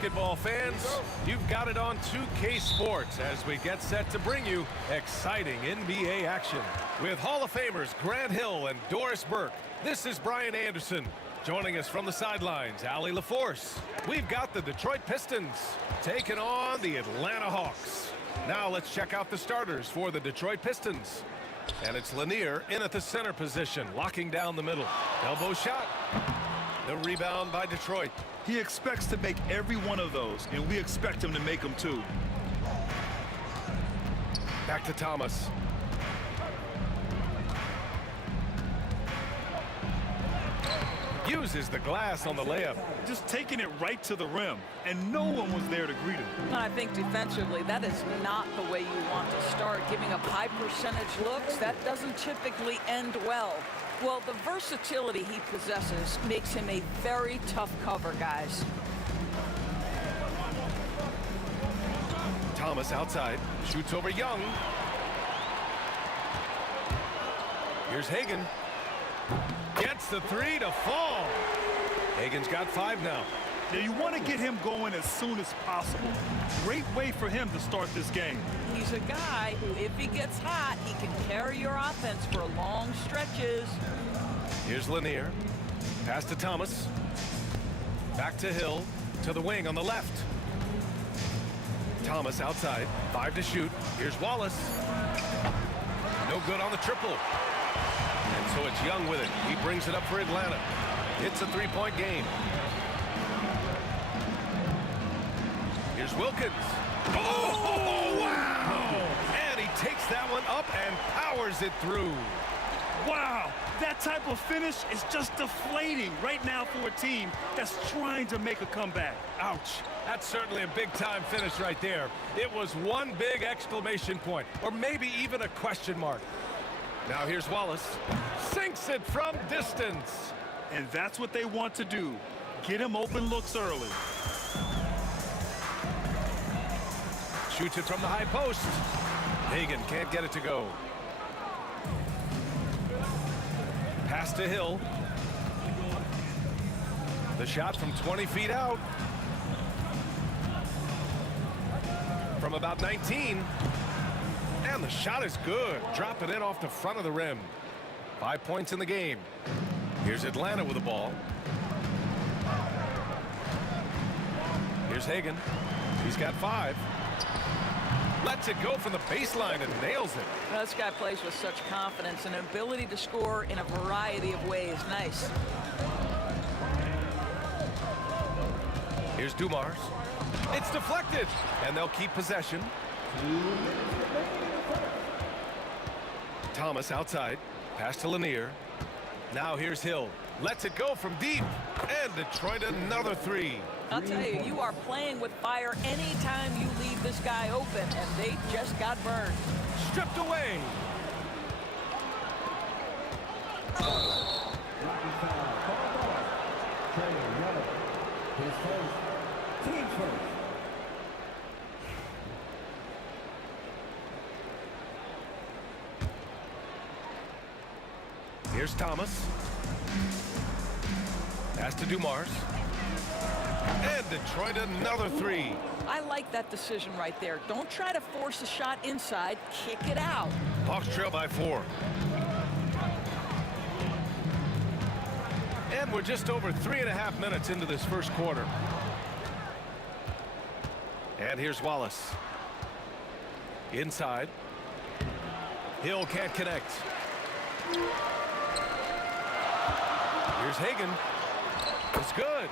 Basketball fans, you've got it on 2K Sports as we get set to bring you exciting NBA action. With Hall of Famers Grant Hill and Doris Burke, this is Brian Anderson. Joining us from the sidelines, Allie LaForce. We've got the Detroit Pistons taking on the Atlanta Hawks. Now let's check out the starters for the Detroit Pistons. And it's Lanier in at the center position, locking down the middle. Elbow shot. The rebound by Detroit. He expects to make every one of those, and we expect him to make them too. Back to Thomas. Uses the glass on the layup. Just taking it right to the rim, and no one was there to greet him. I think defensively, that is not the way you want to start. Giving up high percentage looks, that doesn't typically end well. Well, the versatility he possesses makes him a very tough cover, guys. Thomas outside, shoots over Young. Here's Hagan. Gets the three to fall. Hagan's got 5 now. Now you want to get him going as soon as possible. Great way for him to start this game. He's a guy who, if he gets hot, he can carry your offense for long stretches. Here's Lanier. Pass to Thomas. Back to Hill. To the wing on the left. Thomas outside. 5 to shoot. Here's Wallace. No good on the triple. And so it's Young with it. He brings it up for Atlanta. It's a 3-point game. Here's Wilkins. Oh, wow! And he takes that one up and powers it through. Wow, that type of finish is just deflating right now for a team that's trying to make a comeback. Ouch. That's certainly a big-time finish right there. It was one big exclamation point, or maybe even a question mark. Now here's Wallace. Sinks it from distance. And that's what they want to do. Get him open looks early. Shoots it from the high post. Hagan can't get it to go. Pass to Hill. The shot from 20 feet out. From about 19. And the shot is good. Drop it in off the front of the rim. 5 points in the game. Here's Atlanta with the ball. Here's Hagan. He's got 5. Lets it go from the baseline and nails it. Well, this guy plays with such confidence and ability to score in a variety of ways. Nice. Here's Dumars. It's deflected, and they'll keep possession. Thomas outside. Pass to Lanier. Now here's Hill. Lets it go from deep. And Detroit another 3. I'll tell you, you are playing with fire anytime you leave this guy open, and they just got burned. Stripped away. Here's Thomas. Pass to Dumars. And Detroit another 3. I like that decision right there. Don't try to force a shot inside. Kick it out. Hawks trail by 4. And we're just over 3.5 minutes into this first quarter. And here's Wallace. Inside. Hill can't connect. Here's Hagan. It's good.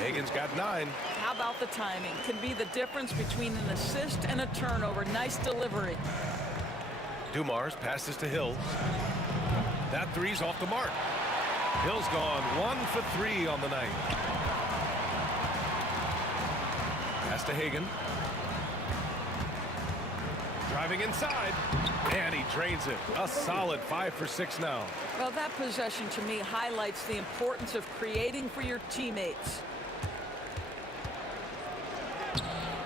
Hagan's got 9. How about the timing? Can be the difference between an assist and a turnover. Nice delivery. Dumars passes to Hill. That 3's off the mark. Hill's gone 1 for 3 on the night. Pass to Hagan. Driving inside. And he drains it. A solid 5 for 6 now. Well, that possession to me highlights the importance of creating for your teammates.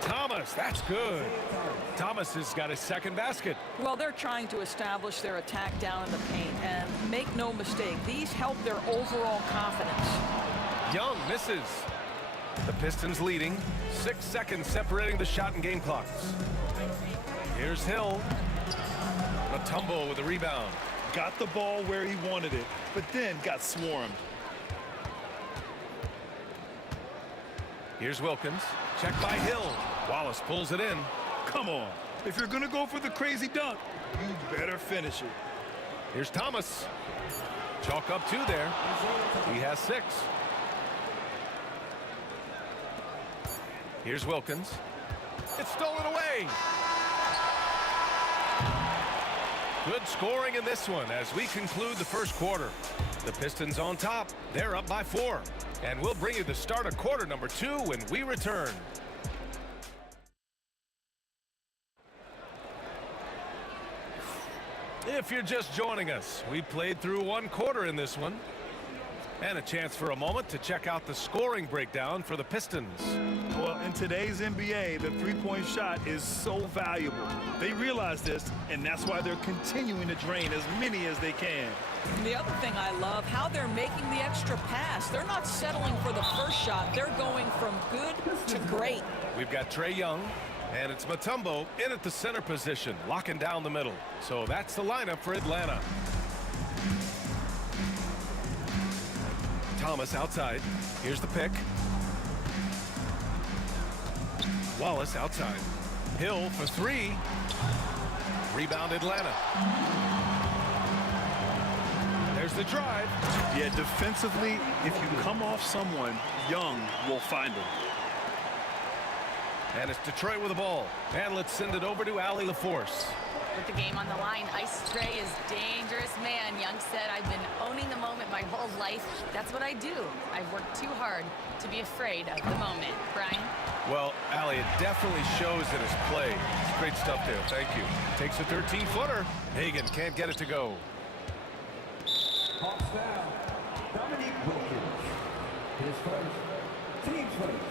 Thomas, that's good. Thomas has got his second basket. Well, they're trying to establish their attack down in the paint, and make no mistake, these help their overall confidence. Young misses. The Pistons leading. 6 seconds separating the shot and game clocks. Here's Hill. Mutombo with a rebound. Got the ball where he wanted it, but then got swarmed. Here's Wilkins. Checked by Hill. Wallace pulls it in. Come on. If you're going to go for the crazy dunk, you better finish it. Here's Thomas. Chalk up 2 there. He has 6. Here's Wilkins. It's stolen away. Good scoring in this one as we conclude the first quarter. The Pistons on top. They're up by 4. And we'll bring you the start of quarter number 2 when we return. If you're just joining us, we played through 1 quarter in this one. And a chance for a moment to check out the scoring breakdown for the Pistons. Well, in today's NBA, the three-point shot is so valuable. They realize this, and that's why they're continuing to drain as many as they can. And the other thing I love, how they're making the extra pass. They're not settling for the first shot. They're going from good to great. We've got Trae Young, and it's Mutombo in at the center position, locking down the middle. So that's the lineup for Atlanta. Thomas outside. Here's the pick. Wallace outside. Hill for 3. Rebound Atlanta. There's the drive. Yeah, defensively, if you come off someone, Young will find him. And it's Detroit with the ball. And let's send it over to Allie LaForce. With the game on the line, Ice Trae is dangerous man. Young said, I've been owning the moment my whole life. That's what I do. I've worked too hard to be afraid of the moment. Brian? Well, Allie, it definitely shows in his play. It's great stuff there. Thank you. Takes a 13-footer. Hagan can't get it to go. Hawks down. Dominique Wilkins. His first. Team first.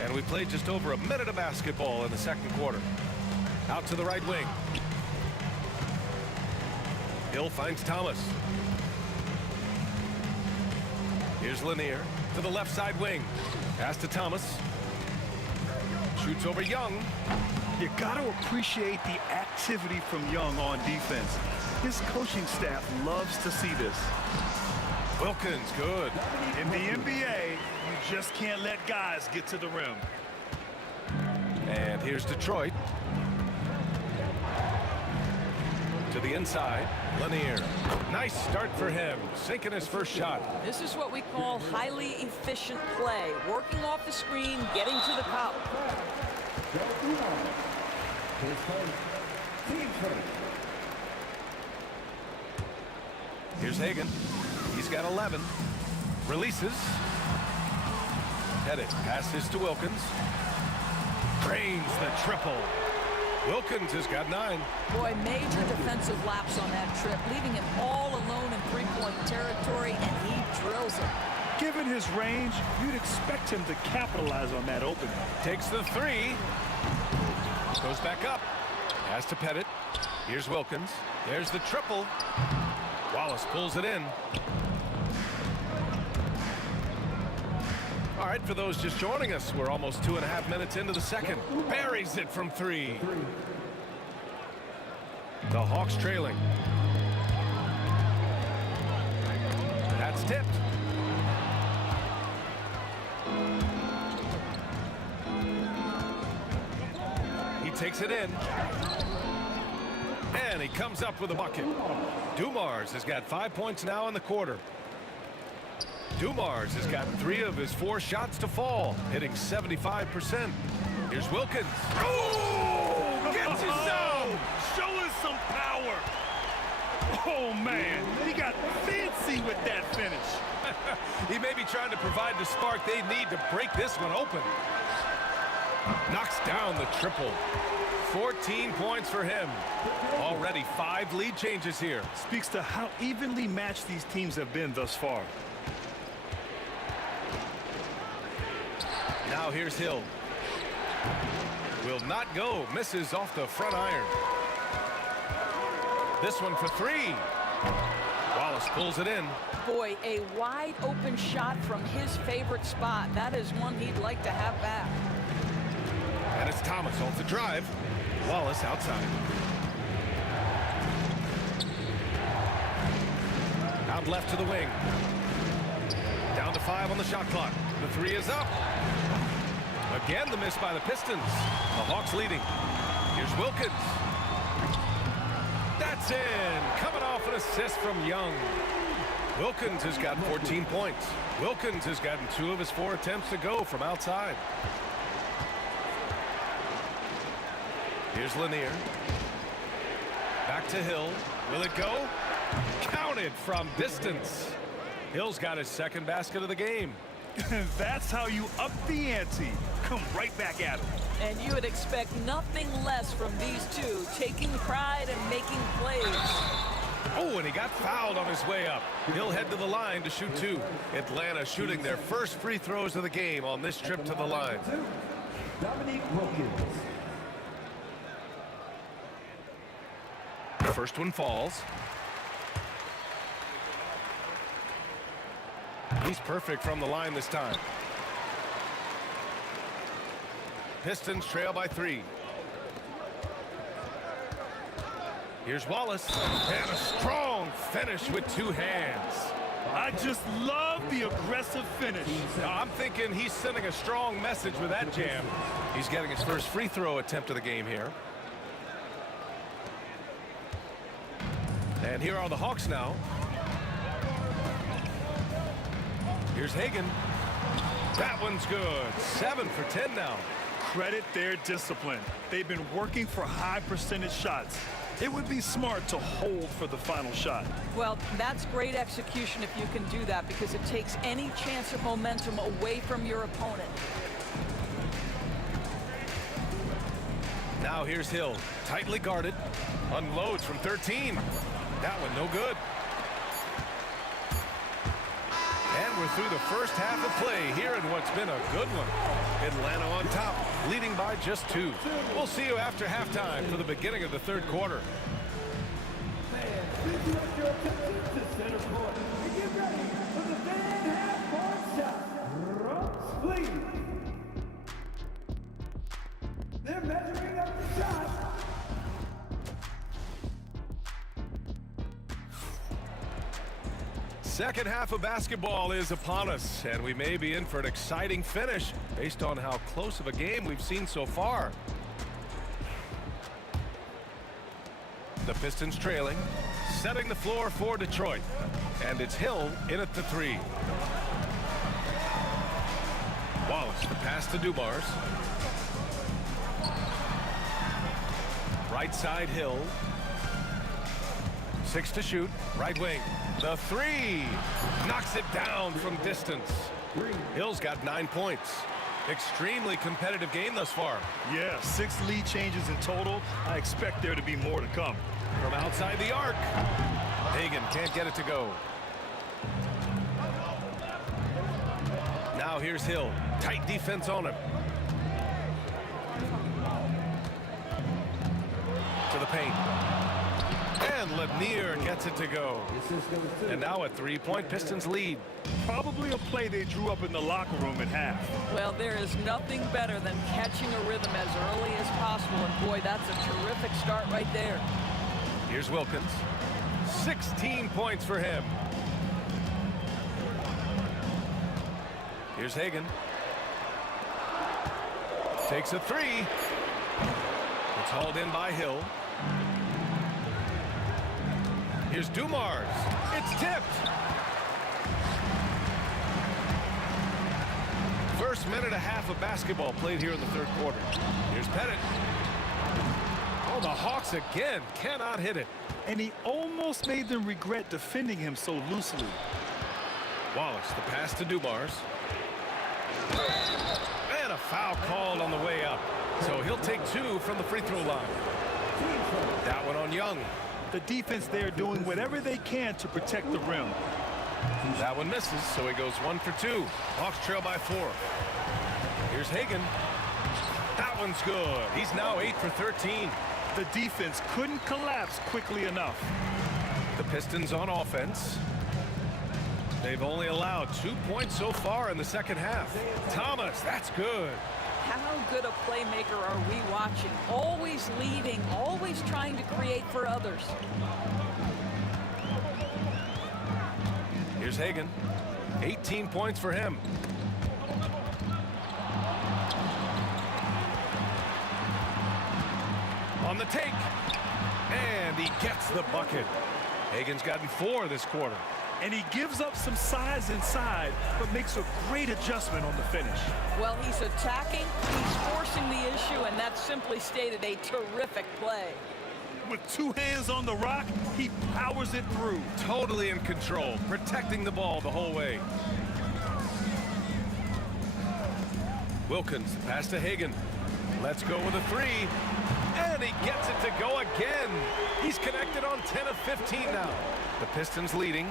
And we played just over a minute of basketball in the second quarter. Out to the right wing. Hill finds Thomas. Here's Lanier to the left side wing. Pass to Thomas. Shoots over Young. You got to appreciate the activity from Young on defense. His coaching staff loves to see this. Wilkins, good. In the NBA, you just can't let guys get to the rim. And here's Detroit. To the inside, Lanier. Nice start for him, sinking his first shot. This is what we call highly efficient play. Working off the screen, getting to the cup. His first. Team first. Here's Hagan. He's got 11. Releases. Headed. Passes to Wilkins. Drains the triple. Wilkins has got 9. Boy, major defensive lapse on that trip, leaving him all alone in three-point territory, and he drills it. Given his range, you'd expect him to capitalize on that opening. Takes the 3. Goes back up. Has to Pettit. Here's Wilkins. There's the triple. Wallace pulls it in. All right, for those just joining us, we're almost 2.5 minutes into the second. Buries it from 3. The Hawks trailing. That's tipped. He takes it in. And he comes up with a bucket. Dumars has got 5 points now in the quarter. Dumars has got 3 of his 4 shots to fall, hitting 75%. Here's Wilkins. Oh, gets his zone. Showing some power. Oh, man, he got fancy with that finish. He may be trying to provide the spark they need to break this one open. Knocks down the triple. 14 points for him. Already 5 lead changes here. Speaks to how evenly matched these teams have been thus far. Now here's Hill. Will not go. Misses off the front iron. This one for 3. Wallace pulls it in. Boy, a wide open shot from his favorite spot. That is one he'd like to have back. And it's Thomas off the drive. Wallace outside. Out left to the wing. Down to 5 on the shot clock. The 3 is up. Again, the miss by the Pistons. The Hawks leading. Here's Wilkins. That's in. Coming off an assist from Young. Wilkins has got 14 points. Wilkins has gotten 2 of his 4 attempts to go from outside. Here's Lanier. Back to Hill. Will it go? Counted from distance. Hill's got his 2nd basket of the game. That's how you up the ante. Come right back at him. And you would expect nothing less from these two, taking pride and making plays. Oh, and he got fouled on his way up. He'll head to the line to shoot 2. Atlanta shooting their first free throws of the game on this trip to the line. Dominique Wilkins. First one falls. He's perfect from the line this time. Pistons trail by 3. Here's Wallace. And a strong finish with 2 hands. I just love the aggressive finish. Now, I'm thinking he's sending a strong message with that jam. He's getting his first free throw attempt of the game here. And here are the Hawks now. Here's Hagan. That one's good. 7 for 10 now. Credit their discipline. They've been working for high percentage shots. It would be smart to hold for the final shot. Well, that's great execution if you can do that, because it takes any chance of momentum away from your opponent. Now here's Hill. Tightly guarded. Unloads from 13. That one no good. And we're through the first half of play here in what's been a good one. Atlanta on top, leading by just 2. We'll see you after halftime for the beginning of the 3rd quarter. Please direct your attention to center court and get ready for the fan half-court shot. Ropes, please. They're measuring up the shot. Second half of basketball is upon us, and we may be in for an exciting finish based on how close of a game we've seen so far. The Pistons trailing, setting the floor for Detroit, and it's Hill in at the three. Wallace, the pass to Dumars. Right side, Hill. 6 to shoot, right wing. The three, knocks it down from distance. Hill's got 9 points. Extremely competitive game thus far. Yeah, 6 lead changes in total. I expect there to be more to come. From outside the arc, Hagan can't get it to go. Now here's Hill. Tight defense on him. To the paint. And Lanier gets it to go. And now a three-point Pistons lead. Probably a play they drew up in the locker room at half. Well, there is nothing better than catching a rhythm as early as possible. And boy, that's a terrific start right there. Here's Wilkins. 16 points for him. Here's Hagan. Takes a three. It's hauled in by Hill. Here's Dumars. It's tipped. First minute and a half of basketball played here in the third quarter. Here's Pettit. Oh, the Hawks again cannot hit it. And he almost made them regret defending him so loosely. Wallace, the pass to Dumars. And a foul called on the way up. So he'll take 2 from the free throw line. That one on Young. The defense there doing whatever they can to protect the rim. That one misses, so he goes 1 for 2. Hawks trail by 4. Here's Hagan. That one's good. He's now 8 for 13. The defense couldn't collapse quickly enough. The Pistons on offense. They've only allowed 2 points so far in the second half. Thomas, that's good. How good a playmaker are we watching? Always leading, always trying to create for others. Here's Hagan. 18 points for him. On the take. And he gets the bucket. Hagan's gotten 4 this quarter. And he gives up some size inside, but makes a great adjustment on the finish. Well, he's attacking, he's forcing the issue, and that's simply stated a terrific play. With 2 hands on the rock, he powers it through. Totally in control, protecting the ball the whole way. Wilkins, pass to Hagan. Let's go with a 3. And he gets it to go again. He's connected on 10 of 15 now. The Pistons leading.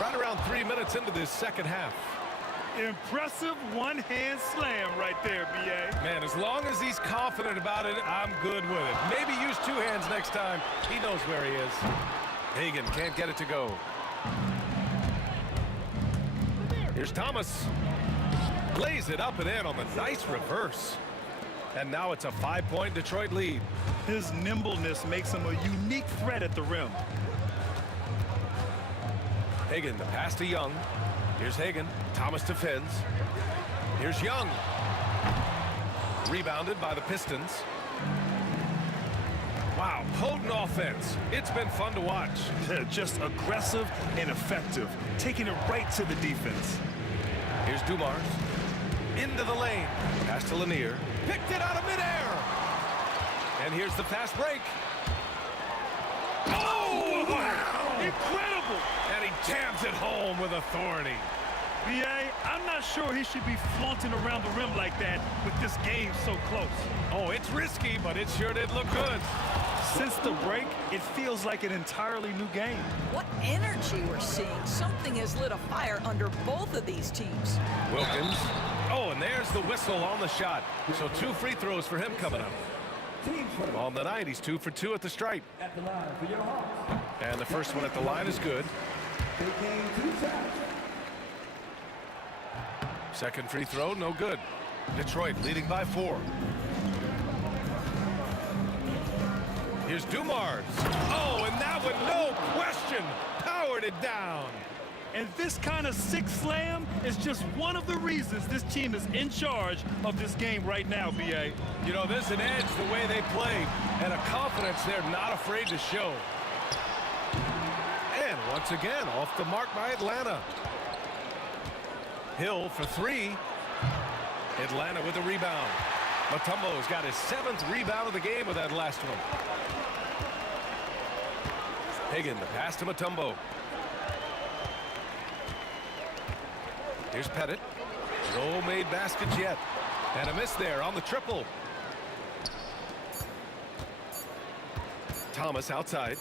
Right around 3 minutes into this second half. Impressive one-hand slam right there, B.A. Man, as long as he's confident about it, I'm good with it. Maybe use 2 hands next time. He knows where he is. Hagan can't get it to go. Here's Thomas. Lays it up and in on the nice reverse. And now it's a 5-point Detroit lead. His nimbleness makes him a unique threat at the rim. Hagan, the pass to Young. Here's Hagan. Thomas defends. Here's Young. Rebounded by the Pistons. Wow, potent offense. It's been fun to watch. Just aggressive and effective, taking it right to the defense. Here's Dumars. Into the lane. Pass to Lanier. Picked it out of midair. And here's the fast break. Oh, wow! Incredible! And he jams it home with authority. B.A., I'm not sure he should be flaunting around the rim like that with this game so close. Oh, it's risky, but it sure did look good. Since the break, it feels like an entirely new game. What energy we're seeing. Something has lit a fire under both of these teams. Wilkins. Oh, and there's the whistle on the shot. So 2 free throws for him coming up. On the night, he's 2 for 2 at the stripe. At the line for your Hawks. And the first one at the line is good. Taking 2 shots. Second free throw, no good. Detroit leading by 4. Here's Here's Dumars. Oh, and that one, no question, powered it down. And this kind of sick slam is just one of the reasons this team is in charge of this game right now, B.A. You know, there's an edge the way they play, and a confidence they're not afraid to show. And once again, off the mark by Atlanta. Hill for three. Atlanta with the rebound. Mutombo's got his 7th rebound of the game with that last one. Hagan, the pass to Mutombo. Here's Pettit. No made baskets yet. And a miss there on the triple. Thomas outside.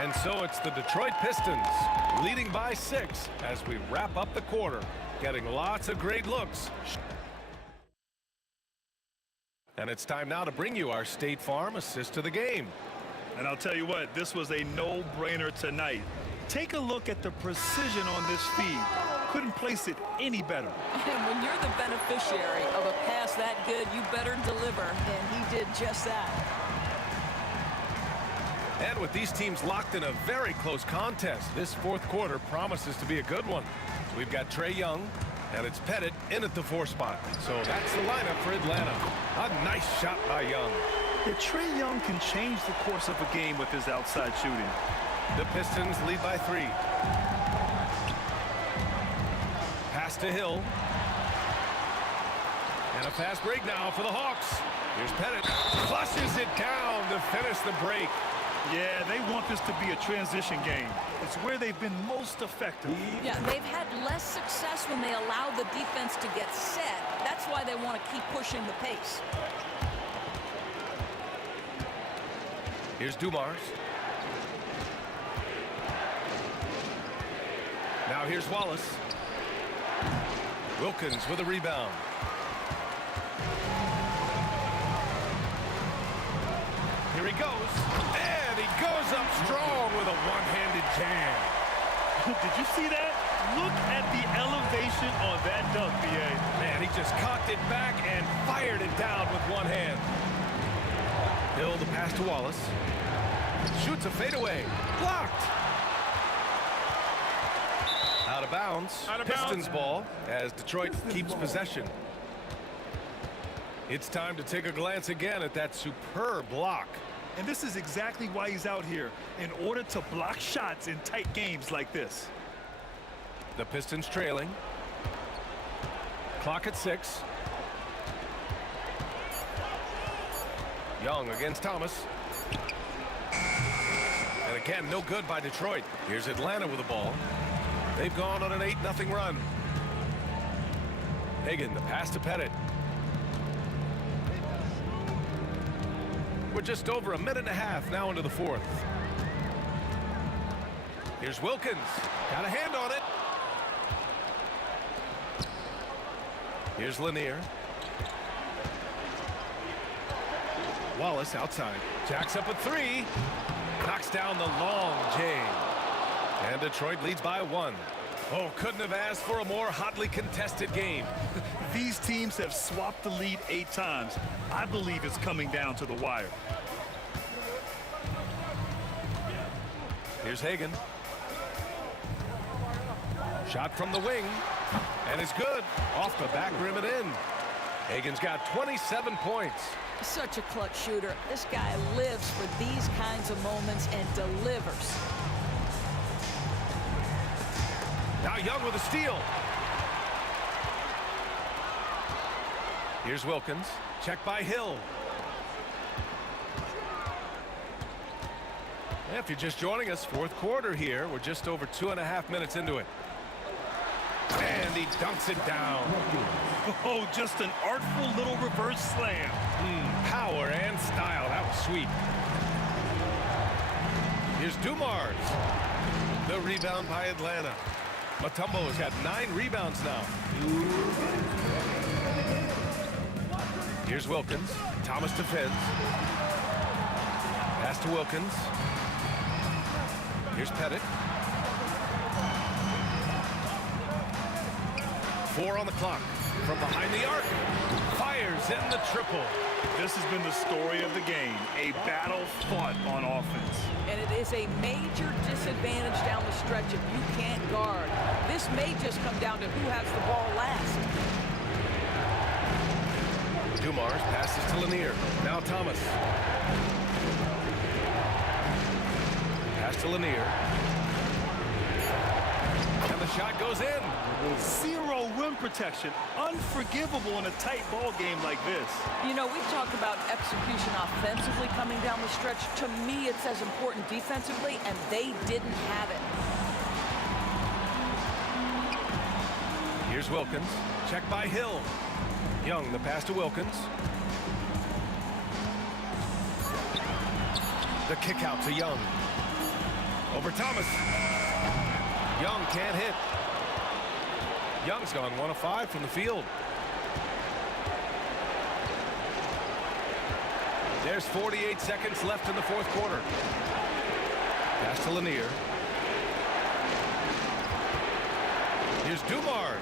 And so it's the Detroit Pistons leading by 6 as we wrap up the quarter, getting lots of great looks. And it's time now to bring you our State Farm assist to the game. And I'll tell you what, this was a no-brainer tonight. Take a look at the precision on this feed. Couldn't place it any better. And when you're the beneficiary of a pass that good, you better deliver, and he did just that. And with these teams locked in a very close contest, this fourth quarter promises to be a good one. We've got Trae Young, and it's Pettit in at the 4 spot. So that's the lineup for Atlanta. A nice shot by Young. Yeah, Trae Young can change the course of a game with his outside shooting. The Pistons lead by 3. Pass to Hill. And a fast break now for the Hawks. Here's Pettit. Flushes it down to finish the break. Yeah, they want this to be a transition game. It's where they've been most effective. Yeah, they've had less success when they allow the defense to get set. That's why they want to keep pushing the pace. Here's Dumars. Now here's Wallace. Wilkins with a rebound. Here he goes. And he goes up strong with a one-handed jam. Did you see that? Look at the elevation on that dunk, B.A. Man, he just cocked it back and fired it down with one hand. Hill, the pass to Wallace. Shoots a fadeaway. Blocked. Out of bounds. Pistons ball as Detroit keeps possession. It's time to take a glance again at that superb block. And this is exactly why he's out here, in order to block shots in tight games like this. The Pistons trailing. Clock at 6. Young against Thomas. And again, no good by Detroit. Here's Atlanta with the ball. They've gone on an 8-0 run. Hagan, the pass to Pettit. We're just over a minute and a half now into the 4th. Here's Wilkins. Got a hand on it. Here's Lanier. Wallace outside. Jacks up a 3. Knocks down the long J. And Detroit leads by 1. Oh, couldn't have asked for a more hotly contested game. These teams have swapped the lead 8 times. I believe it's coming down to the wire. Here's Hagan. Shot from the wing. And it's good. Off the back rim and in. Hagan's got 27 points. Such a clutch shooter. This guy lives for these kinds of moments and delivers. Now Young with a steal. Here's Wilkins. Checked by Hill. If you're just joining us, 4th quarter here. We're just over 2.5 minutes into it. And he dunks it down. Oh, just an artful little reverse slam. Power and style. That was sweet. Here's Dumars. The rebound by Atlanta. Mutombo's got 9 rebounds now. Here's Wilkins. Thomas defends. Pass to Wilkins. Here's Pettit. 4 on the clock. From behind the arc. Fires in the triple. This has been the story of the game, a battle fought on offense. And it is a major disadvantage down the stretch if you can't guard. This may just come down to who has the ball last. Dumars passes to Lanier. Now Thomas. Pass to Lanier. And the shot goes in. Zero rim protection. Unforgivable in a tight ball game like this. You know, we talk about execution offensively coming down the stretch. To me, it's as important defensively, and they didn't have it. Here's Wilkins. Check by Hill. Young, the pass to Wilkins. The kick out to Young. Over Thomas. Young can't hit. Young's gone 1 of 5 from the field. There's 48 seconds left in the fourth quarter. Pass to Lanier. Here's Dumars.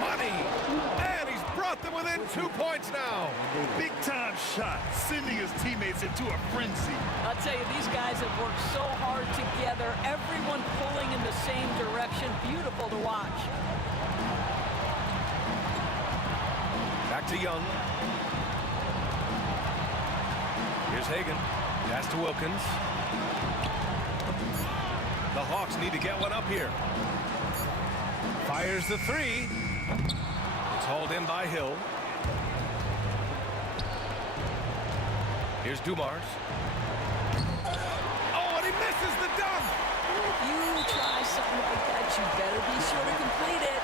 Money. And he's brought them within 2 points now. Big time shot, sending his teammates into a frenzy. I'll tell you, these guys have worked so hard together. Everyone pulling in the same direction. Beautiful to watch. Back to Young. Here's Hagan. Pass to Wilkins. The Hawks need to get one up here. Fires the three. It's hauled in by Hill. Here's Dumars. Oh, and he misses the dunk! If you try something like that, you better be sure to complete it.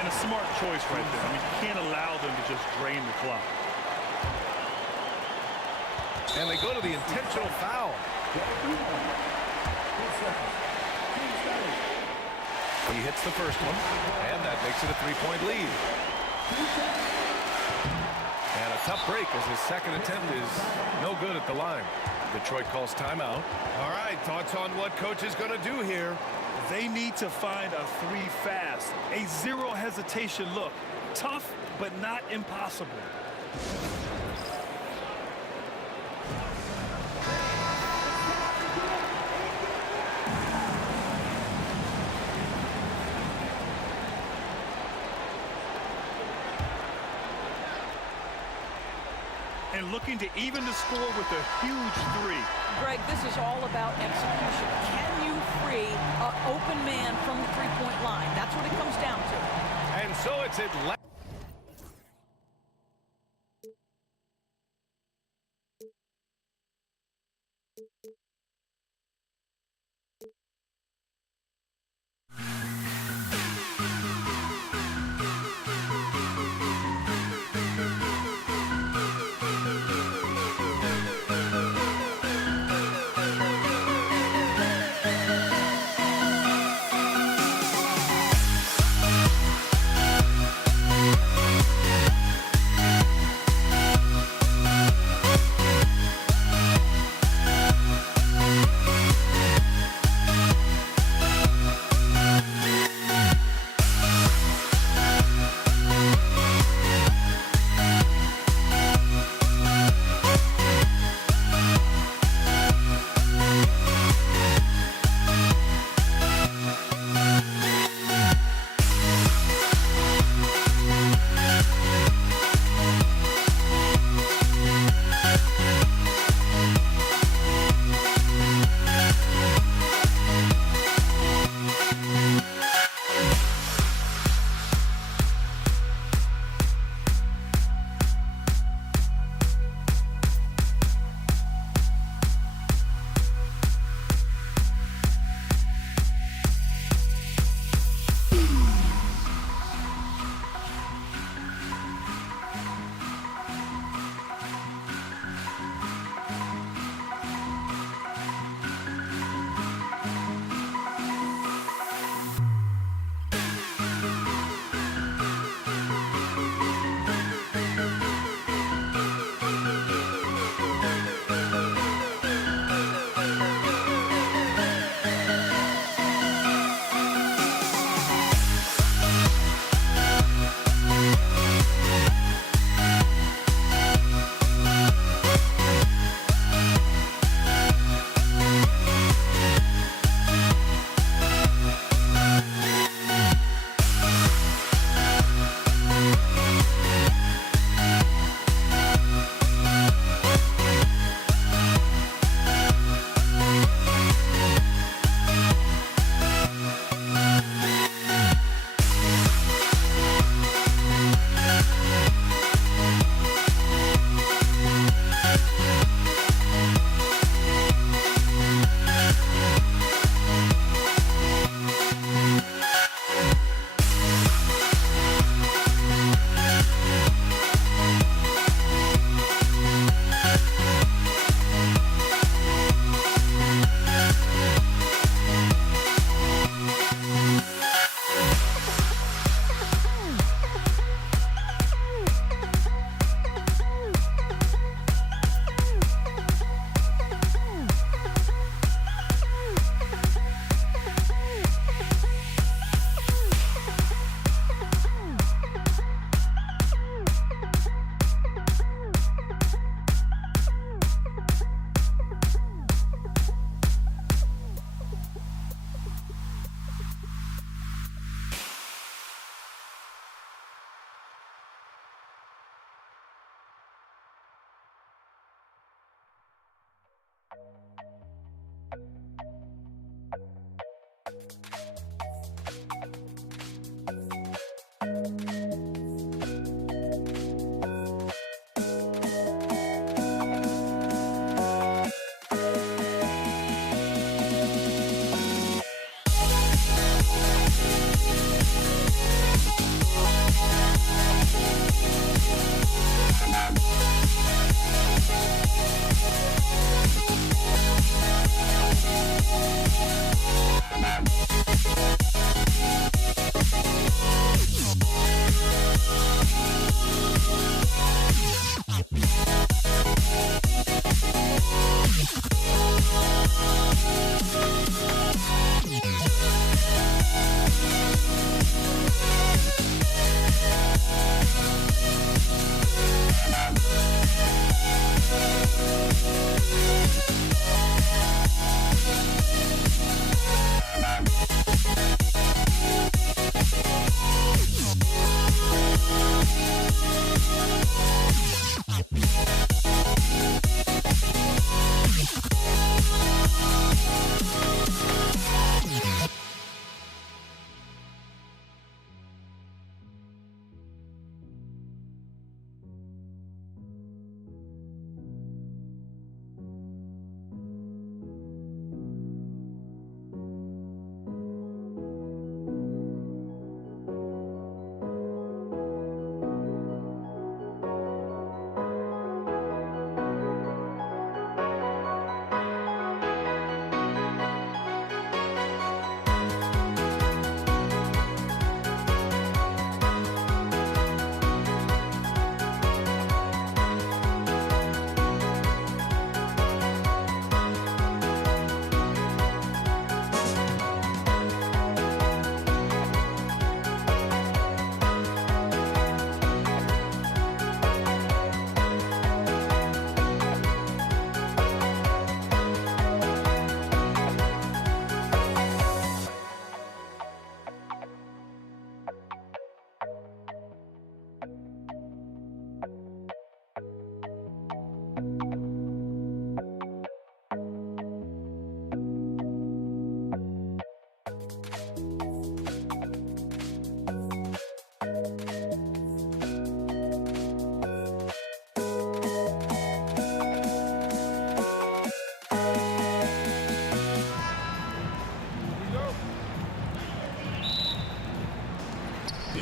And a smart choice right there. I mean, you can't allow them to just drain the clock. And they go to the intentional foul. He hits the first one, and that makes it a 3-point lead. And a tough break as his second attempt is no good at the line. Detroit calls timeout. All right, thoughts on what coach is going to do here? They need to find a three fast, a zero hesitation look. Tough, but not impossible. And looking to even the score with a huge three. Greg, this is all about execution. Can you free an open man from the three-point line? That's what it comes down to. And so it's Atlanta.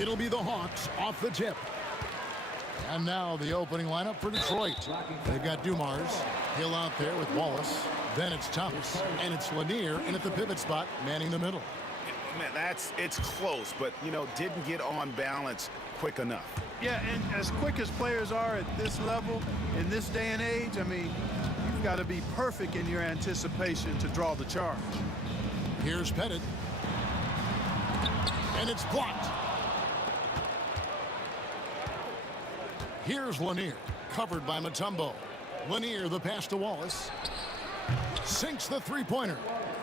It'll be the Hawks off the tip. And now the opening lineup for Detroit. They've got Dumars, Hill out there with Wallace. Then it's Thomas, and it's Lanier in at the pivot spot, manning the middle. Man, it's close, but, you know, didn't get on balance quick enough. Yeah, and as quick as players are at this level, in this day and age, I mean, you've got to be perfect in your anticipation to draw the charge. Here's Pettit. And it's blocked. Here's Lanier, covered by Mutombo. Lanier, the pass to Wallace. Sinks the three-pointer.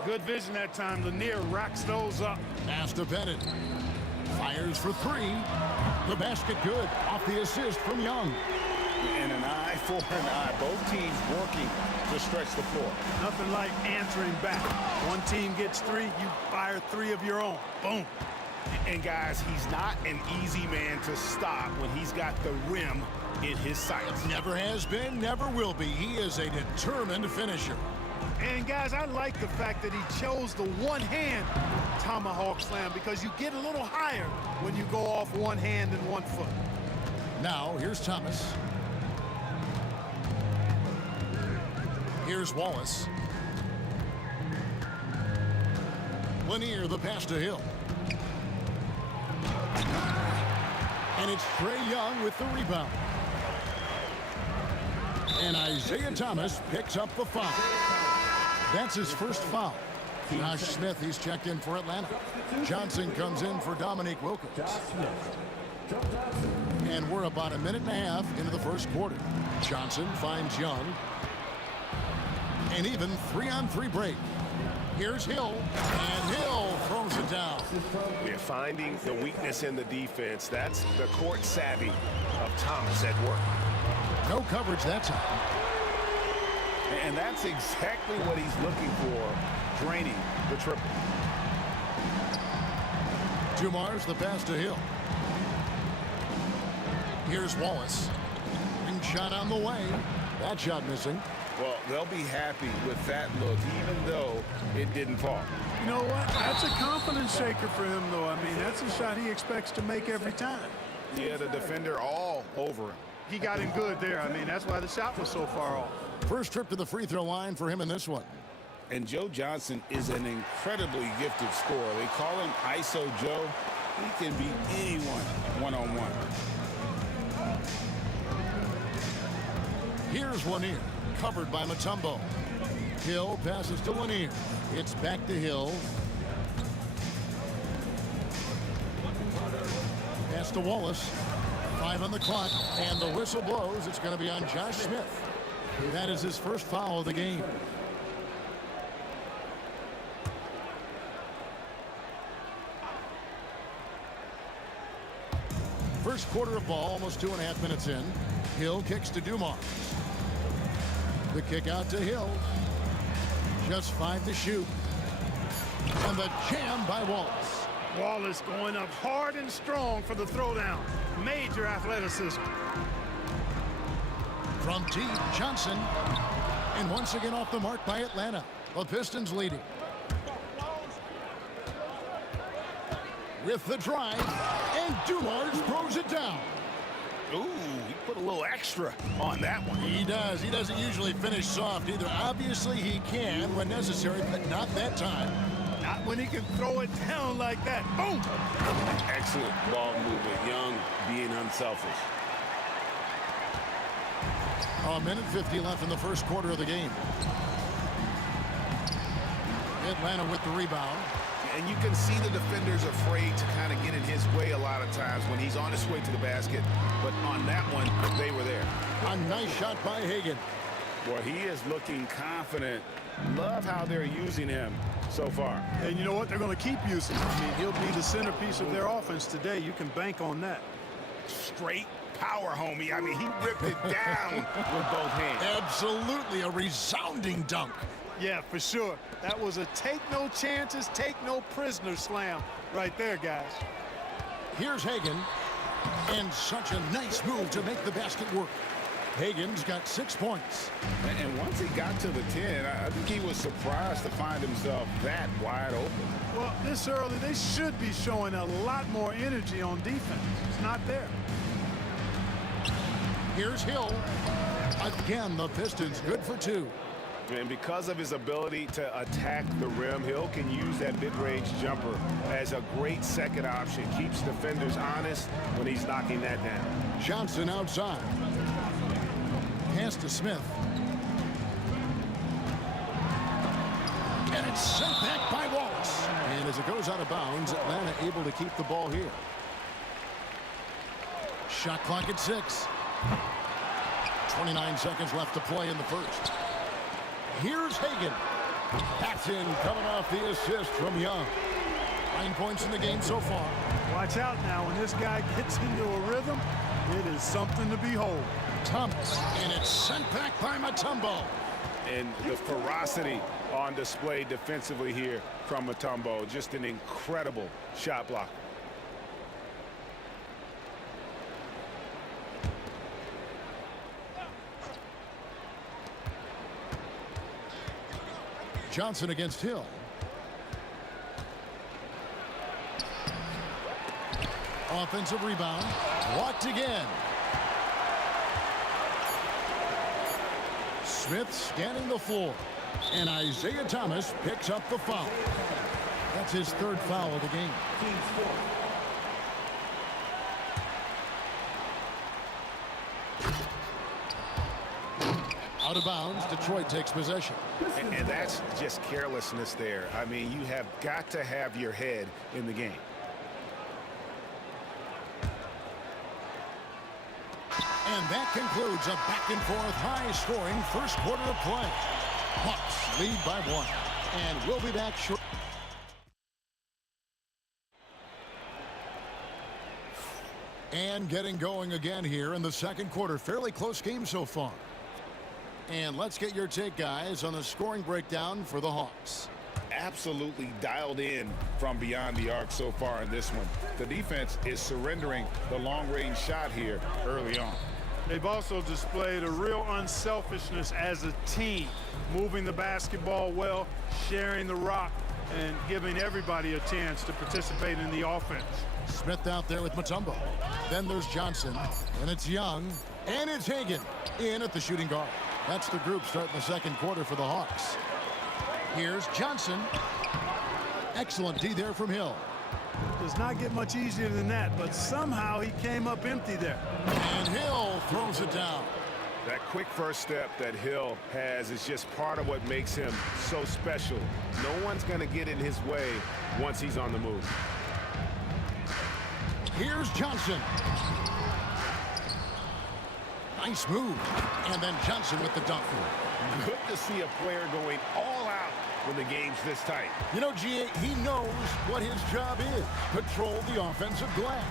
Good vision that time. Lanier racks those up. Pass to Pettit. Fires for three. The basket good. Off the assist from Young. And an eye for an eye. Both teams working to stretch the floor. Nothing like answering back. One team gets three, you fire three of your own. Boom. And guys, he's not an easy man to stop when he's got the rim in his sights. Never has been, never will be. He is a determined finisher. And guys, I like the fact that he chose the one-hand tomahawk slam because you get a little higher when you go off one hand and 1 foot. Now, here's Thomas. Here's Wallace. Lanier, the pass to Hill. And it's Trey Young with the rebound. And Isaiah Thomas picks up the foul. That's his first foul. Josh Smith, he's checked in for Atlanta. Johnson comes in for Dominique Wilkins. And we're about a minute and a half into the first quarter. Johnson finds Young. And even 3-on-3 break. Here's Hill, and Hill throws it down. We're finding the weakness in the defense. That's the court savvy of Thomas at work. No coverage that time. And that's exactly what he's looking for, draining the triple. Dumars, the pass to Hill. Here's Wallace. Ring shot on the way. That shot missing. Well, they'll be happy with that look, even though it didn't fall. You know what? That's a confidence shaker for him, though. I mean, that's a shot he expects to make every time. Yeah, the defender all over him. He got him good there. I mean, that's why the shot was so far off. First trip to the free throw line for him in this one. And Joe Johnson is an incredibly gifted scorer. They call him ISO Joe. He can beat anyone one-on-one. Here's Lanier, covered by Mutombo. Hill passes to Lanier. It's back to Hill. Pass to Wallace. 5 on the clock, and the whistle blows. It's going to be on Josh Smith. That is his first foul of the game. First quarter of ball, almost 2.5 minutes in. Hill kicks to Dumars. The kick out to Hill. Just 5 to shoot. And the jam by Wallace. Wallace going up hard and strong for the throwdown. Major athleticism. From deep, Johnson. And once again off the mark by Atlanta. The Pistons leading. With the drive. And Dumars throws it down. Ooh, he put a little extra on that one. He does. He doesn't usually finish soft either. Obviously, he can when necessary, but not that time. Not when he can throw it down like that. Boom! Excellent ball movement. Young being unselfish. A minute 50 left in the first quarter of the game. Atlanta with the rebound. And you can see the defenders afraid to kind of get in his way a lot of times when he's on his way to the basket. But on that one, they were there. A nice shot by Hagan. Boy, he is looking confident. Love how they're using him so far. And you know what? They're going to keep using him. I mean, he'll be the centerpiece of their offense today. You can bank on that. Straight power, homie. I mean, he ripped it down with both hands. Absolutely a resounding dunk. Yeah, for sure. That was a take no chances, take no prisoner slam right there, guys. Here's Hagan. And such a nice move to make the basket work. Hagen's got 6 points. And once he got to the 10, I think he was surprised to find himself that wide open. Well, this early, they should be showing a lot more energy on defense. It's not there. Here's Hill. Again, the Pistons good for 2. And because of his ability to attack the rim, Hill can use that mid-range jumper as a great second option. Keeps defenders honest when he's knocking that down. Johnson outside. Pass to Smith. And it's sent back by Wallace. And as it goes out of bounds, Atlanta able to keep the ball here. Shot clock at 6. 29 seconds left to play in the first. Here's Hagen. That's in, coming off the assist from Young. 9 points in the game so far. Watch out now. When this guy gets into a rhythm, it is something to behold. Thomas, and it's sent back by Mutombo. And the ferocity on display defensively here from Mutombo. Just an incredible shot blocker. Johnson against Hill. Offensive rebound. Blocked again. Smith scanning the floor. And Isaiah Thomas picks up the foul. That's his 3rd foul of the game. Out of bounds, Detroit takes possession. And that's just carelessness there. I mean, you have got to have your head in the game. And that concludes a back-and-forth, high-scoring first quarter of play. Hawks lead by 1. And we'll be back shortly. And getting going again here in the second quarter. Fairly close game so far. And let's get your take, guys, on the scoring breakdown for the Hawks. Absolutely dialed in from beyond the arc so far in this one. The defense is surrendering the long-range shot here early on. They've also displayed a real unselfishness as a team, moving the basketball well, sharing the rock, and giving everybody a chance to participate in the offense. Smith out there with Mutombo. Then there's Johnson, and it's Young, and it's Hagen in at the shooting guard. That's the group starting the second quarter for the Hawks. Here's Johnson. Excellent D there from Hill. Does not get much easier than that, but somehow he came up empty there. And Hill throws it down. That quick first step that Hill has is just part of what makes him so special. No one's going to get in his way once he's on the move. Here's Johnson. Nice move. And then Johnson with the dunk. Good to see a player going all out when the game's this tight. You know, G.A., he knows what his job is. Control the offensive glass.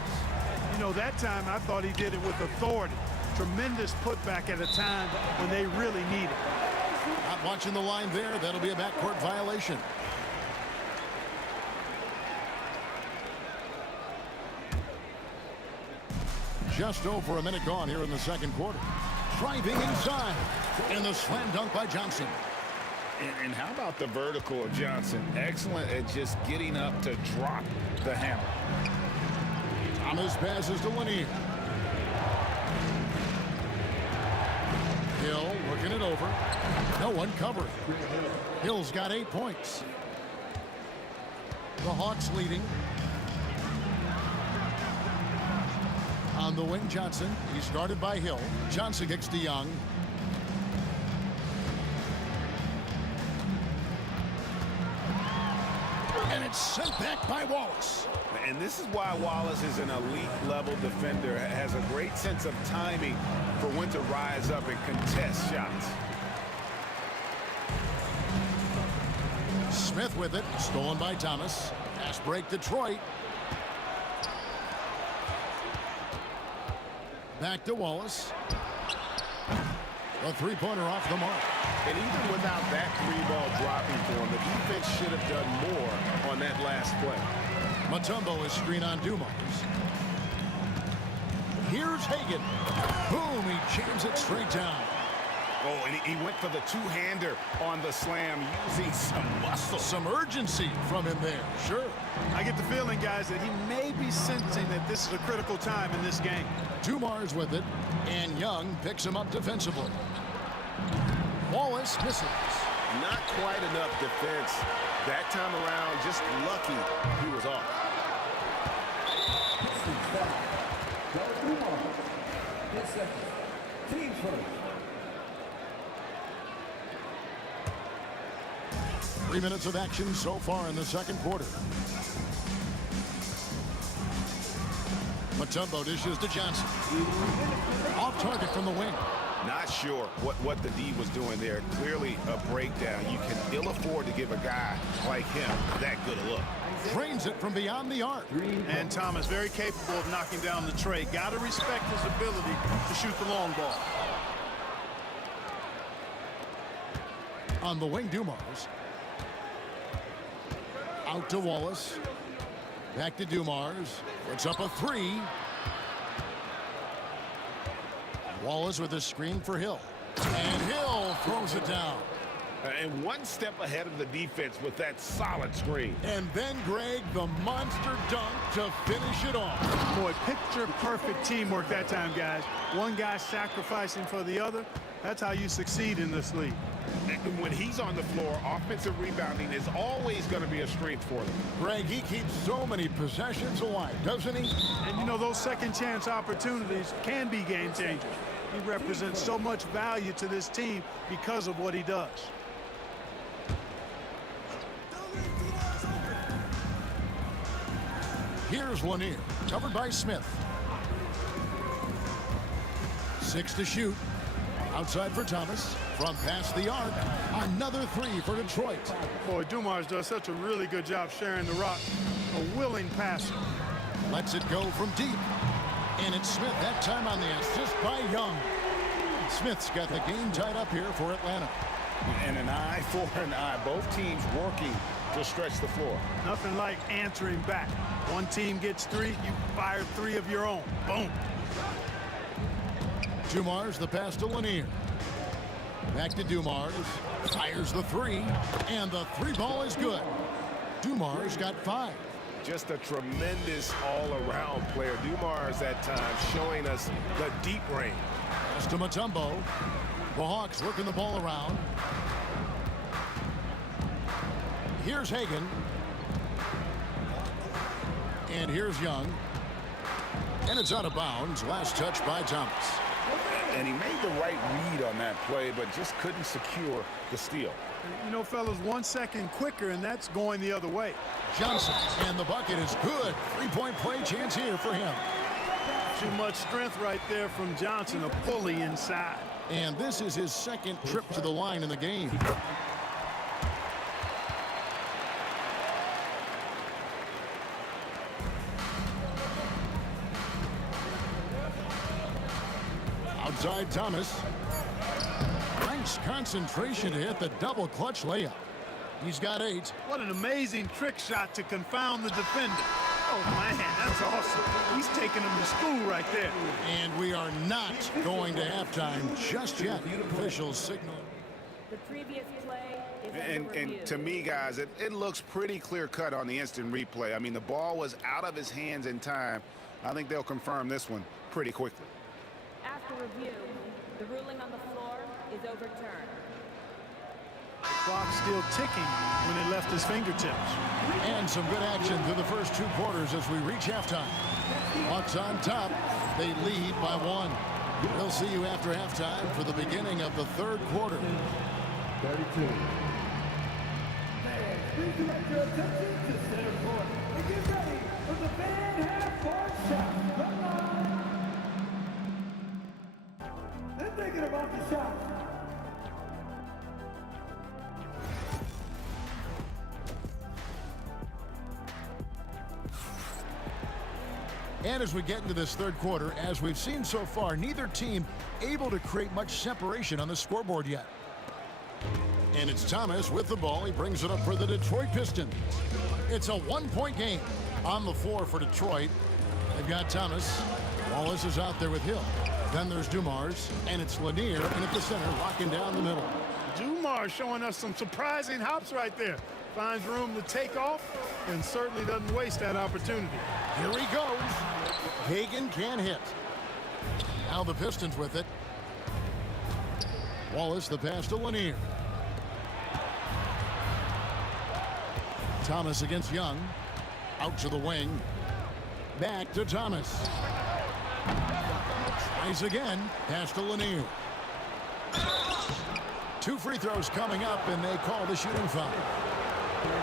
You know, that time I thought he did it with authority. Tremendous putback at a time when they really need it. Not watching the line there. That'll be a backcourt violation. Just over a minute gone here in the second quarter. Driving inside. And the slam dunk by Johnson. And how about the vertical of Johnson? Excellent at just getting up to drop the hammer. Thomas passes to Lanier. Hill working it over. No one covering. Hill's got 8 points. The Hawks leading. On the wing, Johnson. He's guarded by Hill. Johnson kicks to Young. And it's sent back by Wallace. And this is why Wallace is an elite-level defender. Has a great sense of timing for when to rise up and contest shots. Smith with it. Stolen by Thomas. Pass break Detroit. Back to Wallace. A three-pointer off the mark. And even without that three-ball dropping for him, the defense should have done more on that last play. Mutombo is screen on Dumars. here's Hagan. Boom, he jams it straight down. Oh, and he went for the two-hander on the slam, using some muscle. Some urgency from him there, sure. I get the feeling, guys, that he may be sensing that this is a critical time in this game. Dumars with it, and Young picks him up defensively. Wallace misses. Not quite enough defense. That time around, just lucky he was off. Team first. 3 minutes of action so far in the second quarter. Mutombo dishes to Johnson. Off target from the wing. Not sure what the D was doing there. Clearly a breakdown. You can ill afford to give a guy like him that good a look. Drains it from beyond the arc. And Thomas, very capable of knocking down the tray. Got to respect his ability to shoot the long ball. On the wing, Dumars. Out to Wallace. Back to Dumars. Puts up a three. Wallace with a screen for Hill. And Hill throws it down. And one step ahead of the defense with that solid screen. And then, Greg, the monster dunk to finish it off. Boy, picture perfect teamwork that time, guys. One guy sacrificing for the other. That's how you succeed in this league. And when he's on the floor, offensive rebounding is always going to be a strength for them. Greg, he keeps so many possessions alive, doesn't he? And you know, those second chance opportunities can be game changers. He represents so much value to this team because of what he does. Here's Lanier, covered by Smith. 6 to shoot. Outside for Thomas. From past the arc. Another three for Detroit. Boy, Dumars does such a really good job sharing the rock. A willing passer. Lets it go from deep. And it's Smith that time on the assist by Young. Smith's got the game tied up here for Atlanta. And an eye for an eye. Both teams working to stretch the floor. Nothing like answering back. One team gets three, you fire three of your own. Boom. Dumars the pass to Lanier. Back to Dumars. Fires the three. And the three ball is good. Dumars got 5. Just a tremendous all-around player. Dumars that time showing us the deep range. Pass to Mutombo. The Hawks working the ball around. Here's Hagan. And here's Young. And it's out of bounds. Last touch by Thomas. And he made the right read on that play, but just couldn't secure the steal. You know, fellas, 1 second quicker, and that's going the other way. Johnson, and the bucket is good. 3-point play chance here for him. Too much strength right there from Johnson, a pulley inside. And this is his second trip to the line in the game. Outside Thomas. Nice concentration to hit the double clutch layup. He's got 8. What an amazing trick shot to confound the defender. Oh, man, that's awesome. He's taking him to school right there. And we are not going to halftime just yet. Officials signal. The previous play is under review. And to me, guys, it looks pretty clear-cut on the instant replay. I mean, the ball was out of his hands in time. I think they'll confirm this one pretty quickly. After review, the ruling on the floor is overturned. The clock's still ticking when it left his fingertips. And some good action through the first 2 quarters as we reach halftime. Hawks on top. They lead by 1. We'll see you after halftime for the beginning of the 3rd quarter. 32. Fans, please direct your attention to center court and get ready for the fan half-court shot. Come on. They're thinking about the shot. And as we get into this 3rd quarter, as we've seen so far, neither team able to create much separation on the scoreboard yet. And it's Thomas with the ball. He brings it up for the Detroit Pistons. It's a 1-point game on the floor for Detroit. They've got Thomas Wallace is out there with Hill. Then there's Dumars, and it's Lanier in at the center, locking down the middle. Dumars showing us some surprising hops right there. Finds room to take off and certainly doesn't waste that opportunity. Here he goes. Hagan can't hit. Now the Pistons with it. Wallace the pass to Lanier. Thomas against Young. Out to the wing. Back to Thomas. Tries again. Pass to Lanier. 2 free throws coming up, and they call the shooting foul.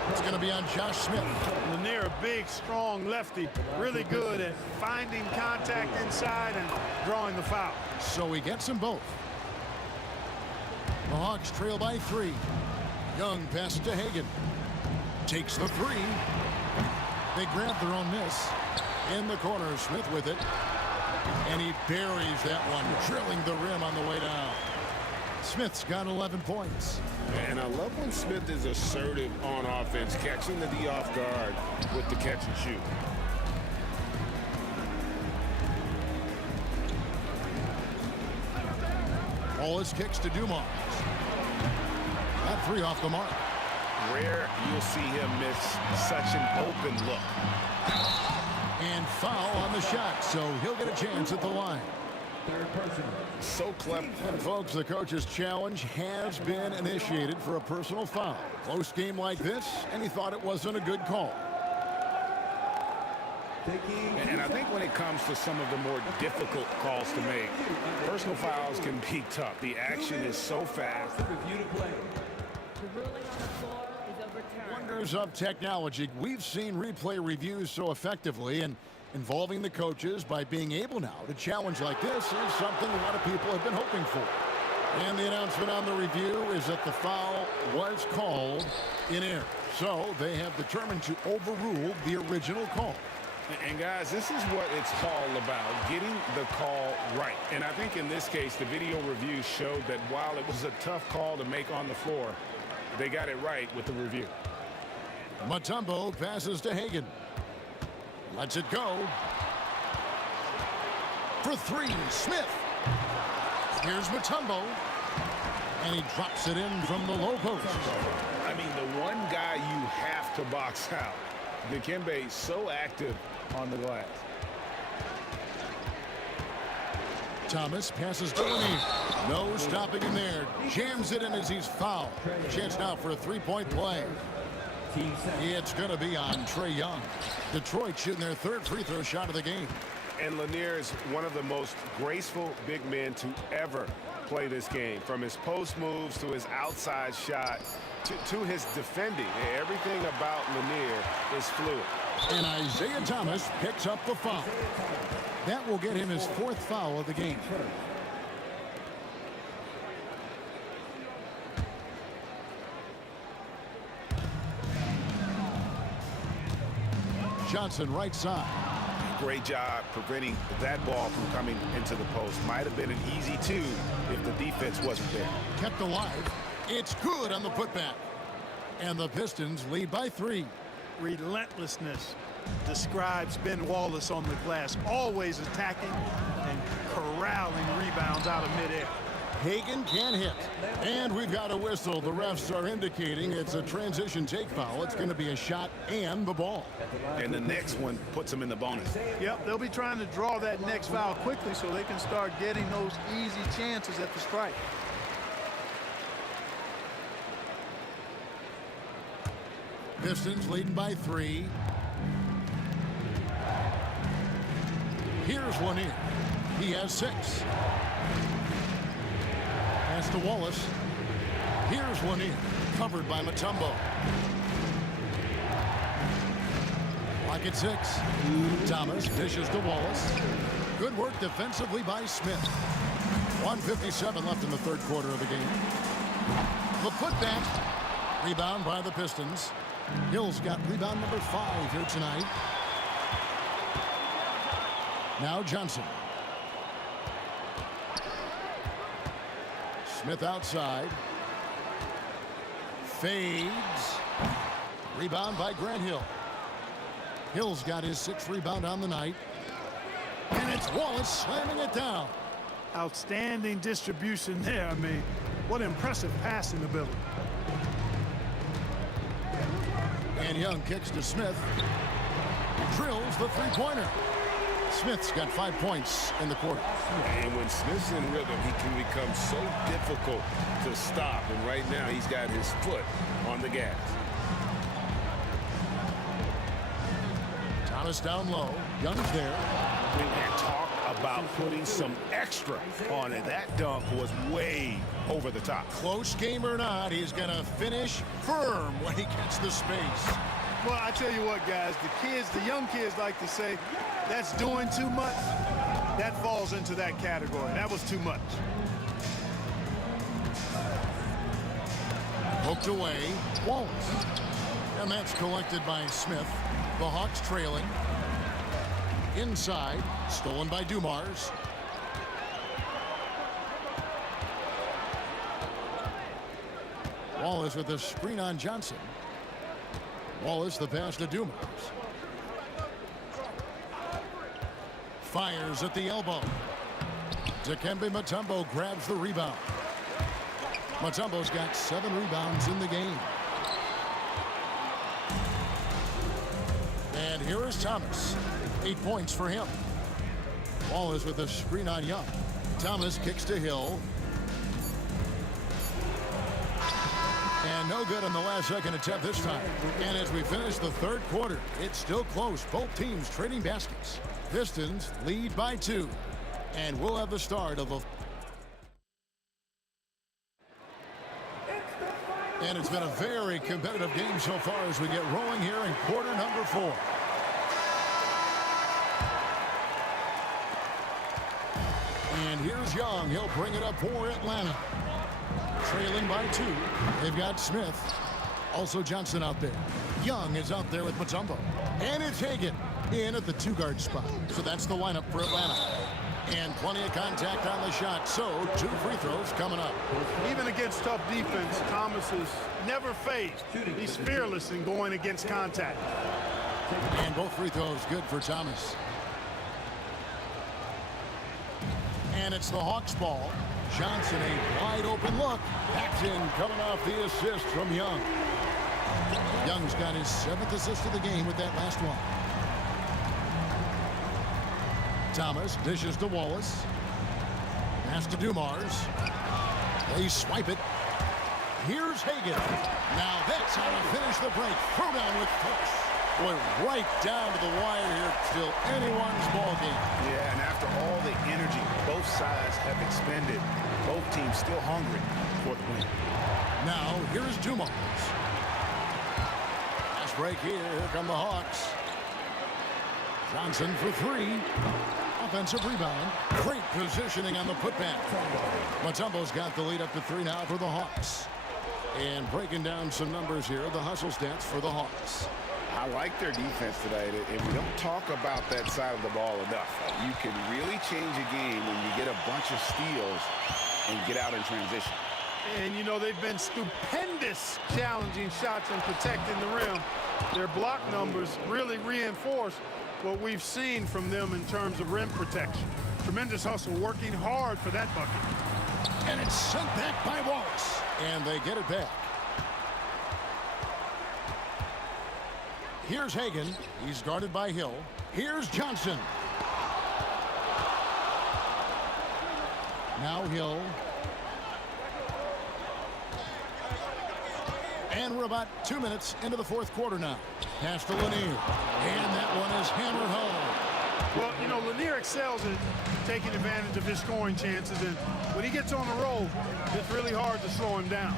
It's going to be on Josh Smith. Lanier, a big, strong lefty, really good at finding contact inside and drawing the foul. So he gets them both. The Hawks trail by 3. Young passes to Hagan. Takes the 3. They grab their own miss. In the corner, Smith with it. And he buries that one, drilling the rim on the way down. Smith's got 11 points. And I love when Smith is assertive on offense, catching the D off guard with the catch and shoot. Wallace kicks to Dumars. That 3 off the mark. Rare you'll see him miss such an open look. And foul on the shot, so he'll get a chance at the line. So clever. And folks, the coach's challenge has been initiated for a personal foul. Close game like this, and he thought it wasn't a good call. And I think when it comes to some of the more difficult calls to make, personal fouls can be tough. The action is so fast. The ruling on the floor is overturned. Wonders of technology. We've seen replay reviews so effectively, and involving the coaches by being able now to challenge like this is something a lot of people have been hoping for. And the announcement on the review is that the foul was called in error. So they have determined to overrule the original call. And guys, this is what it's all about, getting the call right. And I think in this case, the video review showed that while it was a tough call to make on the floor, they got it right with the review. Mutombo passes to Hagan. Lets it go. For 3, Smith. Here's Mutombo. And he drops it in from the low post. I mean, the one guy you have to box out. Dikembe so active on the glass. Thomas passes to Lanier. No stopping him there. Jams it in as he's fouled. Chance now for a 3-point play. It's going to be on Trae Young. Detroit shooting their 3rd free throw shot of the game. And Lanier is one of the most graceful big men to ever play this game. From his post moves to his outside shot to his defending. Everything about Lanier is fluid. And Isaiah Thomas picks up the foul. That will get him his 4th foul of the game. Johnson right side. Great job preventing that ball from coming into the post. Might have been an easy 2 if the defense wasn't there. Kept alive. It's good on the putback. And the Pistons lead by 3. Relentlessness describes Ben Wallace on the glass, always attacking and corralling rebounds out of midair. Hagan can't hit. And we've got a whistle. The refs are indicating it's a transition take foul. It's going to be a shot and the ball. And the next one puts him in the bonus. Yep, they'll be trying to draw that next foul quickly so they can start getting those easy chances at the strike. Pistons leading by 3. Here's Lanier. He has 6. Pass to Wallace. Here's Lanier. Covered by Mutombo. Clock at 6. Thomas dishes to Wallace. Good work defensively by Smith. 1:57 left in the 3rd quarter of the game. The putback. Rebound by the Pistons. Hill's got rebound number 5 here tonight. Now Johnson. Smith outside. Fades. Rebound by Grant Hill. Hill's got his 6th rebound on the night. And it's Wallace slamming it down. Outstanding distribution there. I mean, what impressive passing ability. And Young kicks to Smith. Drills the three-pointer. Smith's got 5 points in the quarter. And when Smith's in rhythm, he can become so difficult to stop. And right now, he's got his foot on the gas. Thomas down low. Young's there. And talk about putting some extra on it. That dunk was way over the top. Close game or not, he's going to finish firm when he gets the space. Well, I tell you what, guys, the young kids like to say, that's doing too much. That falls into that category. That was too much. Poked away. Wallace. And that's collected by Smith. The Hawks trailing. Inside. Stolen by Dumars. Wallace with the screen on Johnson. Wallace the pass to Dumars. Fires at the elbow. Dikembe Mutombo grabs the rebound. Mutombo's got 7 rebounds in the game. And here is Thomas. 8 points for him. Wallace with a screen on Young. Thomas kicks to Hill. And no good on the last second attempt this time. And as we finish the third quarter, it's still close. Both teams trading baskets. Pistons lead by 2. And we'll have the start of the... And it's been a very competitive game so far as we get rolling here in quarter number 4. And here's Young. He'll bring it up for Atlanta. Trailing by 2. They've got Smith. Also Johnson out there. Young is out there with Mutombo. And it's Hagan in at the 2-guard spot. So that's the lineup for Atlanta. And plenty of contact on the shot. So 2 free throws coming up. Even against tough defense, Thomas is never phased. He's fearless in going against contact. And both free throws good for Thomas. And it's the Hawks ball. Johnson, a wide open look. Packed in, coming off the assist from Young. Young's got his 7th assist of the game with that last one. Thomas dishes to Wallace. Pass to Dumars. They swipe it. Here's Hagan. Now that's how to finish the break. Throw down with force. Boy, right down to the wire here. Still anyone's ball game. Yeah, and after all the energy both sides have expended, both teams still hungry for the win. Now, here's Dumars. Last break here. Here come the Hawks. Johnson for 3. Offensive rebound. Great positioning on the putback. Mutombo's got the lead up to 3 now for the Hawks. And breaking down some numbers here, the hustle stats for the Hawks. I like their defense today, and we don't talk about that side of the ball enough. You can really change a game when you get a bunch of steals and get out in transition. And, you know, they've been stupendous challenging shots and protecting the rim. Their block numbers really reinforce what we've seen from them in terms of rim protection. Tremendous hustle, working hard for that bucket. And it's sent back by Wallace. And they get it back. Here's Hagan. He's guarded by Hill. Here's Johnson. Now Hill. And we're about 2 minutes into the fourth quarter now. Pass to Lanier. And that one is hammered home. Well, you know, Lanier excels at taking advantage of his scoring chances, and when he gets on the roll, it's really hard to slow him down.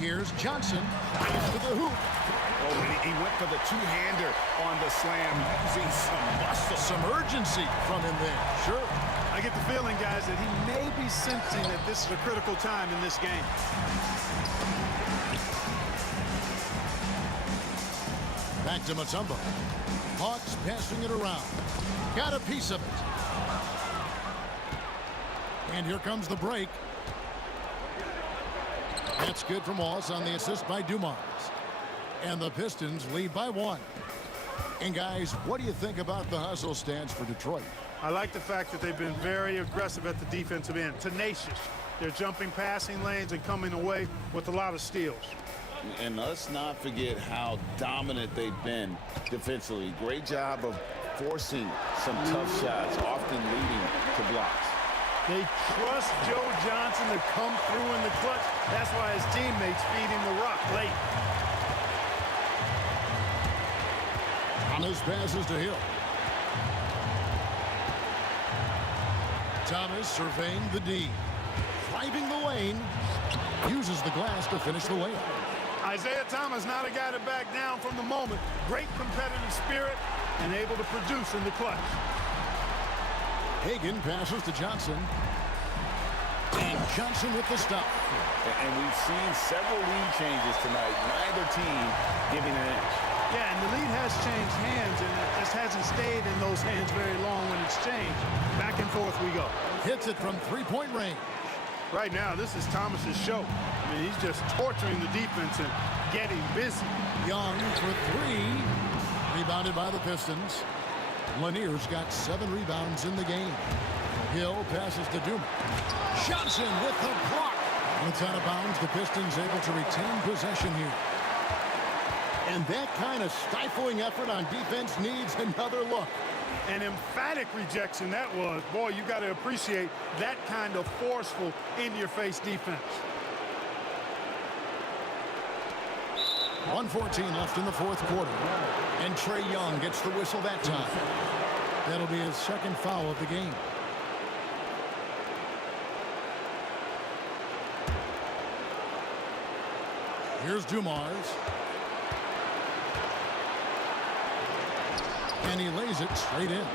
Here's Johnson. To the hoop. Oh, and he went for the two-hander on the slam, using some muscle. Some urgency from him there. Sure. I get the feeling, guys, that he may be sensing that this is a critical time in this game. Back to Mutombo. Hawks passing it around. Got a piece of it. And here comes the break. That's good from Wallace on the assist by Dumars. And the Pistons lead by 1. And guys, what do you think about the hustle stance for Detroit? I like the fact that they've been very aggressive at the defensive end, tenacious. They're jumping passing lanes and coming away with a lot of steals. And let's not forget how dominant they've been defensively. Great job of forcing some tough shots, often leading to blocks. They trust Joe Johnson to come through in the clutch. That's why his teammates feed him the rock late. Thomas passes to Hill. Thomas surveying the D. Driving the lane. Uses the glass to finish the layup. Isaiah Thomas not a guy to back down from the moment. Great competitive spirit and able to produce in the clutch. Hagan passes to Johnson. And Johnson with the stop. And we've seen several lead changes tonight. Neither team giving an inch. Yeah, and the lead has changed hands, and it just hasn't stayed in those hands very long when it's changed. Back and forth we go. Hits it from three-point range. Right now, this is Thomas's show. I mean, he's just torturing the defense and getting busy. Young for three. Rebounded by the Pistons. Lanier's got 7 rebounds in the game. Hill passes to Dumas. Johnson with the block. When it's out of bounds, the Pistons able to retain possession here. And that kind of stifling effort on defense needs another look. An emphatic rejection that was. Boy, you got to appreciate that kind of forceful, in-your-face defense. 1:14 left in the fourth quarter. And Trae Young gets the whistle that time. That'll be his second foul of the game. Here's Dumars. And he lays it straight in.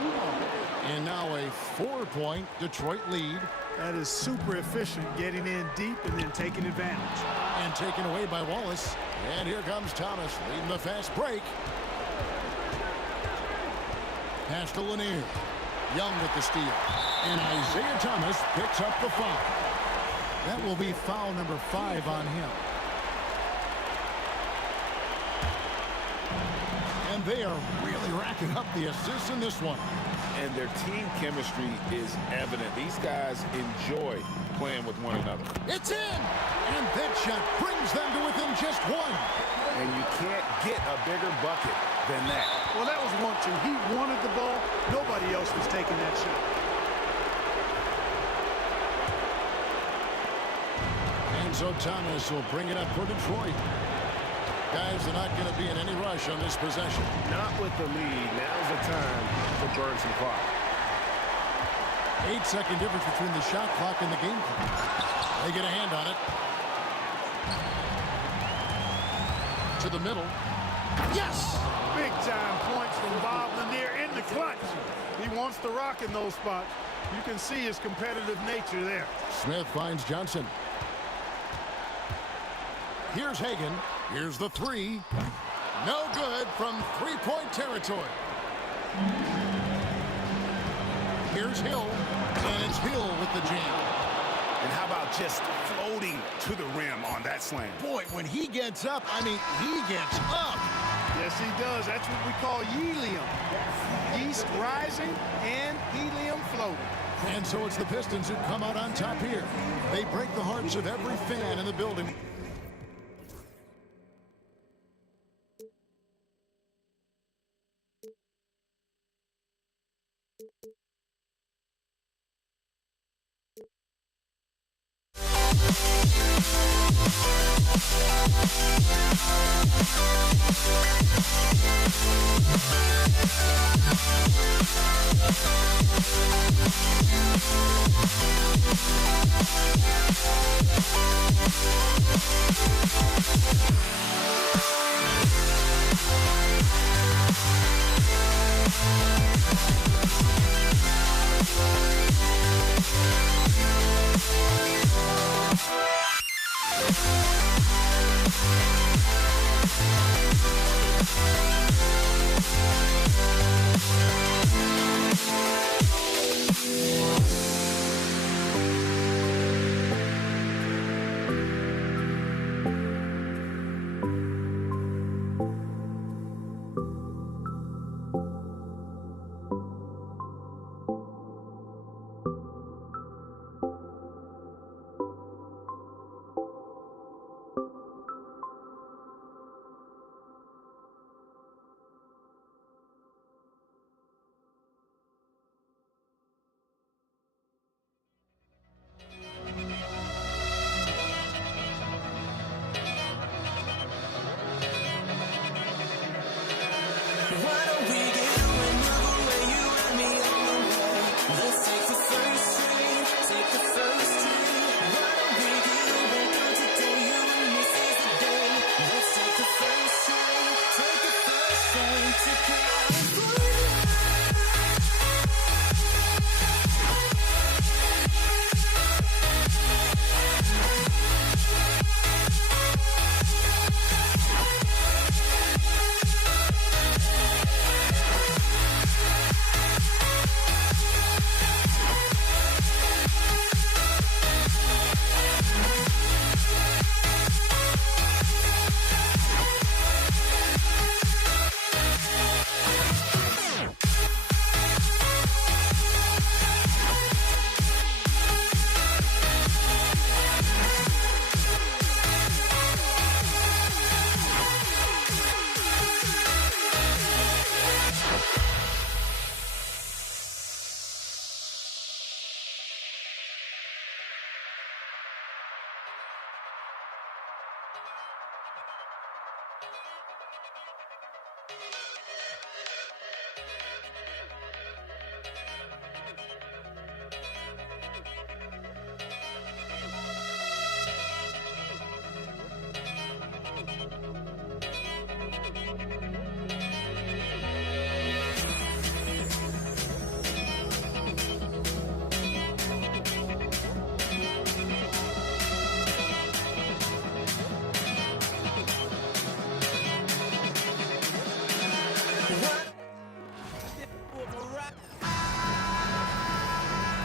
And now a 4-point Detroit lead. That is super efficient, getting in deep and then taking advantage. And taken away by Wallace. And here comes Thomas leading the fast break. Pass to Lanier. Young with the steal. And Isaiah Thomas picks up the foul. That will be foul number 5 on him. And they are really racking up the assists in this one. And their team chemistry is evident. These guys enjoy playing with one another. It's in! And that shot brings them to within just 1. And you can't get a bigger bucket than that. Well, that was 1-2. He wanted the ball. Nobody else was taking that shot. And so Thomas will bring it up for Detroit. Guys are not going to be in any rush on this possession. Not with the lead. Now's the time to burn some clock. 8-second difference between the shot clock and the game clock. They get a hand on it. To the middle. Yes! Big time points from Bob Lanier in the clutch. He wants to rock in those spots. You can see his competitive nature there. Smith finds Johnson. Here's Hagan. Here's the 3. No good from 3-point territory. Here's Hill. And it's Hill with the jam. And how about just floating to the rim on that slam? Boy, when he gets up, I mean, he gets up. Yes, he does. That's what we call helium. Yeast rising and helium floating. And so it's the Pistons who come out on top here. They break the hearts of every fan in the building.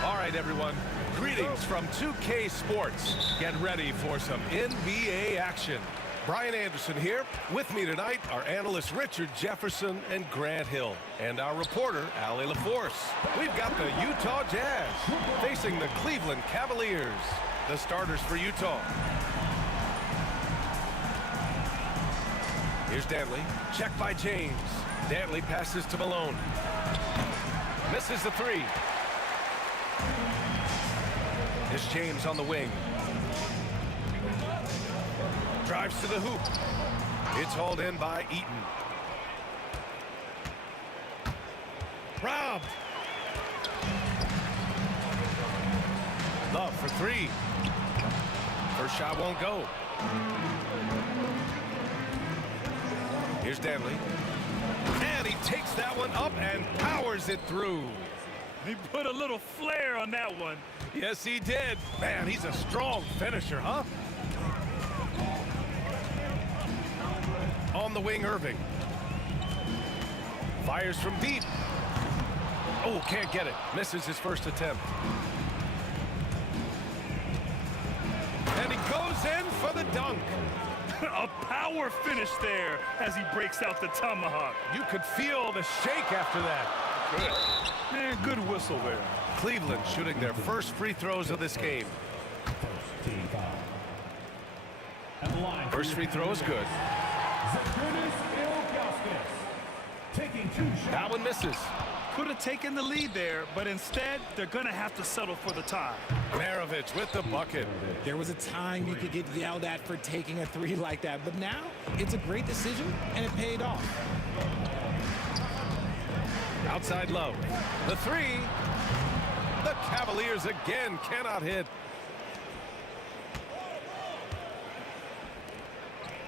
All right, everyone. Greetings from 2K Sports. Get ready for some NBA action. Brian Anderson here. With me tonight are analysts Richard Jefferson and Grant Hill, and our reporter, Allie LaForce. We've got the Utah Jazz facing the Cleveland Cavaliers. The starters for Utah. Here's Dantley. Check by James. Dantley passes to Malone. Misses the three. Here's James on the wing. Drives to the hoop. It's hauled in by Eaton. Robbed. Love for three. First shot won't go. Here's Dantley. And he takes that one up and powers it through. He put a little flair on that one. Yes, he did. Man, he's a strong finisher, huh? On the wing, Irving. Fires from deep. Oh, can't get it. Misses his first attempt. And he goes in for the dunk. A power finish there as he breaks out the tomahawk. You could feel the shake after that. Good. Man, good whistle there. Cleveland shooting their first free throws of this game. First free throw is good. That one misses. Could have taken the lead there, but instead, they're going to have to settle for the tie. Maravich with the bucket. There was a time you could get yelled at for taking a three like that, but now it's a great decision, and it paid off. Outside Love. The three. The Cavaliers again cannot hit.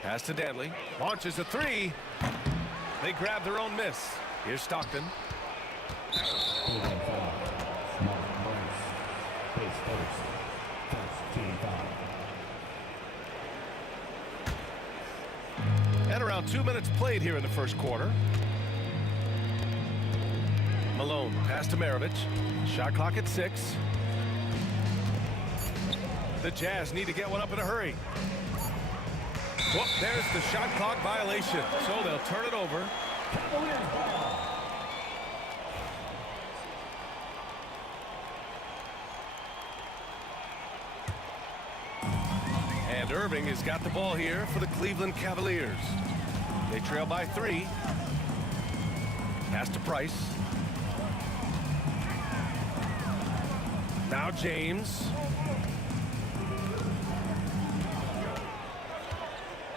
Pass to Dantley. Launches a three. They grab their own miss. Here's Stockton. And around 2 minutes played here in the first quarter. Malone, pass to Maravich. Shot clock at 6. The Jazz need to get one up in a hurry. Well, there's the shot clock violation, so they'll turn it over. And Irving has got the ball here for the Cleveland Cavaliers. They trail by 3. Pass to Price. Now James.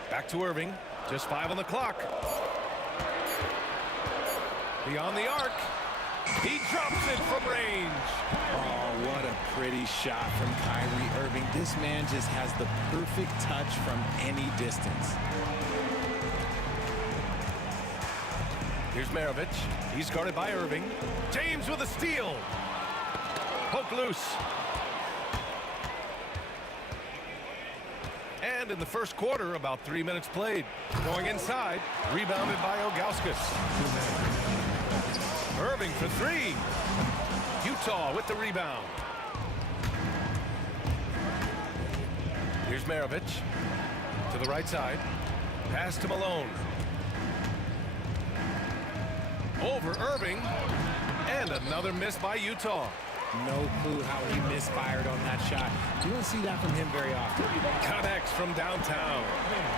Back to Irving. Just 5 on the clock. Beyond the arc. He drops it from range. Oh, what a pretty shot from Kyrie Irving. This man just has the perfect touch from any distance. Here's Maravich. He's guarded by Irving. James with a steal. Poke loose. And in the first quarter, about 3 minutes played. Going inside. Rebounded by Ilgauskas. Irving for 3. Utah with the rebound. Here's Maravich. To the right side. Pass to Malone. Over Irving. And another miss by Utah. No clue how he misfired on that shot. You don't see that from him very often. Connects from downtown.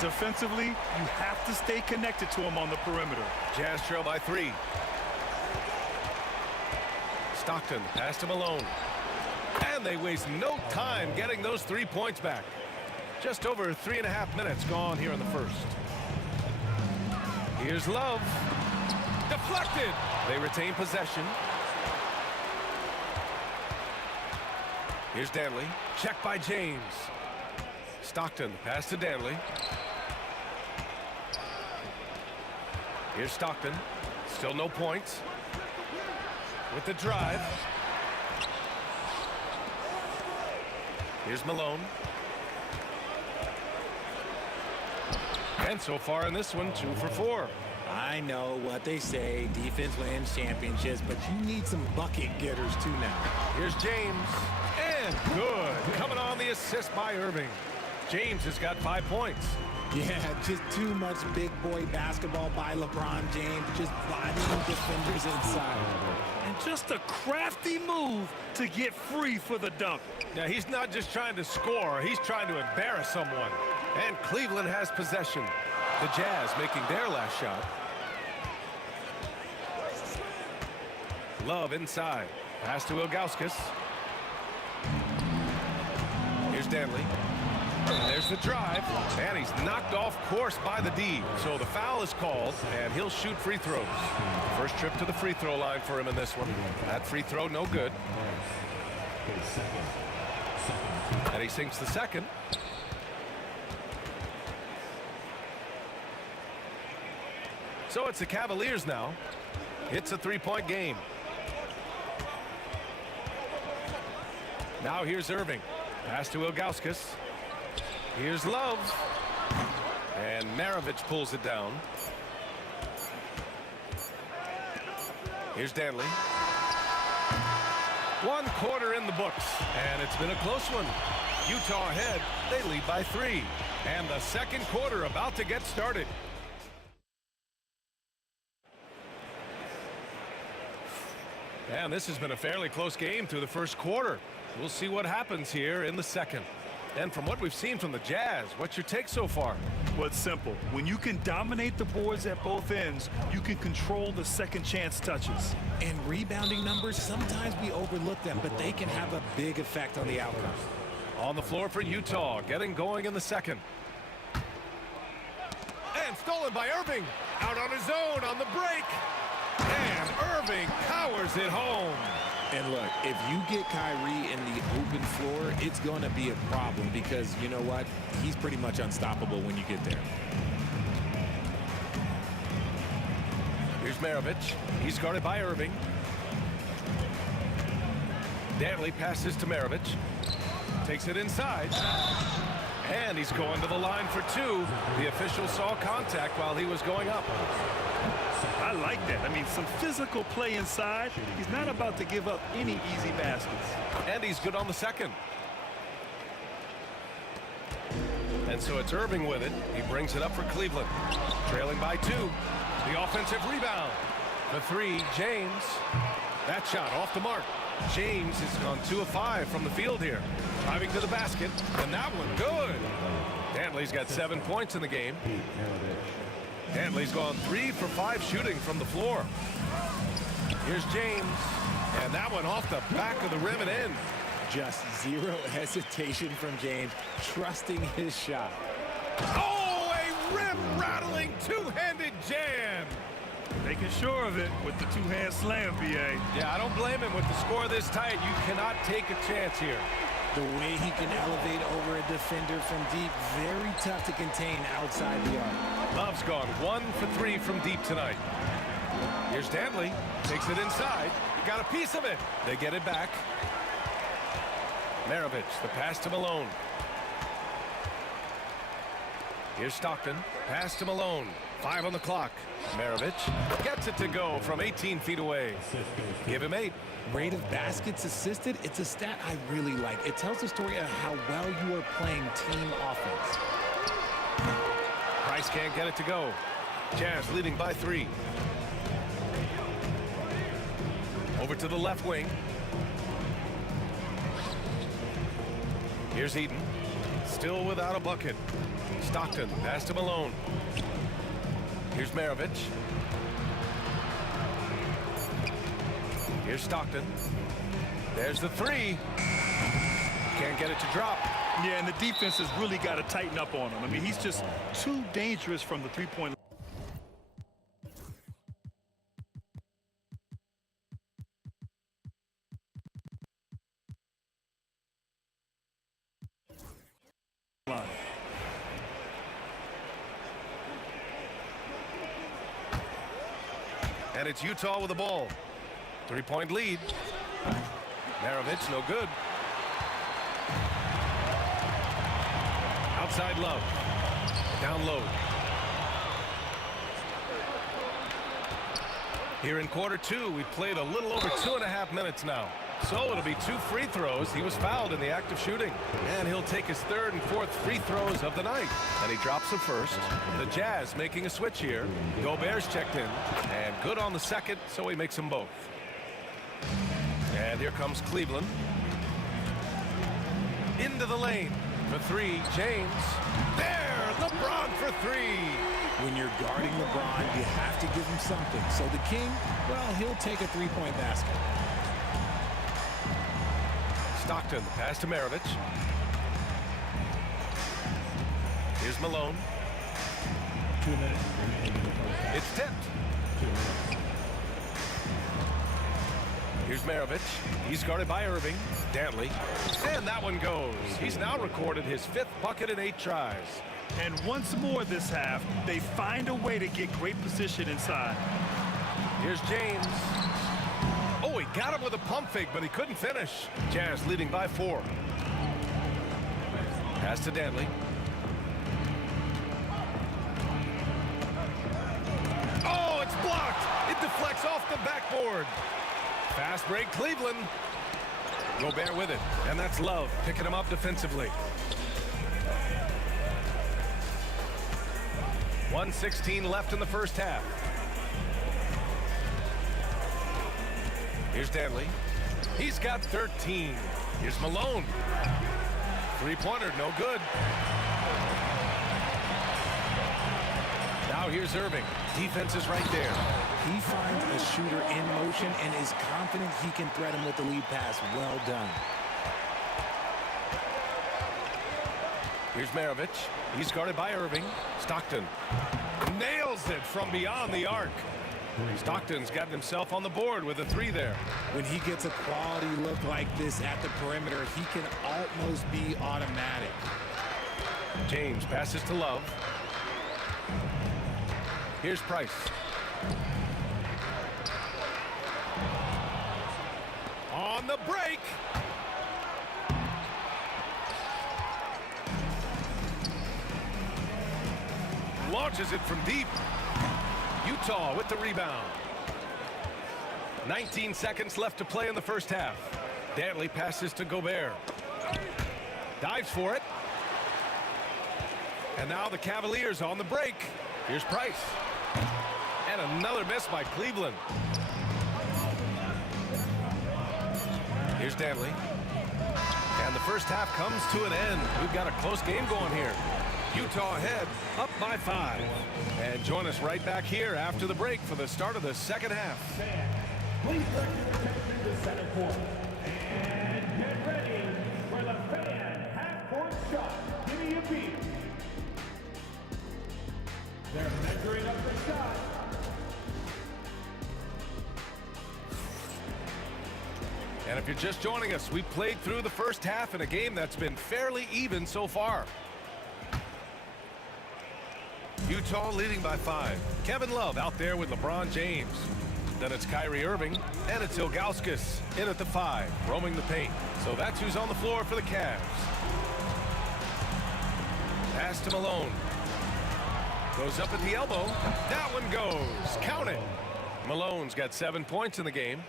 Defensively, you have to stay connected to him on the perimeter. Jazz trail by 3. Stockton, pass to Malone. And they waste no time getting those 3 points back. Just over 3.5 minutes gone here in the first. Here's Love. Deflected. They retain possession. Here's Danley. Check by James. Stockton. Pass to Danley. Here's Stockton. Still no points. With the drive. Here's Malone. And so far in this one, 2 for 4. I know what they say, defense wins championships, but you need some bucket getters too now. Here's James. And good. Coming on the assist by Irving. James has got 5 points. Yeah, just too much big boy basketball by LeBron James, just bodying defenders inside. And just a crafty move to get free for the dunk. Now, he's not just trying to score, he's trying to embarrass someone. And Cleveland has possession. The Jazz making their last shot. Love inside. Pass to Ilgauskas. Here's Danley. And there's the drive. And he's knocked off course by the D. So the foul is called, and he'll shoot free throws. First trip to the free throw line for him in this one. That free throw, no good. And he sinks the second. So it's the Cavaliers now. It's a 3-point game. Now here's Irving. Pass to Ilgauskas. Here's Love. And Maravich pulls it down. Here's Danley. 1 quarter in the books. And it's been a close one. Utah ahead. They lead by 3. And the second quarter about to get started. And this has been a fairly close game through the first quarter. We'll see what happens here in the second. And from what we've seen from the Jazz, what's your take so far? Well, it's simple. When you can dominate the boards at both ends, you can control the second chance touches. And rebounding numbers, sometimes we overlook them, but they can have a big effect on the outcome. On the floor for Utah, getting going in the second. And stolen by Irving. Out on his own on the break. And Irving powers it home. And look, if you get Kyrie in the open floor, it's going to be a problem because, you know what? He's pretty much unstoppable when you get there. Here's Maravich. He's guarded by Irving. Danley passes to Maravich. Takes it inside. And he's going to the line for 2. The official saw contact while he was going up. I like that. I mean, some physical play inside. He's not about to give up any easy baskets. And he's good on the second. And so it's Irving with it. He brings it up for Cleveland. Trailing by 2. The offensive rebound. The 3, James. That shot off the mark. James has gone 2 of 5 from the field here. Driving to the basket. And that one good. Danley's got 7 points in the game. Danley's gone 3 for 5 shooting from the floor. Here's James. And that one off the back of the rim and in. Just zero hesitation from James, trusting his shot. Oh, a rim-rattling two-handed jam. Making sure of it with the two-hand slam, B.A. Yeah, I don't blame him. With the score this tight, you cannot take a chance here. The way he can elevate over a defender from deep, very tough to contain outside the arc. Love's gone 1 for 3 from deep tonight. Here's Danley. Takes it inside. Got a piece of it. They get it back. Maravich, the pass to Malone. Here's Stockton. Pass to Malone. 5 on the clock. Maravich gets it to go from 18 feet away. Give him 8. Rate of baskets assisted, it's a stat I really like. It tells the story of how well you are playing team offense. Price can't get it to go. Jazz leading by 3. Over to the left wing. Here's Eden. Still without a bucket. Stockton, pass to Malone. Here's Maravich. Here's Stockton. There's the 3. Can't get it to drop. Yeah, and the defense has really got to tighten up on him. I mean, he's just too dangerous from the three-point line. And it's Utah with the ball. 3-point lead. Maravich, no good. Outside Love. Down low. Here in quarter two, we've played a little over 2.5 minutes now. So it'll be 2 free throws. He was fouled in the act of shooting. And he'll take his 3rd and 4th free throws of the night. And he drops the first. The Jazz making a switch here. Gobert's checked in. And good on the second, so he makes them both. And here comes Cleveland. Into the lane for 3, James. There, LeBron for 3. When you're guarding LeBron, you have to give him something. So the King, well, he'll take a 3-point basket. Stockton, pass to Maravich. Here's Malone. 2 minutes remaining. It's tipped. 2 minutes. Here's Maravich. He's guarded by Irving. Dantley. And that one goes. He's now recorded his 5th bucket in 8 tries. And once more this half, they find a way to get great position inside. Here's James. Oh, he got him with a pump fake, but he couldn't finish. Jazz leading by 4. Pass to Dantley. Oh, it's blocked. It deflects off the backboard. Fast break, Cleveland. Gobert with it, and that's Love picking him up defensively. 1:16 left in the first half. Here's Dantley. He's got 13. Here's Malone. 3-pointer, no good. Now here's Irving. Defense is right there. He finds a shooter in motion and is confident he can thread him with the lead pass. Well done. Here's Maravich. He's guarded by Irving. Stockton nails it from beyond the arc. Stockton's got himself on the board with a 3 there. When he gets a quality look like this at the perimeter, he can almost be automatic. James passes to Love. Here's Price. On the break. Launches it from deep. Utah with the rebound. 19 seconds left to play in the first half. Dantley passes to Gobert. Dives for it. And now the Cavaliers on the break. Here's Price. And another miss by Cleveland. Here's Dantley. And the first half comes to an end. We've got a close game going here. Utah ahead, up by 5. And join us right back here after the break for the start of the second half. Please direct your attention to center court. And get ready for the fan half-court shot. Give me a beat. They're measuring up the shot. And if you're just joining us, we've played through the first half in a game that's been fairly even so far. Utah leading by 5. Kevin Love out there with LeBron James. Then it's Kyrie Irving, and it's Ilgauskas in at the 5, roaming the paint. So that's who's on the floor for the Cavs. Pass to Malone. Goes up at the elbow. That one goes. Count it. Malone's got 7 points in the game.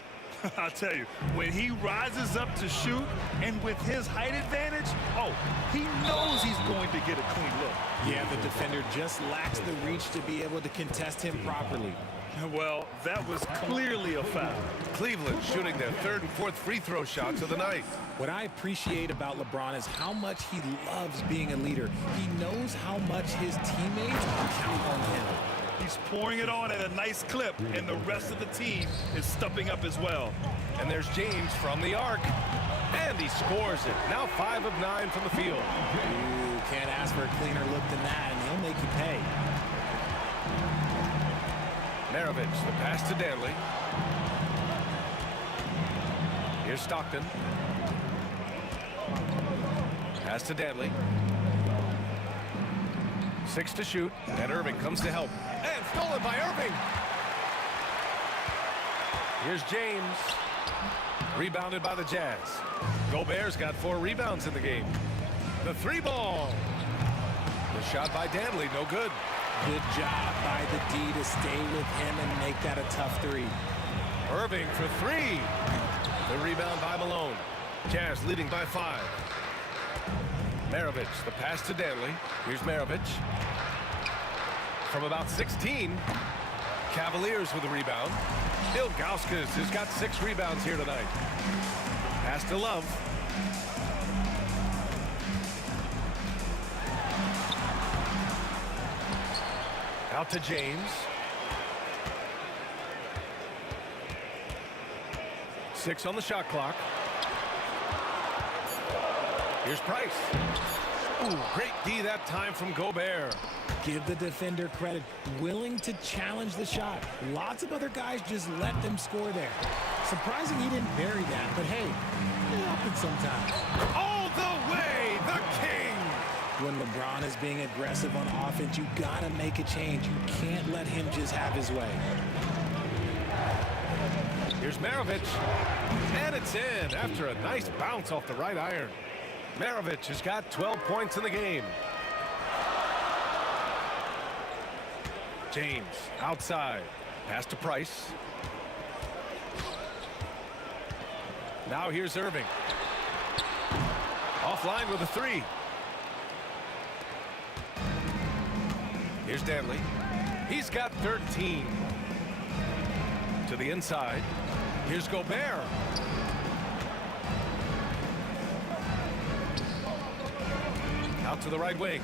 I'll tell you, when he rises up to shoot, and with his height advantage, oh, he knows he's going to get a clean look. Yeah, the defender just lacks the reach to be able to contest him properly. Well, that was clearly a foul. Cleveland shooting their 3rd and 4th free throw shots of the night. What I appreciate about LeBron is how much he loves being a leader. He knows how much his teammates count on him. He's pouring it on at a nice clip, and the rest of the team is stepping up as well. And there's James from the arc. And he scores it. Now 5 of 9 from the field. Ooh, can't ask for a cleaner look than that, and he'll make you pay. Maravich, the pass to Dantley. Here's Stockton. Pass to Dantley. 6 to shoot, and Irving comes to help. And stolen by Irving. Here's James. Rebounded by the Jazz. Gobert's got 4 rebounds in the game. The 3-ball. The shot by Danley, no good. Good job by the D to stay with him and make that a tough 3. Irving for 3. The rebound by Malone. Jazz leading by 5. Maravich, the pass to Danley. Here's Maravich. From about 16. Cavaliers with the rebound. Ilgauskas has got 6 rebounds here tonight. Pass to Love. Out to James. 6 on the shot clock. Here's Price. Ooh, great D that time from Gobert. Give the defender credit. Willing to challenge the shot. Lots of other guys just let them score there. Surprising he didn't bury that, but hey, it happens sometimes. All the way, the king! When LeBron is being aggressive on offense, you gotta make a change. You can't let him just have his way. Here's Maravich. And it's in after a nice bounce off the right iron. Maravich has got 12 points in the game. James outside. Pass to Price. Now here's Irving. Offline with a 3. Here's Danley. He's got 13. To the inside. Here's Gobert. Out to the right wing.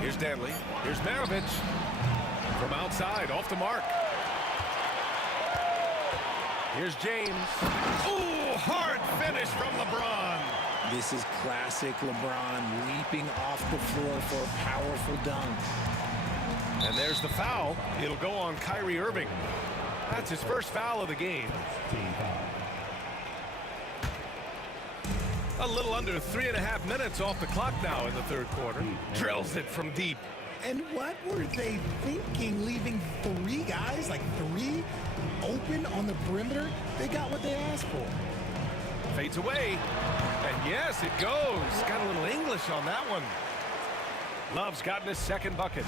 Here's Danley. Here's Maravich. From outside, off the mark. Here's James. Ooh, hard finish from LeBron. This is classic LeBron leaping off the floor for a powerful dunk. And there's the foul. It'll go on Kyrie Irving. That's his first foul of the game. A little under 3.5 minutes off the clock now in the third quarter. Drills it from deep. And what were they thinking, leaving 3 guys, like 3, open on the perimeter? They got what they asked for. Fades away. And yes, it goes. Got a little English on that one. Love's gotten his second bucket.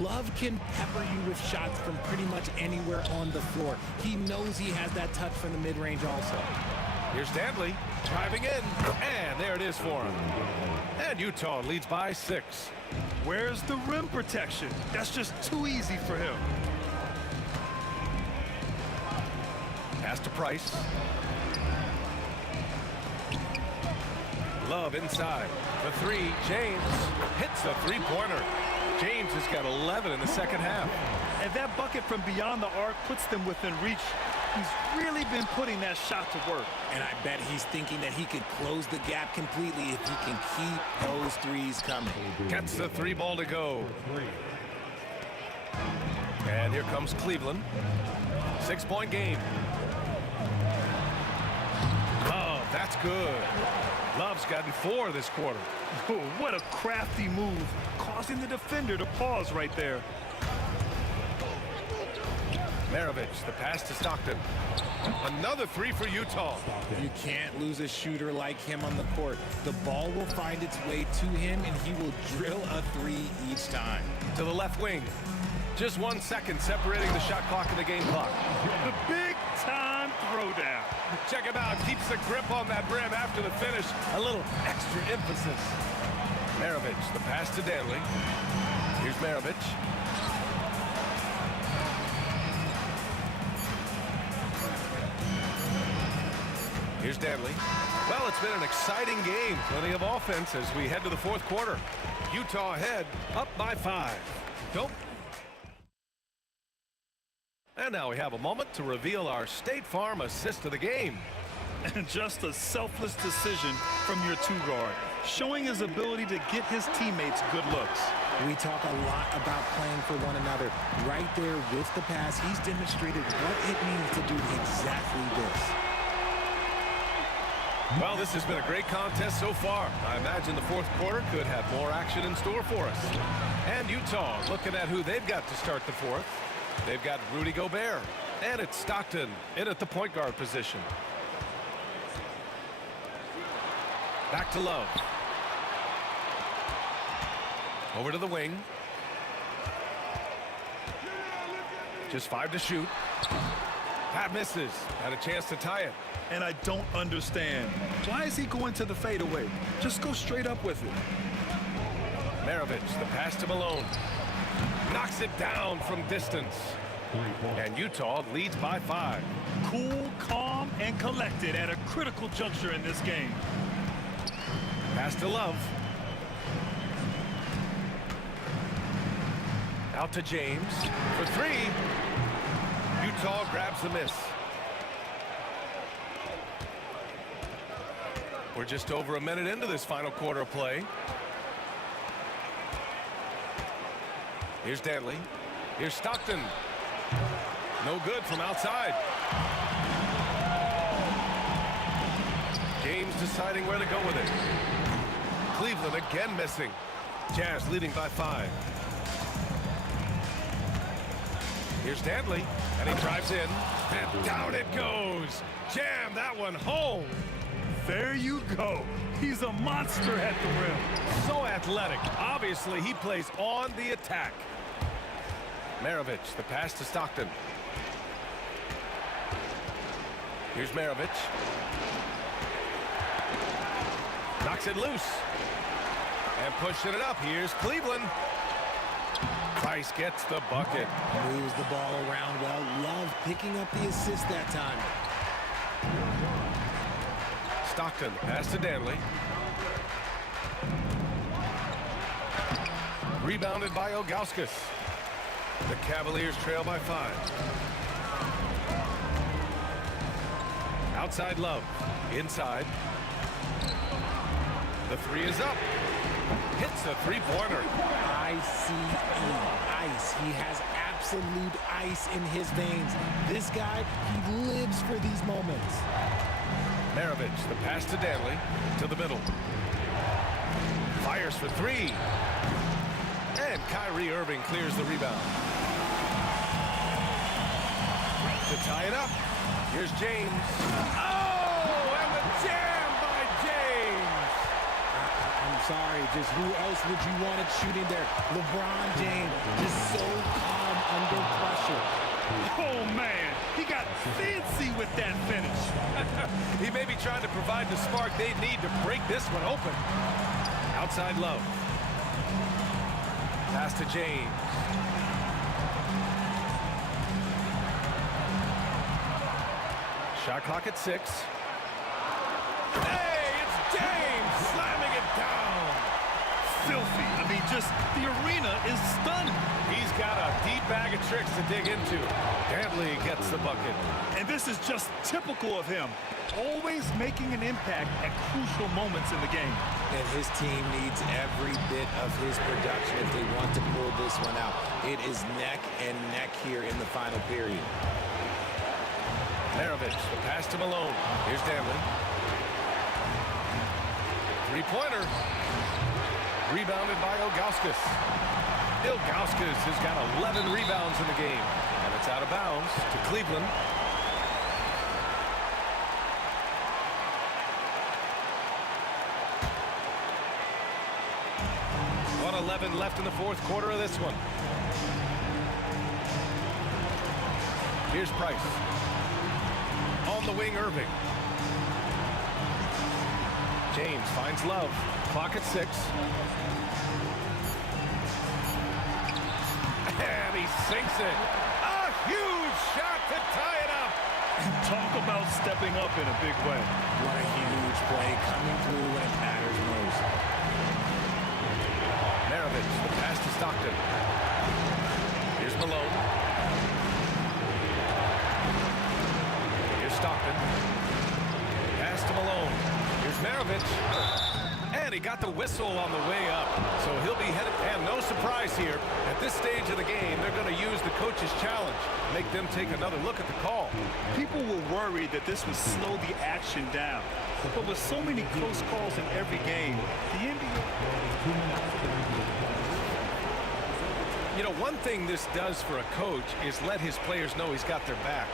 Love can pepper you with shots from pretty much anywhere on the floor. He knows he has that touch from the mid-range also. Here's Danley driving in, and there it is for him. And Utah leads by 6. Where's the rim protection? That's just too easy for him. Pass to Price. Love inside. The 3, James hits the 3-pointer. James has got 11 in the second half. And that bucket from beyond the arc puts them within reach. He's really been putting that shot to work. And I bet he's thinking that he could close the gap completely if he can keep those 3s coming. Gets the 3-ball to go. And here comes Cleveland. 6-point game. Oh, that's good. Love's gotten 4 this quarter. Oh, what a crafty move, causing the defender to pause right there. Maravich, the pass to Stockton. Another 3 for Utah. You can't lose a shooter like him on the court. The ball will find its way to him, and he will drill a 3 each time. To the left wing. Just 1 second separating the shot clock and the game clock. The big-time throwdown. Check him out. Keeps the grip on that rim after the finish. A little extra emphasis. Maravich, the pass to Danley. Here's Maravich. Here's Danley. Well, it's been an exciting game. Plenty of offense as we head to the fourth quarter. Utah ahead, up by 5. Go. And now we have a moment to reveal our State Farm assist of the game. And just a selfless decision from your 2-guard, showing his ability to get his teammates good looks. We talk a lot about playing for one another. Right there with the pass, he's demonstrated what it means to do exactly this. Well, this has been a great contest so far. I imagine the fourth quarter could have more action in store for us. And Utah looking at who they've got to start the fourth. They've got Rudy Gobert. And it's Stockton in at the point guard position. Back to Love. Over to the wing. Just 5 to shoot. That misses. Had a chance to tie it. And I don't understand. Why is he going to the fadeaway? Just go straight up with it. Maravich, the pass to Malone. Knocks it down from distance. And Utah leads by 5. Cool, calm, and collected at a critical juncture in this game. Pass to Love. Out to James for 3. Utah grabs the miss. We're just over a minute into this final quarter of play. Here's Dantley. Here's Stockton. No good from outside. James deciding where to go with it. Cleveland again missing. Jazz leading by 5. Here's Dantley, and he drives in, and down it goes. Jam that one home. There you go. He's a monster at the rim. So athletic. Obviously, he plays on the attack. Maravich, the pass to Stockton. Here's Maravich. Knocks it loose. And pushing it up. Here's Cleveland. Price gets the bucket. Moves the ball around well. Love picking up the assist that time. Stockton, pass to Dantley. Rebounded by Ilgauskas. The Cavaliers trail by 5. Outside Love. Inside. The 3 is up. Hits the 3-pointer. ICE. Ice. He has absolute ice in his veins. This guy, he lives for these moments. Maravich, the pass to Dantley. To the middle. Fires for 3. And Kyrie Irving clears the rebound. To tie it up, here's James. Oh, and the jam by James. I'm sorry, just who else would you want it shooting there? LeBron James, just so calm under pressure. Oh, man, he got fancy with that finish. He may be trying to provide the spark they need to break this one open. Outside Love. Pass to James. Shot clock at 6. Hey, it's James slamming it down. Filthy. I mean, just the arena is stunned. He's got a deep bag of tricks to dig into. Dantley gets the bucket. And this is just typical of him. Always making an impact at crucial moments in the game. And his team needs every bit of his production if they want to pull this one out. It is neck and neck here in the final period. Maravich, the pass to Malone. Here's Dantley. 3-pointer. Rebounded by Ilgauskas. Ilgauskas has got 11 rebounds in the game. And it's out of bounds to Cleveland. 1:11 left in the 4th quarter of this one. Here's Price. On the wing, Irving. James finds Love. Clock at 6. And he sinks it. A huge shot to tie it up. Talk about stepping up in a big way. What a huge play coming through when it matters most. Maravich, the pass to Stockton. Here's Malone. Here's Stockton. Pass to Malone. Here's Maravich. And he got the whistle on the way up. So he'll be headed. And no surprise here. At this stage of the game, they're going to use the coach's challenge. Make them take another look at the call. People were worried that this would slow the action down. But with so many close calls in every game, the NBA... You know, one thing this does for a coach is let his players know he's got their back.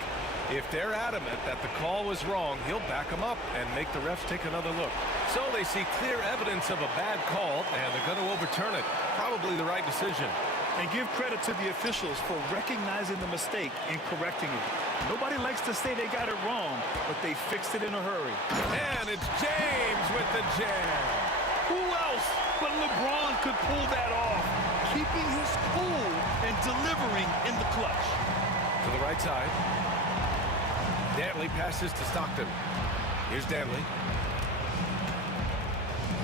If they're adamant that the call was wrong, he'll back them up and make the refs take another look. So they see clear evidence of a bad call, and they're going to overturn it. Probably the right decision. And give credit to the officials for recognizing the mistake and correcting it. Nobody likes to say they got it wrong, but they fixed it in a hurry. And it's James with the jam. Who else but LeBron could pull that off, keeping his cool and delivering in the clutch. To the right side. Dantley passes to Stockton. Here's Dantley.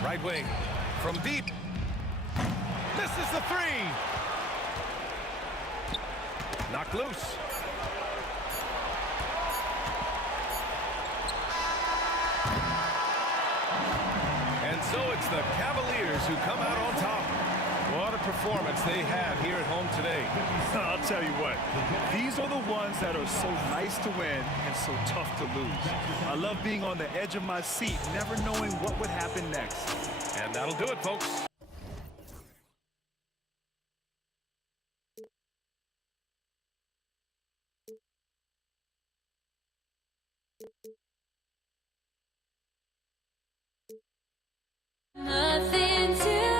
Right wing. From deep. Misses the three. Knocked loose. And so it's the Cavaliers who come out on top. What a performance they had here at home today. I'll tell you what, these are the ones that are so nice to win and so tough to lose. I love being on the edge of my seat, never knowing what would happen next. And that'll do it, folks. Nothing to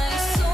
my soul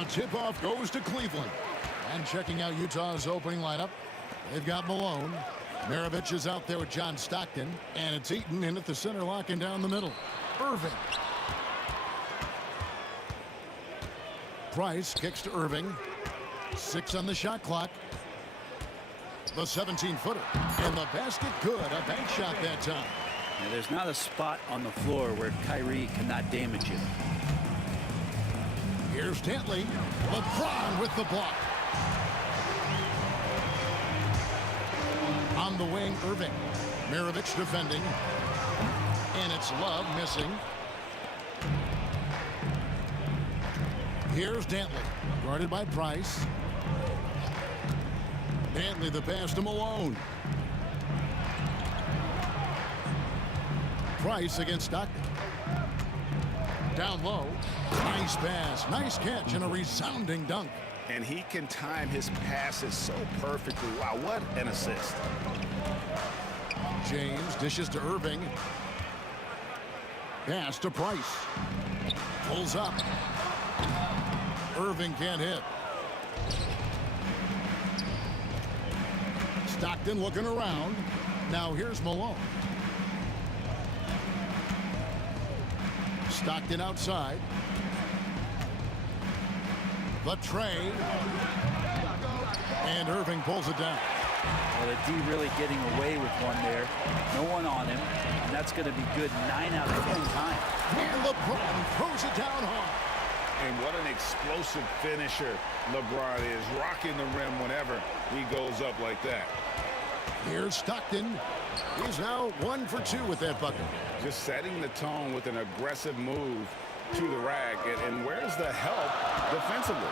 The tip-off goes to Cleveland. And checking out Utah's opening lineup, they've got Malone. Maravich is out there with John Stockton. And it's Eaton in at the center, locking down the middle. Irving. Price kicks to Irving. 6 on the shot clock. The 17-footer. And the basket good. A bank shot that time. Now, there's not a spot on the floor where Kyrie cannot damage you. Here's Dantley. LeBron with the block. On the wing, Irving. Maravich defending. And it's Love missing. Here's Dantley. Guarded by Price. Dantley the pass to Malone. Price against Stockton. Down low. Nice pass. Nice catch and a resounding dunk. And he can time his passes so perfectly. Wow, what an assist. James dishes to Irving. Pass to Price. Pulls up. Irving can't hit. Stockton looking around. Now here's Malone. Stockton outside. The trade. And Irving pulls it down. Well, the D really getting away with one there. No one on him. And that's going to be good 9 out of 10 times. And LeBron throws it down hard. And what an explosive finisher LeBron is. Rocking the rim whenever he goes up like that. Here's Stockton. He's now 1 for 2 with that bucket. Just setting the tone with an aggressive move to the rack. And where's the help defensively?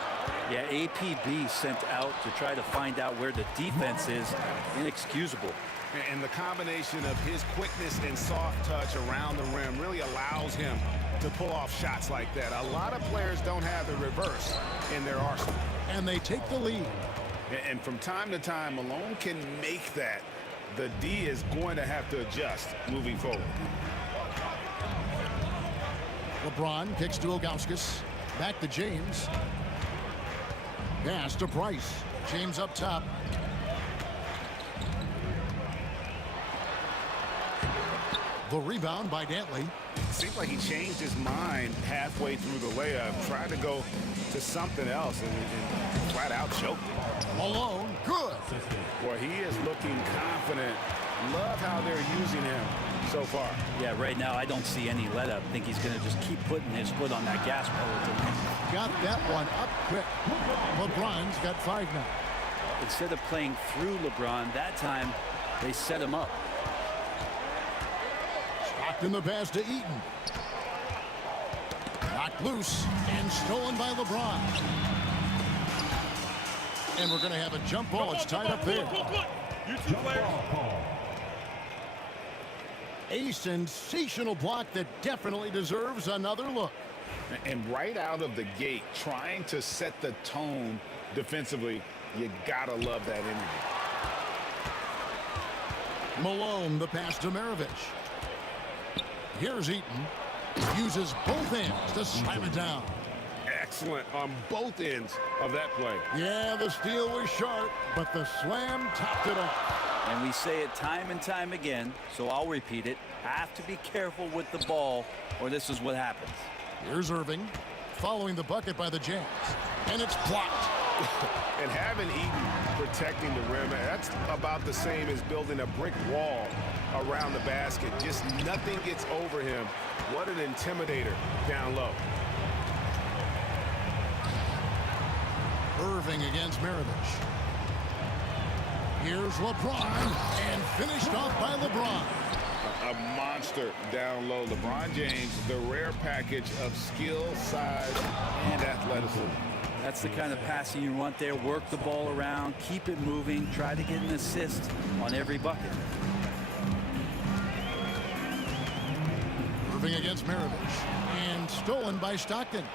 Yeah, APB sent out to try to find out where the defense is. Inexcusable. And the combination of his quickness and soft touch around the rim really allows him to pull off shots like that. A lot of players don't have the reverse in their arsenal. And they take the lead. And from time to time, Malone can make that. The D is going to have to adjust moving forward. LeBron kicks to Ilgauskas. Back to James. Pass to Price. James up top. The rebound by Dantley. Seems like he changed his mind halfway through the layup, tried to go to something else, and flat out choked it. Malone, good. Boy, he is looking confident. Love how they're using him so far. Yeah, right now I don't see any let up. I think he's going to just keep putting his foot on that gas pedal. Got that one up quick. LeBron's got 5 now. Instead of playing through LeBron, that time they set him up. Stockton the pass to Eaton. Knocked loose and stolen by LeBron. And we're going to have a jump ball. It's tied up there. A sensational block that definitely deserves another look. And right out of the gate, trying to set the tone defensively, you gotta love that energy. Malone, the pass to Maravich. Here's Eaton. Uses both ends to slam it down. Excellent on both ends of that play. Yeah, the steal was sharp, but the slam topped it off. And we say it time and time again, so I'll repeat it. Have to be careful with the ball, or this is what happens. Here's Irving, following the bucket by the Jazz. And it's blocked. And having Eaton protecting the rim, that's about the same as building a brick wall around the basket. Just nothing gets over him. What an intimidator down low. Irving against Maravich. Here's LeBron, and finished off by LeBron. A monster down low. LeBron James, the rare package of skill, size, and athleticism. That's the kind of passing you want there. Work the ball around, keep it moving, try to get an assist on every bucket. Irving against Maravich, and stolen by Stockton.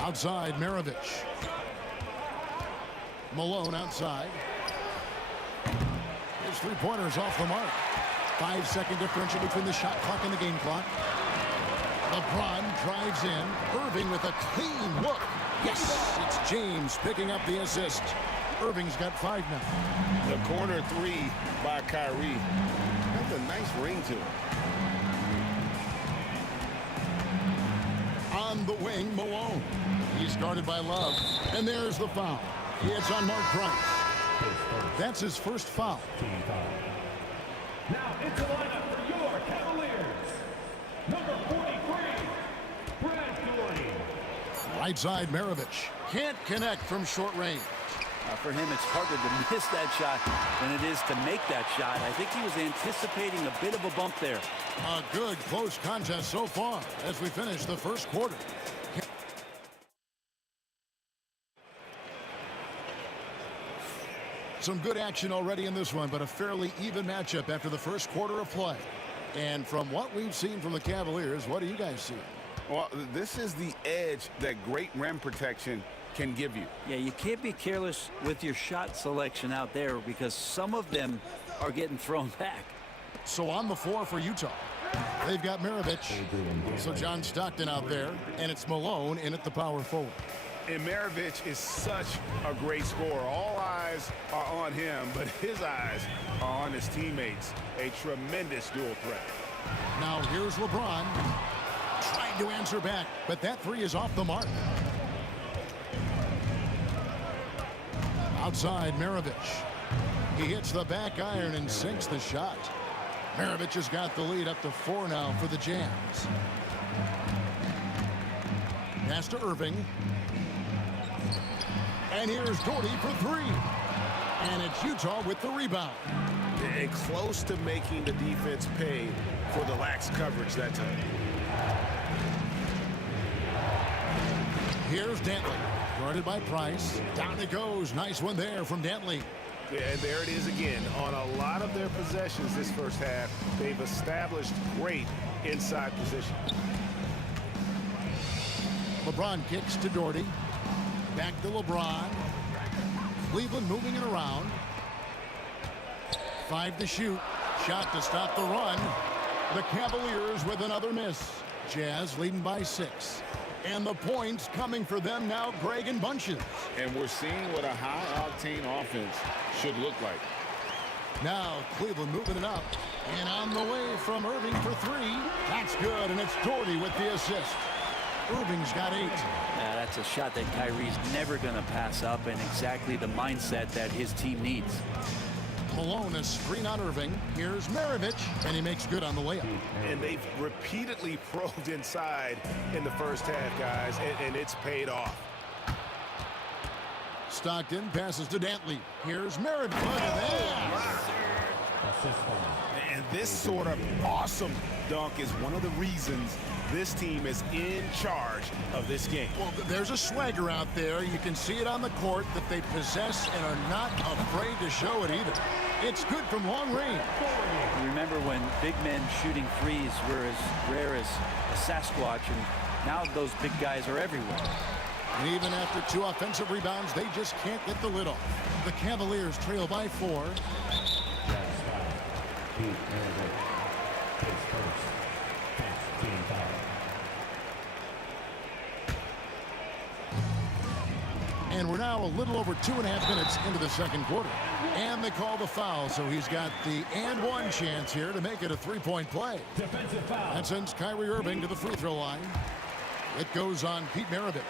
Outside, Maravich. Malone outside. His three-pointers off the mark. 5-second differential between the shot clock and the game clock. LeBron drives in. Irving with a clean look. Yes, it's James picking up the assist. Irving's got 5 now. The corner three by Kyrie has a nice ring to it. On the wing, Malone. He's guarded by Love. And there's the foul. It's on Mark Price. That's his first foul. Now into lineup for your Cavaliers. Number 43, Brad Doherty. Right side, Maravich. Can't connect from short range. For him, it's harder to miss that shot than it is to make that shot. I think he was anticipating a bit of a bump there. A good close contest so far as we finish the first quarter. Some good action already in this one, but a fairly even matchup after the first quarter of play. And from what we've seen from the Cavaliers, what do you guys see? Well, this is the edge that great rim protection can give you. Yeah, you can't be careless with your shot selection out there because some of them are getting thrown back. So on the floor for Utah, they've got Maravich. So John Stockton out there, and it's Malone in at the power forward. And Maravich is such a great scorer. All eyes are on him, but his eyes are on his teammates. A tremendous dual threat. Now here's LeBron trying to answer back, but that three is off the mark. Outside, Maravich. He hits the back iron and sinks the shot. Maravich has got the lead up to 4 now for the Jazz. Pass to Irving. And here's Doherty for 3. And it's Utah with the rebound. And close to making the defense pay for the lax coverage that time. Here's Dantley. Guarded by Price. Down it goes. Nice one there from Dantley. Yeah, and there it is again. On a lot of their possessions this first half, they've established great inside position. LeBron kicks to Doherty. Back to LeBron. Cleveland moving it around. 5 to shoot. Shot to stop the run. The Cavaliers with another miss. Jazz leading by 6. And the points coming for them now, Greg, in bunches. And we're seeing what a high-octane offense should look like. Now Cleveland moving it up. And on the way from Irving for 3. That's good, and it's Doherty with the assist. Irving's got 8. Yeah, that's a shot that Kyrie's never going to pass up, and exactly the mindset that his team needs. Malone, a screen on Irving. Here's Maravich, and he makes good on the layup. And they've repeatedly probed inside in the first half, guys, and it's paid off. Stockton passes to Dantley. Here's Maravich. Look at that. And this sort of awesome dunk is one of the reasons this team is in charge of this game. Well, there's a swagger out there. You can see it on the court that they possess and are not afraid to show it either. It's good from long range. Remember when big men shooting threes were as rare as a Sasquatch, and now those big guys are everywhere. And even after 2 offensive rebounds, they just can't get the lid off. The Cavaliers trail by 4. And we're now a little over 2.5 minutes into the second quarter. And they call the foul, so he's got the and one chance here to make it a 3-point play. Defensive foul. That sends Kyrie Irving to the free throw line. It goes on Pete Maravich.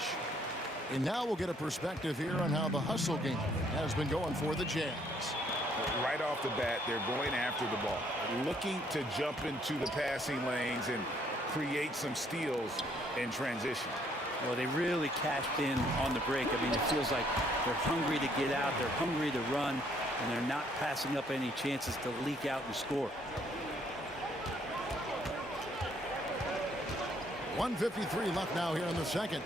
And now we'll get a perspective here on how the hustle game has been going for the Jazz. Right off the bat, they're going after the ball, looking to jump into the passing lanes and create some steals in transition. Well, they really cashed in on the break. I mean, it feels like they're hungry to get out, they're hungry to run, and they're not passing up any chances to leak out and score. 1:53 left now here in the second.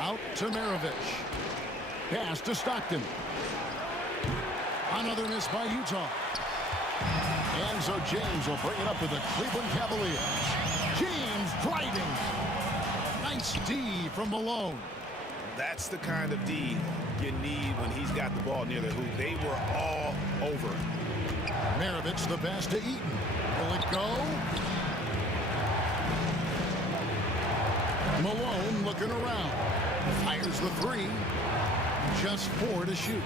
Out to Maravich. Pass to Stockton. Another miss by Utah. And so James will bring it up to the Cleveland Cavaliers. James driving. Nice D from Malone. That's the kind of D you need when he's got the ball near the hoop. They were all over. Maravich the pass to Eaton. Will it go? Malone looking around. Fires the three. Just 4 to shoot.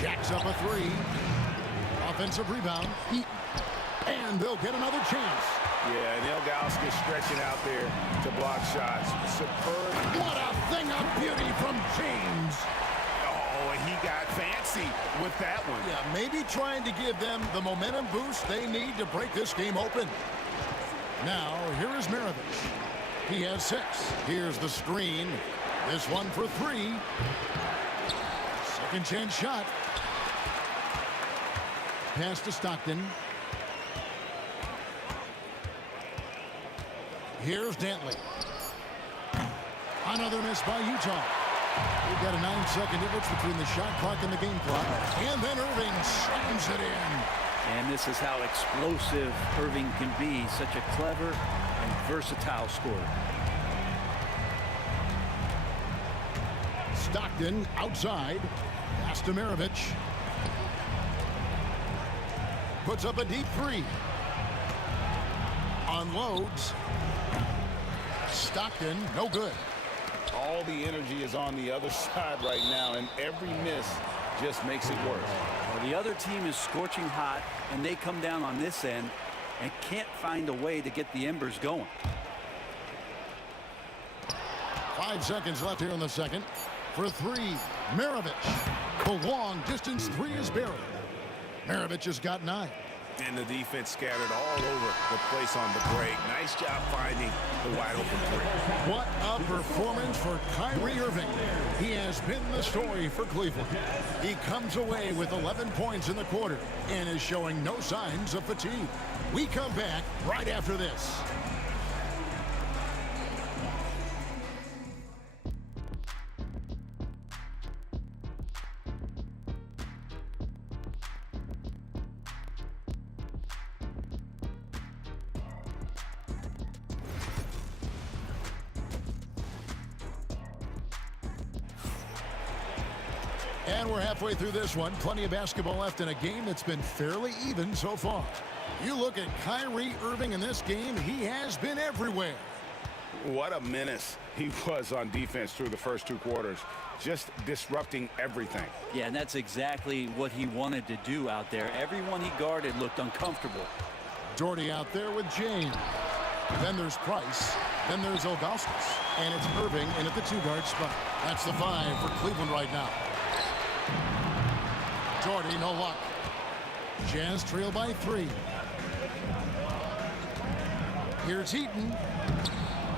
Jacks up a three. Offensive rebound. And they'll get another chance. Yeah, and Ilgauskas stretching out there to block shots. Superb. What a thing of beauty from James. Oh, and he got fancy with that one. Yeah, maybe trying to give them the momentum boost they need to break this game open. Now, here is Maravich. He has 6. Here's the screen. This one for 3. Second chance shot. Pass to Stockton. Here's Dantley. Another miss by Utah. We've got a 9-second difference between the shot clock and the game clock. And then Irving slams it in. And this is how explosive Irving can be. Such a clever and versatile scorer. Stockton outside. Pass to Maravich. Puts up a deep 3. Unloads. Stockton, no good. All the energy is on the other side right now, and every miss just makes it worse. Well, the other team is scorching hot, and they come down on this end and can't find a way to get the embers going. 5 seconds left here in the second. For 3, Maravich. The long distance 3 is buried. Maravich has got 9. And the defense scattered all over the place on the break. Nice job finding the wide open 3. What a performance for Kyrie Irving. He has been the story for Cleveland. He comes away with 11 points in the quarter and is showing no signs of fatigue. We come back right after this. And we're halfway through this one. Plenty of basketball left in a game that's been fairly even so far. You look at Kyrie Irving in this game, he has been everywhere. What a menace he was on defense through the first 2 quarters. Just disrupting everything. Yeah, and that's exactly what he wanted to do out there. Everyone he guarded looked uncomfortable. Jordy out there with James. Then there's Price. Then there's Ilgauskas. And it's Irving in at the 2-guard spot. That's the 5 for Cleveland right now. Jordy, no luck. Jazz trail by 3. Here's Heaton.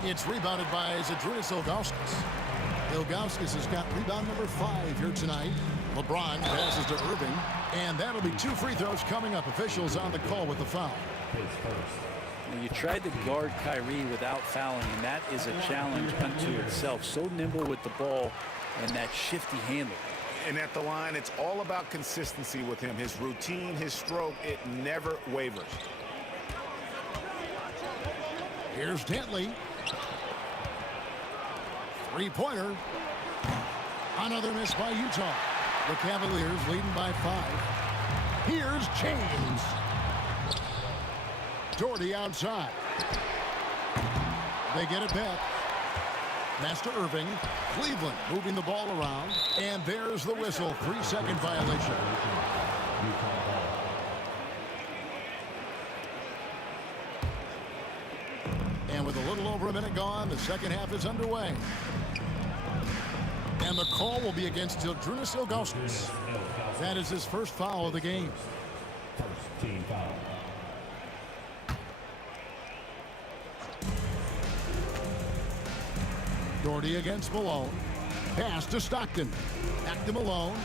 It's rebounded by Zydrunas Ilgauskas. Ilgauskas has got rebound number 5 here tonight. LeBron passes to Irving. And that'll be 2 free throws coming up. Officials on the call with the foul. You tried to guard Kyrie without fouling, and that is a challenge unto itself. So nimble with the ball and that shifty handle. And at the line, it's all about consistency with him. His routine, his stroke, it never wavers. Here's Dantley. 3-pointer. Another miss by Utah. The Cavaliers leading by 5. Here's James. Jordy outside. They get it back. Master Irving. Cleveland moving the ball around. And there's the whistle. 3-second violation. And with a little over a minute gone, the second half is underway. And the call will be against Zydrunas Ilgauskas. That is his first foul of the game. First team foul. Doherty against Malone. Pass to Stockton. Back to Malone.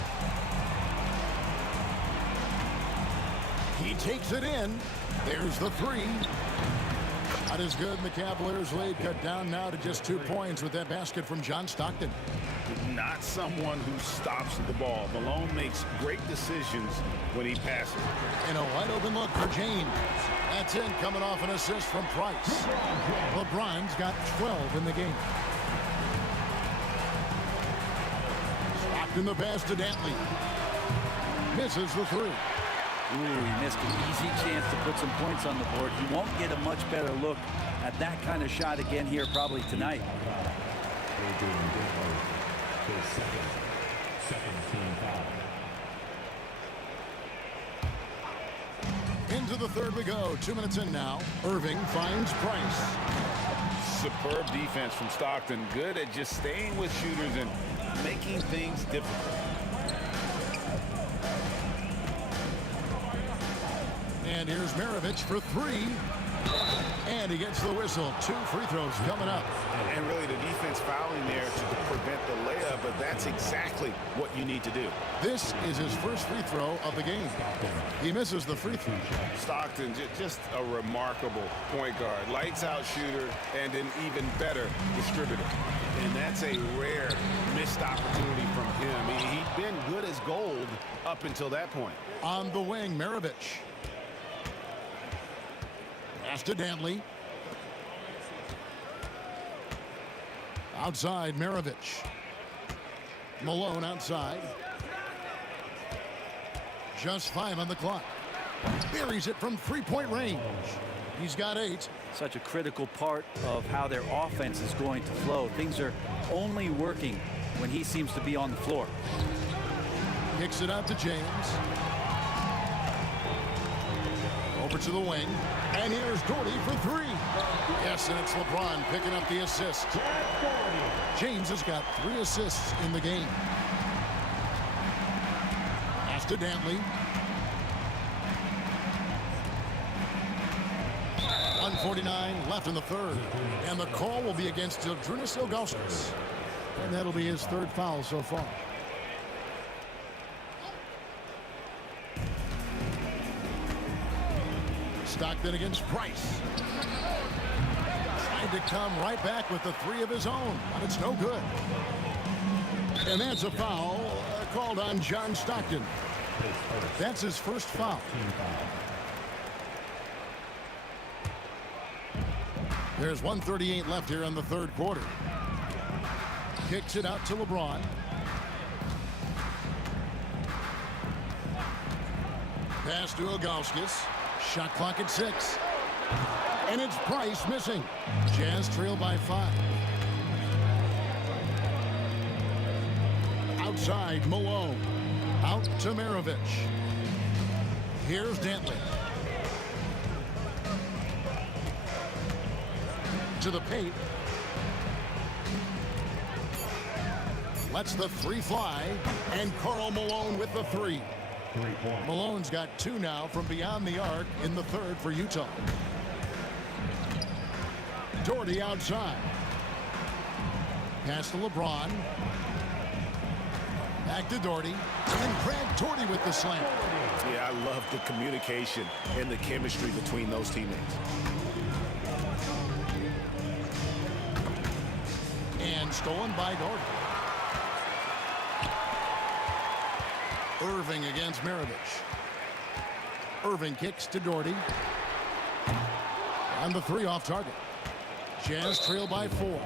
He takes it in. There's the 3. Not as good. The Cavaliers lead cut down now to just 2 points with that basket from John Stockton. Not someone who stops the ball. Malone makes great decisions when he passes. And a wide open look for James. That's in, coming off an assist from Price. LeBron's got 12 in the game. Stockton the pass to Dantley. Misses the 3. Ooh, he missed an easy chance to put some points on the board. He won't get a much better look at that kind of shot again here probably tonight. Into the third we go. 2 minutes in now. Irving finds Price. Superb defense from Stockton. Good at just staying with shooters and making things difficult. And here's Maravich for three. And he gets the whistle. 2 free throws coming up. And really the defense fouling there to prevent the layup, but that's exactly what you need to do. This is his first free throw of the game. He misses the free throw. Stockton, just a remarkable point guard. Lights out shooter and an even better distributor. And that's a rare missed opportunity from him. He'd been good as gold up until that point. On the wing, Maravich. Pass to Dantley. Outside, Maravich. Malone outside. Just 5 on the clock. Buries it from three-point range. He's got 8. Such a critical part of how their offense is going to flow. Things are only working when he seems to be on the floor. Kicks it out to James. Over to the wing. And here's Doherty for 3. Yes, and it's LeBron picking up the assist. James has got 3 assists in the game. Pass to Dantley. 1:49 left in the third. And the call will be against Zydrunas Ilgauskas. And that'll be his 3rd foul so far. Stockton against Price. Trying to come right back with the 3 of his own, but it's no good. And that's a foul called on John Stockton. That's his first foul. There's 1:38 left here in the third quarter. Kicks it out to LeBron. Pass to Ilgauskas. Shot clock at 6. And it's Price missing. Jazz trail by 5. Outside, Malone. Out to Maravich. Here's Dantley. To the paint. Lets the 3 fly. And Karl Malone with the 3. Malone's got 2 now from beyond the arc in the third for Utah. Doherty outside. Pass to LeBron. Back to Doherty. And Craig Doherty with the slam. Yeah, I love the communication and the chemistry between those teammates. And stolen by Doherty. Irving against Maravich. Irving kicks to Doherty. And the 3 off target. Jazz trail by 4.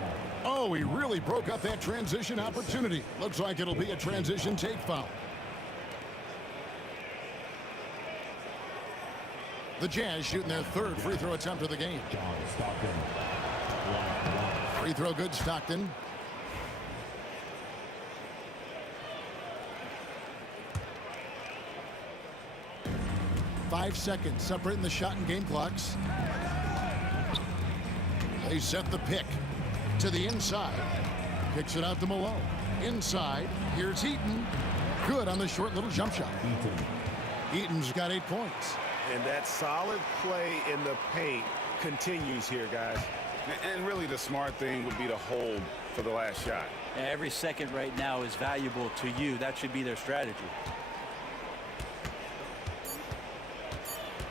Oh, he really broke up that transition opportunity. Looks like it'll be a transition take foul. The Jazz shooting their 3rd free throw attempt of the game. Free throw good, Stockton. Five seconds separating the shot and game clocks. They set the pick to the inside. Kicks it out to Malone. Inside. Here's Heaton. Good on the short little jump shot. Heaton's got 8 points. And that solid play in the paint continues here, guys. And really the smart thing would be to hold for the last shot. Every second right now is valuable to you. That should be their strategy.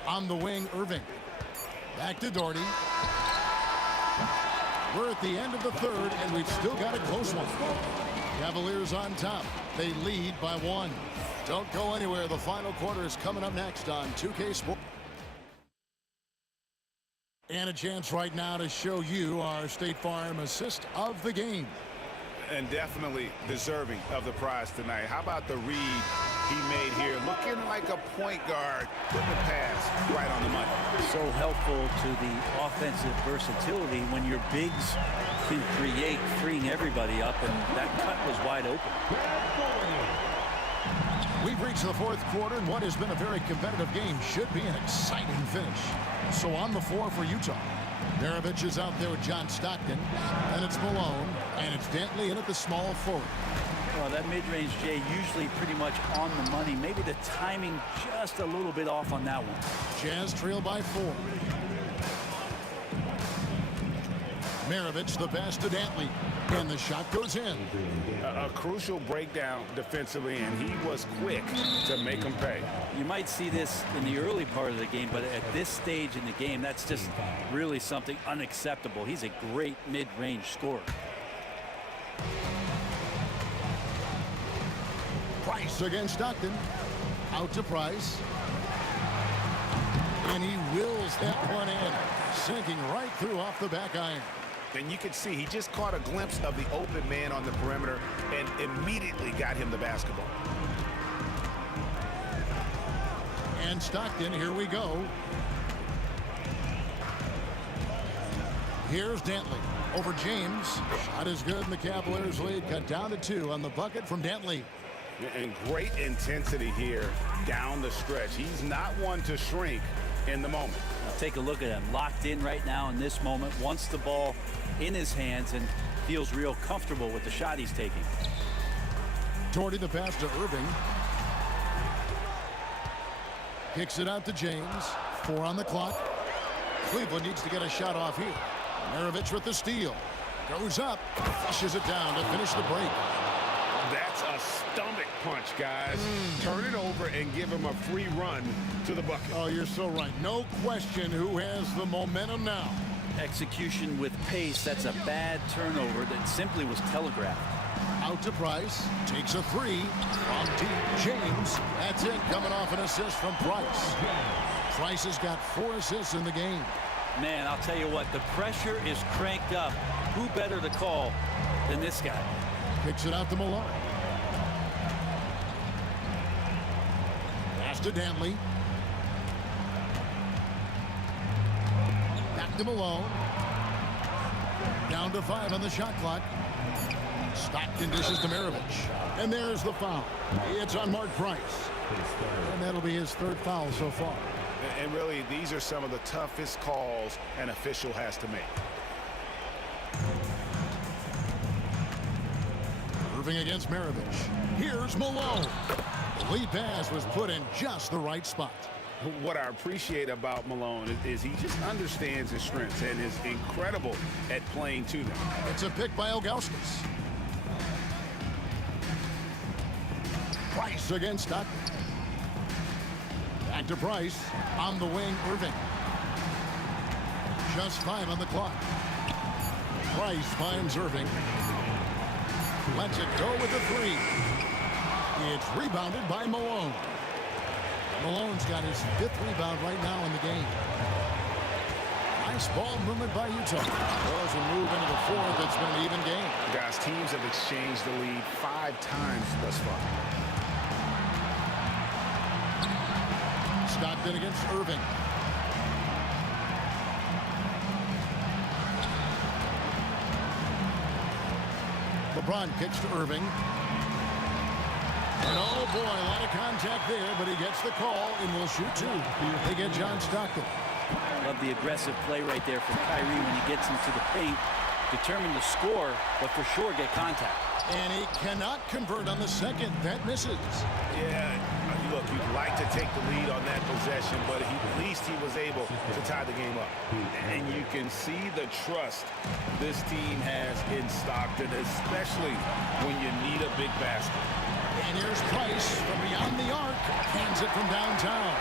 On the wing, Irving. Back to Doherty. We're at the end of the third, and we've still got a close one. Cavaliers on top. They lead by 1. Don't go anywhere. The final quarter is coming up next on 2K Sports. And a chance right now to show you our State Farm assist of the game. And definitely deserving of the prize tonight. How about the read he made here, looking like a point guard, putting the pass right on the money. So helpful to the offensive versatility when your bigs can create, freeing everybody up, and that cut was wide open. We've reached the fourth quarter, and what has been a very competitive game should be an exciting finish. So on the floor for Utah, Maravich is out there with John Stockton, and it's Malone, and it's Dantley in at the small forward. Well, that mid-range, Jay, usually pretty much on the money. Maybe the timing just a little bit off on that one. Jazz trail by 4. Maravich the pass to Dantley, and the shot goes in. A crucial breakdown defensively, and he was quick to make him pay. You might see this in the early part of the game, but at this stage in the game, that's just really something unacceptable. He's a great mid-range scorer. Price against Stockton. Out to Price. And he wills that one in, sinking right through off the back iron. And you can see he just caught a glimpse of the open man on the perimeter and immediately got him the basketball. And Stockton, here we go. Here's Dantley over James. Shot is good, and the Cavaliers lead cut down to 2 on the bucket from Dantley. And great intensity here down the stretch. He's not one to shrink in the moment. Now take a look at him, locked in right now in this moment, wants the ball in his hands and feels real comfortable with the shot he's taking. Torty the pass to Irving. Kicks it out to James. 4 on the clock. Cleveland needs to get a shot off here. Maravich with the steal. Goes up, flushes it down to finish the break. That's a stomach punch, guys. Turn it over and give him a free run to the bucket. Oh, you're so right. No question who has the momentum now. Execution with pace, that's a bad turnover that simply was telegraphed. Out to Price, takes a 3 from deep. James, that's it, coming off an assist from Price. Price has got 4 assists in the game. Man, I'll tell you what, the pressure is cranked up. Who better to call than this guy? Kicks it out to Malone. Pass to Dantley. Back to Malone. Down to 5 on the shot clock. Stockton dishes to Maravich. And there's the foul. It's on Mark Price. And that'll be his 3rd foul so far. And really, these are some of the toughest calls an official has to make. Irving against Maravich. Here's Malone. The lead pass was put in just the right spot. What I appreciate about Malone is he just understands his strengths and is incredible at playing to them. It's a pick by Ilgauskas. Price against Stockton. Back to Price. On the wing, Irving. Just 5 on the clock. Price finds Irving. Lets it go with the 3. It's rebounded by Malone. Malone's got his 5th rebound right now in the game. Nice ball movement by Utah. As we move into the 4th, it's been an even game. Guys, teams have exchanged the lead 5 times thus far. Stockton against Irving. LeBron kicks to Irving. And oh boy, a lot of contact there, but he gets the call and will shoot 2. They get John Stockton. Love the aggressive play right there from Kyrie when he gets into the paint. Determined to score, but for sure get contact. And he cannot convert on the second. That misses. Yeah, look, you'd like to take the lead on that possession, but at least he was able to tie the game up. And you can see the trust this team has in Stockton, especially when you need a big basket. And here's Price from beyond the arc. Hands it from downtown.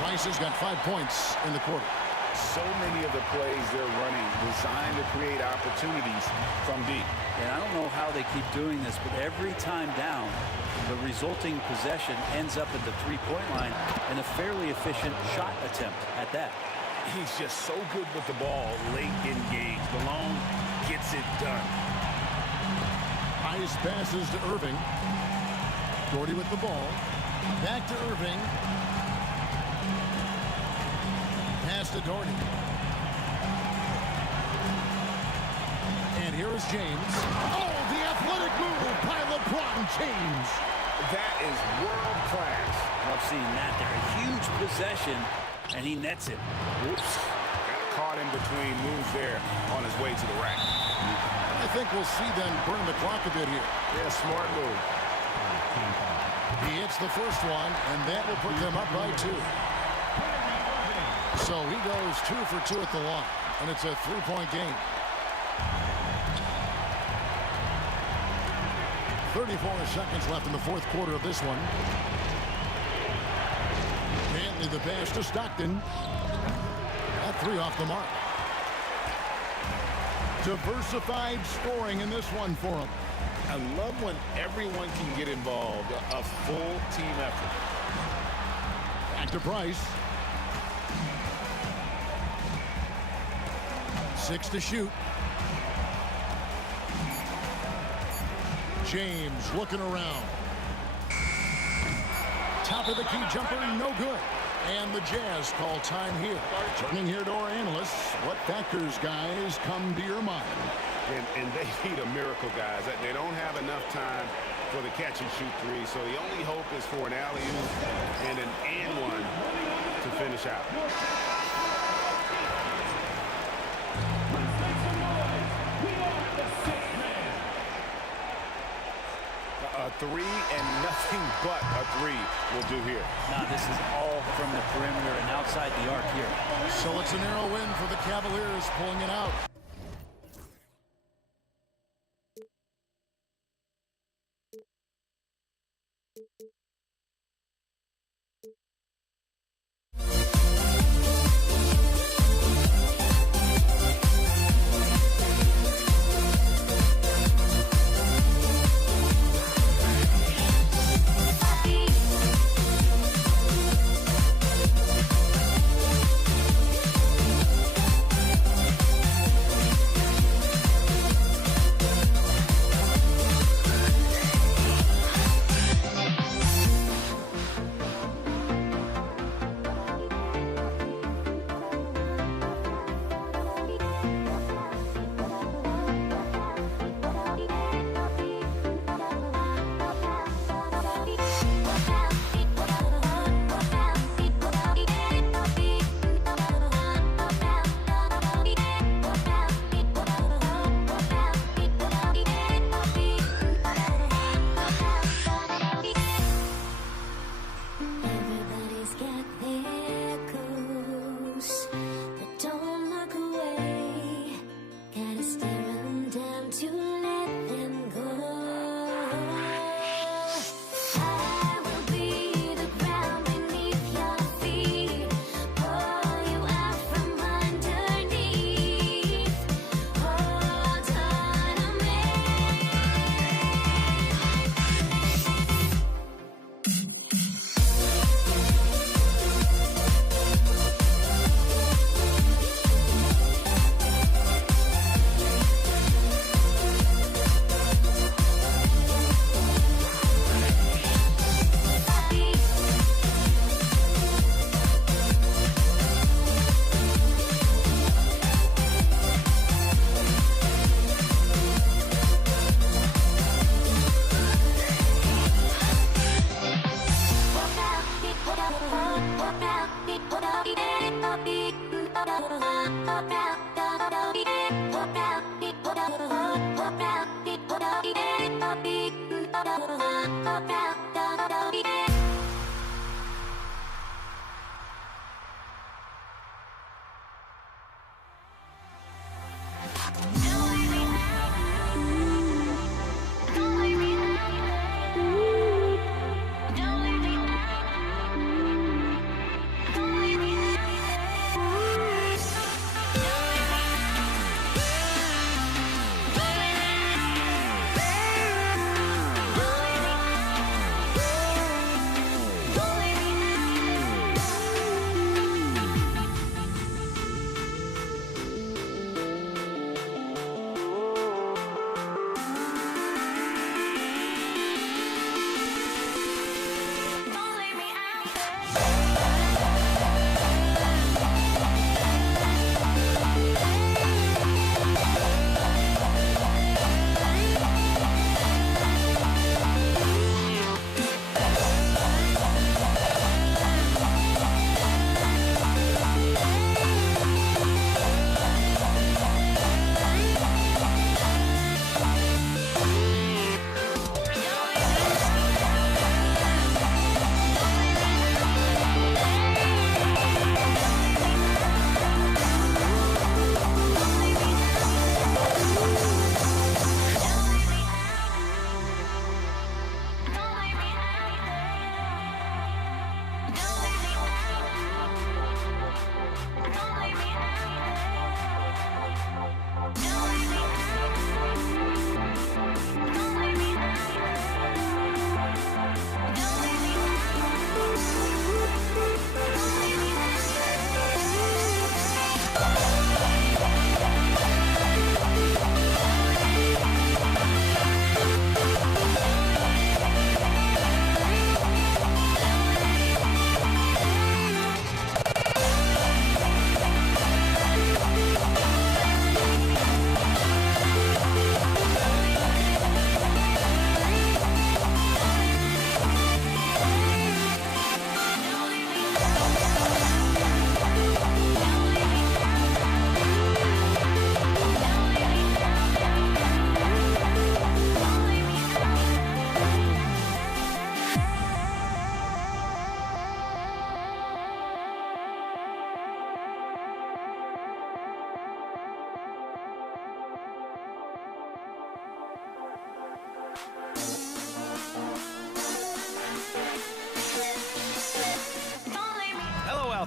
Price has got 5 points in the quarter. So many of the plays they're running designed to create opportunities from deep. And I don't know how they keep doing this, but every time down, the resulting possession ends up at the 3-point line and a fairly efficient shot attempt at that. He's just so good with the ball late in games. Malone gets it done. Price passes to Irving. Doherty with the ball. Back to Irving. Pass to Doherty. And here is James. Oh, the athletic move by LeBron James. That is world class. Love seeing that there. A huge possession, and he nets it. Oops. Got caught in between moves there on his way to the rack. I think we'll see them burn the clock a bit here. Yeah, smart move. He hits the first one, and that will put them up by 2. So he goes 2 for 2 at the line, and it's a 3-point game. 34 seconds left in the fourth quarter of this one. Bentley the pass to Stockton. That 3 off the mark. Diversified scoring in this one for him. I love when everyone can get involved. A full team effort. Back to Price. 6 to shoot. James looking around. Top of the key jumper, no good. And the Jazz call time here. Turning here to our analysts. What factors, guys, come to your mind? And they need a miracle, guys. They don't have enough time for the catch and shoot 3, so the only hope is for an alley-oop and an and-one to finish out. A 3 and nothing but a 3 will do here. Now this is all from the perimeter and outside the arc here. So it's a narrow win for the Cavaliers, pulling it out.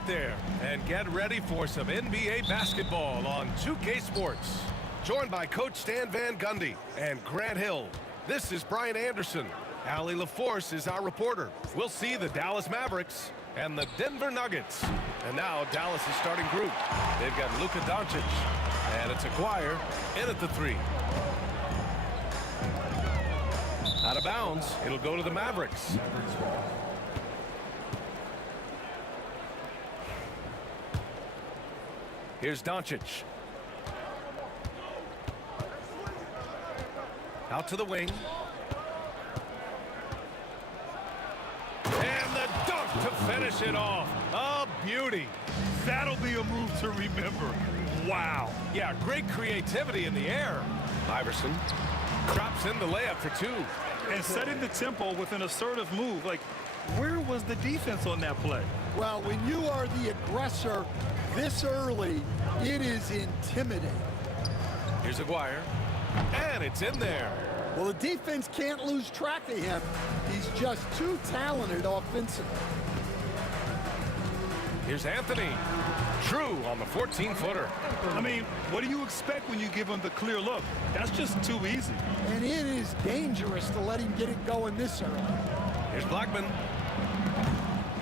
there and get ready for some NBA basketball on 2K Sports. Joined by Coach Stan Van Gundy and Grant Hill. This is Brian Anderson. Allie LaForce is our reporter. We'll see the Dallas Mavericks and the Denver Nuggets. And now Dallas' starting group. They've got Luka Doncic, and it's Aguirre in at the 3. Out of bounds, it'll go to the Mavericks. Here's Doncic. Out to the wing. And the dunk to finish it off. A beauty. That'll be a move to remember. Wow. Yeah, great creativity in the air. Iverson drops in the layup for 2. And setting the tempo with an assertive move. Like, where was the defense on that play? Well, when you are the aggressor this early, it is intimidating. Here's Aguirre. And it's in there. Well, the defense can't lose track of him. He's just too talented offensively. Here's Anthony. True on the 14-footer. I mean, what do you expect when you give him the clear look? That's just too easy. And it is dangerous to let him get it going this early. Here's Blackman.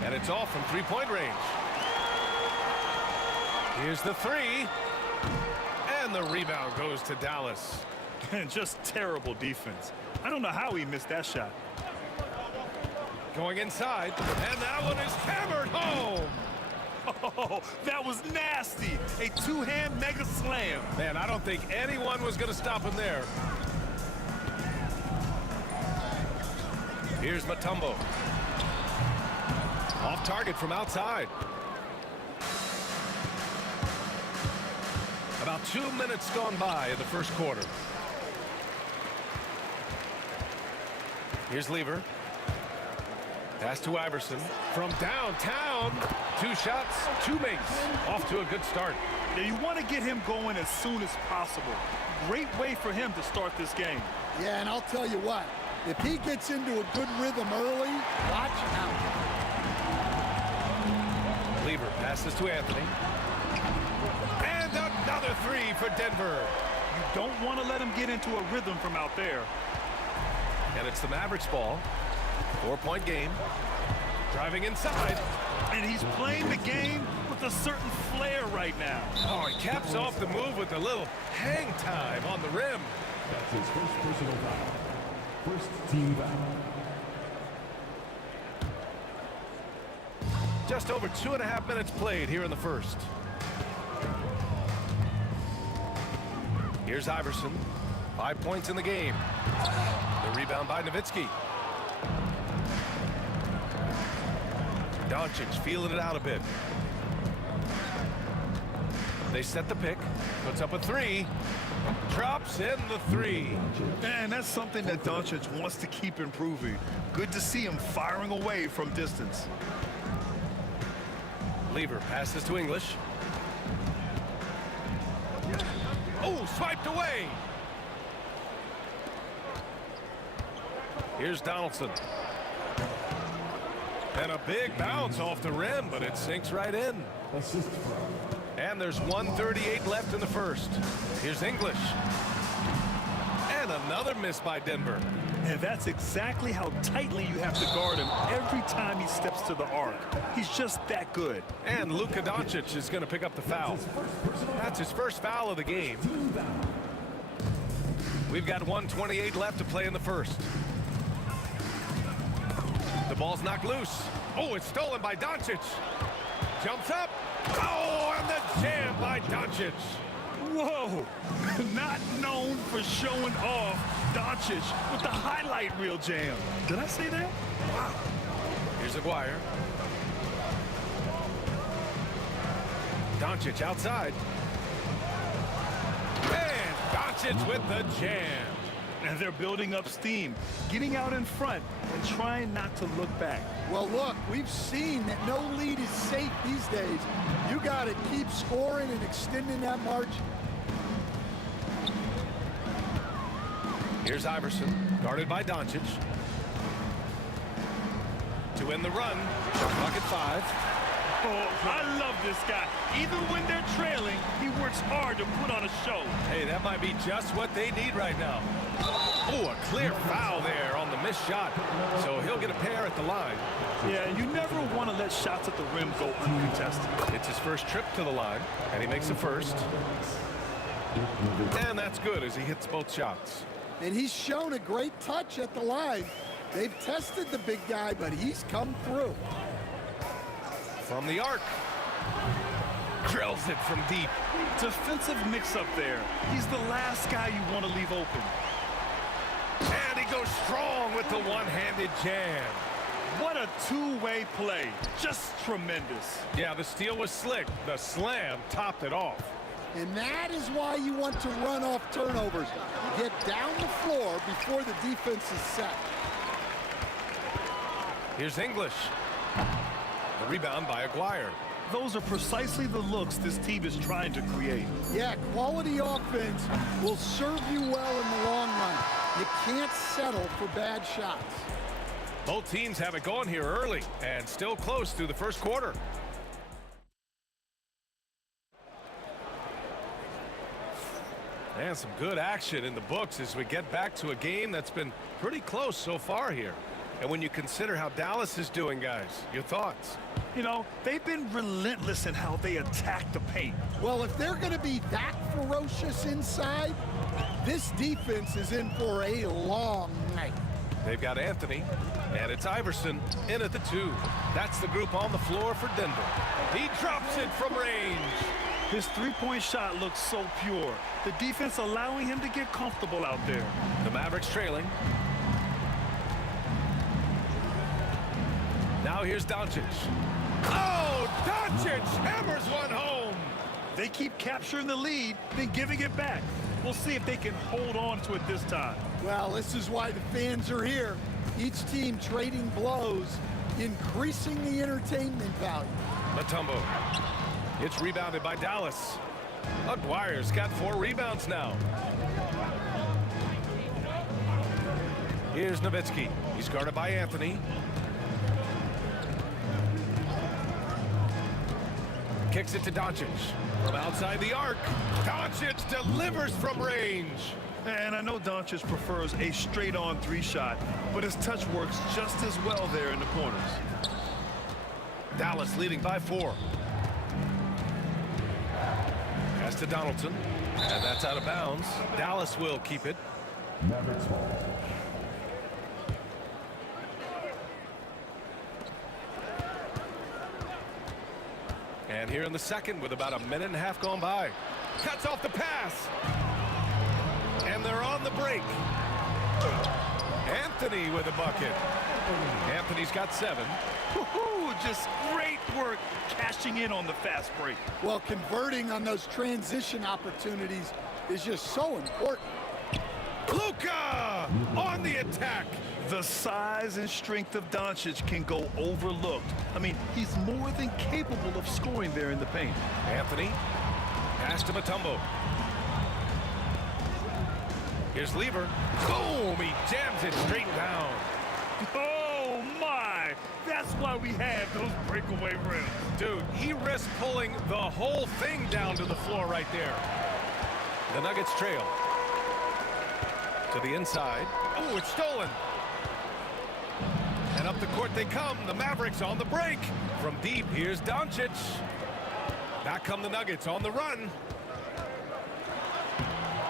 And it's off from 3-point range. Here's the 3. And the rebound goes to Dallas. And just terrible defense. I don't know how he missed that shot. Going inside, and that one is hammered home. Oh, that was nasty. A two-hand mega slam. Man, I don't think anyone was going to stop him there. Here's Mutombo. Off target from outside. About 2 minutes gone by in the first quarter. Here's Lever. Pass to Iverson from downtown. 2 shots, 2 makes. Off to a good start. Now you want to get him going as soon as possible. Great way for him to start this game. Yeah, and I'll tell you what, if he gets into a good rhythm early, watch out. Lever passes to Anthony. And another 3 for Denver. You don't want to let him get into a rhythm from out there. And it's the Mavericks ball. 4-point game. Driving inside. And he's playing the game with a certain flair right now. Oh, he caps off the move with a little hang time on the rim. That's his first personal foul. First team foul. Just over 2.5 minutes played here in the first. Here's Iverson. 5 points in the game. The rebound by Nowitzki. Doncic feeling it out a bit. They set the pick. Puts up a 3. Drops in the 3. And that's something that Doncic wants to keep improving. Good to see him firing away from distance. Lever passes to English. Oh, swiped away. Here's Donaldson. And a big bounce off the rim, but it sinks right in. And there's 1:38 left in the first. Here's English. And another miss by Denver. And that's exactly how tightly you have to guard him every time he steps to the arc. He's just that good. And Luka Doncic is going to pick up the foul. That's his first foul of the game. We've got 1:28 left to play in the first. The ball's knocked loose. Oh, it's stolen by Doncic. Jumps up. Oh, and the jam by Doncic. Whoa, not known for showing off. Doncic with the highlight reel jam. Did I say that? Wow. Here's Aguirre. Doncic outside. And Doncic with the jam. And they're building up steam, getting out in front and trying not to look back. Well, look, we've seen that no lead is safe these days. You got to keep scoring and extending that margin. Here's Iverson, guarded by Doncic. To win the run, bucket 5. Oh, I love this guy. Even when they're trailing, he works hard to put on a show. Hey, that might be just what they need right now. Oh, a clear foul there on the missed shot. So he'll get a pair at the line. Yeah, you never want to let shots at the rim go uncontested. It's his first trip to the line, and he makes the first. And that's good as he hits both shots. And he's shown a great touch at the line. They've tested the big guy, but he's come through. From the arc. Drills it from deep. Defensive mix-up there. He's the last guy you want to leave open. And he goes strong with the one-handed jam. What a two-way play. Just tremendous. Yeah, the steal was slick. The slam topped it off. And that is why you want to run off turnovers. Get down the floor before the defense is set. Here's English. The rebound by Aguirre. Those are precisely the looks this team is trying to create. Yeah, quality offense will serve you well in the long run. You can't settle for bad shots. Both teams have it going here early and still close through the first quarter. And some good action in the books as we get back to a game that's been pretty close so far here. And when you consider how Dallas is doing, guys, your thoughts? You know, they've been relentless in how they attack the paint. Well, if they're going to be that ferocious inside, this defense is in for a long night. They've got Anthony, and it's Iverson in at the 2. That's the group on the floor for Denver. He drops it from range. His three-point shot looks so pure. The defense allowing him to get comfortable out there. The Mavericks trailing. Now here's Doncic. Oh, Doncic hammers one home. They keep capturing the lead, then giving it back. We'll see if they can hold on to it this time. Well, this is why the fans are here. Each team trading blows, increasing the entertainment value. Mutombo. It's rebounded by Dallas. Aguirre's got 4 rebounds now. Here's Nowitzki. He's guarded by Anthony. Kicks it to Doncic. From outside the arc, Doncic delivers from range. And I know Doncic prefers a straight-on 3 shot, but his touch works just as well there in the corners. Dallas leading by 4. Pass to Donaldson, and that's out of bounds. Dallas will keep it. Mavericks ball. And here in the second with about a minute and a half gone by. Cuts off the pass. And they're on the break. Anthony with a bucket. Anthony's got 7. Just great work cashing in on the fast break. Well, converting on those transition opportunities is just so important. Luka on the attack. The size and strength of Doncic can go overlooked. I mean, he's more than capable of scoring there in the paint. Anthony, pass to Mutombo. Here's Lever. Boom, he jams it straight down. Oh, my. That's why we have those breakaway rims. Dude, he risked pulling the whole thing down to the floor right there. The Nuggets trail. To the inside. Oh, it's stolen. And up the court they come. The Mavericks on the break. From deep, here's Doncic. Back come the Nuggets on the run.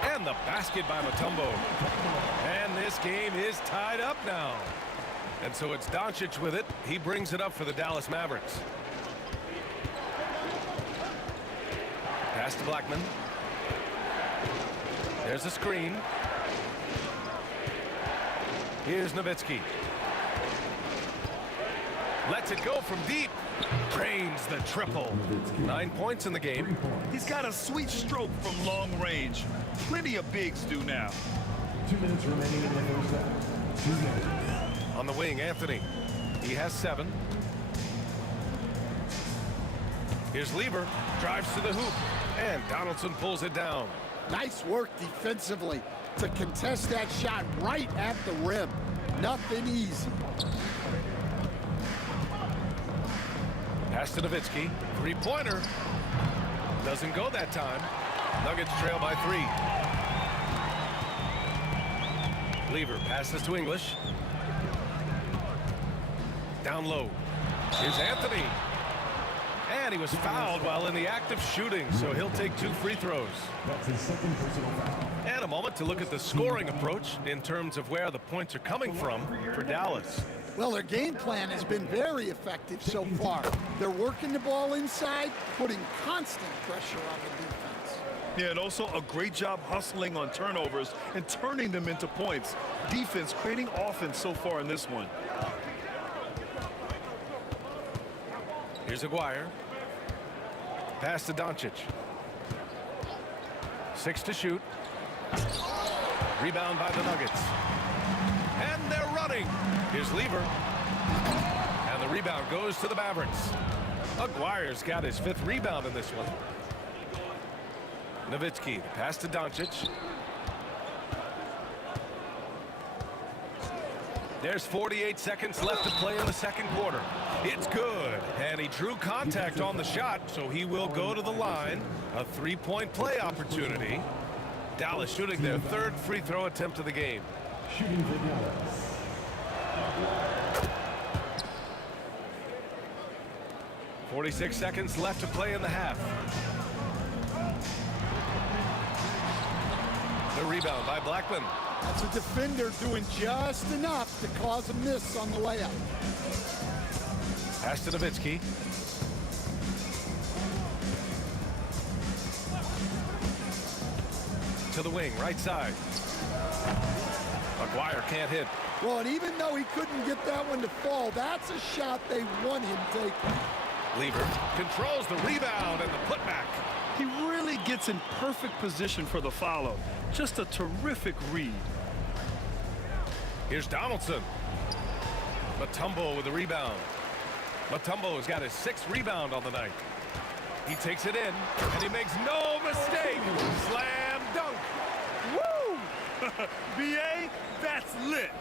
And the basket by Mutombo. And this game is tied up now. And so it's Doncic with it. He brings it up for the Dallas Mavericks. Pass to Blackman. There's a screen. Here's Nowitzki. Lets it go from deep. Drains the triple. 9 points in the game. He's got a sweet stroke from long range. Plenty of bigs do now. 2 minutes remaining in the first half. 2 minutes. On the wing, Anthony. He has 7. Here's Lever. Drives to the hoop. And Donaldson pulls it down. Nice work defensively to contest that shot right at the rim. Nothing easy. Pass to Nowitzki. Three-pointer. Doesn't go that time. Nuggets trail by 3. Lever passes to English. Down low. Here's Anthony. And he was fouled while in the act of shooting, so he'll take 2 free throws. That's his second personal foul. And a moment to look at the scoring approach in terms of where the points are coming from for Dallas. Well, their game plan has been very effective so far. They're working the ball inside, putting constant pressure on the defense. Yeah, and also a great job hustling on turnovers and turning them into points. Defense creating offense so far in this one. Here's Aguirre. Pass to Doncic. 6 to shoot. Rebound by the Nuggets. And they're running. Here's Lever. And the rebound goes to the Mavericks. Aguirre's got his 5th rebound in this one. Nowitzki, pass to Doncic. There's 48 seconds left to play in the second quarter. It's good, and he drew contact on the shot, so he will go to the line. A 3-point play opportunity. Dallas shooting their 3rd free throw attempt of the game. Shooting for Dallas. 46 seconds left to play in the half. The rebound by Blackman. That's a defender doing just enough to cause a miss on the layup. Pass to Nowitzki. To the wing, right side. Aguirre can't hit. Well, and even though he couldn't get that one to fall, that's a shot they want him taking. Lever controls the rebound and the putback. He really gets in perfect position for the follow. Just a terrific read. Here's Donaldson. Mutombo with the rebound. Mutombo has got his 6th rebound on the night. He takes it in, and he makes no mistake. Slam dunk. Woo! BA, that's lit.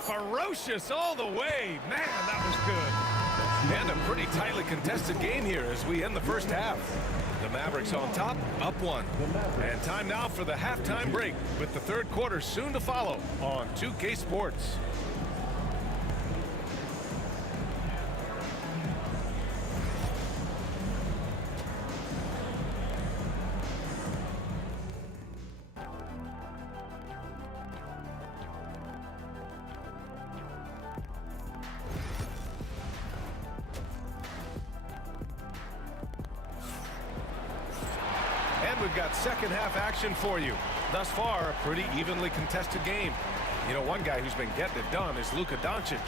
Ferocious all the way. Man, that was good. And a pretty tightly contested game here as we end the first half. The Mavericks on top, up 1. And time now for the halftime break with the 3rd quarter soon to follow on 2K Sports. And we've got second half action for you. Thus far, a pretty evenly contested game. You know, one guy who's been getting it done is Luka Doncic.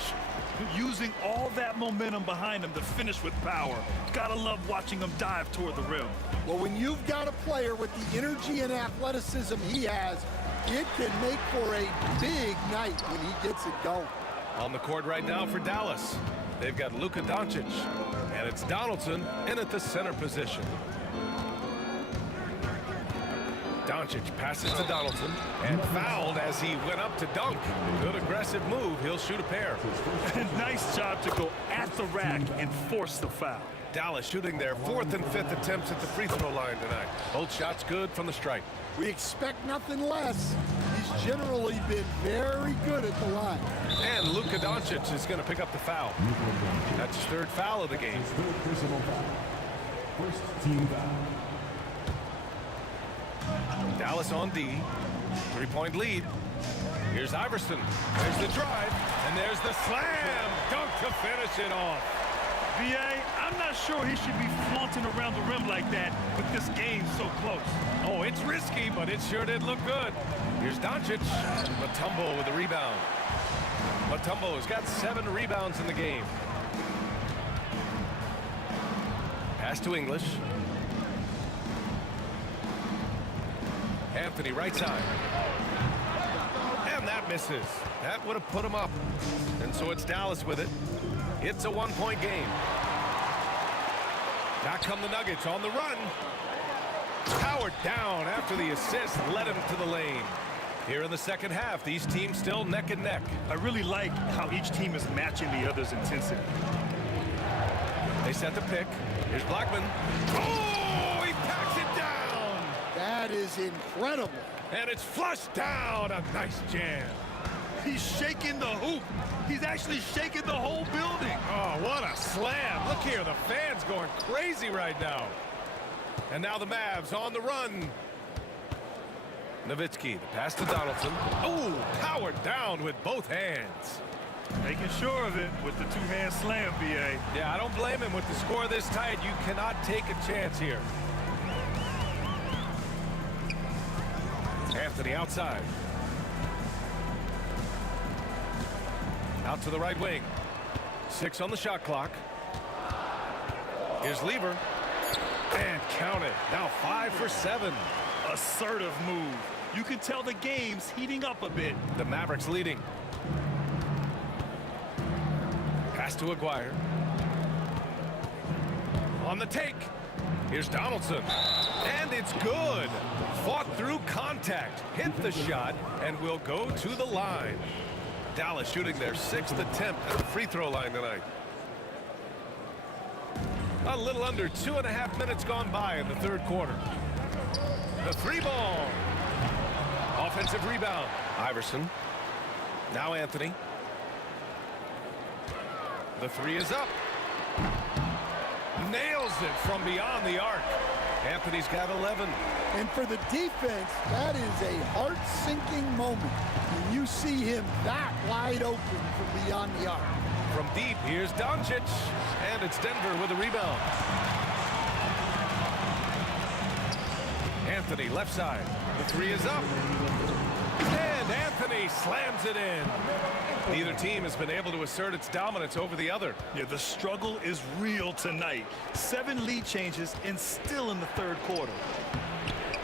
Using all that momentum behind him to finish with power. Gotta love watching him dive toward the rim. Well, when you've got a player with the energy and athleticism he has, it can make for a big night when he gets it going. On the court right now for Dallas, they've got Luka Doncic, and it's Donaldson in at the center position. Doncic passes to Donaldson and fouled as he went up to dunk. Good aggressive move. He'll shoot a pair. Nice job to go at the rack and force the foul. Dallas shooting their 4th and 5th attempts at the free throw line tonight. Both shots good from the stripe. We expect nothing less. He's generally been very good at the line. And Luka Doncic is going to pick up the foul. That's his 3rd foul of the game. His 3rd personal foul. First team foul. Dallas on D. 3-point lead. Here's Iverson. There's the drive. And there's the slam dunk to finish it off. BA, I'm not sure he should be flaunting around the rim like that with this game so close. Oh, it's risky, but it sure did look good. Here's Doncic. Mutombo with the rebound. Mutombo has got 7 rebounds in the game. Pass to English. Anthony right side. And that misses. That would have put him up. And so it's Dallas with it. It's a 1-point game. Back come the Nuggets on the run. Powered down after the assist led him to the lane. Here in the second half, these teams still neck and neck. I really like how each team is matching the other's intensity. They set to pick. Here's Blackman. Oh, he packs it down. That is incredible. And it's flushed down. A nice jam. He's shaking the hoop. He's actually shaking the whole building. Oh, what a slam. Look here, the fans going crazy right now. And now the Mavs on the run. Nowitzki, the pass to Donaldson. Oh, powered down with both hands. Making sure of it with the two-hand slam, B.A. Yeah, I don't blame him. With the score this tight, you cannot take a chance here. Anthony outside. Out to the right wing. 6 on the shot clock. Here's Lever. And count it. Now 5 for 7. Assertive move. You can tell the game's heating up a bit. The Mavericks leading. Pass to Aguirre. On the take. Here's Donaldson. And it's good. Fought through contact. Hit the shot and will go to the line. Dallas shooting their 6th attempt at the free throw line tonight. A little under 2.5 minutes gone by in the third quarter. The 3-ball. Offensive rebound. Iverson. Now Anthony. The 3 is up. Nails it from beyond the arc. Anthony's got 11. And for the defense, that is a heart-sinking moment when you see him that wide open from beyond the arc. From deep, here's Doncic. And it's Denver with a rebound. Anthony, left side. The 3 is up. And Anthony slams it in. Neither team has been able to assert its dominance over the other. Yeah, the struggle is real tonight. 7 lead changes and still in the third quarter.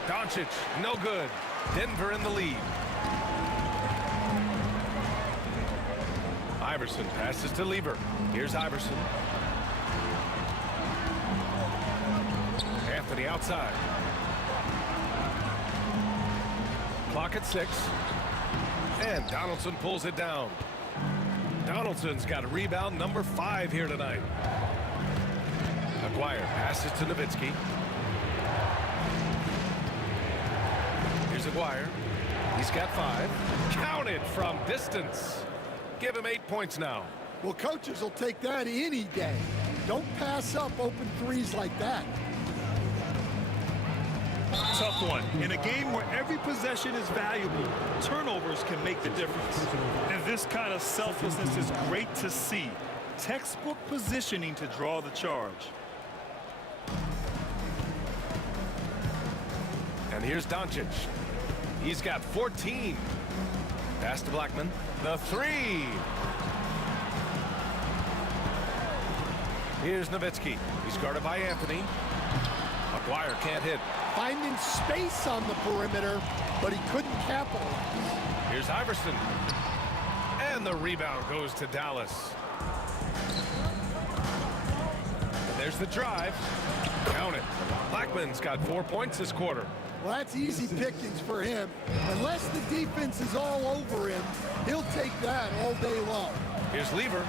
Doncic, no good. Denver in the lead. Iverson passes to Lever. Here's Iverson. Anthony outside. Clock at 6. And Donaldson pulls it down. Donaldson's got a rebound number 5 here tonight. Aguirre passes to Nowitzki. Here's Aguirre. He's got 5. Counted from distance. Give him 8 points now. Well, coaches will take that any day. Don't pass up open threes like that. Tough one. In a game where every possession is valuable, turnovers can make the difference. And this kind of selflessness is great to see. Textbook positioning to draw the charge. And here's Doncic. He's got 14. Pass to Blackman. The 3. Here's Nowitzki. He's guarded by Anthony. Aguirre can't hit. Finding space on the perimeter, but he couldn't capitalize. Here's Iverson. And the rebound goes to Dallas. And there's the drive. Count it. Blackman's got 4 points this quarter. Well, that's easy pickings for him. Unless the defense is all over him, he'll take that all day long. Here's Lever.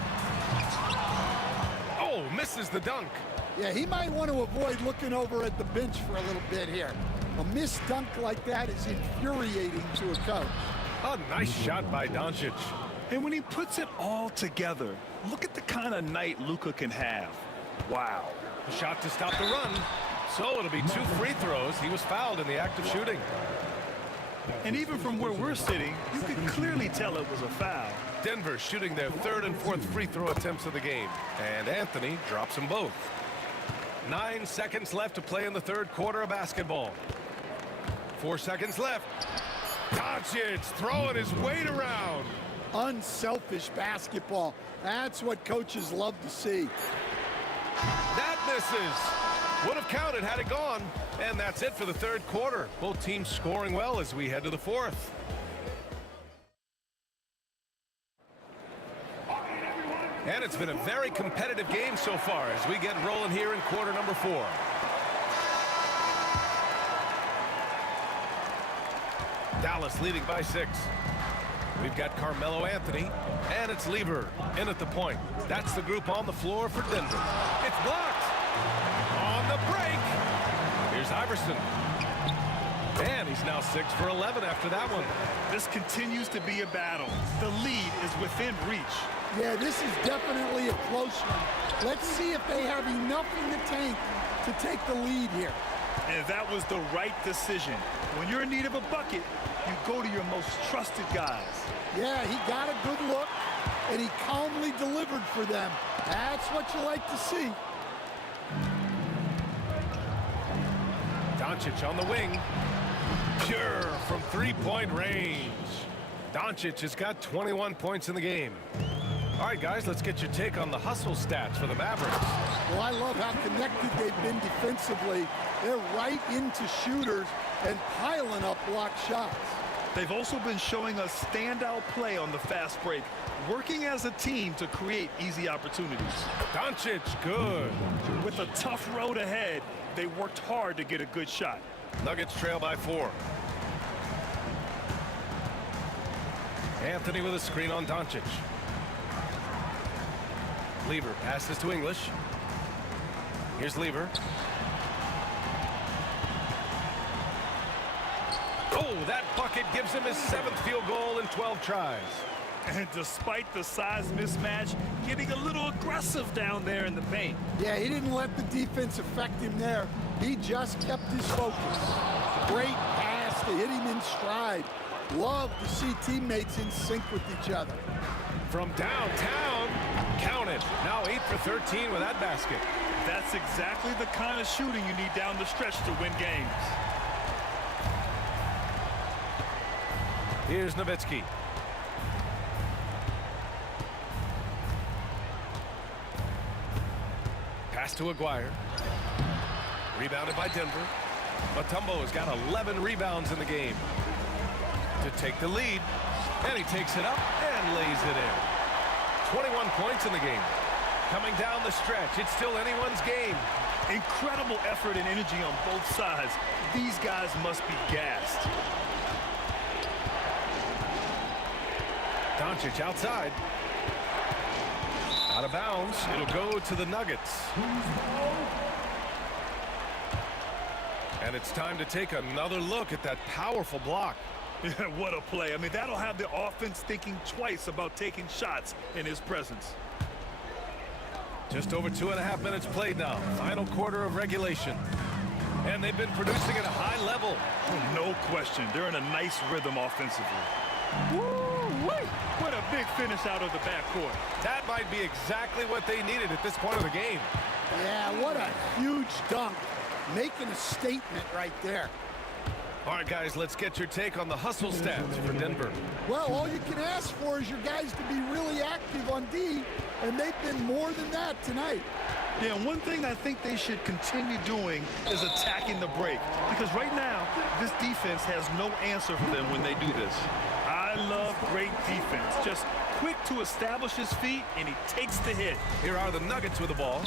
Oh, misses the dunk. Yeah, he might want to avoid looking over at the bench for a little bit here. A missed dunk like that is infuriating to a coach. A nice shot by Doncic. And when he puts it all together, look at the kind of night Luka can have. Wow. A shot to stop the run. So it'll be 2 free throws. He was fouled in the act of shooting. And even from where we're sitting, you can clearly tell it was a foul. Denver shooting their 3rd and 4th free throw attempts of the game. And Anthony drops them both. 9 seconds left to play in the third quarter of basketball. 4 seconds left. Doncic throwing his weight around. Unselfish basketball. That's what coaches love to see. That misses. Would have counted had it gone. And that's it for the third quarter. Both teams scoring well as we head to the fourth. And it's been a very competitive game so far as we get rolling here in quarter number 4. Dallas leading by 6. We've got Carmelo Anthony, and it's Lever in at the point. That's the group on the floor for Denver. It's blocked. On the break. Here's Iverson. And he's now 6 for 11 after that one. This continues to be a battle. The lead is within reach. Yeah, this is definitely a close one. Let's see if they have enough in the tank to take the lead here. And that was the right decision. When you're in need of a bucket, you go to your most trusted guys. Yeah, he got a good look, and he calmly delivered for them. That's what you like to see. Doncic on the wing. Pure from three-point range. Doncic has got 21 points in the game. All right, guys, let's get your take on the hustle stats for the Mavericks. Well, I love how connected they've been defensively. They're right into shooters and piling up blocked shots. They've also been showing us standout play on the fast break, working as a team to create easy opportunities. Doncic, good. With a tough road ahead, they worked hard to get a good shot. Nuggets trail by 4. Anthony with a screen on Doncic. Lever passes to English. Here's Lever. Oh, that bucket gives him his 7th field goal in 12 tries. And despite the size mismatch, getting a little aggressive down there in the paint. Yeah, he didn't let the defense affect him there. He just kept his focus. Great pass to hit him in stride. Love to see teammates in sync with each other. From downtown, count it. Now 8 for 13 with that basket. That's exactly the kind of shooting you need down the stretch to win games. Here's Nowitzki. Pass to Aguirre. Rebounded by Denver. Mutombo has got 11 rebounds in the game to take the lead. And he takes it up and lays it in. 21 points in the game. Coming down the stretch, it's still anyone's game. Incredible effort and energy on both sides. These guys must be gassed. Doncic outside. Out of bounds. It'll go to the Nuggets. And it's time to take another look at that powerful block. Yeah, what a play. I mean, that'll have the offense thinking twice about taking shots in his presence. Just over 2.5 minutes played now. Final quarter of regulation. And they've been producing at a high level. Oh, no question. They're in a nice rhythm offensively. Woo-wee! What a big finish out of the backcourt. That might be exactly what they needed at this point of the game. Yeah, what a huge dunk. Making a statement right there. All right, guys, let's get your take on the hustle stats for Denver. Well, all you can ask for is your guys to be really active on D, and they've been more than that tonight. Yeah, and one thing I think they should continue doing is attacking the break. Because right now, this defense has no answer for them when they do this. I love great defense. Just quick to establish his feet, and he takes the hit. Here are the Nuggets with the ball.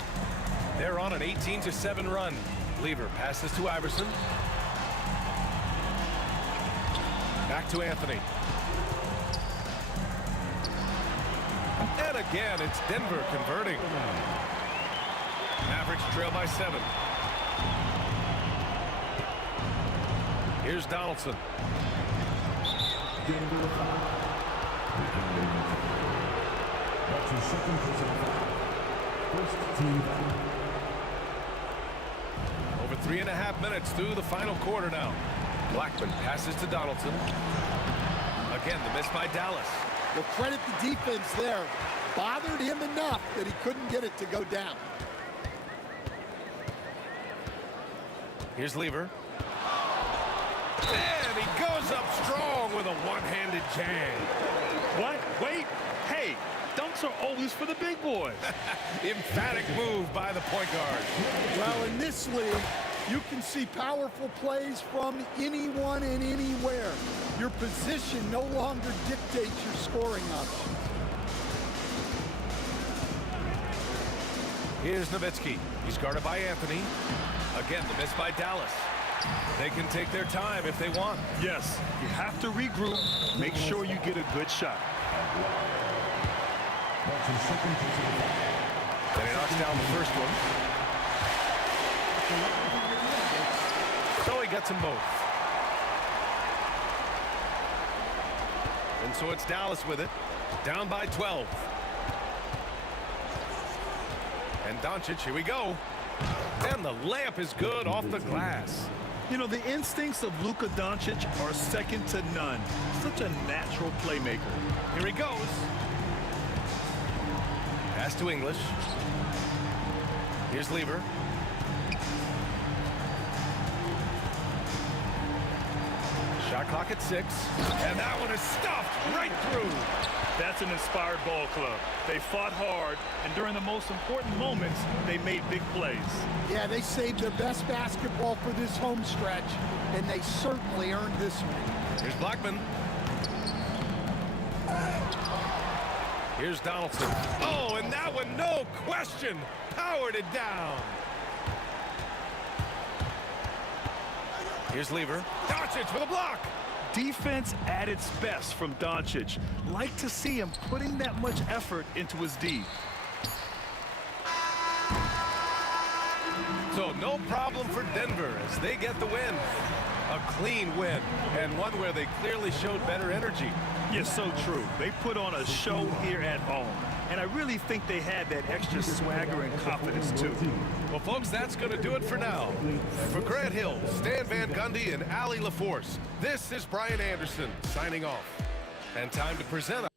They're on an 18-7 run. Lever passes to Iverson. Back to Anthony. And again, it's Denver converting. Mavericks trail by 7. Here's Donaldson. That's his second personal foul. First team foul. Over 3.5 minutes through the final quarter now. Blackman passes to Donaldson. Again, the miss by Dallas. Well, credit the defense there. Bothered him enough that he couldn't get it to go down. Here's Lever. And he goes up strong with a one-handed jam. What? Wait. Hey, dunks are always for the big boys. Emphatic move by the point guard. Well, in this league, you can see powerful plays from anyone and anywhere. Your position no longer dictates your scoring options. Here's Nowitzki. He's guarded by Anthony. Again, the miss by Dallas. They can take their time if they want. Yes, you have to regroup. Make sure you get a good shot. That's his second personal foul. Then he knocks down the first one. So he gets them both. And so it's Dallas with it, down by 12. And Doncic, here we go. And the layup is good off the glass. You know, the instincts of Luka Doncic are second to none. Such a natural playmaker. Here he goes. Pass to English. Here's Lever. Shot clock at 6. And that one is stuffed right through. That's an inspired ball club. They fought hard, and during the most important moments, they made big plays. Yeah, they saved their best basketball for this home stretch, and they certainly earned this one. Here's Blackman. Here's Donaldson. Oh, and that one, no question, powered it down. Here's Lever. Doncic with a block. Defense at its best from Doncic. Like to see him putting that much effort into his D. So no problem for Denver as they get the win. A clean win, and one where they clearly showed better energy. Yes, so true. They put on a show here at home. And I really think they had that extra swagger and confidence, too. Well, folks, that's going to do it for now. For Grant Hill, Stan Van Gundy, and Allie LaForce, this is Brian Anderson signing off. And time to present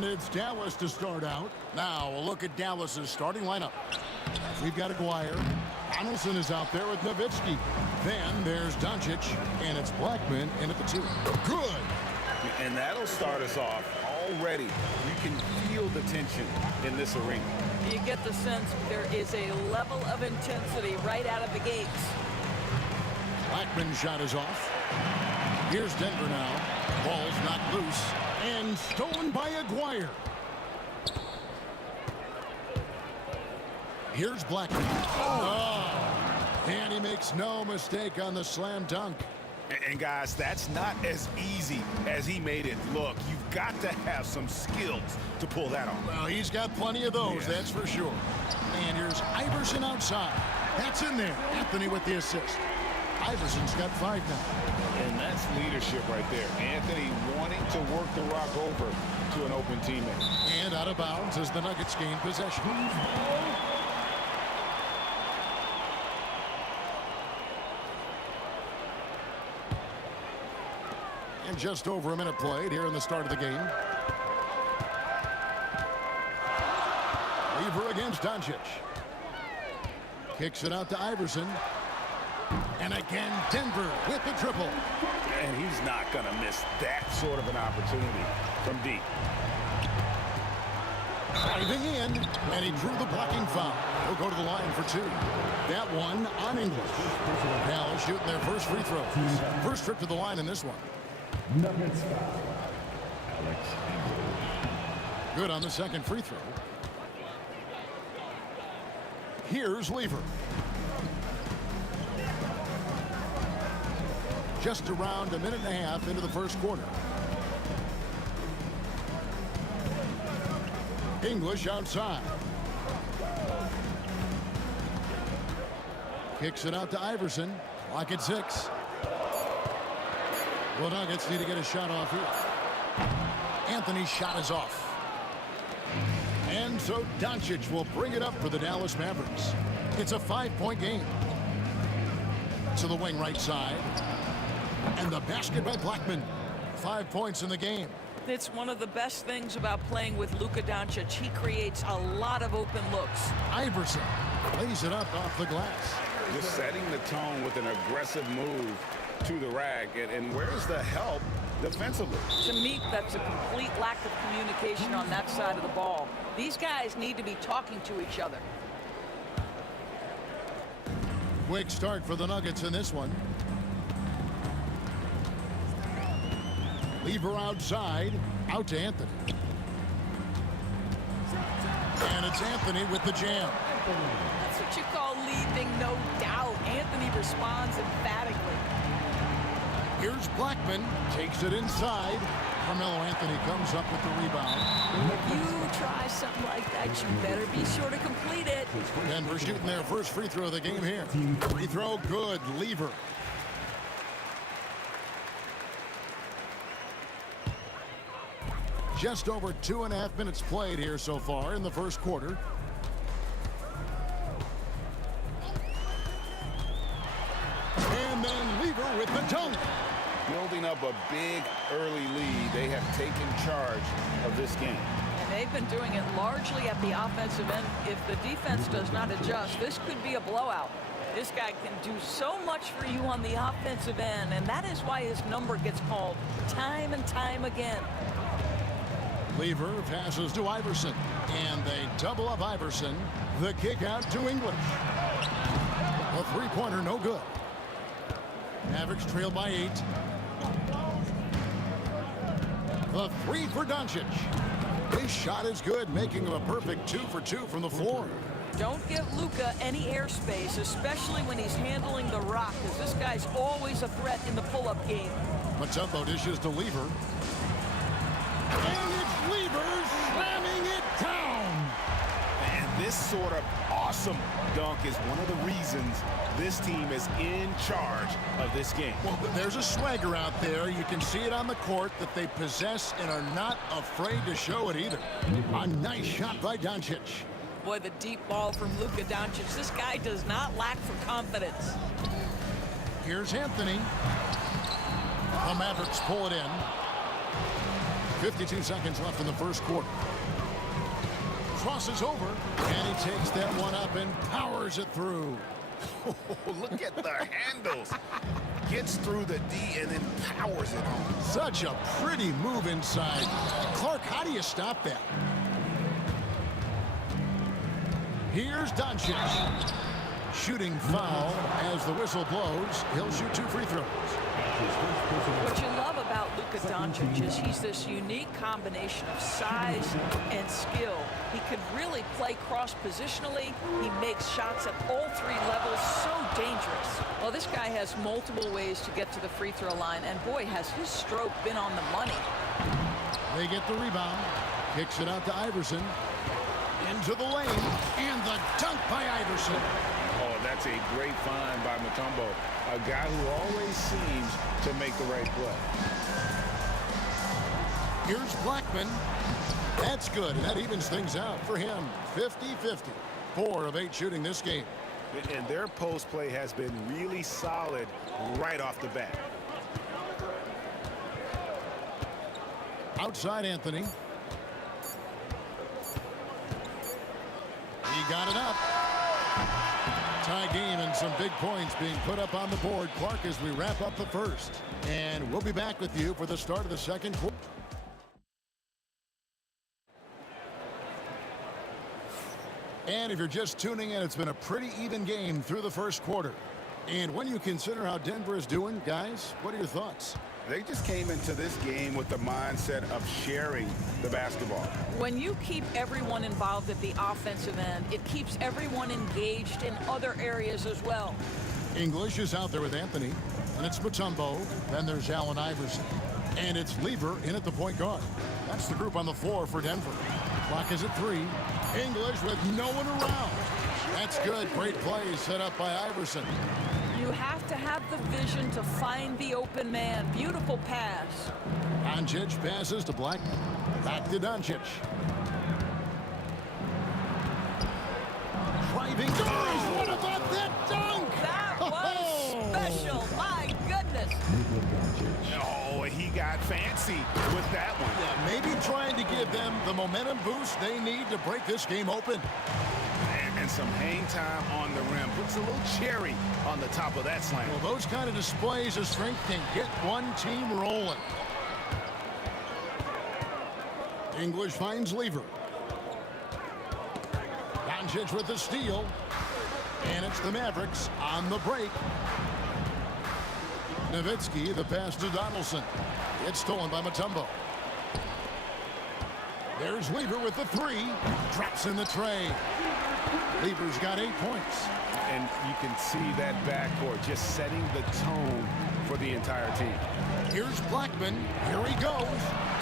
And it's Dallas to start out. Now a look at Dallas's starting lineup. We've got Aguirre. Donaldson is out there with Nowitzki. Then there's Doncic, and it's Blackman in at the 2. Good. And that'll start us off already. You can feel the tension in this arena. You get the sense there is a level of intensity right out of the gates. Blackman's shot is off. Here's Denver now. Ball's not loose. And stolen by Aguirre. Here's Blackman. Oh. And he makes no mistake on the slam dunk. And guys, that's not as easy as he made it look. You've got to have some skills to pull that off. Well, he's got plenty of those, that's for sure. And here's Iverson outside. That's in there. Anthony with the assist. Iverson's got 5 now. And that's leadership right there. Anthony wanting to work the rock over to an open teammate. And out of bounds as the Nuggets gain possession. And just over a minute played here in the start of the game. Weaver against Doncic. Kicks it out to Iverson. And again, Denver with the triple. And he's not going to miss that sort of an opportunity from deep. Diving in, and he drew the blocking foul. He'll go to the line for 2. That one on English. Dallas shooting their first free throw. First trip to the line in this one. Nuggets foul. Alex English. Good on the second free throw. Here's Weaver. Just around a minute and a half into the first quarter. English outside. Kicks it out to Iverson. Clock at 6. Well, Nuggets need to get a shot off here. Anthony's shot is off. And so Doncic will bring it up for the Dallas Mavericks. It's a 5-point game. To the wing right side. And the basket by Blackman. 5 points in the game. It's one of the best things about playing with Luka Doncic. He creates a lot of open looks. Iverson lays it up off the glass. Just setting the tone with an aggressive move to the rack. And where's the help defensively? To me, that's a complete lack of communication on that side of the ball. These guys need to be talking to each other. Quick start for the Nuggets in this one. Lever outside, out to Anthony. And it's Anthony with the jam. That's what you call leaving no doubt. Anthony responds emphatically. Here's Blackman, takes it inside. Carmelo Anthony comes up with the rebound. If you try something like that, you better be sure to complete it. Denver shooting their first free throw of the game here. Free throw good, Lever. Just over 2.5 minutes played here so far in the first quarter. And then Lever with the dunk. Building up a big early lead, they have taken charge of this game. And they've been doing it largely at the offensive end. If the defense does not adjust, this could be a blowout. This guy can do so much for you on the offensive end, and that is why his number gets called time and time again. Lever passes to Iverson, and they double up Iverson. The kick out to English. A three-pointer, no good. Mavericks trail by 8. The three for Doncic. His shot is good, making him a perfect 2 for 2 from the floor. Don't give Luka any airspace, especially when he's handling the rock, because this guy's always a threat in the pull-up game. Mutombo dishes to Lever. And it's Lever slamming it down. And this sort of awesome dunk is one of the reasons this team is in charge of this game. Well, there's a swagger out there. You can see it on the court that they possess and are not afraid to show it either. A nice shot by Doncic. Boy, the deep ball from Luka Doncic. This guy does not lack for confidence. Here's Anthony. The Mavericks pull it in. 52 seconds left in the first quarter. Crosses over, and he takes that one up and powers it through. Look at the handles. Gets through the D and then powers it home. Such a pretty move inside. Clark, how do you stop that? Here's Doncic. Shooting foul as the whistle blows. He'll shoot 2 free throws. What you love about Luka Doncic is he's this unique combination of size and skill. He could really play cross-positionally. He makes shots at all 3 levels. So dangerous. Well, this guy has multiple ways to get to the free throw line, and boy, has his stroke been on the money. They get the rebound. Kicks it out to Iverson. Into the lane, and the dunk by Iverson. Oh, that's a great find by Mutombo, a guy who always seems to make the right play. Here's Blackman. That's good, and that evens things out for him. 50-50. 4 of 8 shooting this game. And their post play has been really solid right off the bat. Outside Anthony. He got it up. Tie game and some big points being put up on the board. Clark, as we wrap up the first. And we'll be back with you for the start of the second quarter. And if you're just tuning in, it's been a pretty even game through the first quarter. And when you consider how Denver is doing, guys, what are your thoughts? They just came into this game with the mindset of sharing the basketball. When you keep everyone involved at the offensive end, it keeps everyone engaged in other areas as well. English is out there with Anthony, and it's Mutombo. Then there's Allen Iverson. And it's Lever in at the point guard. That's the group on the floor for Denver. Clock is at 3. English with no one around. That's good. Great play set up by Iverson. You have to have the vision to find the open man. Beautiful pass. Doncic passes to Blackman. Back to Doncic. Driving. Oh, what about that dunk? That was special. My goodness. Oh, he got fancy with that one. Yeah, maybe trying to give them the momentum boost they need to break this game open. And some hang time on the rim. Puts a little cherry on the top of that slam. Well, those kind of displays of strength can get one team rolling. English finds Lever. Doncic with the steal. And it's the Mavericks on the break. Nowitzki, the pass to Donaldson. It's stolen by Mutombo. There's Weaver with the three. Drops in the tray. Weaver's got 8 points. And you can see that backcourt just setting the tone for the entire team. Here's Blackman. Here he goes.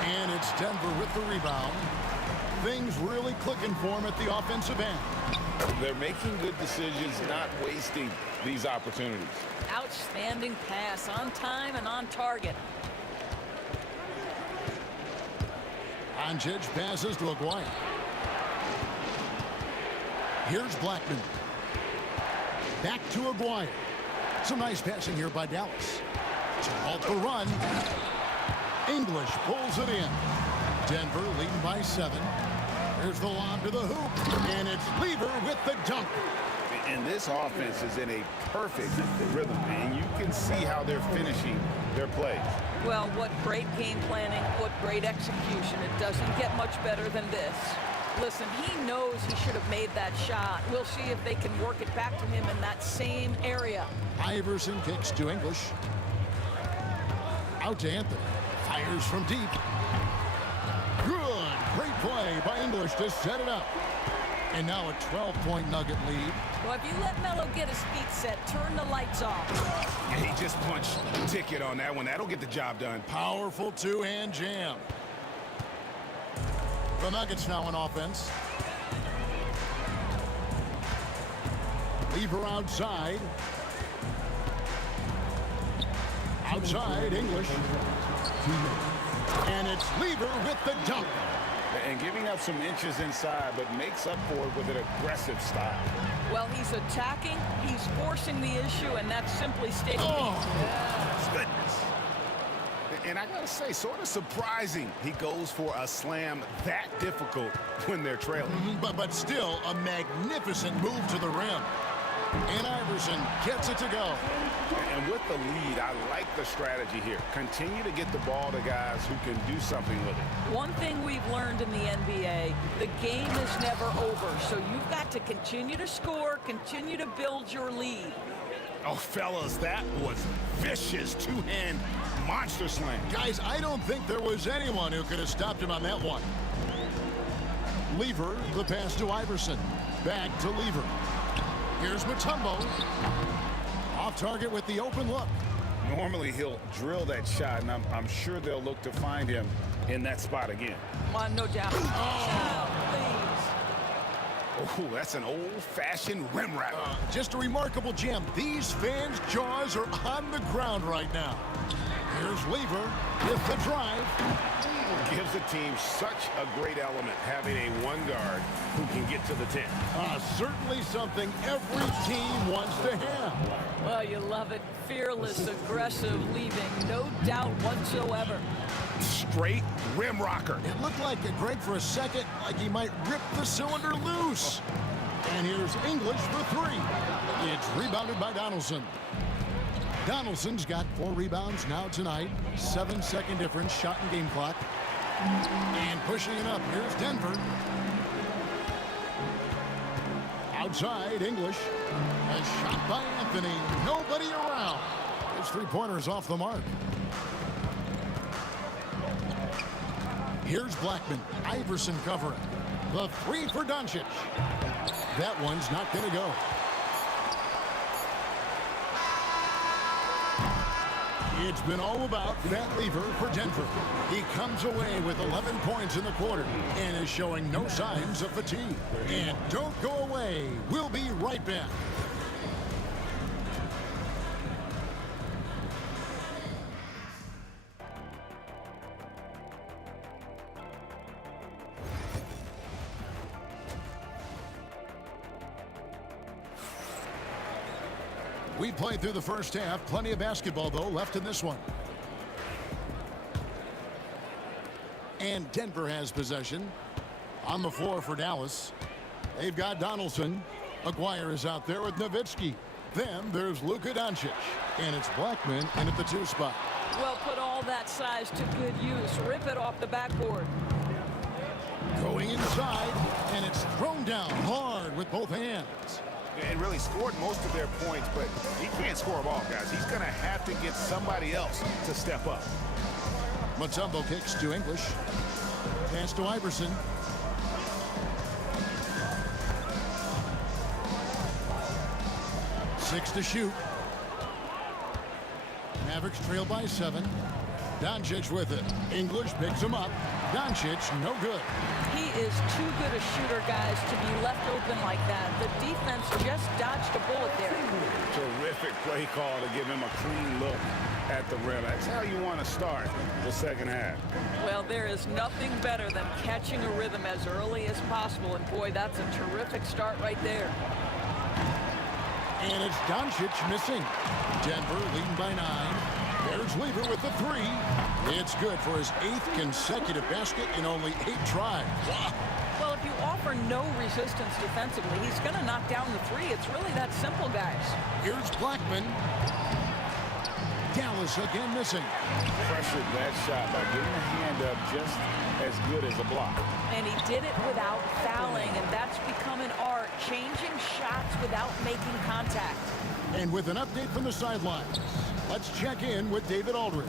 And it's Denver with the rebound. Things really clicking for him at the offensive end. They're making good decisions, not wasting these opportunities. Outstanding pass, on time and on target. Doncic passes to Aguirre. Here's Blackman. Back to Aguirre. Some nice passing here by Dallas. To halt the run. English pulls it in. Denver leading by 7. Here's the lob to the hoop. And it's Weaver with the dunk. And this offense is in a perfect rhythm, and you can see how they're finishing their plays. Well, what great game planning, what great execution. It doesn't get much better than this. Listen, he knows he should have made that shot. We'll see if they can work it back to him in that same area. Iverson kicks to English. Out to Anthony. Fires from deep. Good. Great play by English to set it up. And now a 12-point Nugget lead. Well, if you let Melo get his feet set, turn the lights off. And he just punched the ticket on that one. That'll get the job done. Powerful two-hand jam. The Nuggets now on offense. Weaver outside. Outside, English. And it's Weaver with the dunk. And giving up some inches inside, but makes up for it with an aggressive style. Well, he's attacking, he's forcing the issue, and that's simply stating. Goodness. And I gotta say, sort of surprising he goes for a slam that difficult when they're trailing. But still a magnificent move to the rim. And Iverson gets it to go. And with the lead, I like the strategy here. Continue to get the ball to guys who can do something with it. One thing we've learned in the NBA, the game is never over. So you've got to continue to score, continue to build your lead. Oh, fellas, that was vicious two-hand monster slam. Guys, I don't think there was anyone who could have stopped him on that one. Lever, the pass to Iverson. Back to Lever. Here's Mutombo. Off target with the open look. Normally he'll drill that shot, and I'm sure they'll look to find him in that spot again. No doubt. Oh, Oh, that's an old-fashioned rim wrap. Just a remarkable jam. These fans' jaws are on the ground right now. Here's Lever with the drive. Gives the team such a great element having a one guard who can get to the 10. Certainly something every team wants to have. Well, you love it. Fearless, aggressive, leaving no doubt whatsoever. Straight rim rocker. It looked like Greg for a second, like he might rip the cylinder loose. And here's English for 3. It's rebounded by Donaldson. Donaldson's got 4 rebounds now tonight. 7-second difference, shot and game clock. And pushing it up, here's Denver. Outside, English. A shot by Anthony. Nobody around. His 3-pointer's off the mark. Here's Blackman. Iverson covering. The 3 for Doncic. That one's not going to go. It's been all about that Lever for Denver. He comes away with 11 points in the quarter and is showing no signs of fatigue. And don't go away. We'll be right back. We played through the first half. Plenty of basketball, though, left in this one. And Denver has possession. On the floor for Dallas. They've got Donaldson. Aguirre is out there with Nowitzki. Then there's Luka Doncic. And it's Blackman in at the 2 spot. Well, put all that size to good use. Rip it off the backboard. Going inside, and it's thrown down hard with both hands. and really scored most of their points, but he can't score them all, guys. He's going to have to get somebody else to step up. Mutombo kicks to English. Pass to Iverson. Six to shoot. Mavericks trail by 7. Doncic with it. English picks him up. Doncic, no good. He is too good a shooter, guys, to be left open like that. The defense just dodged a bullet there. Terrific play call to give him a clean look at the rim. That's how you want to start the second half. Well, there is nothing better than catching a rhythm as early as possible, and boy, that's a terrific start right there. And it's Doncic missing. Denver leading by 9. There's Lever with the 3. It's good for his 8th consecutive basket in only 8 tries. Well, if you offer no resistance defensively, he's going to knock down the 3. It's really that simple, guys. Here's Blackman. Dallas again missing. Pressured that shot by getting a hand up just as good as a block. And he did it without fouling, and that's become an art, changing shots without making contact. And with an update from the sidelines, let's check in with David Aldridge.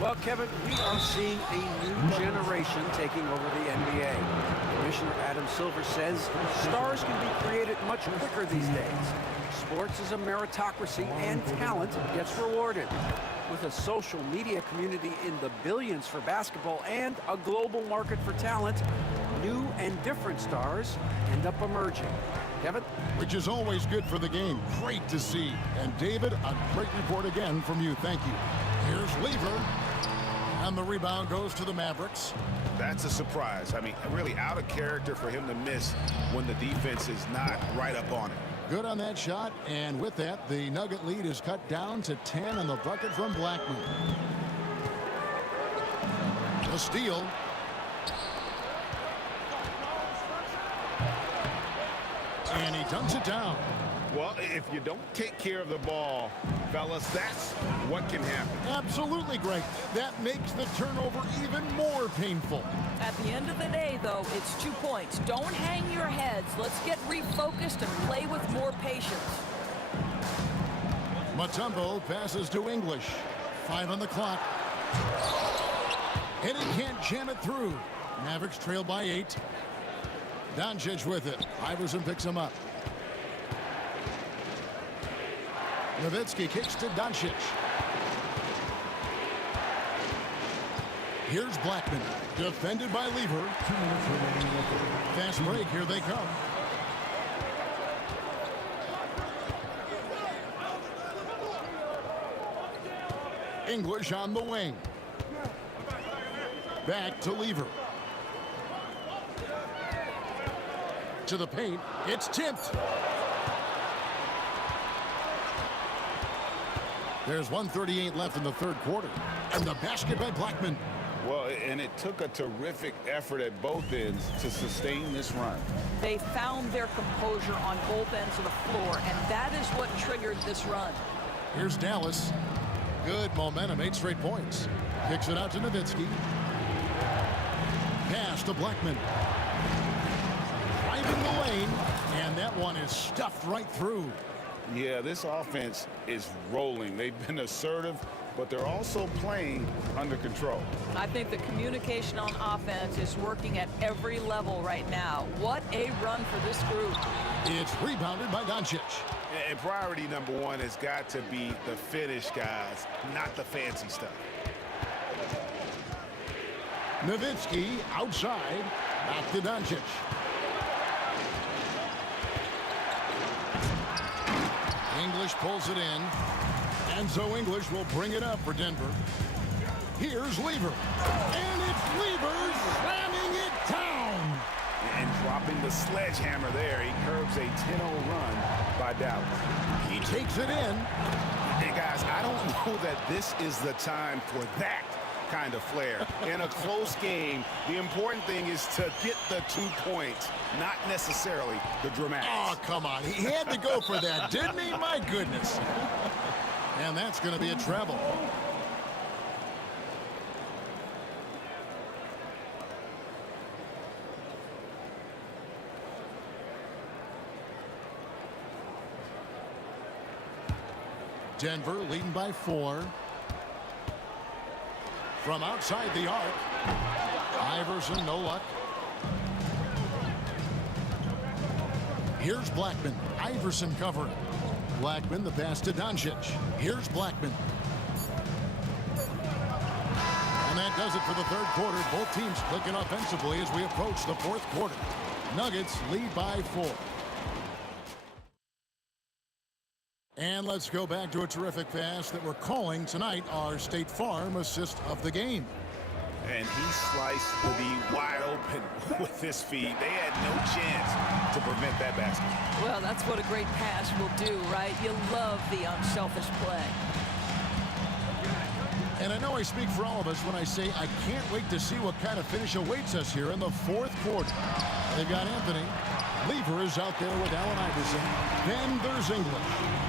Well, Kevin, we are seeing a new generation taking over the NBA. Commissioner Adam Silver says stars can be created much quicker these days. Sports is a meritocracy, and talent gets rewarded. With a social media community in the billions for basketball and a global market for talent, new and different stars end up emerging. Kevin? Which is always good for the game. Great to see. And David, a great report again from you. Thank you. Here's Lever. And the rebound goes to the Mavericks. That's a surprise. I mean, really out of character for him to miss when the defense is not right up on it. Good on that shot, and with that, the Nugget lead is cut down to 10 on the bucket from Blackman. The steal. And he dunks it down. Well, if you don't take care of the ball, fellas, that's what can happen. Absolutely great. That makes the turnover even more painful. At the end of the day, though, it's 2 points. Don't hang your heads. Let's get refocused and play with more patience. Mutombo passes to English. 5 on the clock. And he can't jam it through. Mavericks trail by 8. Doncic with it. Iverson picks him up. Nowitzki kicks to Doncic. Here's Blackman, defended by Lever. Fast break, here they come. English on the wing. Back to Lever. To the paint, it's tipped. There's 1:38 left in the third quarter. And the basket by Blackman. Well, and it took a terrific effort at both ends to sustain this run. They found their composure on both ends of the floor, and that is what triggered this run. Here's Dallas. Good momentum, 8 straight points. Kicks it out to Nowitzki. Pass to Blackman. Right in the lane, and that one is stuffed right through. Yeah, this offense is rolling. They've been assertive, but they're also playing under control. I think the communication on offense is working at every level right now. What a run for this group. It's rebounded by Doncic. And priority number 1 has got to be the finish, guys, not the fancy stuff. Nowitzki outside. Back to Doncic. English pulls it in. And so English will bring it up for Denver. Here's Lever. And it's Lever slamming it down. And dropping the sledgehammer there. He curbs a 10-0 run by Dallas. He takes it in. Hey, guys, I don't know that this is the time for that kind of flair. In a close game, the important thing is to get the 2 points, not necessarily the dramatics. Oh, come on. He had to go for that, didn't he? My goodness. And that's going to be a treble. Denver leading by 4. From outside the arc. Iverson, no luck. Here's Blackman. Iverson covering. Blackman, the pass to Doncic. Here's Blackman. And that does it for the third quarter. Both teams clicking offensively as we approach the fourth quarter. Nuggets lead by 4. And let's go back to a terrific pass that we're calling tonight our State Farm assist of the game. And he sliced the D wide open with his feet. They had no chance to prevent that basket. Well, that's what a great pass will do, right? You love the unselfish play. And I know I speak for all of us when I say I can't wait to see what kind of finish awaits us here in the fourth quarter. They've got Anthony. Lever is out there with Allen Iverson. Then there's English.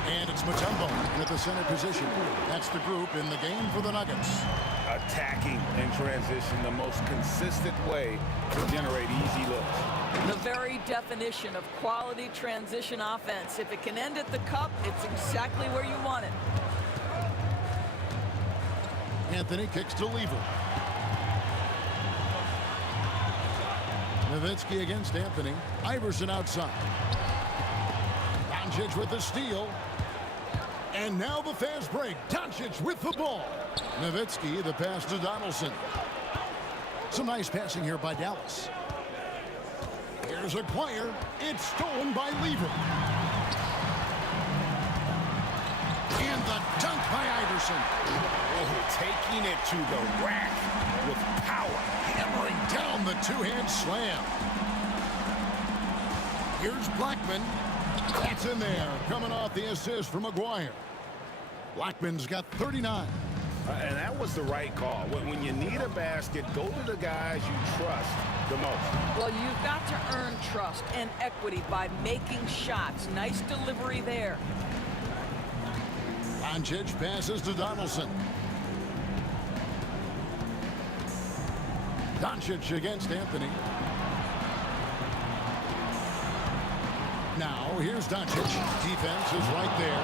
And it's Mutombo at the center position. That's the group in the game for the Nuggets. Attacking in transition, the most consistent way to generate easy looks. The very definition of quality transition offense. If it can end at the cup, it's exactly where you want it. Anthony kicks to Lever. Nowitzki against Anthony. Iverson outside. Doncic with the steal. And now the fast break. Doncic with the ball. Nowitzki, the pass to Donaldson. Some nice passing here by Dallas. Here's Acquire. It's stolen by Lever. And the dunk by Iverson. Oh, taking it to the rack with power. Hammering down the two-hand slam. Here's Blackman. That's in there. Coming off the assist from Maguire. Blackman's got 39. And that was the right call. When you need a basket, go to the guys you trust the most. Well, you've got to earn trust and equity by making shots. Nice delivery there. Doncic passes to Donaldson. Doncic against Anthony. Now, here's Doncic. Defense is right there.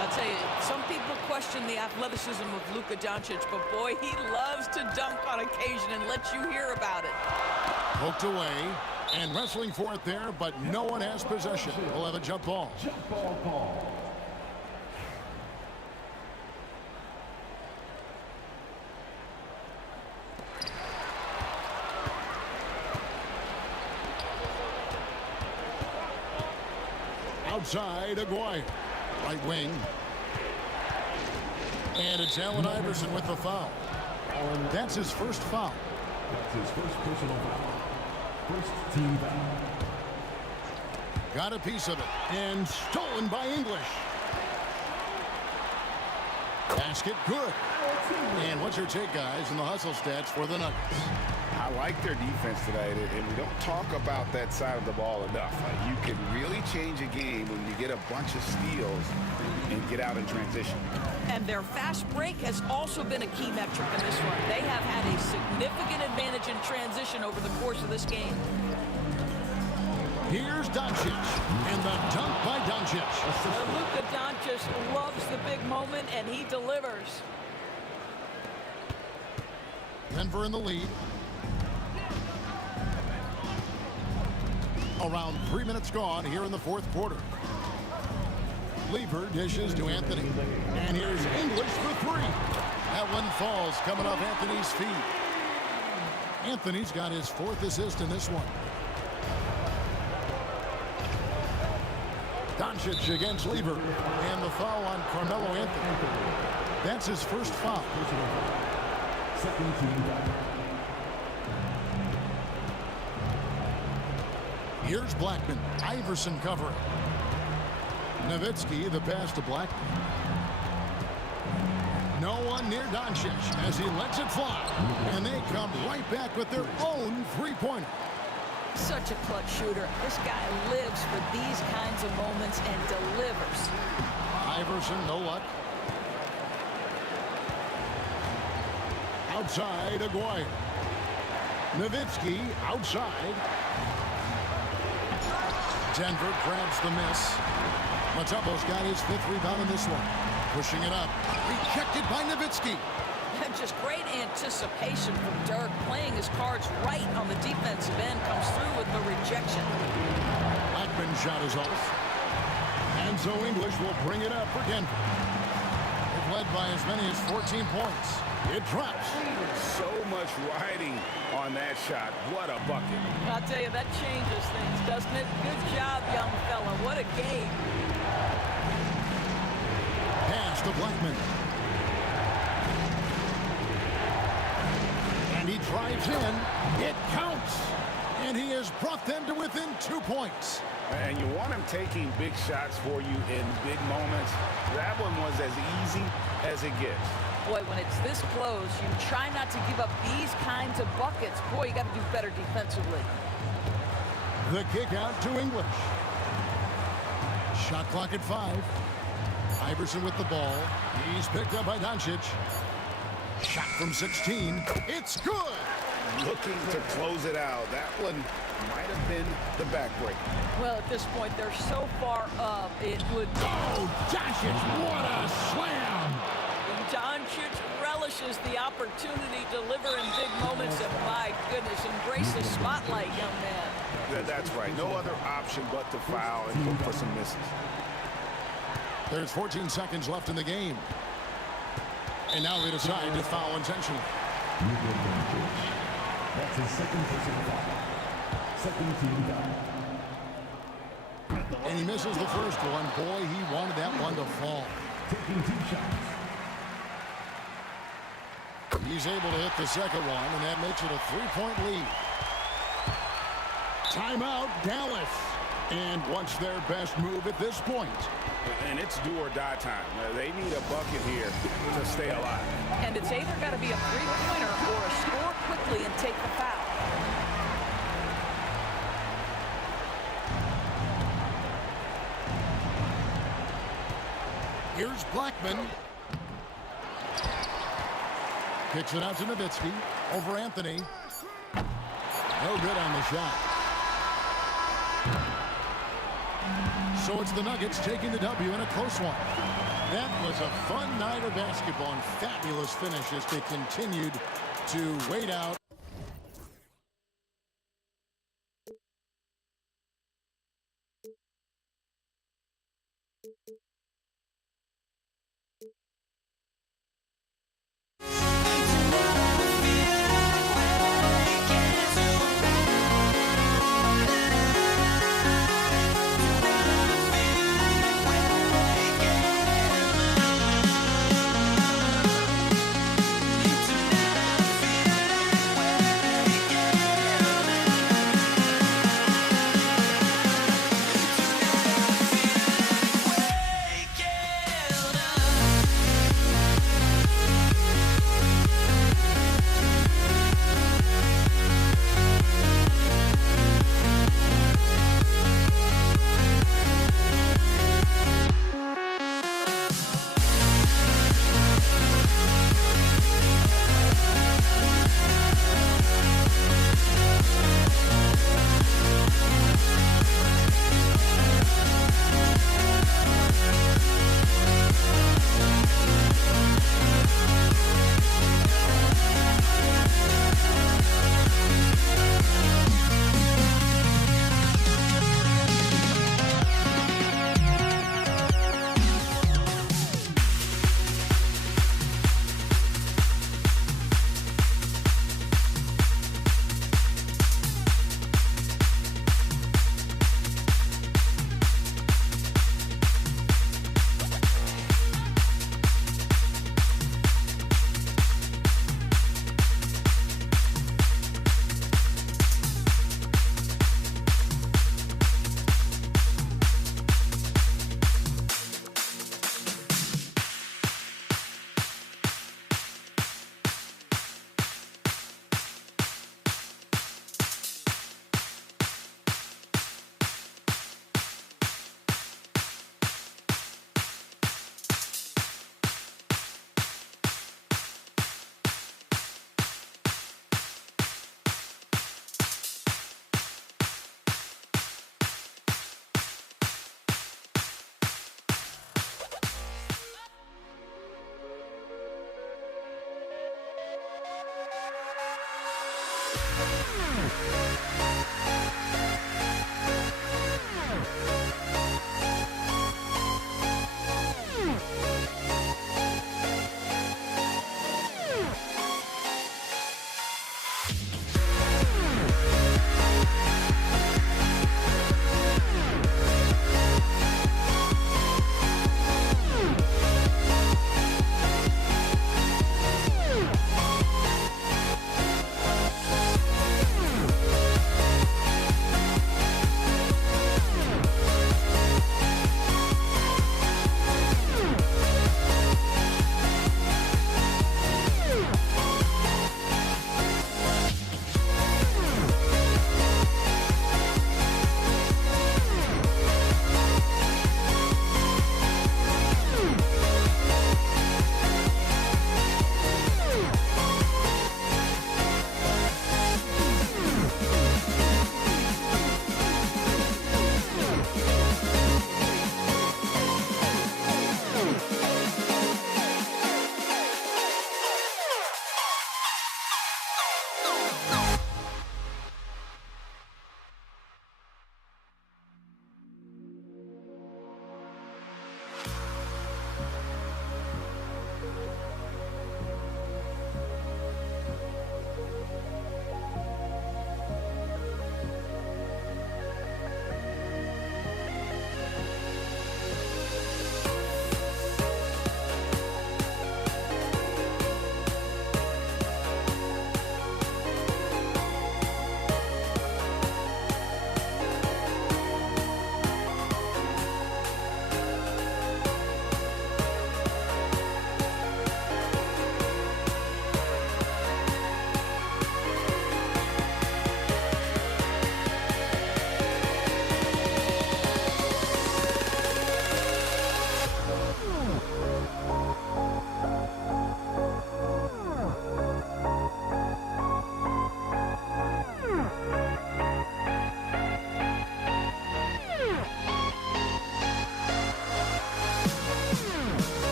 I'll tell you, some people question the athleticism of Luka Doncic, but boy, he loves to dunk on occasion and let you hear about it. Poked away and wrestling for it there, but no one has possession. We'll have a jump ball. Jump ball call. Outside, Aguirre. Right wing. And it's Allen Iverson with the foul. That's his first foul. That's his first personal foul. First team foul. Got a piece of it. And stolen by English. Basket good. And what's your take, guys, in the hustle stats for the Nuggets? I like their defense tonight, and we don't talk about that side of the ball enough. You can really change a game when you get a bunch of steals and get out in transition. And their fast break has also been a key metric in this one. They have had a significant advantage in transition over the course of this game. Here's Doncic, and the dunk by Doncic. Luka Doncic loves the big moment, and he delivers. Denver in the lead. Around 3 minutes gone here in the fourth quarter. Lever dishes to Anthony. And here's English for three. That one falls coming off Anthony's feet. Anthony's got his fourth assist in this one. Doncic against Lever. And the foul on Carmelo Anthony. That's his first foul. Second team foul. Here's Blackman. Iverson covering. Nowitzki, the pass to Blackman. No one near Doncic as he lets it fly. And they come right back with their own three-pointer. Such a clutch shooter. This guy lives for these kinds of moments and delivers. Iverson, no luck. Outside, Aguirre. Nowitzki outside. Denver grabs the miss. Mutombo's got his fifth rebound in this one. Pushing it up. Rejected by Nowitzki. Just great anticipation from Dirk, playing his cards right on the defensive end, comes through with the rejection. Blackman shot is off. And so English will bring it up for Denver. They've led by as many as 14 points. It drops. So much riding on that shot. What a bucket. I'll tell you, that changes things, doesn't it? Good job, young fella. What a game. Pass to Blackman. And he drives in. It counts. And he has brought them to within 2 points. And you want him taking big shots for you in big moments. That one was as easy as it gets. Boy, when it's this close, you try not to give up these kinds of buckets. Boy, you got to do better defensively. The kick out to English. Shot clock at 5. Iverson with the ball. He's picked up by Doncic. Shot from 16. It's good. Looking to close it out. That one might have been the backbreak. Well, at this point, they're so far up, it would... Oh, Doncic, what a slam! Doncic relishes the opportunity to deliver in big moments, and my goodness, embrace the spotlight, young man. That's right. No other option but to foul and look for some misses. There's 14 seconds left in the game. And now they decide to foul intentionally. That's his second personal foul. Second team foul. And he misses the first one. Boy, he wanted that one to fall. Taking 2 shots. He's able to hit the second one, and that makes it a 3-point lead. Timeout, Dallas. And what's their best move at this point? And it's do or die time. They need a bucket here to stay alive. And it's either got to be a three-pointer or a score quickly and take the foul. Here's Blackman. Kicks it out to Nowitzki. Over Anthony. No good on the shot. So it's the Nuggets taking the W in a close one. That was a fun night of basketball and fabulous finish as they continued to wait out.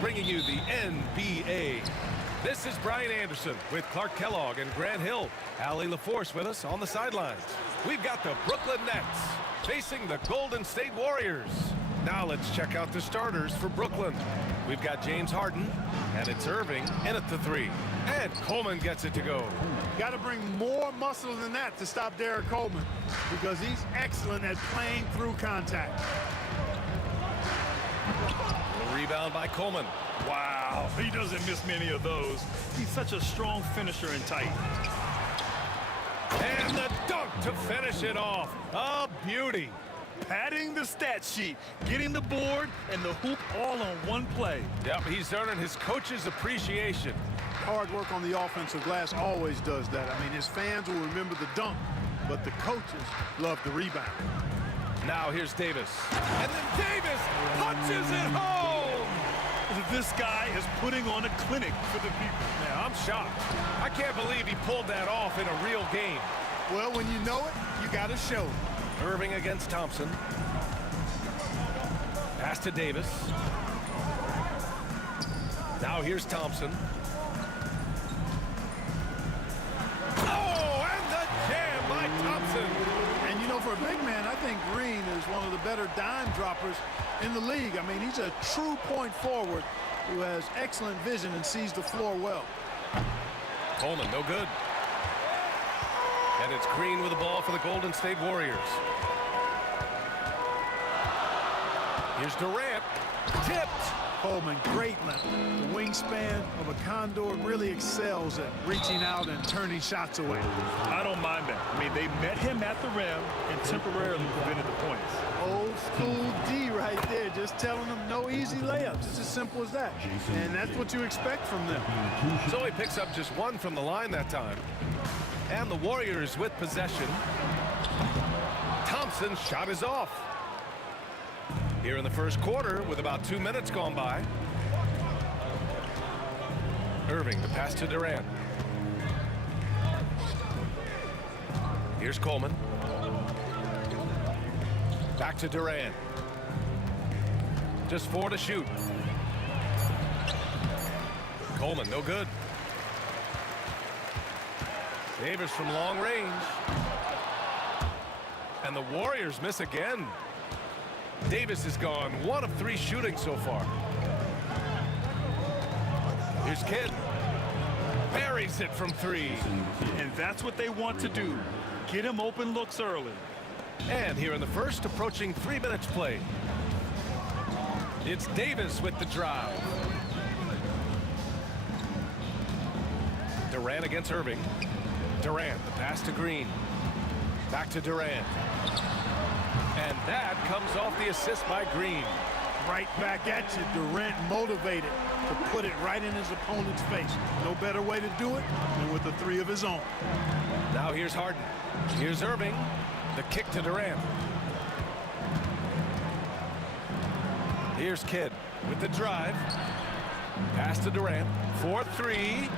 bringing you the NBA. This is Brian Anderson with Clark Kellogg and Grant Hill. Allie LaForce with us on the sidelines. We've got the Brooklyn Nets facing the Golden State Warriors. Now let's check out the starters for Brooklyn. We've got James Harden, and it's Irving in at the 3. And Coleman gets it to go. Got to bring more muscle than that to stop Derek Coleman because he's excellent at playing through contact. The rebound by Coleman. Wow, he doesn't miss many of those. He's such a strong finisher and tight. And the dunk to finish it off. A beauty. Padding the stat sheet, getting the board and the hoop all on one play. Yep, he's earning his coach's appreciation. Hard work on the offensive glass always does that. I mean, his fans will remember the dunk, but the coaches love the rebound. Now here's Davis. And then Davis punches it home! This guy is putting on a clinic for the people. Yeah, I'm shocked. I can't believe he pulled that off in a real game. Well, when you know it, you got to show it. Irving against Thompson. Pass to Davis. Now here's Thompson. Oh, and the jam by Thompson. And you know, for a big man, I think Green is one of the better dime droppers in the league. I mean, he's a true point forward who has excellent vision and sees the floor well. Coleman, no good. And it's Green with the ball for the Golden State Warriors. Here's Durant. Tipped. Coleman, great length. The wingspan of a Condor really excels at reaching out and turning shots away. I don't mind that. I mean, they met him at the rim and temporarily prevented the points. Old school D right there, just telling them no easy layups. It's as simple as that. And that's what you expect from them. So he picks up just one from the line that time. And the Warriors with possession. Thompson's shot is off. Here in the first quarter with about 2 minutes gone by. Irving, the pass to Durant. Here's Coleman. Back to Durant. Just 4 to shoot. Coleman, no good. Davis from long range. And the Warriors miss again. Davis is gone 1 of 3 shooting so far. Here's Kidd. Buries it from 3. And that's what they want to do. Get him open looks early. And here in the first, approaching 3 minutes played. It's Davis with the drive. Durant against Irving. Durant, the pass to Green. Back to Durant. And that comes off the assist by Green. Right back at you. Durant motivated to put it right in his opponent's face. No better way to do it than with the 3 of his own. Now here's Harden. Here's Irving. The kick to Durant. Here's Kidd with the drive. Pass to Durant. 4-3.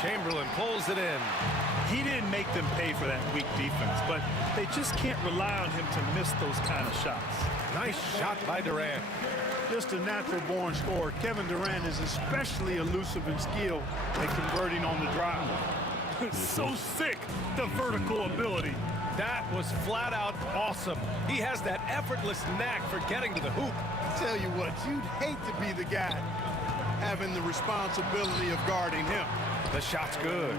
Chamberlain pulls it in. He didn't make them pay for that weak defense, but they just can't rely on him to miss those kind of shots. Nice shot by Durant. Just a natural-born scorer. Kevin Durant is especially elusive and skilled at converting on the drive. So sick, the vertical ability. That was flat out awesome. He has that effortless knack for getting to the hoop. Tell you what, you'd hate to be the guy having the responsibility of guarding him. The shot's good.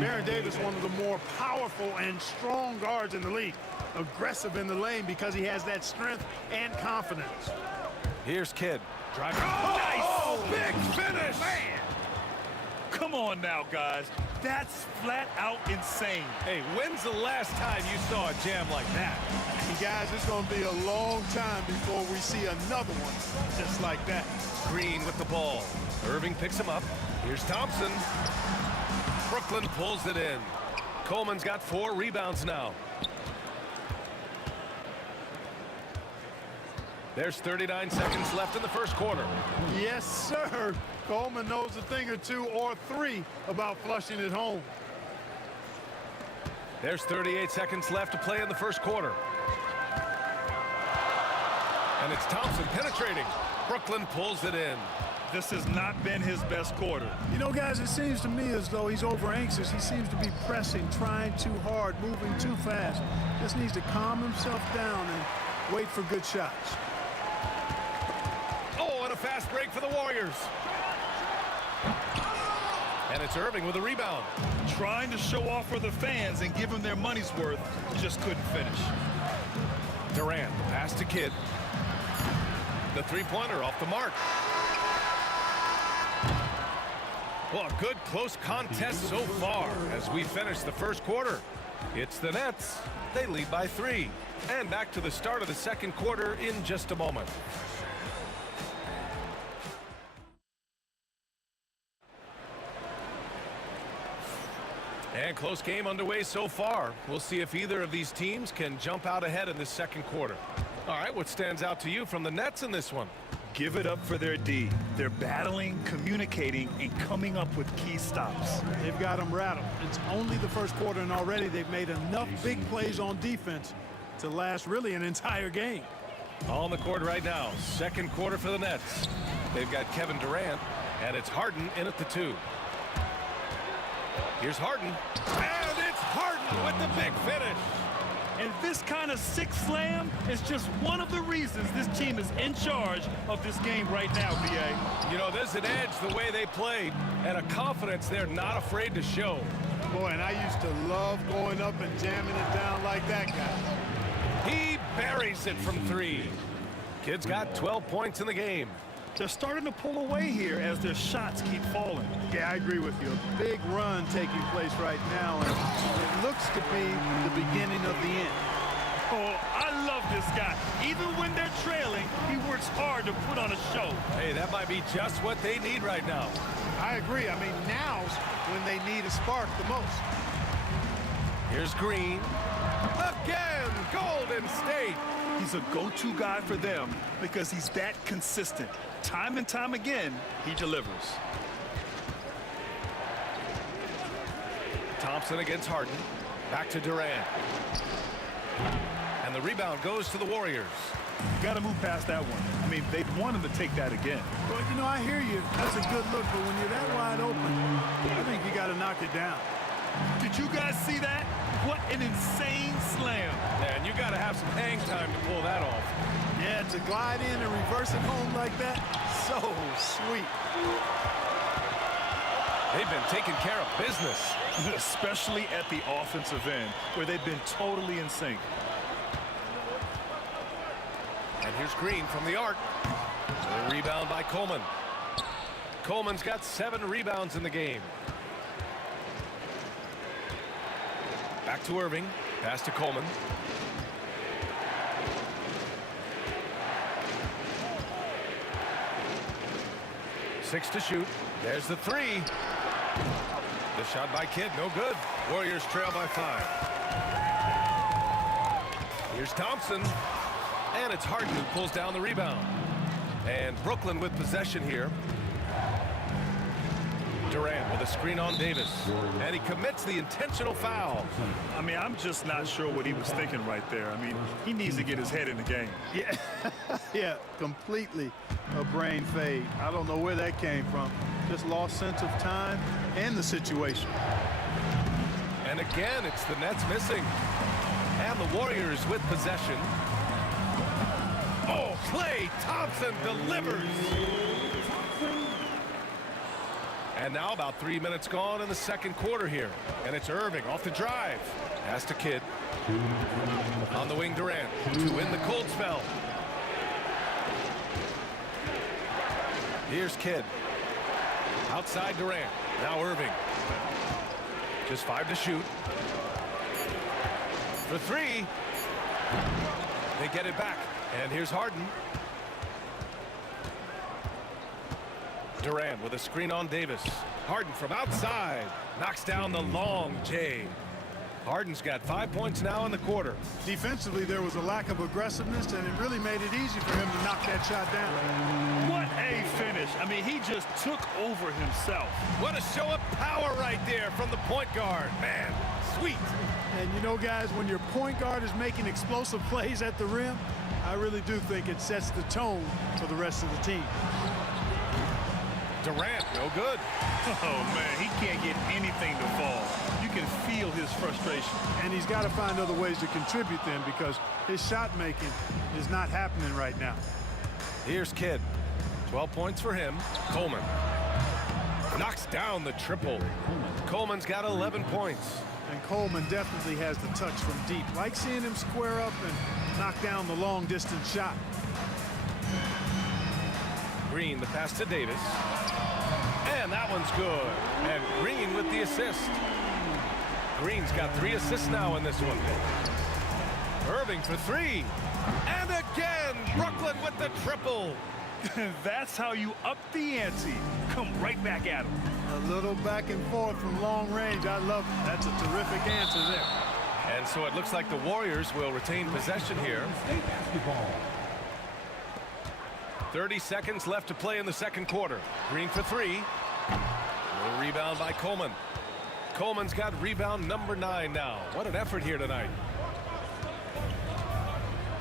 Baron Davis, one of the more powerful and strong guards in the league. Aggressive in the lane because he has that strength and confidence. Here's Kidd. Driving. Oh, nice! Big finish! Man! Come on now, guys. That's flat out insane. Hey, when's the last time you saw a jam like that? And guys, it's going to be a long time before we see another one just like that. Green with the ball. Irving picks him up. Here's Thompson. Brooklyn pulls it in. Coleman's got 4 rebounds now. There's 39 seconds left in the first quarter. Yes, sir. Coleman knows a thing or 2 or 3 about flushing it home. There's 38 seconds left to play in the first quarter. And it's Thompson penetrating. Brooklyn pulls it in. This has not been his best quarter. You know, guys, it seems to me as though he's over anxious. He seems to be pressing, trying too hard, moving too fast. Just needs to calm himself down and wait for good shots. Oh, and a fast break for the Warriors. And it's Irving with a rebound. Trying to show off for the fans and give them their money's worth, just couldn't finish. Durant, pass to Kidd. The three-pointer off the mark. Well, a good close contest so far as we finish the first quarter. It's the Nets. They lead by 3. And back to the start of the second quarter in just a moment. And close game underway so far. We'll see if either of these teams can jump out ahead in the second quarter. All right, what stands out to you from the Nets in this one? Give it up for their D. They're battling, communicating, and coming up with key stops. They've got them rattled. It's only the first quarter, and already they've made enough big plays on defense to last really an entire game. On the court right now, second quarter for the Nets. They've got Kevin Durant, and it's Harden in at the 2. Here's Harden, and it's Harden with the big finish. And this kind of sick slam is just one of the reasons this team is in charge of this game right now, B.A. You know, there's an edge the way they played and a confidence they're not afraid to show. Boy, and I used to love going up and jamming it down like that guy. He buries it from 3. Kid's got 12 points in the game. They're starting to pull away here as their shots keep falling. Yeah, I agree with you. A big run taking place right now, and it looks to be the beginning of the end. Oh, I love this guy. Even when they're trailing, he works hard to put on a show. Hey, that might be just what they need right now. I agree. I mean, now's when they need a spark the most. Here's Green. Again, Golden State. He's a go-to guy for them because he's that consistent. Time and time again, he delivers. Thompson against Harden. Back to Durant. And the rebound goes to the Warriors. Got to move past that one. I mean, they want him to take that again. Well, you know, I hear you. That's a good look, but when you're that wide open, I think you got to knock it down. Did you guys see that? What an insane slam. And you got to have some hang time to pull that off. Yeah, to glide in and reverse it home like that, so sweet. They've been taking care of business. Especially at the offensive end, where they've been totally in sync. And here's Green from the arc. A rebound by Coleman. Coleman's got 7 rebounds in the game. Back to Irving. Pass to Coleman. Six to shoot. There's the 3. The shot by Kidd, no good. Warriors trail by 5. Here's Thompson. And it's Harden who pulls down the rebound. And Brooklyn with possession here. Durant with a screen on Davis. And he commits the intentional foul. I mean, I'm just not sure what he was thinking right there. I mean, he needs to get his head in the game. Yeah, yeah, completely a brain fade. I don't know where that came from. Just lost sense of time and the situation. And again, it's the Nets missing. And the Warriors with possession. Oh, Klay Thompson delivers. And now about 3 minutes gone in the second quarter here. And it's Irving off the drive. Pass to Kidd. On the wing, Durant to win the cold spell. Here's Kidd. Outside Durant. Now Irving. Just 5 to shoot. For 3. They get it back. And here's Harden. Durant with a screen on Davis. Harden from outside. Knocks down the long J. Harden's got 5 points now in the quarter. Defensively, there was a lack of aggressiveness, and it really made it easy for him to knock that shot down. What a finish. I mean, he just took over himself. What a show of power right there from the point guard. Man, sweet. And you know, guys, when your point guard is making explosive plays at the rim, I really do think it sets the tone for the rest of the team. Durant, no good. Oh, man, he can't get anything to fall. You can feel his frustration. And he's got to find other ways to contribute then, because his shot making is not happening right now. Here's Kidd. 12 points for him. Coleman knocks down the triple. Coleman's got 11 points. And Coleman definitely has the touch from deep. Like seeing him square up and knock down the long-distance shot. Green, the pass to Davis. And that one's good. And Green with the assist. Green's got 3 assists now in this one. Irving for 3. And again, Brooklyn with the triple. That's how you up the ante. Come right back at him. A little back and forth from long range. I love it. That's a terrific answer there. And so it looks like the Warriors will retain possession here. 30 seconds left to play in the second quarter. Green for 3. A rebound by Coleman. Coleman's got rebound number 9 now. What an effort here tonight.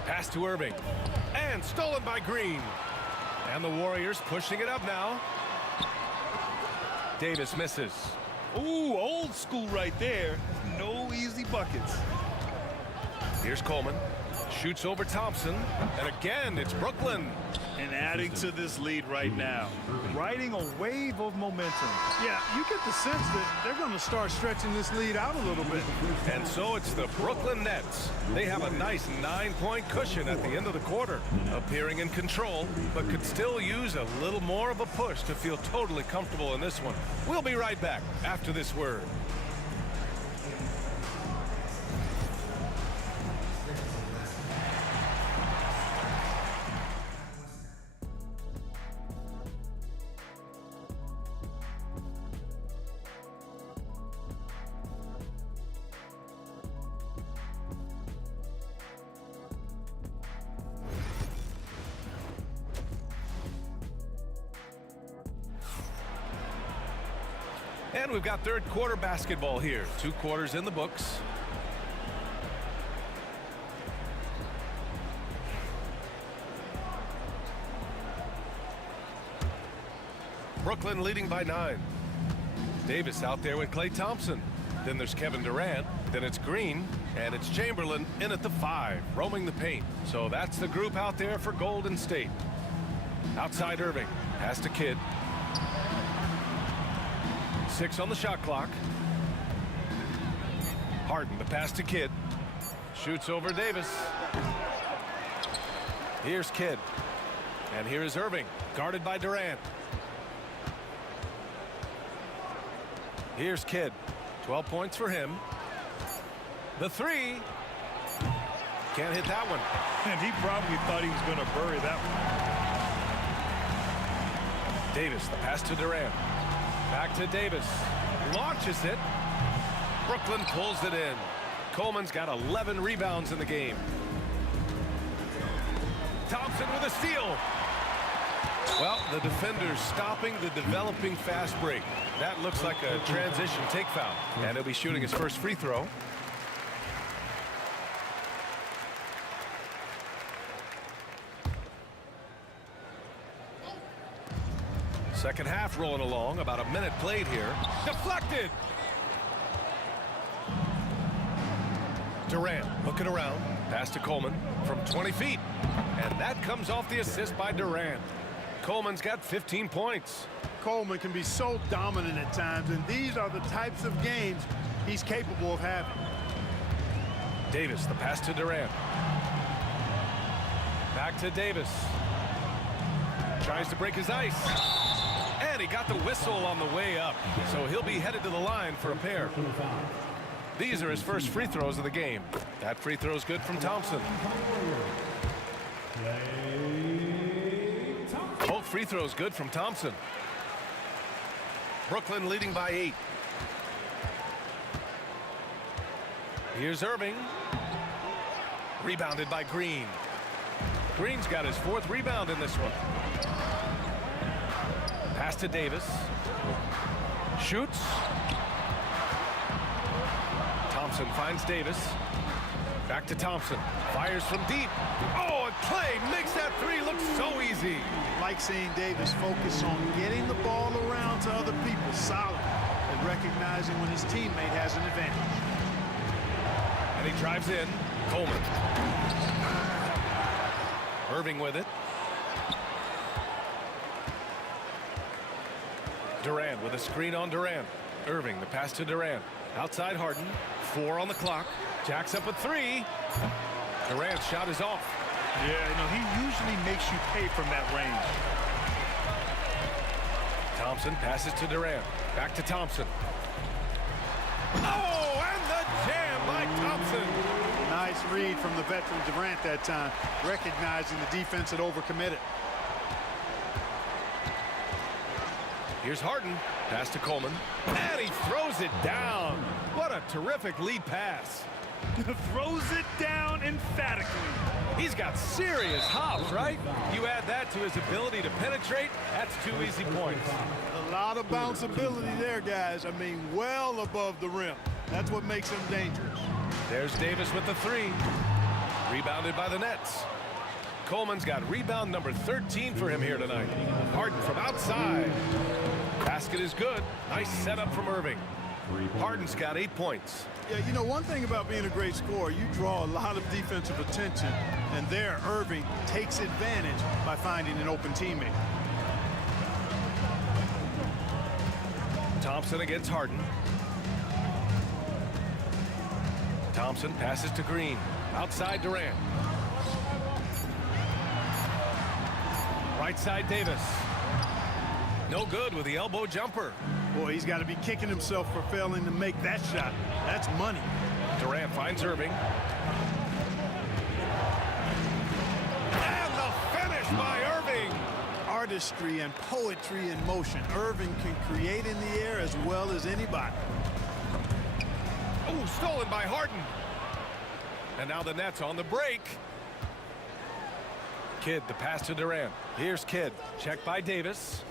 Pass to Irving. And stolen by Green. And the Warriors pushing it up now. Davis misses. Ooh, old school right there. No easy buckets. Here's Coleman. Shoots over Thompson. And again, it's Brooklyn. And adding to this lead right now. Riding a wave of momentum. Yeah, you get the sense that they're going to start stretching this lead out a little bit. And so it's the Brooklyn Nets. They have a nice 9-point cushion at the end of the quarter. Appearing in control, but could still use a little more of a push to feel totally comfortable in this one. We'll be right back after this word. And we've got third quarter basketball here. 2 quarters in the books. Brooklyn leading by 9. Davis out there with Klay Thompson. Then there's Kevin Durant. Then it's Green. And it's Chamberlain in at the 5, roaming the paint. So that's the group out there for Golden State. Outside Irving. Pass to Kidd. 6 on the shot clock. Harden, the pass to Kidd. Shoots over Davis. Here's Kidd. And here is Irving, guarded by Durant. Here's Kidd. 12 points for him. The 3. Can't hit that one. And he probably thought he was going to bury that one. Davis, the pass to Durant. Back to Davis. Launches it. Brooklyn pulls it in. Coleman's got 11 rebounds in the game. Thompson with a steal. Well, the defender's stopping the developing fast break. That looks like a transition take foul. And he'll be shooting his first free throw. Second half rolling along. About a minute played here. Deflected. Durant looking around. Pass to Coleman from 20 feet. And that comes off the assist by Durant. Coleman's got 15 points. Coleman can be so dominant at times, and these are the types of games he's capable of having. Davis, the pass to Durant. Back to Davis. Tries to break his ice. And he got the whistle on the way up. So he'll be headed to the line for a pair. These are his first free throws of the game. That free throw is good from Thompson. Both free throws good from Thompson. Brooklyn leading by 8. Here's Irving. Rebounded by Green. Green's got his 4th rebound in this one. Pass to Davis. Shoots. Thompson finds Davis. Back to Thompson. Fires from deep. Oh, Clay makes that three look so easy. Like seeing Davis focus on getting the ball around to other people, solid, and recognizing when his teammate has an advantage. And he drives in. Coleman. Irving with it. Durant with a screen on Durant. Irving, the pass to Durant. Outside Harden. 4 on the clock. Jacks up a 3. Durant's shot is off. Yeah, you know, he usually makes you pay from that range. Thompson passes to Durant. Back to Thompson. Oh, and the jam by Thompson. Nice read from the veteran Durant that time, recognizing the defense had overcommitted. Here's Harden. Pass to Coleman. And he throws it down. What a terrific lead pass. Throws it down emphatically. He's got serious hops, right? You add that to his ability to penetrate, that's 2 easy points. A lot of bounceability there, guys. I mean, well above the rim. That's what makes him dangerous. There's Davis with the 3. Rebounded by the Nets. Coleman's got rebound number 13 for him here tonight. Harden from outside. Basket is good. Nice setup from Irving. Harden's got 8 points. Yeah, you know, one thing about being a great scorer, you draw a lot of defensive attention, and there Irving takes advantage by finding an open teammate. Thompson against Harden. Thompson passes to Green. Outside Durant. Right side Davis. No good with the elbow jumper. Boy, he's got to be kicking himself for failing to make that shot. That's money. Durant finds Irving. And the finish by Irving. Artistry and poetry in motion. Irving can create in the air as well as anybody. Oh, stolen by Harden. And now the Nets on the break. Kidd, the pass to Durant. Here's Kidd. Check by Davis.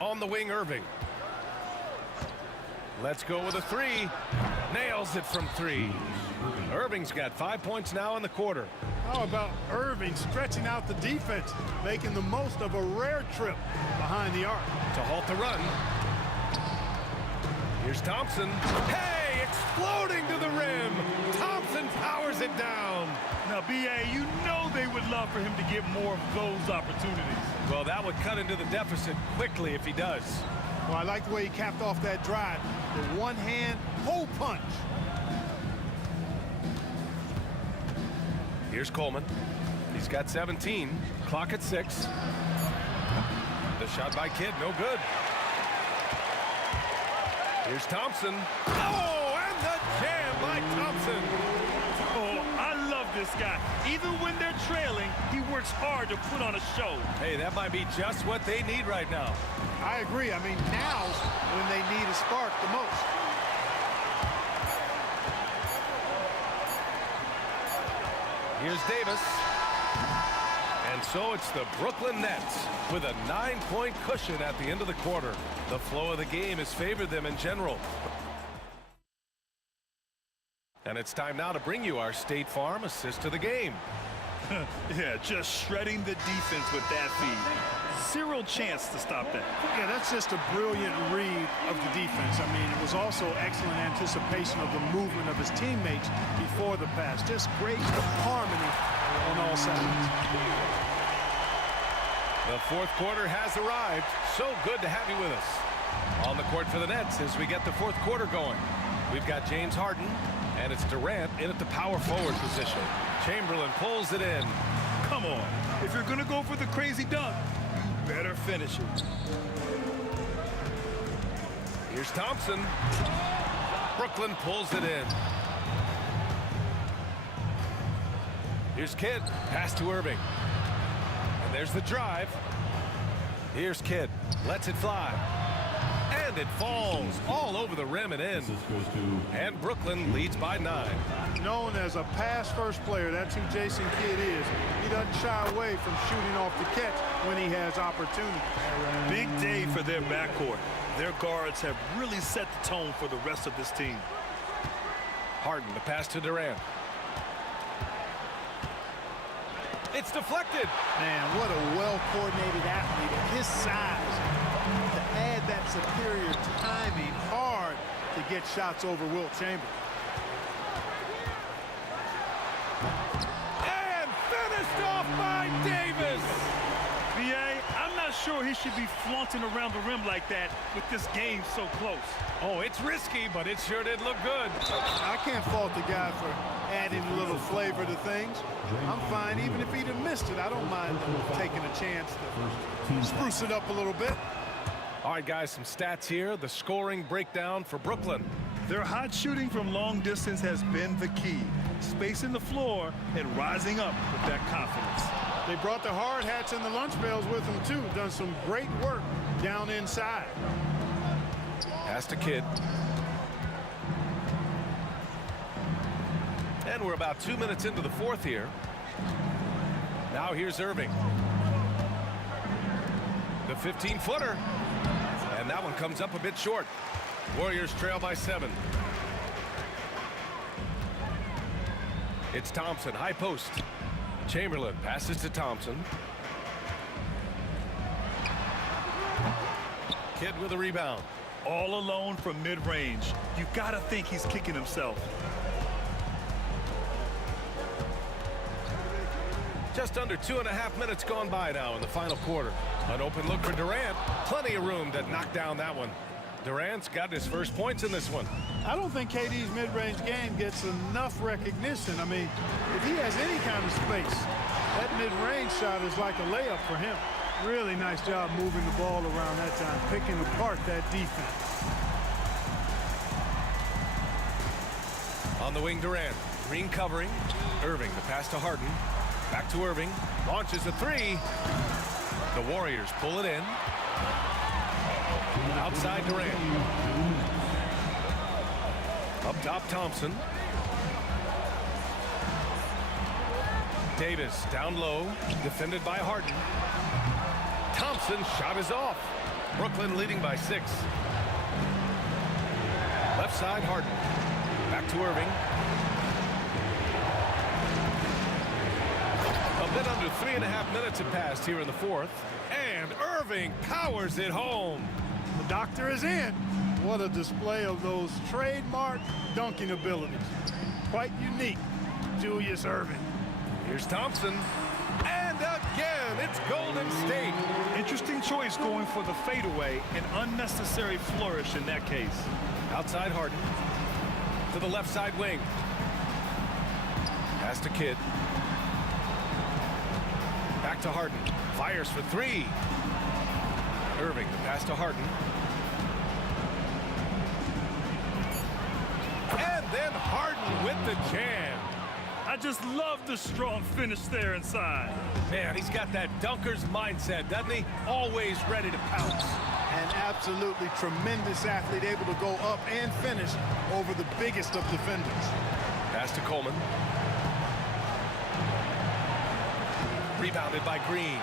On the wing, Irving. Let's go with a 3. Nails it from 3. Irving's got 5 points now in the quarter. How about Irving stretching out the defense, making the most of a rare trip behind the arc? To halt the run. Here's Thompson. Hey, exploding to the rim. Thompson powers it down. Now, B.A., you know they would love for him to get more of those opportunities. Well, that would cut into the deficit quickly if he does. Well, I like the way he capped off that drive. The one-hand hole punch. Here's Coleman. He's got 17. Clock at 6. The shot by Kidd, no good. Here's Thompson. Oh, and the jam by Thompson. Oh, I love this guy. Even when they're trailing, he works hard to put on a show. Hey, that might be just what they need right now. I agree. I mean, now's when they need a spark the most. Here's Davis. And so it's the Brooklyn Nets with a 9-point cushion at the end of the quarter. The flow of the game has favored them in general. And it's time now to bring you our State Farm assist to the game. Yeah, just shredding the defense with that feed. Zero chance to stop that. Yeah, that's just a brilliant read of the defense. I mean, it was also excellent anticipation of the movement of his teammates before the pass. Just great harmony on all sides. The fourth quarter has arrived. So good to have you with us. On the court for the Nets as we get the fourth quarter going. We've got James Harden, and it's Durant in at the power forward position. Chamberlain pulls it in. Come on. If you're going to go for the crazy dunk, you better finish it. Here's Thompson. Brooklyn pulls it in. Here's Kidd. Pass to Irving. And there's the drive. Here's Kidd. Lets it fly. And it falls all over the rim and in. And Brooklyn leads by 9. Known as a pass-first player, that's who Jason Kidd is. He doesn't shy away from shooting off the catch when he has opportunity. Big day for their backcourt. Their guards have really set the tone for the rest of this team. Harden, the pass to Durant. It's deflected. Man, what a well-coordinated athlete at his size to add that superior timing. Hard to get shots over Wilt Chamberlain. And finished off by Davis. VA, I'm not sure he should be flaunting around the rim like that with this game so close. Oh, it's risky, but it sure did look good. I can't fault the guy for adding a little flavor to things. I'm fine even if he'd have missed it. I don't mind taking a chance to spruce it up a little bit. All right, guys, some stats here. The scoring breakdown for Brooklyn. Their hot shooting from long distance has been the key. Spacing the floor and rising up with that confidence. They brought the hard hats and the lunch pails with them, too. Done some great work down inside. Pass to Kidd. And we're about 2 minutes into the fourth here. Now here's Irving. The 15-footer. And that one comes up a bit short. Warriors trail by 7. It's Thompson, high post. Chamberlain passes to Thompson. Kidd with a rebound. All alone from mid-range. You gotta think he's kicking himself. Just under 2.5 minutes gone by now in the final quarter. An open look for Durant. Plenty of room to knock down that one. Durant's got his first points in this one. I don't think KD's mid-range game gets enough recognition. I mean, if he has any kind of space, that mid-range shot is like a layup for him. Really nice job moving the ball around that time, picking apart that defense. On the wing, Durant. Green covering. Irving, the pass to Harden. Back to Irving. Launches a three. The Warriors pull it in. Outside Durant. Up top, Thompson. Davis down low. Defended by Harden. Thompson shot is off. Brooklyn leading by 6. Left side, Harden. Back to Irving. A bit under 3.5 minutes have passed here in the fourth. And Irving powers it home. The doctor is in. What a display of those trademark dunking abilities. Quite unique, Julius Irving. Here's Thompson. And again, it's Golden State. Interesting choice going for the fadeaway. An unnecessary flourish in that case. Outside Harden. To the left side wing. Pass to Kidd. Back to Harden. Fires for 3. Irving, the pass to Harden. And then Harden with the jam. I just love the strong finish there inside. Man, he's got that dunker's mindset, doesn't he? Always ready to pounce. An absolutely tremendous athlete, able to go up and finish over the biggest of defenders. Pass to Coleman. Rebounded by Green.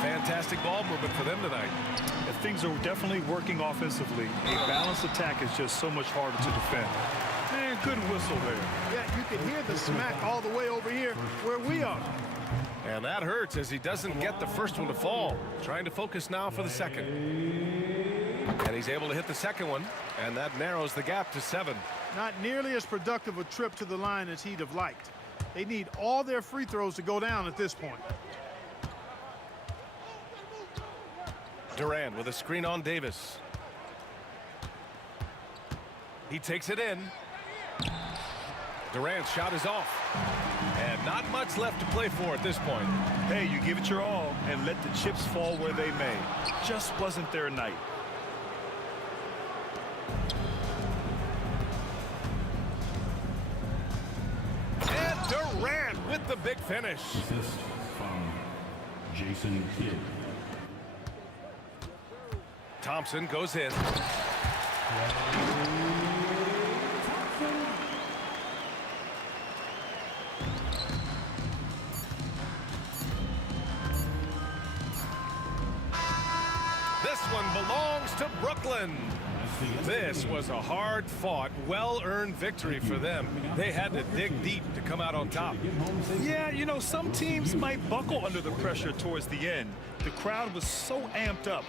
Fantastic ball movement for them tonight. If things are definitely working offensively, a balanced attack is just so much harder to defend. Man, good whistle there. Yeah, you can hear the smack all the way over here where we are. And that hurts as he doesn't get the first one to fall. Trying to focus now for the second. And he's able to hit the second one, and that narrows the gap to 7. Not nearly as productive a trip to the line as he'd have liked. They need all their free throws to go down at this point. Durant with a screen on Davis. He takes it in. Durant's shot is off. And not much left to play for at this point. Hey, you give it your all and let the chips fall where they may. Just wasn't their night. And Durant with the big finish. Assist from Jason Kidd. Thompson goes in. This one belongs to Brooklyn. This was a hard-fought, well-earned victory for them. They had to dig deep to come out on top. Yeah, you know, some teams might buckle under the pressure towards the end. The crowd was so amped up.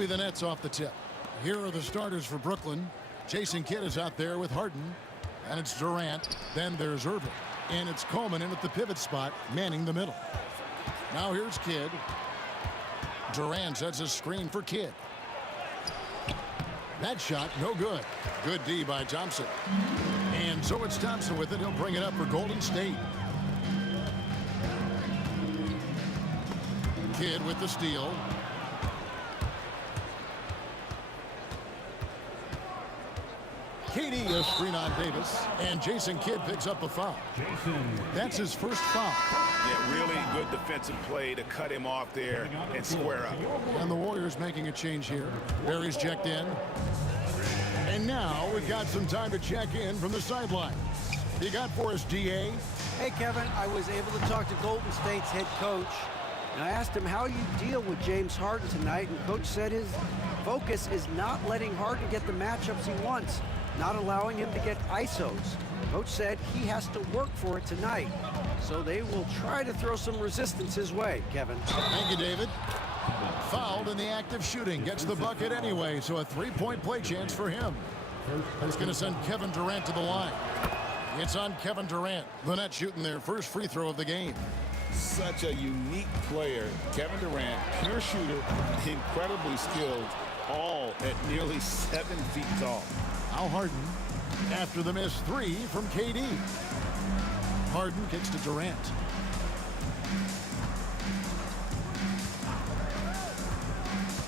be the Nets off the tip. Here are the starters for Brooklyn. Jason Kidd is out there with Harden. And it's Durant. Then there's Irving. And it's Coleman in at the pivot spot, manning the middle. Now here's Kidd. Durant sets a screen for Kidd. That shot, no good. Good D by Thompson. And so it's Thompson with it. He'll bring it up for Golden State. Kidd with the steal. KD a screen on Davis, and Jason Kidd picks up a foul. That's his first foul. Yeah, really good defensive play to cut him off there and square up. And the Warriors making a change here. Barry's checked in. And now we've got some time to check in from the sidelines. You got for us, DA? Hey, Kevin, I was able to talk to Golden State's head coach, and I asked him how you deal with James Harden tonight, and Coach said his focus is not letting Harden get the matchups he wants, not allowing him to get ISOs. Coach said he has to work for it tonight, so they will try to throw some resistance his way, Kevin. Thank you, David. Fouled in the act of shooting. Gets the bucket anyway, so a three-point play chance for him. That's going to send Kevin Durant to the line. It's on Kevin Durant. The Nets shooting their first free throw of the game. Such a unique player. Kevin Durant, pure shooter, incredibly skilled, all at nearly 7 feet tall. Now Harden after the missed three from KD. Harden kicks to Durant.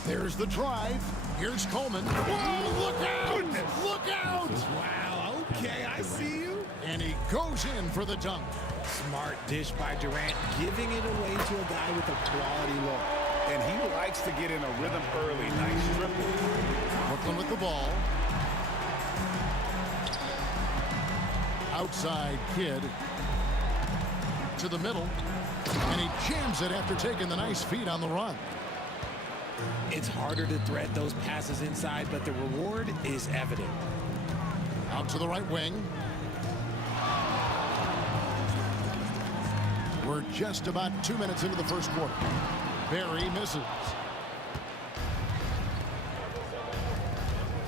There's the drive. Here's Coleman. Whoa, look out! Goodness. Look out! Wow, okay, I see you. And he goes in for the dunk. Smart dish by Durant, giving it away to a guy with a quality look. And he likes to get in a rhythm early. Nice triple. Brooklyn with the ball. Outside Kidd. To the middle. And he jams it after taking the nice feed on the run. It's harder to thread those passes inside, but the reward is evident. Out to the right wing. We're just about 2 minutes into the first quarter. Barry misses.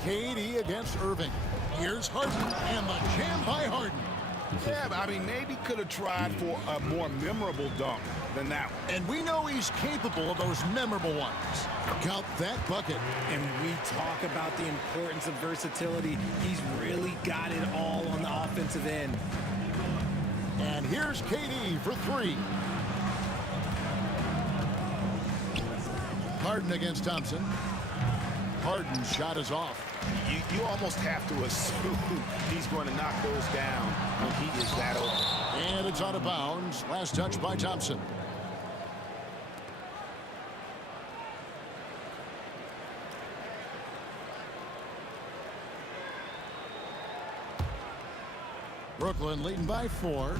KD against Irving. Here's Harden, and the jam by Harden. Yeah, I mean, maybe could have tried for a more memorable dunk than that one. And we know he's capable of those memorable ones. Count that bucket. And we talk about the importance of versatility. He's really got it all on the offensive end. And here's KD for three. Harden against Thompson. Harden's shot is off. You almost have to assume he's going to knock those down when he is that open. And it's out of bounds. Last touch by Thompson. Brooklyn leading by 4.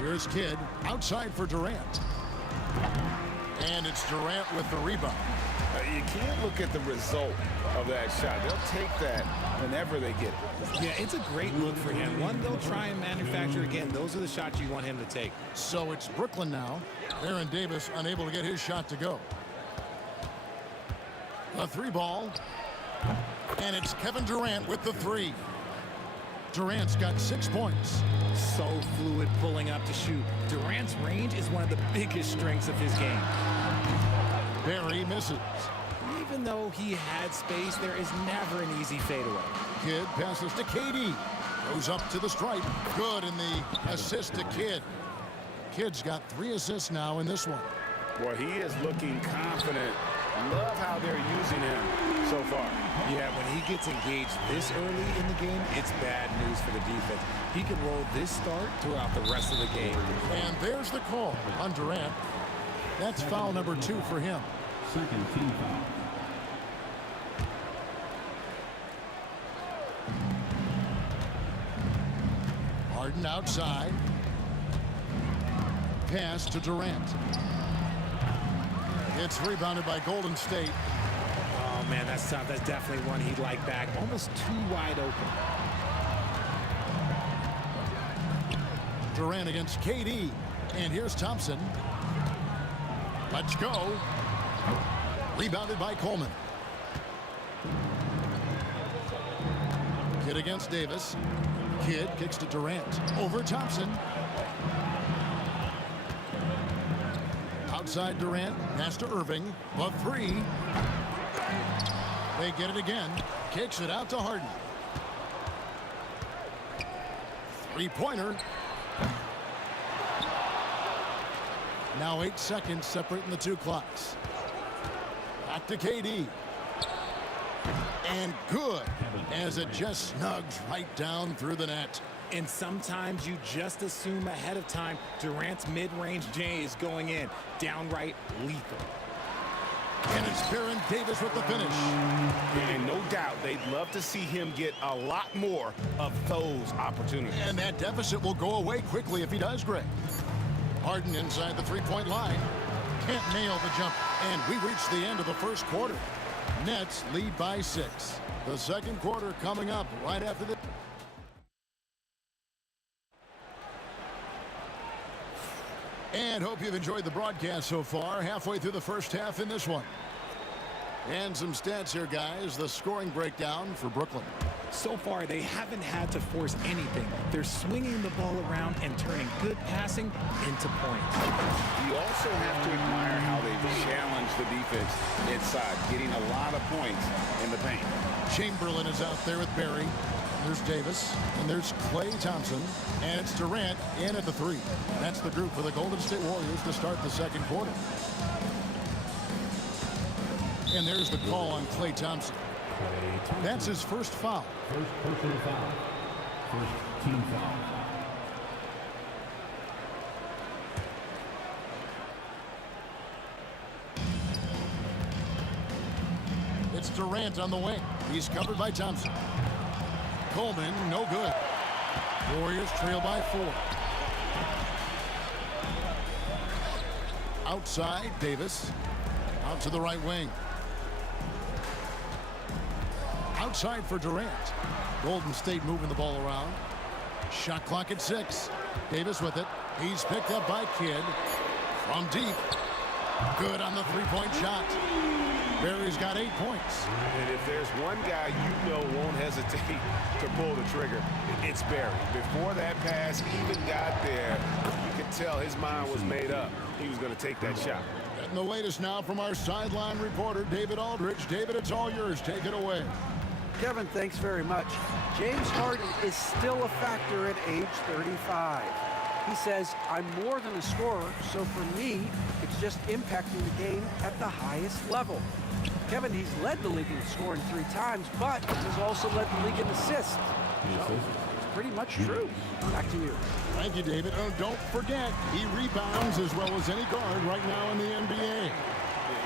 Here's Kidd outside for Durant. And it's Durant with the rebound. You can't look at the result of that shot. They'll take that whenever they get it. Yeah, it's a great look for him. One they'll try and manufacture again. Those are the shots you want him to take. So it's Brooklyn now. Aaron Davis unable to get his shot to go. A three ball. And it's Kevin Durant with the three. Durant's got 6 points. So fluid pulling up to shoot. Durant's range is one of the biggest strengths of his game. Barry misses. Even though he had space, there is never an easy fadeaway. Kidd passes to KD. Goes up to the stripe. Good in the assist to Kidd. Kidd's got 3 assists now in this one. Boy, he is looking confident. Love how they're using him so far. Yeah, when he gets engaged this early in the game, it's bad news for the defense. He can roll this start throughout the rest of the game. And there's the call on Durant. That's foul number 2 for him. Second team foul. Harden outside. Pass to Durant. It's rebounded by Golden State. Oh, man, that's tough. That's definitely one he'd like back. Almost too wide open. Durant against KD. And here's Thompson. Let's go. Rebounded by Coleman. Kidd against Davis. Kidd kicks to Durant. Over Thompson. Outside Durant. Pass to Irving. The three. They get it again. Kicks it out to Harden. Three-pointer. Now 8 seconds separating the two clocks. Back to KD. And good, as it just snugs right down through the net. And sometimes you just assume ahead of time Durant's mid-range J is going in. Downright lethal. And it's Baron Davis with the finish. And no doubt they'd love to see him get a lot more of those opportunities. And that deficit will go away quickly if he does, Greg. Harden inside the three-point line. Can't nail the jump. And we reach the end of the first quarter. Nets lead by 6. The second quarter coming up right after this. And hope you've enjoyed the broadcast so far. Halfway through the first half in this one. And some stats here, guys. The scoring breakdown for Brooklyn. So far, they haven't had to force anything. They're swinging the ball around and turning good passing into points. You also have to admire how they've challenged the defense inside, getting a lot of points in the paint. Chamberlain is out there with Barry. There's Davis, and there's Klay Thompson, and it's Durant in at the three. That's the group for the Golden State Warriors to start the second quarter. And there's the call on Klay Thompson. That's his first foul. First personal foul. First team foul. It's Durant on the wing. He's covered by Thompson. Coleman, no good. Warriors trail by 4. Outside, Davis. Out to the right wing. Outside for Durant. Golden State moving the ball around. Shot clock at 6. Davis with it. He's picked up by Kidd. From deep. Good on the three-point shot. Barry's got 8 points. And if there's one guy you know won't hesitate to pull the trigger, it's Barry. Before that pass even got there, you could tell his mind was made up. He was going to take that shot. And the latest now from our sideline reporter, David Aldridge. David, it's all yours. Take it away. Kevin, thanks very much. James Harden is still a factor at age 35. He says, I'm more than a scorer, so for me, it's just impacting the game at the highest level. Kevin, he's led the league in scoring 3 times, but he's also led the league in assists. So, it's pretty much true. Back to you. Thank you, David. Oh, don't forget, he rebounds as well as any guard right now in the NBA.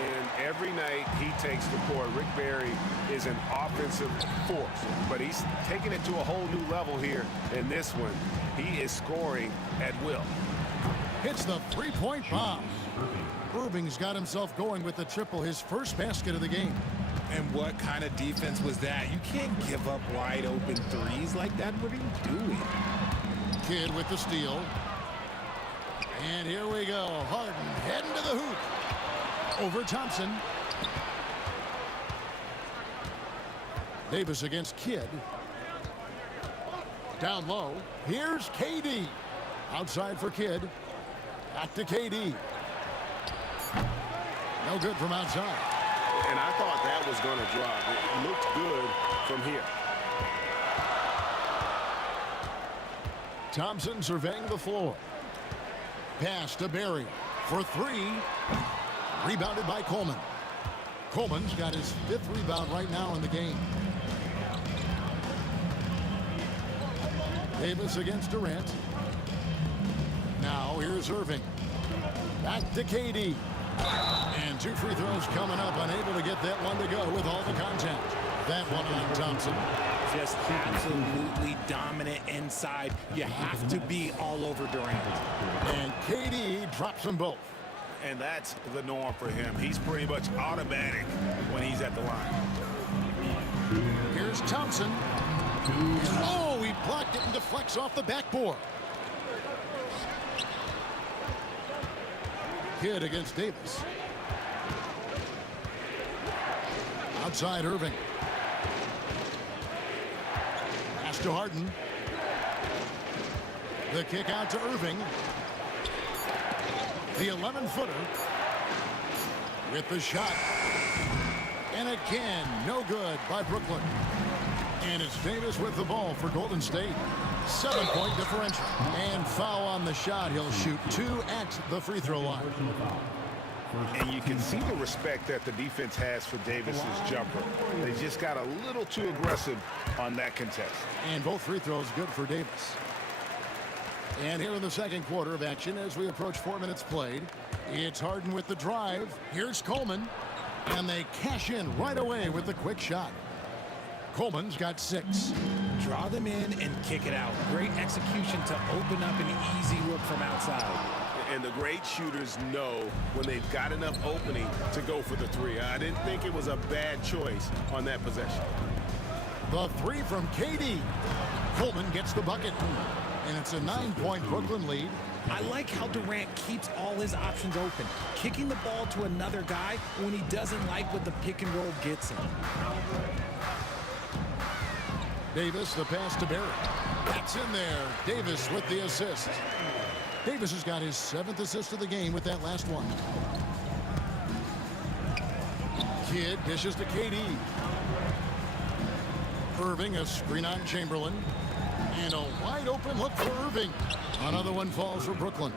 And every night he takes the court. Rick Barry is an offensive force, but he's taking it to a whole new level here in this one. He is scoring at will. Hits the three-point bomb. Irving's got himself going with the triple, his first basket of the game. And what kind of defense was that? You can't give up wide open threes like that. What are you doing? Kidd with the steal. And here we go. Harden heading to the hoop. Over Thompson. Davis against Kidd. Down low. Here's KD. Outside for Kidd. Back to KD. No good from outside. And I thought that was going to drop. It looked good from here. Thompson surveying the floor. Pass to Barry for 3. Rebounded by Coleman. Coleman's got his 5th rebound right now in the game. Davis against Durant. Now here's Irving. Back to KD. And 2 free throws coming up. Unable to get that one to go with all the contact. That one on Thompson. Just absolutely dominant inside. You have to be all over Durant. And KD drops them both. And that's the norm for him. He's pretty much automatic when he's at the line. Here's Thompson. Oh, he blocked it and deflects off the backboard. Kidd against Davis. Outside Irving. Pass to Harden. The kick out to Irving. The 11-footer with the shot. And again, no good by Brooklyn. And it's Davis with the ball for Golden State. 7-point differential. And foul on the shot. He'll shoot 2 at the free throw line. And you can see the respect that the defense has for Davis's jumper. They just got a little too aggressive on that contest. And both free throws good for Davis. And here in the second quarter of action as we approach 4 minutes played, it's Harden with the drive. Here's Coleman. And they cash in right away with the quick shot. Coleman's got 6. Draw them in and kick it out. Great execution to open up an easy look from outside. And the great shooters know when they've got enough opening to go for the 3. I didn't think it was a bad choice on that possession. The 3 from KD. Coleman gets the bucket. And it's a 9-point Brooklyn lead. I like how Durant keeps all his options open, kicking the ball to another guy when he doesn't like what the pick and roll gets him. Davis, the pass to Barrett. That's in there. Davis with the assist. Davis has got his 7th assist of the game with that last one. Kidd dishes to KD. Irving, a screen on Chamberlain. And a wide open look for Irving. Another one falls for Brooklyn.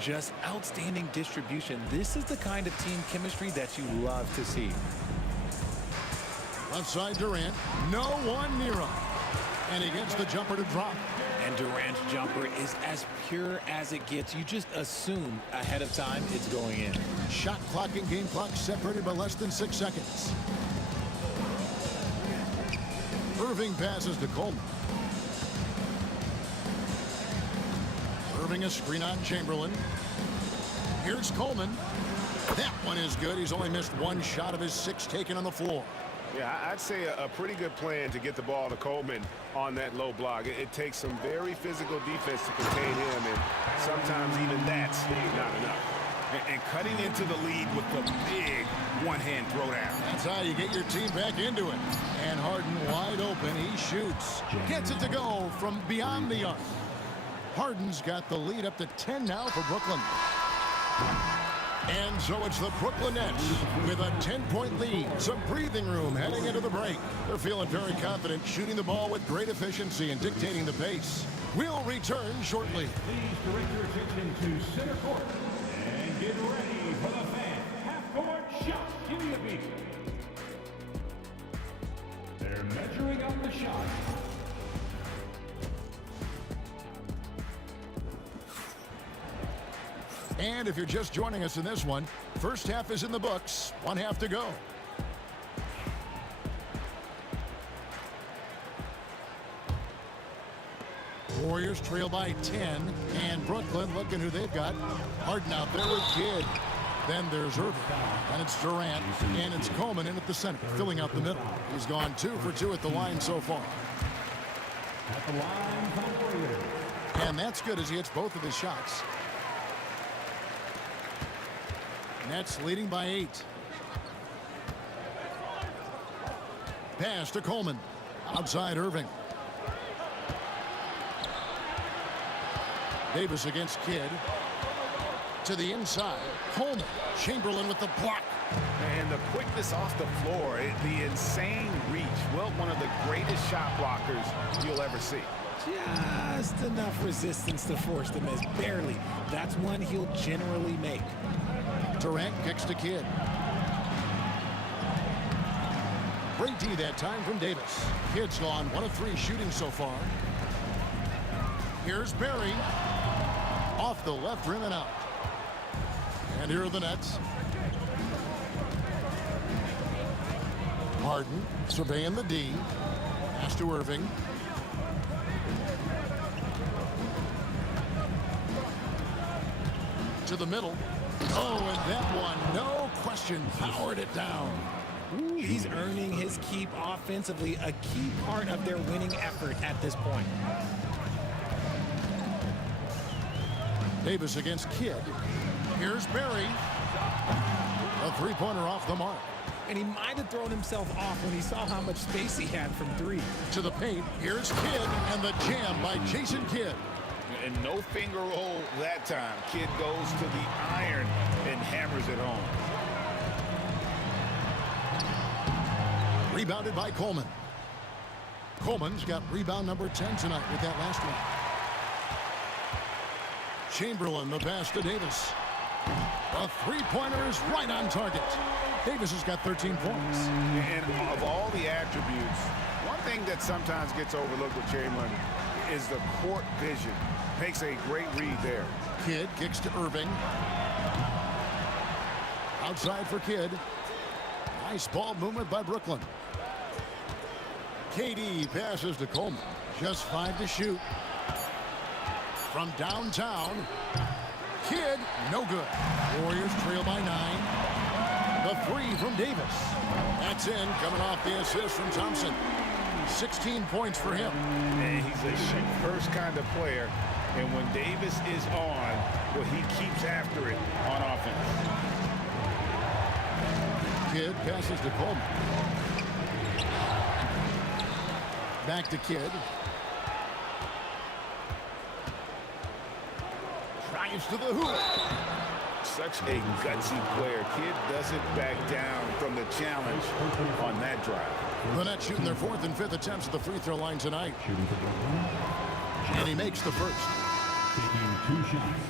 Just outstanding distribution. This is the kind of team chemistry that you love to see. Left side Durant. No one near him. And he gets the jumper to drop. And Durant's jumper is as pure as it gets. You just assume ahead of time it's going in. Shot clock and game clock separated by less than 6 seconds. Irving passes to Coleman. Irving a screen on Chamberlain. Here's Coleman. That one is good. He's only missed 1 shot of his 6 taken on the floor. Yeah, I'd say a pretty good plan to get the ball to Coleman on that low block. It takes some very physical defense to contain him, and sometimes even that's not enough. And cutting into the lead with the big one-hand throwdown. That's how you get your team back into it. And Harden wide open. He shoots. Gets it to go from beyond the arc. Harden's got the lead up to 10 now for Brooklyn. And so it's the Brooklyn Nets with a 10-point lead. Some breathing room heading into the break. They're feeling very confident, shooting the ball with great efficiency and dictating the pace. We'll return shortly. Please direct your attention to center court and get ready for the fan half-court shot. Give me a beat. They're measuring up the shot. And if you're just joining us in this one, first half is in the books. 1 half to go. Warriors trail by 10. And Brooklyn looking who they've got. Harden out there with Kidd. Then there's Irving. And it's Durant. And it's Coleman in at the center, filling out the middle. He's gone 2 for 2 at the line so far. At the line for the Warriors. And that's good as he hits both of his shots. Nets leading by 8. Pass to Coleman. Outside Irving. Davis against Kidd. To the inside. Coleman. Chamberlain with the block. And the quickness off the floor, the insane reach. Well, one of the greatest shot blockers you'll ever see. Just enough resistance to force the miss. Barely. That's one he'll generally make. Durant kicks to Kidd. Great D that time from Davis. Kidd's gone 1 of 3 shooting so far. Here's Barry. Off the left rim and out. And here are the Nets. Harden surveying the D. Pass to Irving. To the middle. Oh, and that one, no question, powered it down. Ooh, he's earning his keep offensively, a key part of their winning effort at this point. Davis against Kidd. Here's Barry. A 3-pointer off the mark. and he might have thrown himself off when he saw how much space he had from three. To the paint, here's Kidd, and the jam by Jason Kidd. And no finger roll that time. Kidd goes to the iron and hammers it home. Rebounded by Coleman. Coleman's got rebound number 10 tonight with that last one. Chamberlain, the pass to Davis. A three-pointer is right on target. Davis has got 13 points. And of all the attributes, one thing that sometimes gets overlooked with Chamberlain is the court vision. Makes a great read there. Kidd kicks to Irving. Outside for Kidd. Nice ball movement by Brooklyn. KD passes to Coleman. Just 5 to shoot. From downtown, Kidd, no good. Warriors trail by 9. The three from Davis. That's in, coming off the assist from Thompson. 16 points for him. And he's a shoot-first kind of player. And when Davis is on, well, he keeps after it on offense. Kidd passes to Coleman. Back to Kidd. Drives to the hoop. Such a gutsy player. Kidd doesn't back down from the challenge on that drive. The Nets shooting their 4th and 5th attempts at the free throw line tonight. And he makes the first. Taking 2 shots.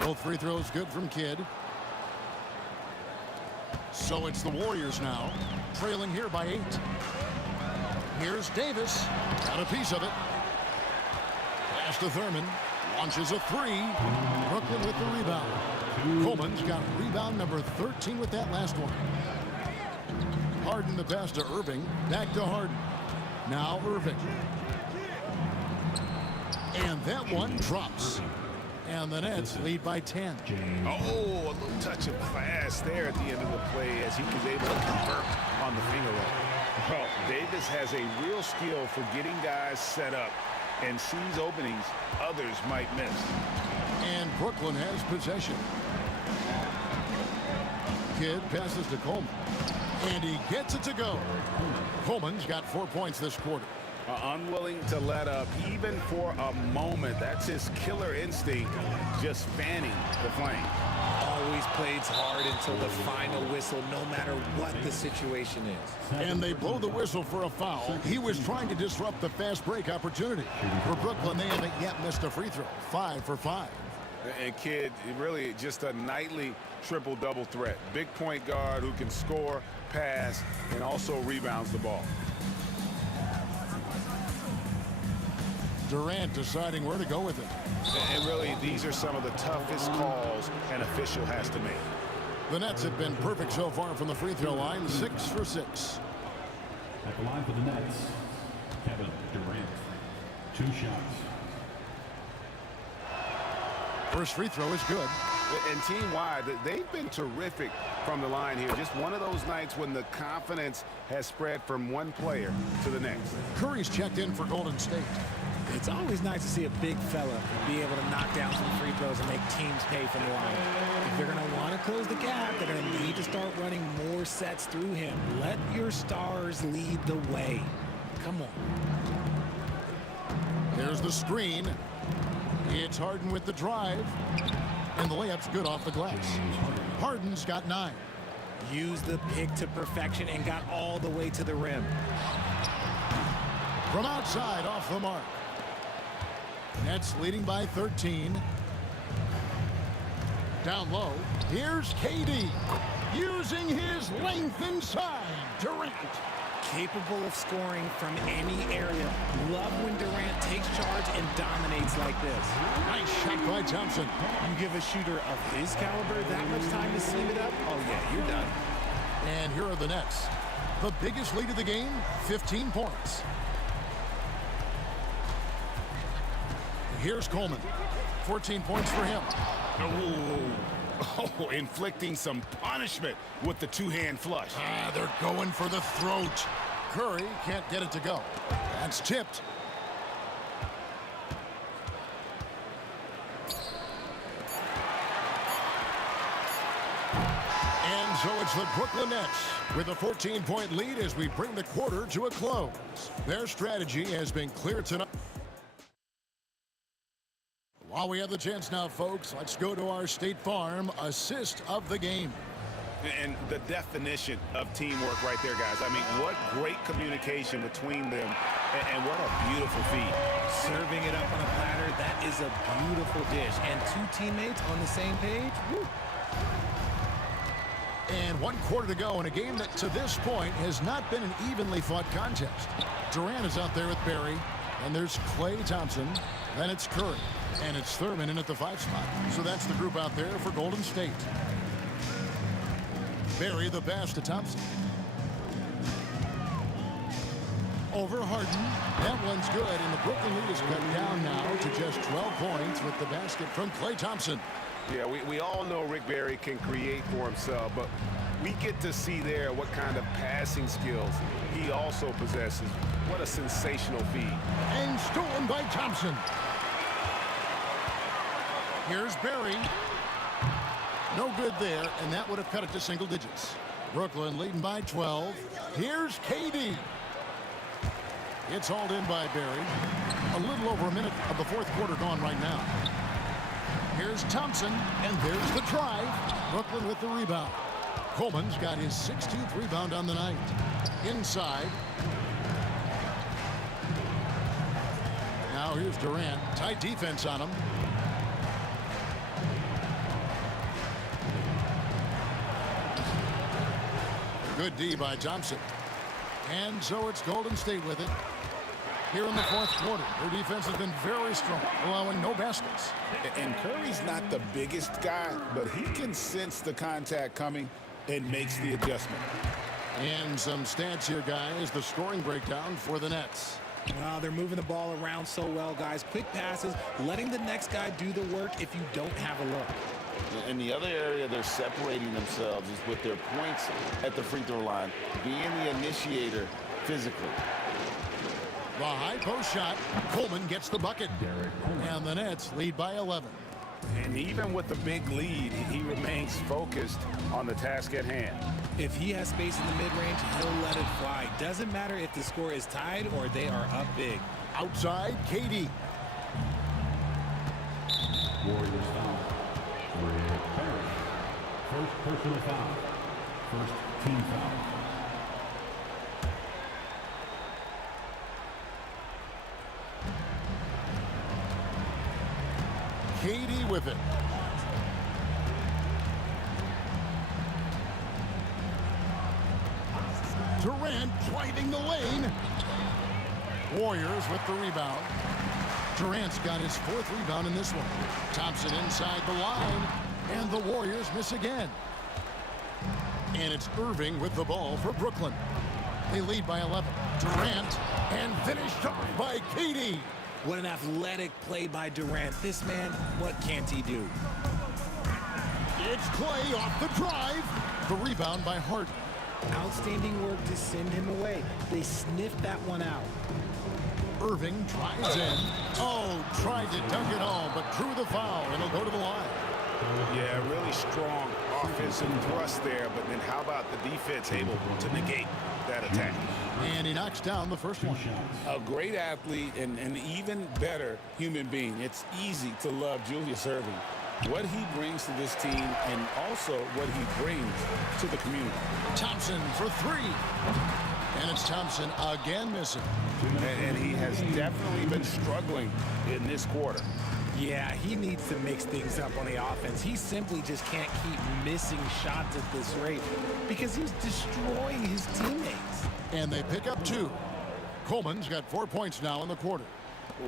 Both free throws good from Kidd. So it's the Warriors now, trailing here by 8. Here's Davis. Got a piece of it. Pass to Thurman. Launches a 3. Brooklyn with the rebound. Coleman's got rebound number 13 with that last one. Harden the pass to Irving. Back to Harden. Now Irving. And that one drops. And the Nets lead by 10. Oh, a little touch of class there at the end of the play as he was able to convert on the finger roll. Well, Davis has a real skill for getting guys set up and sees openings others might miss. And Brooklyn has possession. Kidd passes to Coleman. And he gets it to go. Coleman's got 4 points this quarter. Unwilling to let up even for a moment. That's his killer instinct, just fanning the flame. Always plays hard until the final whistle, no matter what the situation is. And they blow the whistle for a foul. He was trying to disrupt the fast break opportunity. For Brooklyn, they haven't yet missed a free throw. 5 for 5. And Kidd, really just a nightly triple-double threat. Big point guard who can score, pass, and also rebounds the ball. Durant deciding where to go with it. And really, these are some of the toughest calls an official has to make. The Nets have been perfect so far from the free throw line, 6 for 6. At the line for the Nets, Kevin Durant. 2 shots. First free throw is good. And team-wide, they've been terrific from the line here. Just one of those nights when the confidence has spread from one player to the next. Curry's checked in for Golden State. It's always nice to see a big fella be able to knock down some free throws and make teams pay from the line. If they're going to want to close the gap, they're going to need to start running more sets through him. Let your stars lead the way. Come on. There's the screen. It's Harden with the drive. And the layup's good off the glass. Harden's got 9. Used the pick to perfection and got all the way to the rim. From outside, off the mark. Nets leading by 13. Down low, here's KD. Using his length inside. Durant. Capable of scoring from any area. Love when Durant takes charge and dominates like this. Nice shot by Thompson. You give a shooter of his caliber that much time to seam it up, oh yeah, you're done. And here are the Nets. The biggest lead of the game, 15 points. Here's Coleman. 14 points for him. Oh, inflicting some punishment with the two-hand flush. They're going for the throat. Curry can't get it to go. That's tipped. And so it's the Brooklyn Nets with a 14-point lead as we bring the quarter to a close. Their strategy has been clear tonight. While we have the chance now, folks, let's go to our State Farm assist of the game. And the definition of teamwork right there, guys. I mean, what great communication between them, and what a beautiful feed. Serving it up on a platter, that is a beautiful dish. And two teammates on the same page, woo. And 1 quarter to go in a game that, to this point, has not been an evenly fought contest. Durant is out there with Barry, and there's Klay Thompson, then it's Curry, and it's Thurman in at the 5 spot. So that's the group out there for Golden State. Barry the pass to Thompson. Over Harden. That one's good, and the Brooklyn lead is cut down now to just 12 points with the basket from Klay Thompson. Yeah, we all know Rick Barry can create for himself, but we get to see there what kind of passing skills he also possesses. What a sensational feed. And stolen by Thompson. Here's Barry. No good there, and that would have cut it to single digits. Brooklyn leading by 12. Here's KD. It's hauled in by Barry. A little over a minute of the 4th quarter gone right now. Here's Thompson, and there's the drive. Brooklyn with the rebound. Coleman's got his 16th rebound on the night. Inside. Now here's Durant. Tight defense on him. Good D by Thompson. And so it's Golden State with it. Here in the 4th quarter, their defense has been very strong, allowing no baskets. And Curry's not the biggest guy, but he can sense the contact coming and makes the adjustment. And some stats here, guys. The scoring breakdown for the Nets. Wow, they're moving the ball around so well, guys. Quick passes, letting the next guy do the work if you don't have a look. And the other area they're separating themselves is with their points at the free throw line, being the initiator physically. The high post shot. Coleman gets the bucket. And the Nets lead by 11. And even with the big lead, he remains focused on the task at hand. If he has space in the mid-range, he'll let it fly. Doesn't matter if the score is tied or they are up big. Outside, KD. Warriors foul. Rick Barry. First personal foul. First team foul. KD with it. Durant driving the lane. Warriors with the rebound. Durant's got his 4th rebound in this one. Thompson inside the line, and the Warriors miss again. And it's Irving with the ball for Brooklyn. They lead by 11. Durant, and finished off by KD. What an athletic play by Durant. This man, what can't he do? It's Klay off the drive. The rebound by Harden. Outstanding work to send him away. They sniffed that one out. Irving drives in. Oh, tried to dunk it all, but drew the foul, and he'll go to the line. Yeah, really strong offensive thrust there, but then how about the defense able to negate that attack? And he knocks down the first one. A great athlete and an even better human being. It's easy to love Julius Irving. What he brings to this team and also what he brings to the community. Thompson for 3. And it's Thompson again missing. And he has definitely been struggling in this quarter. Yeah, he needs to mix things up on the offense. He simply just can't keep missing shots at this rate because he's destroying his teammates. And they pick up 2. Coleman's got 4 points now in the quarter.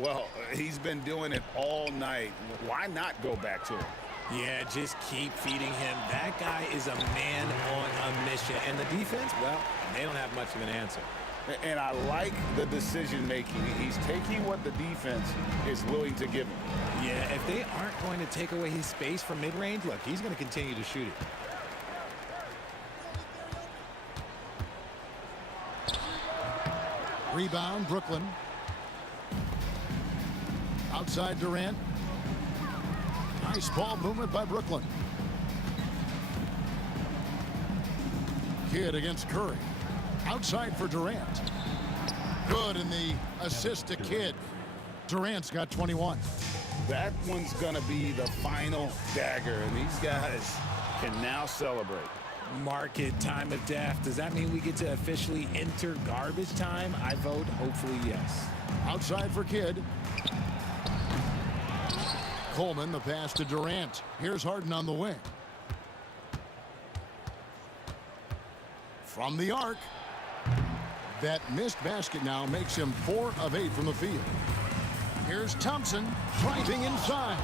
Well, he's been doing it all night. Why not go back to him? Yeah, just keep feeding him. That guy is a man on a mission. And the defense, well, they don't have much of an answer. And I like the decision making. He's taking what the defense is willing to give him. Yeah, if they aren't going to take away his space from mid-range, look, he's going to continue to shoot it. Rebound, Brooklyn. Outside Durant. Nice ball movement by Brooklyn. Kidd against Curry. Outside for Durant. Good in the assist to Kidd. Durant's got 21. That one's going to be the final dagger, and these guys can now celebrate. Market time of death. Does that mean we get to officially enter garbage time? I vote hopefully yes. Outside for Kidd. Coleman, the pass to Durant. Here's Harden on the wing. From the arc. That missed basket now makes him 4 of 8 from the field. Here's Thompson driving inside.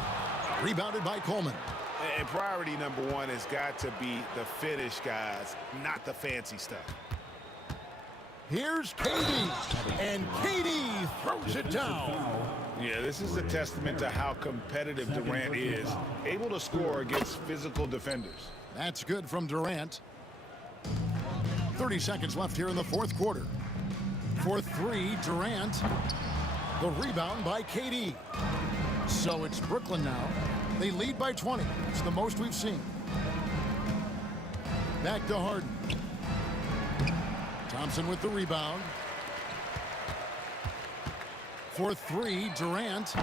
Rebounded by Coleman. And priority number one has got to be the finish, guys, not the fancy stuff. Here's KD, and KD throws it down. Yeah, this is a testament to how competitive Durant is, able to score against physical defenders. That's good from Durant. 30 seconds left here in the fourth quarter. For 3, Durant. The rebound by KD. So it's Brooklyn now. They lead by 20. It's the most we've seen. Back to Harden. Thompson with the rebound. For 3, Durant.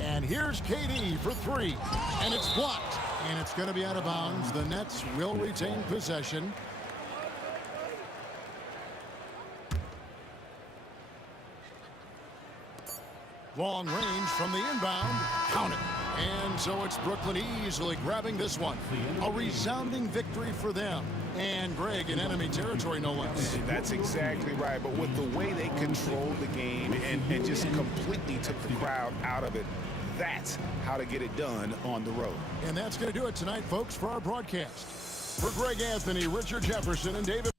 And here's KD for 3. And it's blocked. And it's going to be out of bounds. The Nets will retain possession. Long range from the inbound. Count it. And so it's Brooklyn easily grabbing this one. A resounding victory for them. And Greg in enemy territory, no less. That's exactly right. But with the way they controlled the game and just completely took the crowd out of it, that's how to get it done on the road. And that's going to do it tonight, folks, for our broadcast. For Greg Anthony, Richard Jefferson, and David.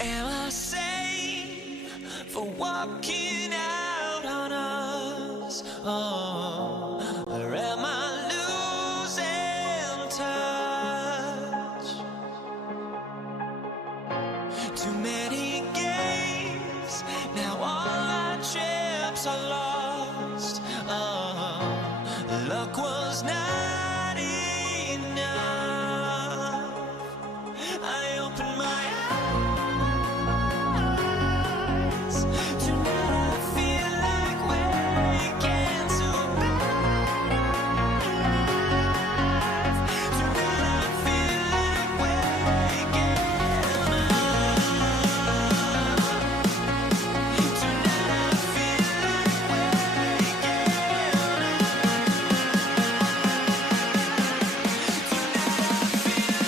Am I safe for walking out? Or am I losing touch? Too many games, now all our chips are lost. Luck was not enough. I opened my eyes. Tonight I feel like waking to life. Tonight I feel like waking up. Tonight I feel like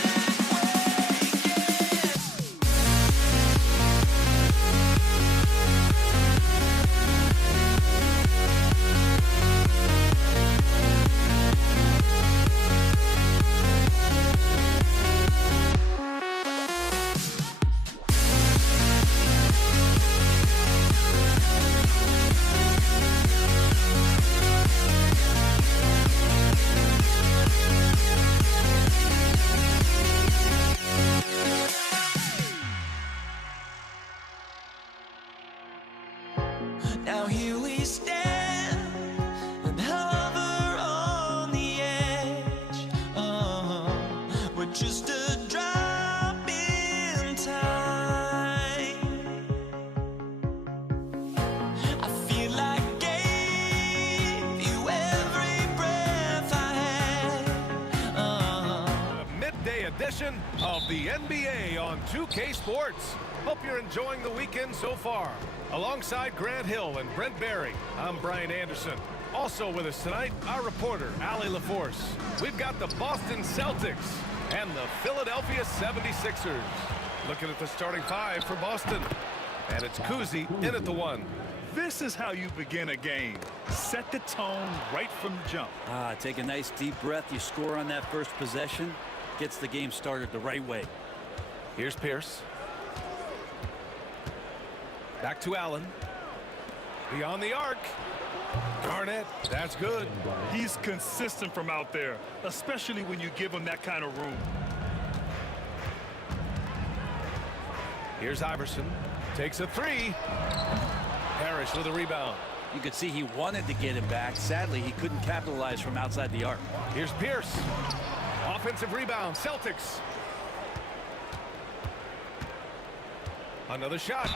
waking Now here we stand and hover on the edge. We're just a drop in time. I feel like I gave you every breath I had. A midday edition of the NBA on 2K Sports. Hope you're enjoying the weekend so far. Alongside Grant Hill and Brent Barry, I'm Brian Anderson. Also with us tonight, our reporter, Allie LaForce. We've got the Boston Celtics and the Philadelphia 76ers. Looking at the starting five for Boston. And it's Kuzi in at the one. This is how you begin a game. Set the tone right from the jump. Take a nice deep breath. You score on that first possession. Gets the game started the right way. Here's Pierce. Back to Allen. Beyond the arc. Garnett, that's good. He's consistent from out there, especially when you give him that kind of room. Here's Iverson. Takes a three. Parrish with a rebound. You could see he wanted to get him back. Sadly, he couldn't capitalize from outside the arc. Here's Pierce. Offensive rebound, Celtics. Another shot.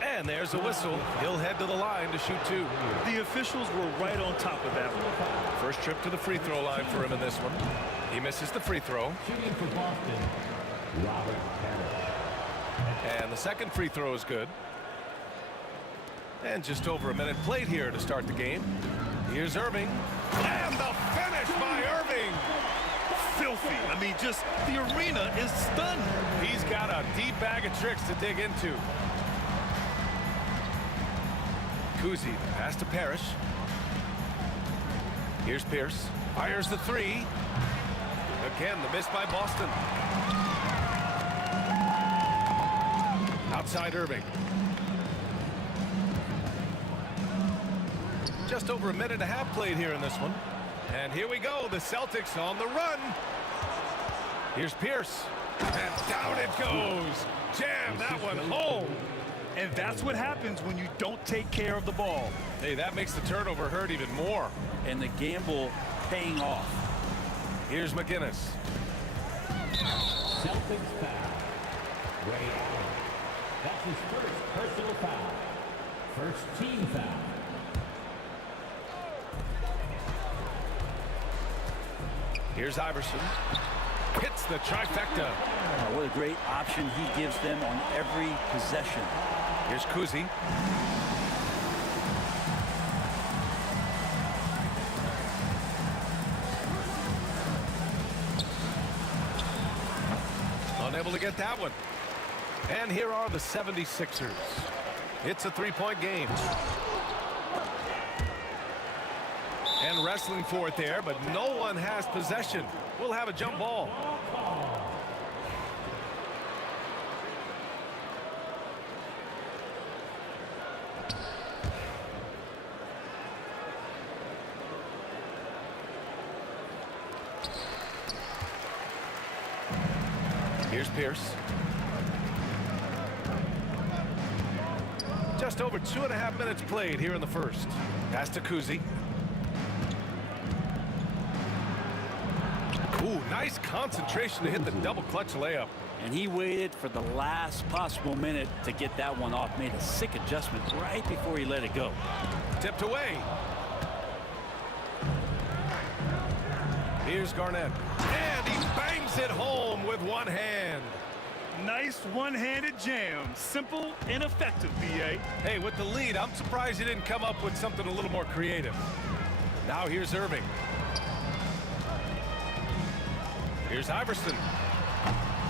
And there's a whistle. He'll head to the line to shoot two. The officials were right on top of that one. First trip to the free throw line for him in this one. He misses the free throw. Shooting for Boston, Robert Parrish. And the second free throw is good. And just over a minute played here to start the game. Here's Irving. And the finish by Irving. Filthy. I mean, just the arena is stunned. He's got a deep bag of tricks to dig into. Kuzi pass to Parrish. Here's Pierce. Fires the three. Again, the miss by Boston. Outside Irving. Just over a minute and a half played here in this one. And here we go. The Celtics on the run. Here's Pierce. And down it goes. Jam that one home. And that's what happens when you don't take care of the ball. Hey, that makes the turnover hurt even more. And the gamble paying off. Here's McGinnis. Celtics foul. Ray Allen. That's his first personal foul. First team foul. Here's Iverson. Hits the trifecta. What a great option he gives them on every possession. Here's Kuzi. Unable to get that one. And here are the 76ers. It's a three-point game. And wrestling for it there, but no one has possession. We'll have a jump ball. Here's Pierce. Just over 2.5 minutes played here in the first. Pass to Kuzi. Ooh, nice concentration to hit the double clutch layup. And he waited for the last possible minute to get that one off. Made a sick adjustment right before he let it go. Tipped away. Here's Garnett. And he bangs it home with one hand. Nice one-handed jam. Simple and effective, B.A. Hey, with the lead, I'm surprised he didn't come up with something a little more creative. Now here's Irving. Here's Iverson.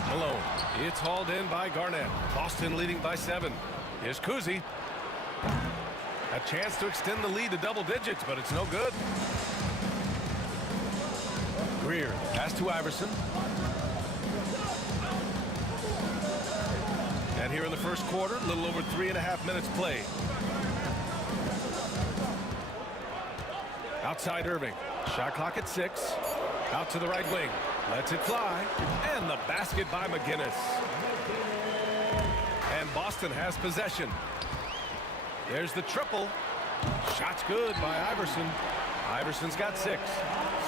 Malone. It's hauled in by Garnett. Boston leading by 7. Here's Kuzi. A chance to extend the lead to double digits, but it's no good. Greer. Pass to Iverson. And here in the first quarter, a little over 3.5 minutes played. Outside Irving. Shot clock at 6. Out to the right wing. Lets it fly. And the basket by McGinnis. And Boston has possession. There's the triple. Shot's good by Iverson. Iverson's got 6.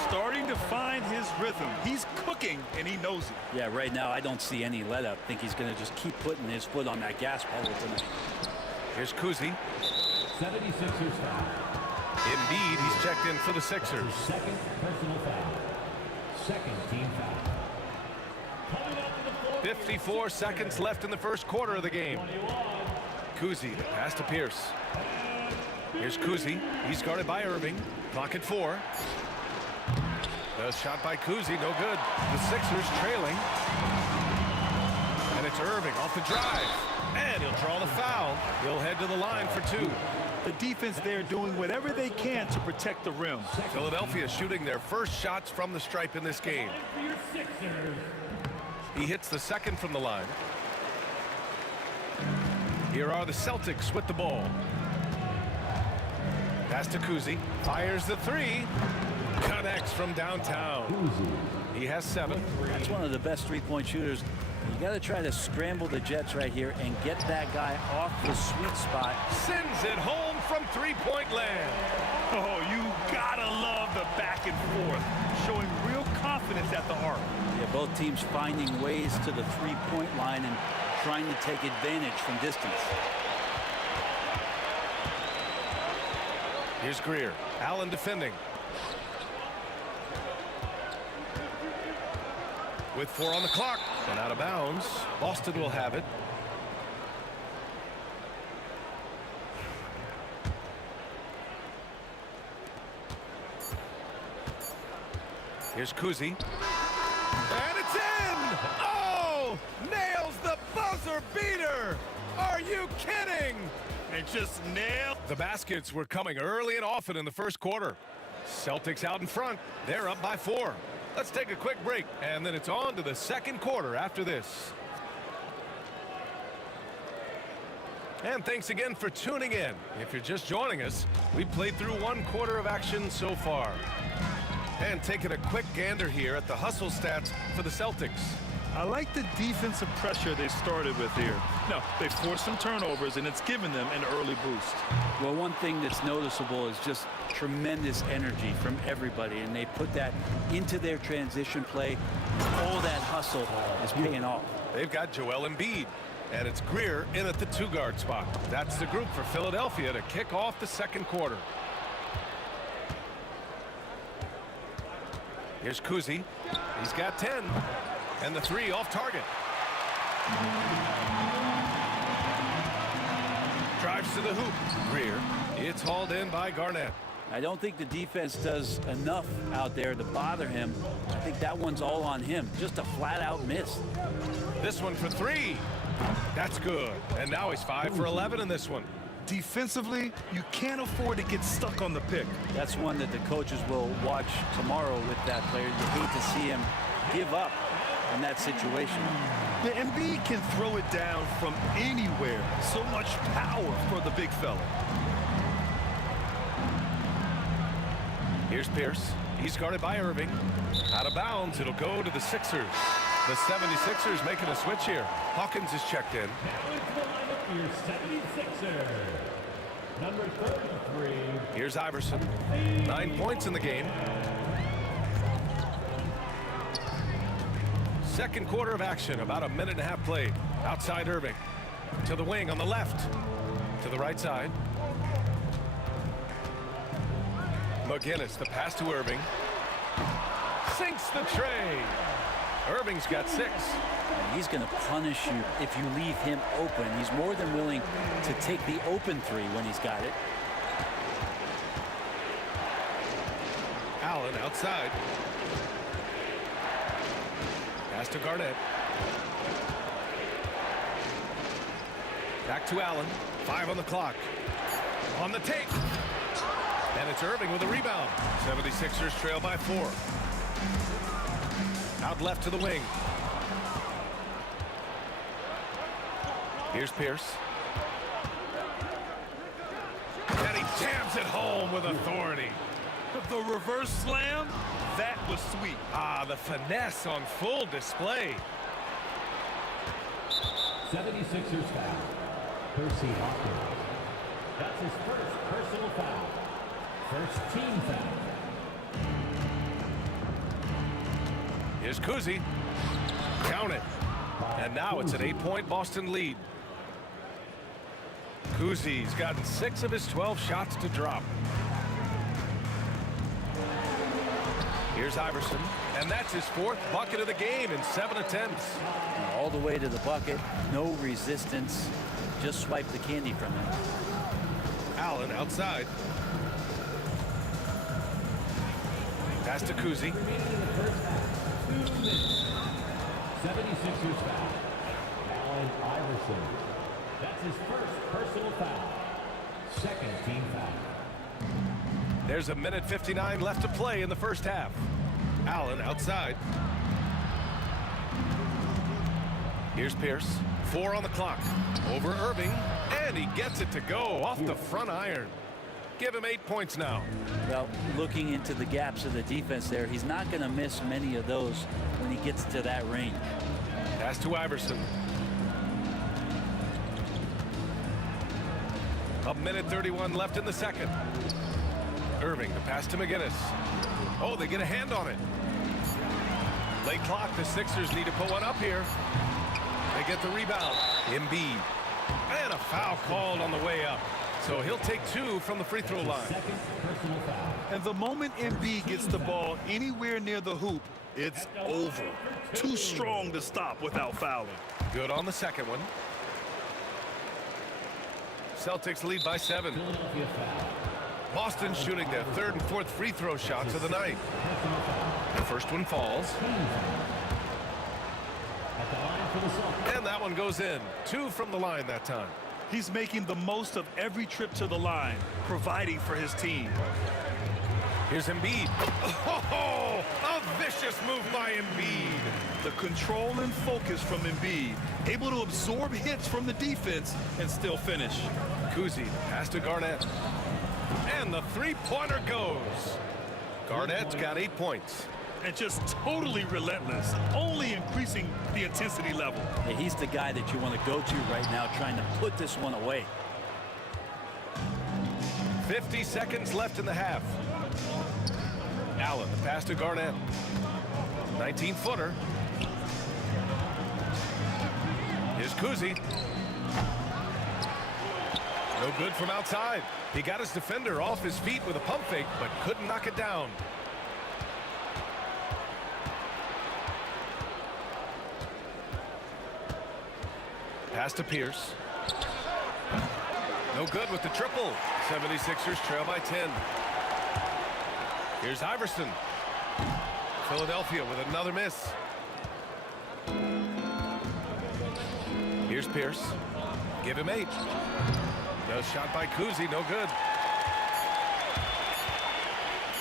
Starting to find his rhythm. He's cooking, and he knows it. Yeah, right now I don't see any let up. I think he's going to just keep putting his foot on that gas pedal tonight. Here's Kuzi. 76ers foul. Embiid, he's checked in for the Sixers. Second personal foul. Second team foul. 54 seconds left in the first quarter of the game. Kuzi, the pass to Pierce. Here's Kuzi. He's guarded by Irving. Clock at 4. The shot by Kuzi, no good. The Sixers trailing. And it's Irving off the drive. And he'll draw the foul. He'll head to the line for 2. The defense there doing whatever they can to protect the rim. Philadelphia shooting their first shots from the stripe in this game. He hits the second from the line. Here are the Celtics with the ball. Pass to Kuzi. Fires the 3. Connects from downtown. He has 7. That's one of the best three-point shooters. You got to try to scramble the Jets right here and get that guy off the sweet spot. Sends it home from three-point land. Oh, you gotta love the back and forth. Showing real confidence at the arc. Yeah, both teams finding ways to the three-point line and trying to take advantage from distance. Here's Greer. Allen defending. With 4 on the clock and out of bounds. Boston will have it. Here's Kuzi. And it's in! Oh! Nails the buzzer beater! Are you kidding? And just nailed. The baskets were coming early and often in the first quarter. Celtics out in front. They're up by 4. Let's take a quick break, and then it's on to the second quarter after this. And thanks again for tuning in. If you're just joining us, we played through 1 quarter of action so far. And taking a quick gander here at the hustle stats for the Celtics. I like the defensive pressure they started with here. Now, they forced some turnovers, and it's given them an early boost. Well, one thing that's noticeable is just tremendous energy from everybody, and they put that into their transition play. All that hustle is paying off. They've got Joel Embiid, and it's Greer in at the 2-guard spot. That's the group for Philadelphia to kick off the second quarter. Here's Kuzi. He's got 10. And the 3 off target. Drives to the hoop. Greer. It's hauled in by Garnett. I don't think the defense does enough out there to bother him. I think that one's all on him. Just a flat-out miss. This one for 3. That's good. And now he's 5 for 11 in this one. Defensively, you can't afford to get stuck on the pick. That's one that the coaches will watch tomorrow with that player. You hate to see him give up in that situation. The Embiid can throw it down from anywhere. So much power for the big fella. Here's Pierce. He's guarded by Irving. Out of bounds. It'll go to the Sixers. The 76ers making a switch here. Hawkins is checked in. Your 76er, number 33. Here's Iverson. 9 points in the game. Second quarter of action, about a minute and a half played. Outside Irving. To the wing on the left. To the right side. McGinnis, the pass to Irving. Sinks the tray. Irving's got 6. And he's going to punish you if you leave him open. He's more than willing to take the open 3 when he's got it. Allen outside. Pass to Garnett. Back to Allen. 5 on the clock. On the take. And it's Irving with a rebound. 76ers trail by 4. Out left to the wing. Here's Pierce. And he jams it home with authority. The reverse slam, that was sweet. Ah, the finesse on full display. 76ers foul. Percy Hawkins. That's his first personal foul. First team foul. Here's Kuzi. Count it. And now it's an 8-point Boston lead. Kuzi's gotten 6 of his 12 shots to drop. Here's Iverson. And that's his 4th bucket of the game in 7 attempts. All the way to the bucket. No resistance. Just swipe the candy from him. Allen outside. Pass to Kuzi. 76ers foul. Allen Iverson. That's his first personal foul. Second team foul. There's a minute 59 left to play in the first half. Allen outside. Here's Pierce. 4 on the clock. Over Irving. And he gets it to go off the front iron. Give him 8 points now. Well, looking into the gaps of the defense there, he's not going to miss many of those when he gets to that range. Pass to Iverson. A minute 31 left in the second. Irving, the pass to McGinnis. Oh, they get a hand on it. Late clock, the Sixers need to put one up here. They get the rebound. Embiid. And a foul called on the way up. So he'll take 2 from the free throw line. And the moment Embiid gets the ball anywhere near the hoop, it's over. Too strong to stop without fouling. Good on the second one. Celtics lead by 7. Boston shooting their 3rd and 4th free throw shots of the night. The first one falls. And that one goes in. 2 from the line that time. He's making the most of every trip to the line, providing for his team. Here's Embiid. Oh, a vicious move by Embiid. The control and focus from Embiid, able to absorb hits from the defense and still finish. Kuzi, pass to Garnett. And the three-pointer goes. Garnett's got 8 points. And just totally relentless, only increasing the intensity level. Yeah, he's the guy that you want to go to right now, trying to put this one away. 50 seconds left in the half. Allen, the pass to Garnett. 19-footer. Here's Kuzi. No good from outside. He got his defender off his feet with a pump fake, but couldn't knock it down. Pass to Pierce. No good with the triple. 76ers trail by 10. Here's Iverson. Philadelphia with another miss. Here's Pierce. Give him 8. No shot by Kuzi, no good.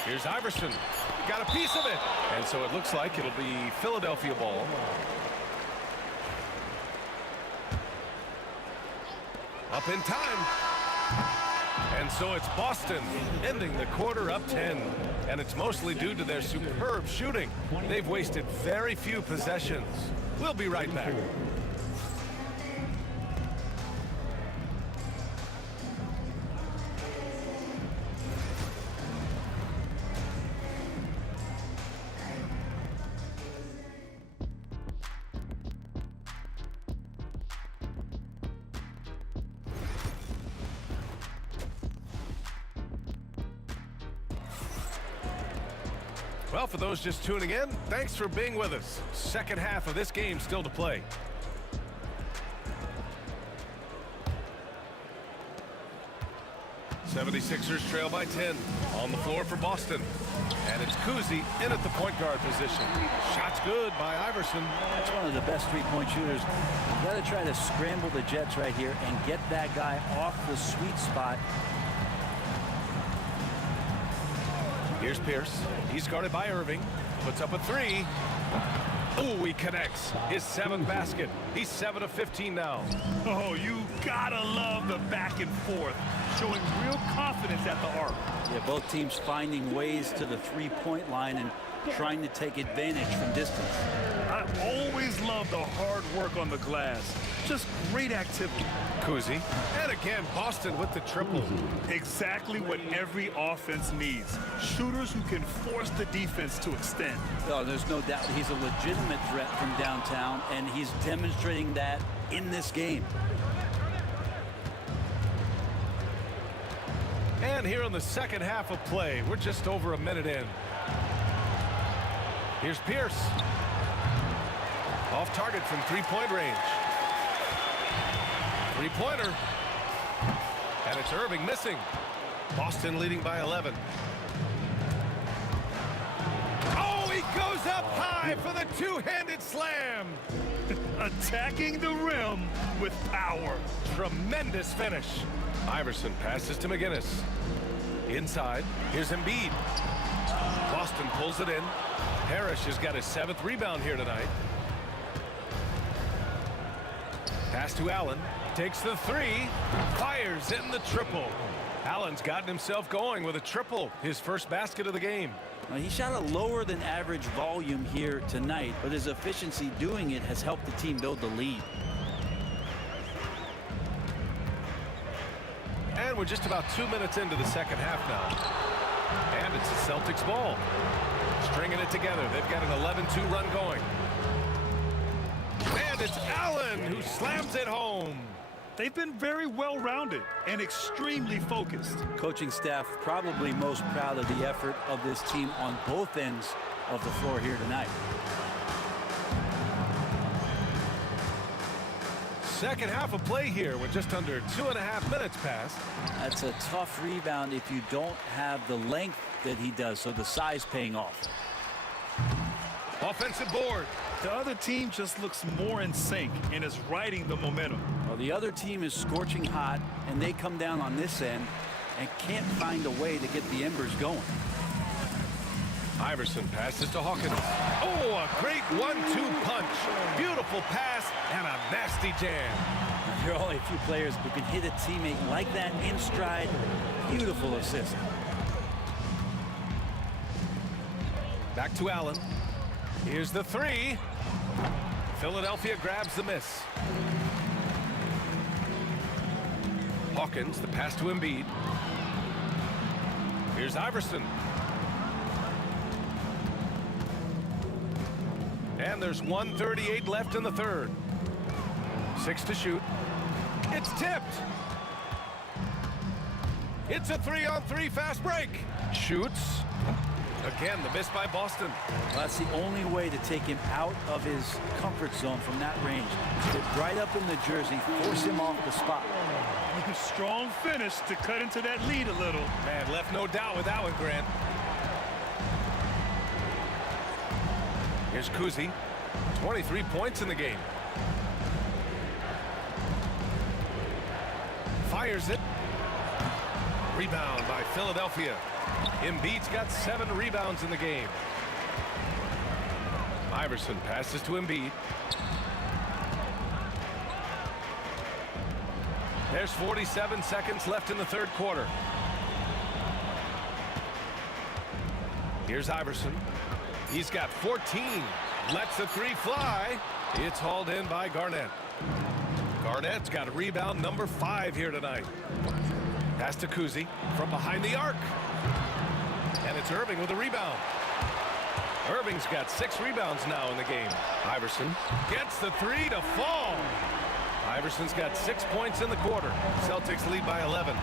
Here's Iverson. Got a piece of it. And so it looks like it'll be Philadelphia ball. Up in time. And so it's Boston ending the quarter up 10. and it's mostly due to their superb shooting. They've wasted very few possessions. We'll be right back. Well, for those just tuning in, thanks for being with us. Second half of this game still to play. '76ers trail by 10. On the floor for Boston. And it's Kuzi in at the point guard position. Shot's good by Iverson. That's one of the best three-point shooters. You got to try to scramble the Jets right here and get that guy off the sweet spot. Here's Pierce. He's guarded by Irving. Puts up a three. Oh, he connects. His 7th basket. He's 7 of 15 now. Oh, you gotta love the back and forth, showing real confidence at the arc. Yeah, both teams finding ways to the three-point line and trying to take advantage from distance. I always love the hard work on the glass. Just great activity. Kuzi. And again, Boston with the triple. Exactly what every offense needs. Shooters who can force the defense to extend. Oh, there's no doubt he's a legitimate threat from downtown, and he's demonstrating that in this game. And here in the second half of play, we're just over a minute in. Here's Pierce. Off target from three-point range. Three-pointer. And it's Irving missing. Boston leading by 11. Oh, he goes up high for the two-handed slam. Attacking the rim with power. Tremendous finish. Iverson passes to McGinnis. Inside, here's Embiid. Boston pulls it in. Parrish has got his 7th rebound here tonight. Pass to Allen. Takes the three. Fires in the triple. Allen's gotten himself going with a triple. His first basket of the game. Now, he shot a lower than average volume here tonight, but his efficiency doing it has helped the team build the lead. And we're just about 2 minutes into the second half now. And it's the Celtics ball. Stringing it together. They've got an 11-2 run going. And it's Allen who slams it home. They've been very well-rounded and extremely focused. Coaching staff probably most proud of the effort of this team on both ends of the floor here tonight. Second half of play here with just under 2.5 minutes passed. That's a tough rebound if you don't have the length that he does, so the size paying off. Offensive board. The other team just looks more in sync and is riding the momentum. Well, the other team is scorching hot, and they come down on this end and can't find a way to get the embers going. Iverson passes to Hawkins. Oh, a great 1-2 punch. Beautiful pass and a nasty jam. There are only a few players who can hit a teammate like that in stride. Beautiful assist. Back to Allen. Here's the three. Philadelphia grabs the miss. Hawkins, the pass to Embiid. Here's Iverson. And there's 1:38 left in the third. 6 to shoot. It's tipped. It's a 3-on-3 fast break. Shoots. Again, the miss by Boston. Well, that's the only way to take him out of his comfort zone from that range. Get right up in the jersey, force him off the spot. Strong finish to cut into that lead a little. Man, left no doubt with that one, Grant. Here's Kuzi. 23 points in the game. Fires it. Rebound by Philadelphia. Embiid's got 7 rebounds in the game. Iverson passes to Embiid. There's 47 seconds left in the third quarter. Here's Iverson. He's got 14. Lets the three fly. It's hauled in by Garnett. Garnett's got a rebound number 5 here tonight. Pass to Kuzi from behind the arc. And it's Irving with a rebound. Irving's got 6 rebounds now in the game. Iverson gets the 3 to fall. Iverson's got 6 points in the quarter. Celtics lead by 11.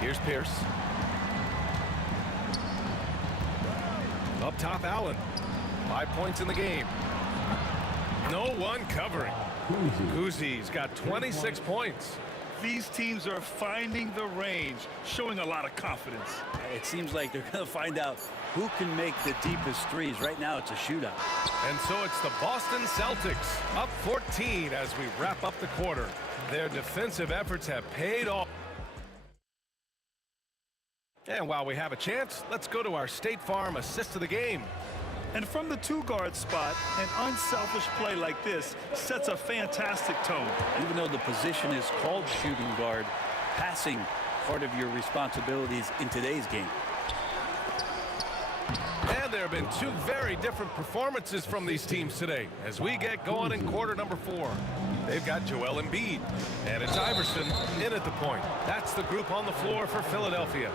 Here's Pierce. Up top, Allen. 5 points in the game. No one covering. Kuzi's got 26 points. These teams are finding the range, showing a lot of confidence. It seems like they're going to find out who can make the deepest threes. Right now, it's a shootout. And so it's the Boston Celtics up 14 as we wrap up the quarter. Their defensive efforts have paid off. And while we have a chance, let's go to our State Farm assist of the game. And from the 2-guard spot, an unselfish play like this sets a fantastic tone. Even though the position is called shooting guard, passing part of your responsibilities in today's game. And there have been 2 very different performances from these teams today as we get going in quarter number 4. They've got Joel Embiid, and it's Iverson in at the point. That's the group on the floor for Philadelphia.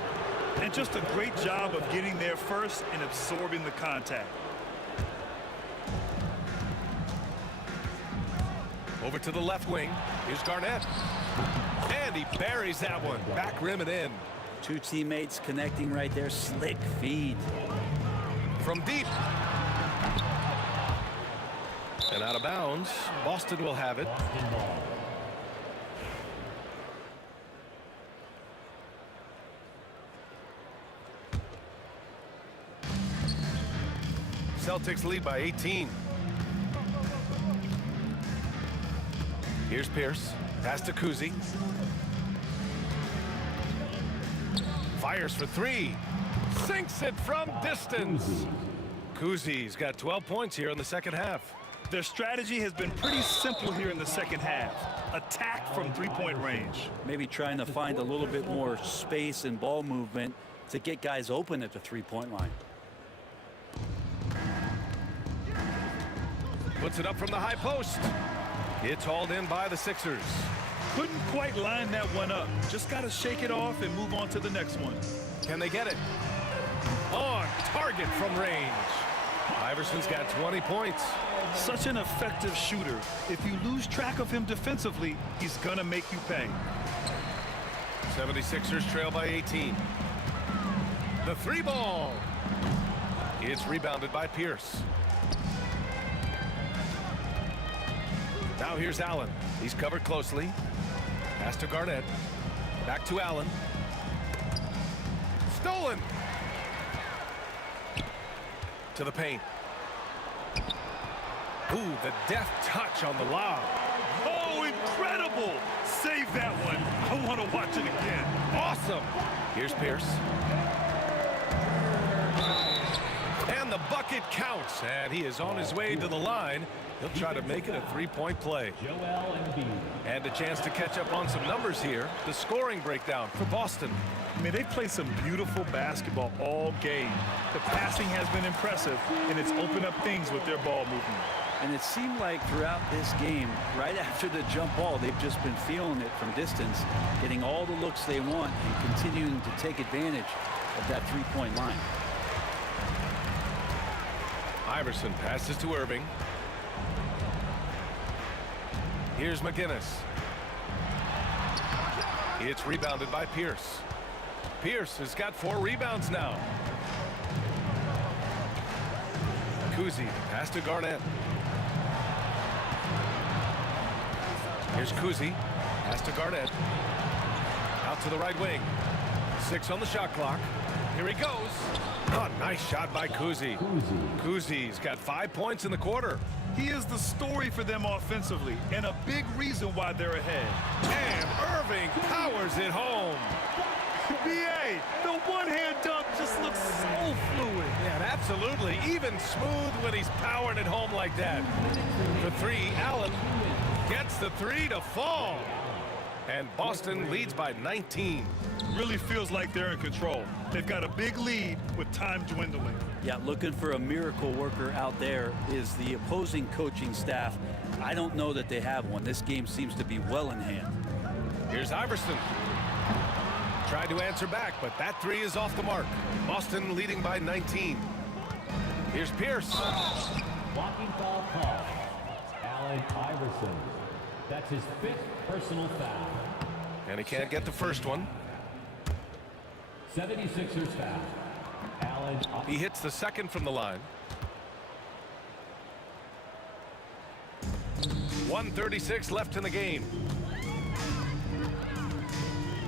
And just a great job of getting there first and absorbing the contact. Over to the left wing. Here's Garnett. And he buries that one. Back rim and in. 2 teammates connecting right there. Slick feed. From deep. And out of bounds. Boston will have it. Celtics lead by 18. Here's Pierce. Pass to Kuzi. Fires for 3. Sinks it from distance. Kuzi's got 12 points here in the second half. Their strategy has been pretty simple here in the second half. Attack from 3-point range. Maybe trying to find a little bit more space and ball movement to get guys open at the 3-point line. Puts it up from the high post. It's hauled in by the Sixers. Couldn't quite line that one up. Just got to shake it off and move on to the next one. Can they get it? On target from range. Iverson's got 20 points. Such an effective shooter. If you lose track of him defensively, he's going to make you pay. 76ers trail by 18. The 3 ball. It's rebounded by Pierce. Now here's Allen. He's covered closely. Pass to Garnett. Back to Allen. Stolen. To the paint. Ooh, the deft touch on the lob. Oh, incredible. Save that one. I want to watch it again. Awesome. Here's Pierce. And the bucket counts. And he is on his way to the line. He'll try to make it a 3-point play. And a chance to catch up on some numbers here. The scoring breakdown for Boston. I mean, they play some beautiful basketball all game. The passing has been impressive, and it's opened up things with their ball movement. And it seemed like throughout this game, right after the jump ball, they've just been feeling it from distance, getting all the looks they want and continuing to take advantage of that 3-point line. Iverson passes to Irving. Here's McGinnis. It's rebounded by Pierce. Pierce has got 4 rebounds now. Kuzi pass to Garnett. Here's Kuzi. Pass to Garnett. Out to the right wing. 6 on the shot clock. Here he goes. Oh, nice shot by Kuzi. Kuzi's got 5 points in the quarter. He is the story for them offensively and a big reason why they're ahead. And Irving powers it home. BA, the one-hand dunk just looks so fluid. Yeah, absolutely. Even smooth when he's powering it home like that. For 3, Allen gets the 3 to fall. And Boston leads by 19. Really feels like they're in control. They've got a big lead with time dwindling. Yeah, looking for a miracle worker out there is the opposing coaching staff. I don't know that they have one. This game seems to be well in hand. Here's Iverson. Tried to answer back, but that three is off the mark. Boston leading by 19. Here's Pierce. Blocking foul call. Allen Iverson. That's his 5th personal foul. And he can't get the first one. 76ers foul. Allen. He hits the second from the line. 1:36 left in the game.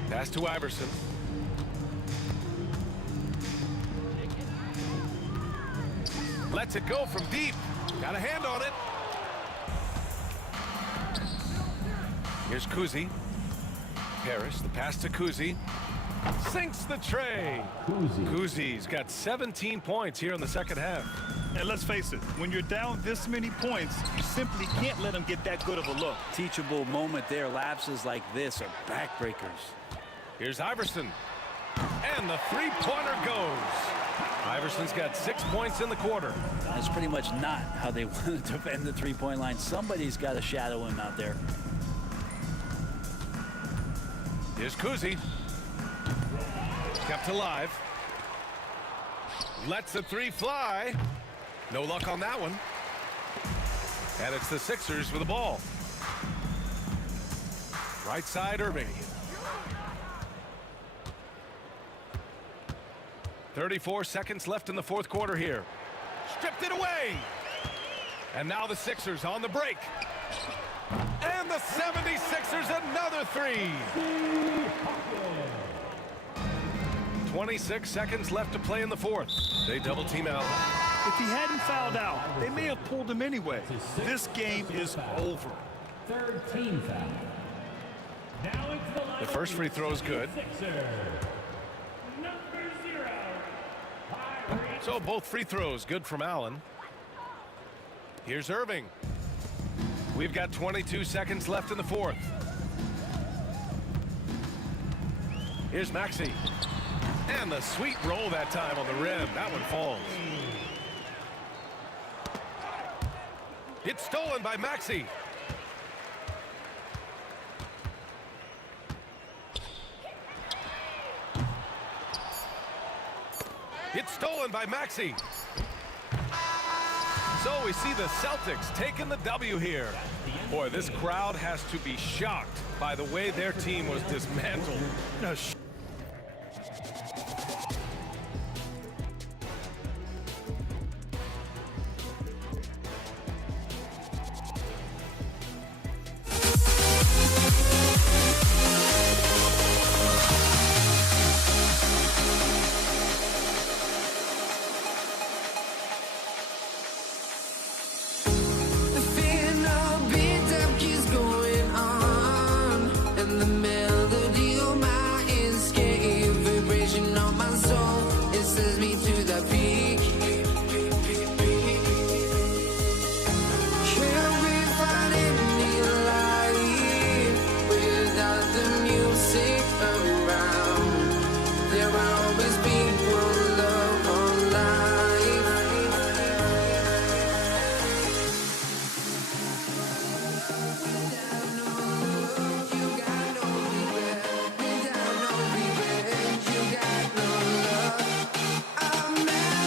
Pass to Iverson. Lets it go from deep. Got a hand on it. Here's Kuzi. Harris, the pass to Kuzi. Sinks the tray. Kuzi's got 17 points here in the second half. And let's face it, when you're down this many points, you simply can't let them get that good of a look. Teachable moment there. Lapses like this are backbreakers. Here's Iverson. And the three-pointer goes. Iverson's got 6 points in the quarter. That's pretty much not how they want to defend the three-point line. Somebody's got to shadow him out there. Here's Kuzi. Kept alive. Lets the three fly. No luck on that one. And it's the Sixers with the ball. Right side, Irving. 34 seconds left in the fourth quarter here. Stripped it away. And now the Sixers on the break. And the 76ers another three. 26 seconds left to play in the fourth. They double team out. If he hadn't fouled out, they may have pulled him anyway. This game is over. 3rd team foul. Now into the line. The first free throw is good. Number 0. So both free throws good from Allen. Here's Irving. We've got 22 seconds left in the fourth. Here's Maxey. And the sweet roll that time on the rim. That one falls. It's stolen by Maxey. It's stolen by Maxey. So we see the Celtics taking the W here. Boy, this crowd has to be shocked by the way their team was dismantled. I'm mad.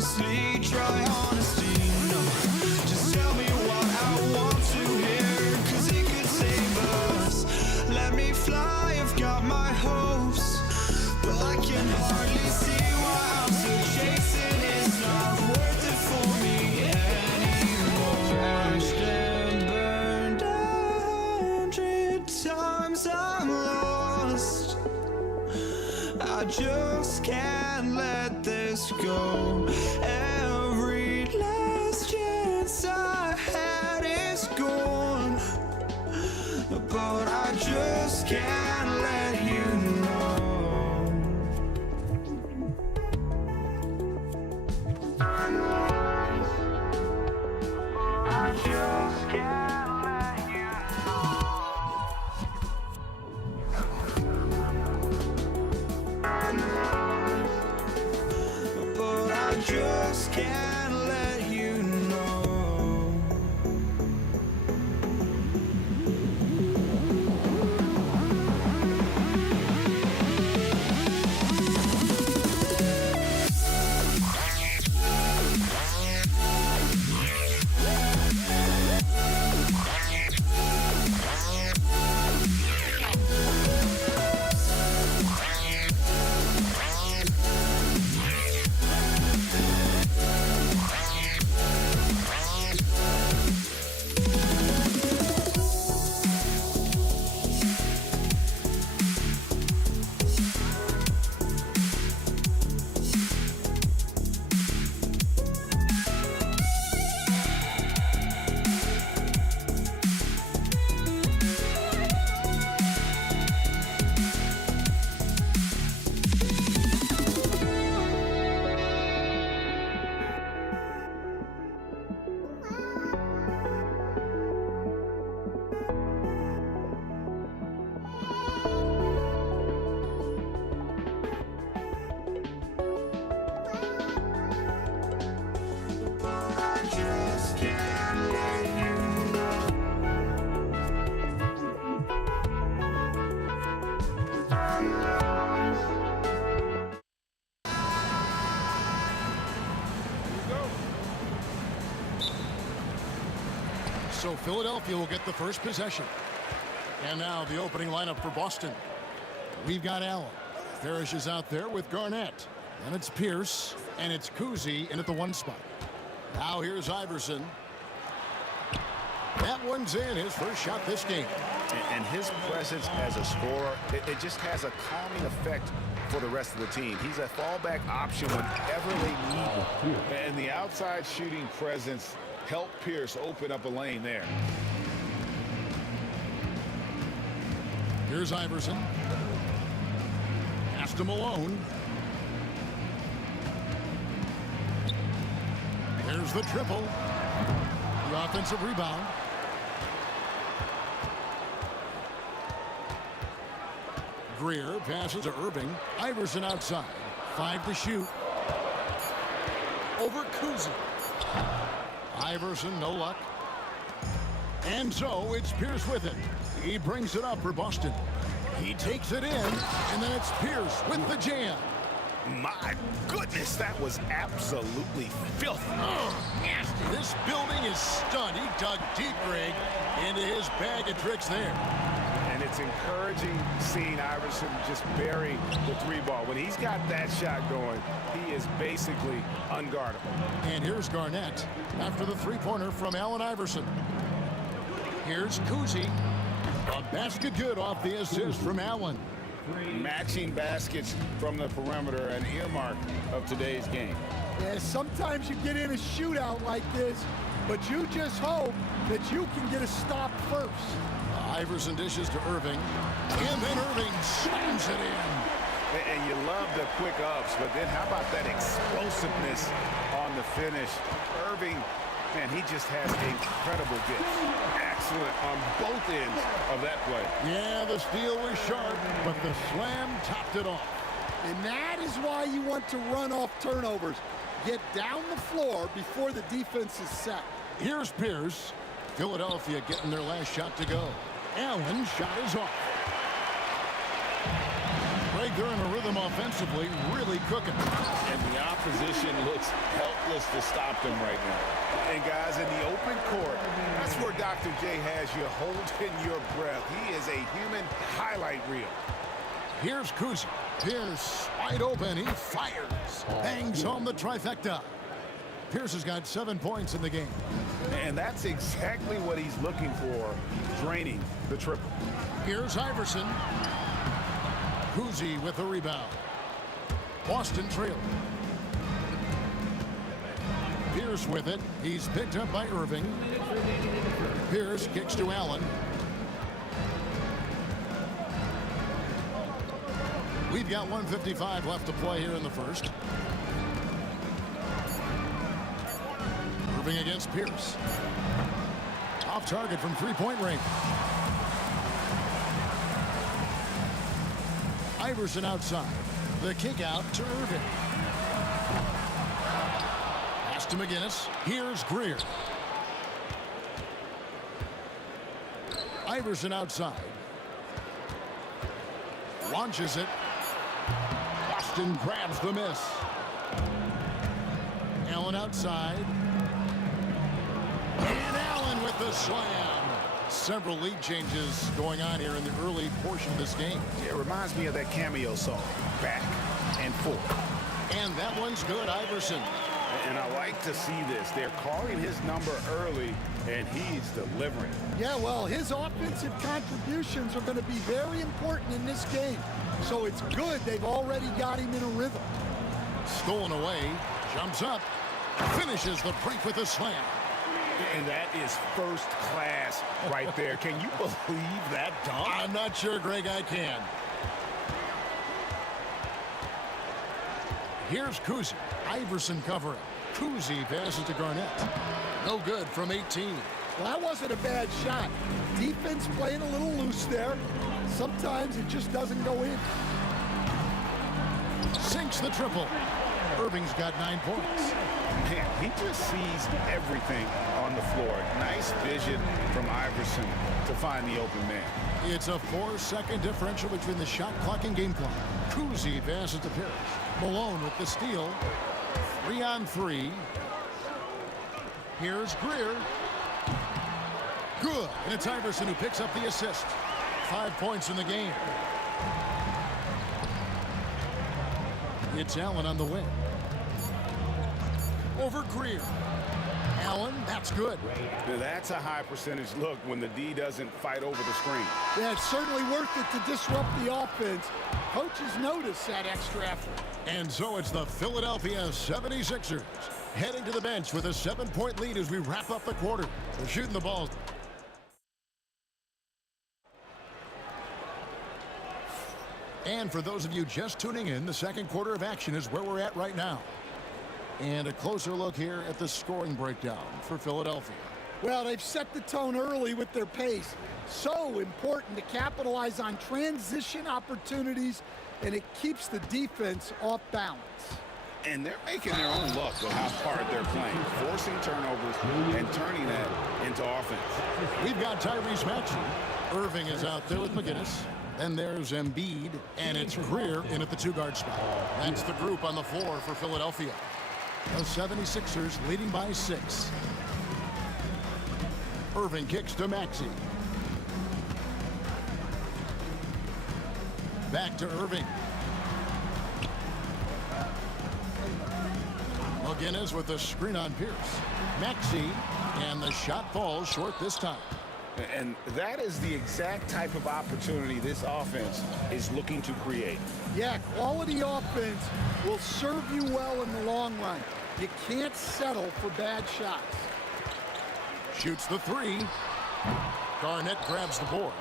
honestly, try honesty. No, just tell me what I want to hear, 'cause it could save us. Let me fly, I've got my hopes, but I can hardly see why I'm still chasing. It's not worth it for me anymore. Crashed and burned 100 times, I'm lost. I just can't let this go. Every last chance I had is gone, but I just can't let you know. I just can't let you know. But I just can't let you know. So Philadelphia will get the first possession. And now the opening lineup for Boston. We've got Allen. Parrish is out there with Garnett. And it's Pierce. And it's Kuzi in at the 1 spot. Now here's Iverson. That one's in, his first shot this game. And his presence as a scorer, it just has a calming effect for the rest of the team. He's a fallback option whenever they need him. And the outside shooting presence helped Pierce open up a lane there. Here's Iverson. Pass to Malone. There's the triple. The offensive rebound. Greer passes to Irving. Iverson outside. 5 to shoot. Over Kuzi. Iverson, no luck. And so it's Pierce with it. He brings it up for Boston. He takes it in, and then it's Pierce with the jam. My goodness, that was absolutely filthy. Oh, nasty. This building is stunned. He dug deep, Greg, into his bag of tricks there. And it's encouraging seeing Iverson just bury the 3-ball. When he's got that shot going, he is basically unguardable. And here's Garnett after the 3-pointer from Allen Iverson. Here's Kuzi. A basket good off the assist from Allen. Matching baskets from the perimeter, an earmark of today's game. Yeah, sometimes you get in a shootout like this, but you just hope that you can get a stop first. Iverson dishes to Irving, and then Irving slams it in. And you love the quick ups, but then how about that explosiveness on the finish? Irving, man, he just has incredible gift. Excellent on both ends of that play. Yeah, the steal was sharp, but the slam topped it off. And that is why you want to run off turnovers. Get down the floor before the defense is set. Here's Pierce. Philadelphia getting their last shot to go. Allen's shot is off. like they're in a rhythm offensively, really cooking. And the opposition looks helpless to stop them right now. And guys, in the open court, that's where Dr. J has you holding your breath. He is a human highlight reel. Here's Kuzi. Pierce wide open. He fires. Bangs home the trifecta. Pierce has got 7 points in the game. And that's exactly what he's looking for, draining the triple. Here's Iverson. Kuzi with the rebound. Boston trailing. Pierce with it. He's picked up by Irving. Pierce kicks to Allen. We've got 1:55 left to play here in the first. Irving against Pierce. Off target from three-point range. Iverson outside. The kick out to Irving. Pass to McGinnis. Here's Greer. Iverson outside. Launches it. Boston grabs the miss. Allen outside. And Allen with the slam. Several lead changes going on here in the early portion of this game. It reminds me of that cameo song, Back and Forth. And that one's good, Iverson. And I like to see this. They're calling his number early, and he's delivering. Yeah, well, his offensive contributions are going to be very important in this game. So it's good they've already got him in a rhythm. Stolen away, jumps up, finishes the break with a slam. And that is first class right there. Can you believe that dunk? I'm not sure, Greg, I can. Here's Kuzi. Iverson covering. Kuzi passes to Garnett. No good from 18. Well, that wasn't a bad shot. Defense playing a little loose there. Sometimes it just doesn't go in. Sinks the triple. Irving's got 9 points. Man, he just sees everything on the floor. Nice vision from Iverson to find the open man. It's a 4-second differential between the shot clock and game clock. Kuzi passes to Pierce. Malone with the steal. 3-on-3. Here's Greer. Good. And it's Iverson who picks up the assist. 5 points in the game. It's Allen on the wing. Over Greer. Allen, that's good. That's a high percentage look when the D doesn't fight over the screen. Yeah, it's certainly worth it to disrupt the offense. Coaches notice that extra effort. And so it's the Philadelphia 76ers heading to the bench with a 7-point lead as we wrap up the quarter. They're shooting the ball. And for those of you just tuning in, the second quarter of action is where we're at right now. And a closer look here at the scoring breakdown for Philadelphia. Well, they've set the tone early with their pace. So important to capitalize on transition opportunities, and it keeps the defense off balance. And they're making their own luck with how hard they're playing, forcing turnovers and turning that into offense. We've got Tyrese Maxey. Irving is out there with McGinnis. Then there's Embiid, and it's Greer in at the 2-guard spot. That's the group on the floor for Philadelphia. The 76ers leading by 6. Irving kicks to Maxey. Back to Irving. McGinnis with the screen on Pierce. Maxey, and the shot falls short this time. And that is the exact type of opportunity this offense is looking to create. Yeah, quality offense will serve you well in the long run. You can't settle for bad shots. Shoots the 3. Garnett grabs the board.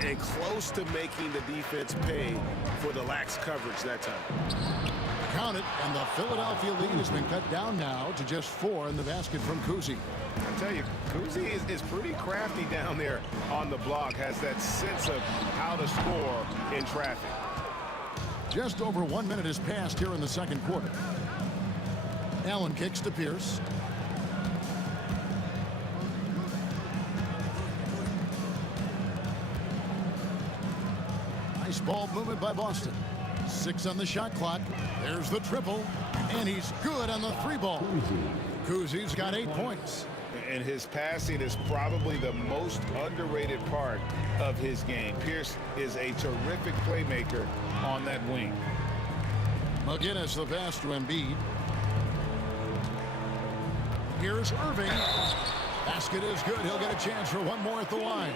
And close to making the defense pay for the lax coverage that time. Count it, and the Philadelphia lead has been cut down now to just 4 in the basket from Kuzi. I tell you, Kuzi is pretty crafty down there on the block, has that sense of how to score in traffic. Just over 1 minute has passed here in the second quarter. Allen kicks to Pierce. Nice ball movement by Boston. 6 on the shot clock. There's the triple, and he's good on the 3-ball. Kuzi's got 8 points. And his passing is probably the most underrated part of his game. Pierce is a terrific playmaker on that wing. McGinnis the pass to Embiid. Here's Irving. Basket is good. He'll get a chance for one more at the line.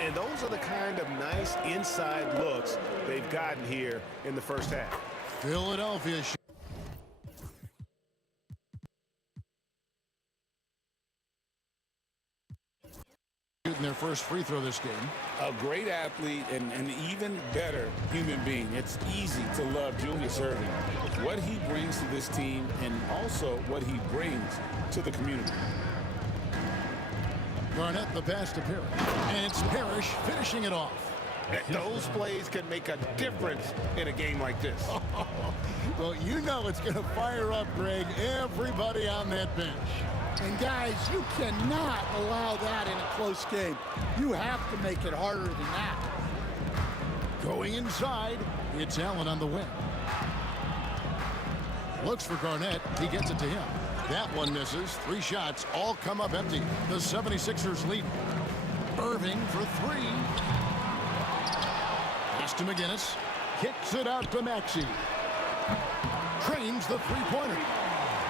And those are the kind of nice inside looks they've gotten here in the first half. Philadelphia shooting their first free throw this game. A great athlete and an even better human being. It's easy to love Julius Erving. What he brings to this team and also what he brings to the community. Garnett the pass to Parrish. And it's Parrish finishing it off. Those plays can make a difference in a game like this. Well, you know it's going to fire up, Greg, everybody on that bench. And guys, you cannot allow that in a close game. You have to make it harder than that. Going inside, it's Allen on the wing. Looks for Garnett. He gets it to him. That one misses. 3 shots all come up empty. The 76ers lead. Irving for 3. Pass to McGinnis. Kicks it out to Maxey. Trains the 3-pointer.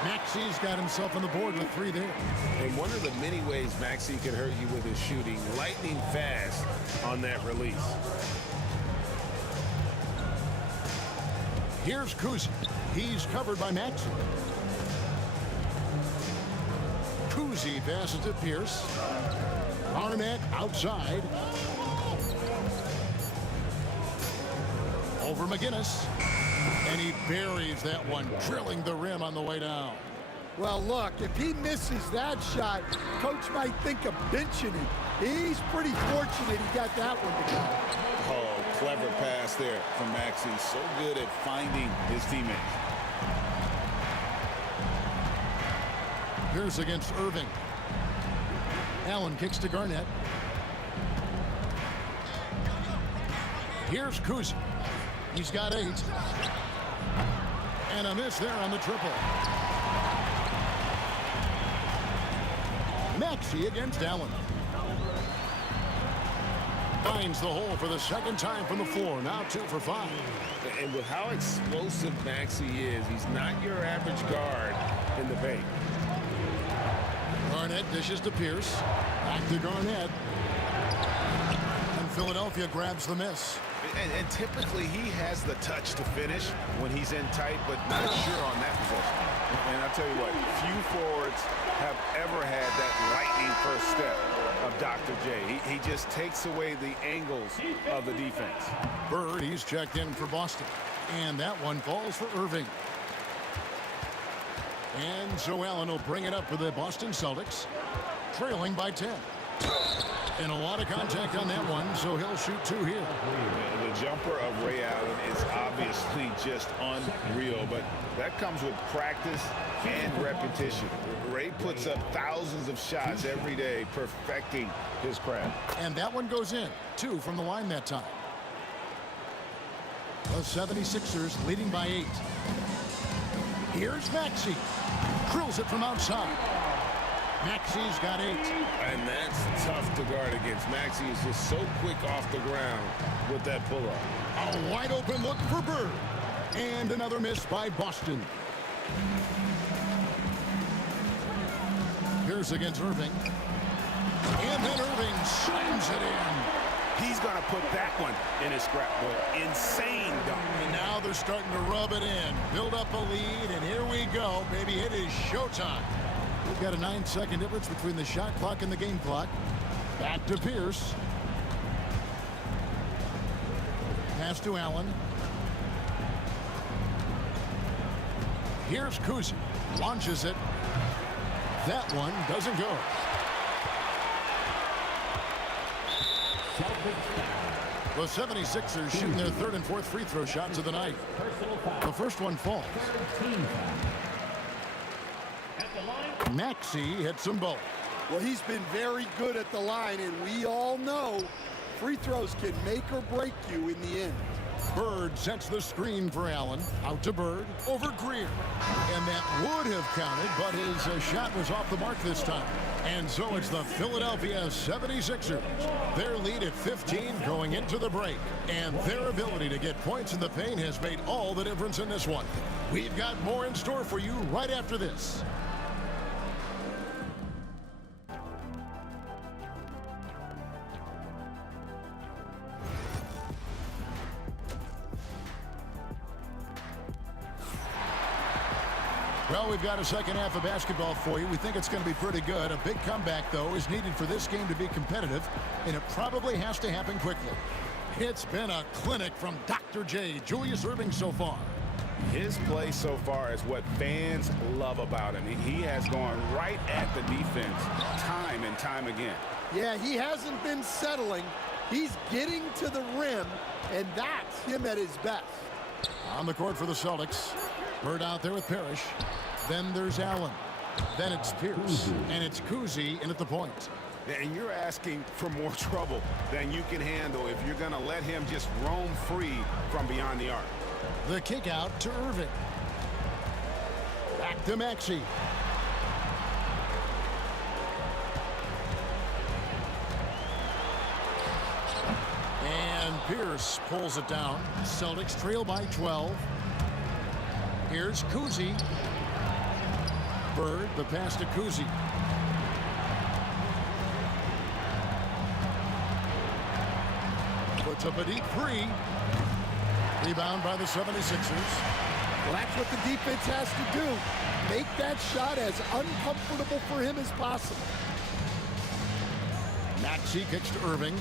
Maxey's got himself on the board with 3 there. And one of the many ways Maxey can hurt you with his shooting, lightning fast on that release. Here's Kuzi. He's covered by Maxey. Kuzi passes to Pierce. Garnett outside. Over McGinnis. And he buries that one, drilling the rim on the way down. Well, look, if he misses that shot, coach might think of benching him. He's pretty fortunate he got that one to go. Oh, clever pass there from Maxey. So good at finding his teammates. Here's against Irving. Allen kicks to Garnett. Here's Kuzi. He's got 8. And a miss there on the triple. Maxey against Allen. Finds the hole for the second time from the floor. Now 2 for 5. And with how explosive Maxey is, he's not your average guard in the paint. Garnett dishes to Pierce. Back to Garnett. And Philadelphia grabs the miss. And typically he has the touch to finish when he's in tight, but not sure on that possession. And I'll tell you what, few forwards have ever had that lightning first step of Dr. J. He just takes away the angles of the defense. Bird, he's checked in for Boston. And that one falls for Irving. And so Allen will bring it up for the Boston Celtics, trailing by 10. And a lot of contact on that one, so he'll shoot 2 here. The jumper of Ray Allen is obviously just unreal, but that comes with practice and repetition. Ray puts up thousands of shots every day, perfecting his craft. And that one goes in. 2 from the line that time. The 76ers leading by 8. Here's Maxey. Drills it from outside. Maxey's got 8. And that's tough to guard against. Maxey is just so quick off the ground with that pull-up. A wide open look for Bird. And another miss by Boston. Here's against Irving. And then Irving slams it in. He's going to put that one in his scrapbook. Insane dunk. And now they're starting to rub it in. Build up a lead, and here we go. Baby, it is showtime. We've got a 9-second difference between the shot clock and the game clock. Back to Pierce. Pass to Allen. Here's Kuzi. Launches it. That one doesn't go. The 76ers shooting their 3rd and 4th free throw shots of the night. The first one falls. Maxey hits them both. Well, he's been very good at the line, and we all know free throws can make or break you in the end. Bird sets the screen for Allen. Out to Bird, over Greer. And that would have counted, but his shot was off the mark this time. And so it's the Philadelphia 76ers. Their lead at 15 going into the break. And their ability to get points in the paint has made all the difference in this one. We've got more in store for you right after this. Well, we've got a second half of basketball for you. We think it's going to be pretty good. A big comeback, though, is needed for this game to be competitive, and it probably has to happen quickly. It's been a clinic from Dr. J, Julius Erving, so far. His play so far is what fans love about him. He has gone right at the defense time and time again. Yeah, he hasn't been settling. He's getting to the rim, and that's him at his best. On the court for the Celtics. Bird out there with Parrish. Then there's Allen. Then it's Pierce. And it's Kuzi in at the point. And you're asking for more trouble than you can handle if you're going to let him just roam free from beyond the arc. The kick out to Irving. Back to Maxey. And Pierce pulls it down. Celtics trail by 12. Here's Kuzi. Bird, the pass to Kuzi. Puts up a deep three. Rebound by the 76ers. Well, that's what the defense has to do. Make that shot as uncomfortable for him as possible. Maxey kicks to Irving.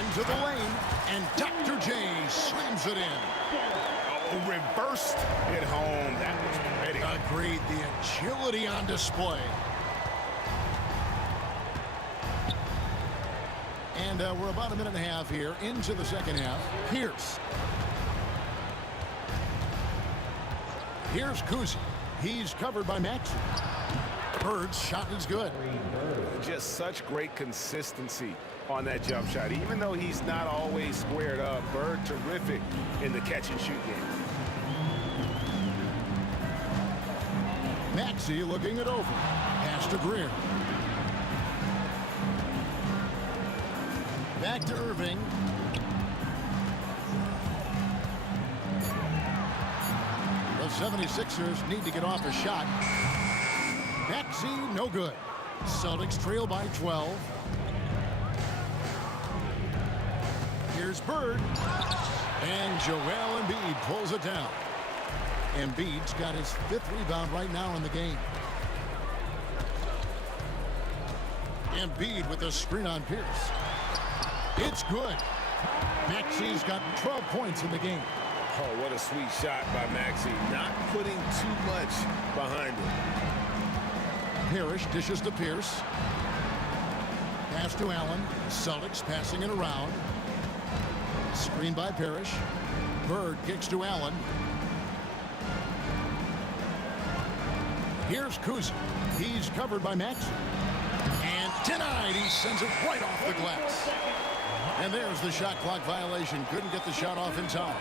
Into the lane, and Dr. J slams it in. Oh, reversed it home. That was pretty. Agreed. The agility on display. And we're about a minute and a half here into the second half. Pierce. Here's Kuzi. He's covered by Maxey. Bird's shot is good. Just such great consistency on that jump shot. Even though he's not always squared up, Bird terrific in the catch and shoot game. Maxey looking it over. Pass to Greer. Back to Irving. The 76ers need to get off a shot. Maxey, no good. Celtics trail by 12. Here's Bird. And Joel Embiid pulls it down. Embiid's got his 5th rebound right now in the game. Embiid with a screen on Pierce. It's good. Maxey's got 12 points in the game. Oh, what a sweet shot by Maxey. Not putting too much behind him. Parrish dishes to Pierce. Pass to Allen. Celtics passing it around. Screen by Parrish. Bird kicks to Allen. Here's Kuzi. He's covered by Maxey. And denied. He sends it right off the glass. And there's the shot clock violation. Couldn't get the shot off in time.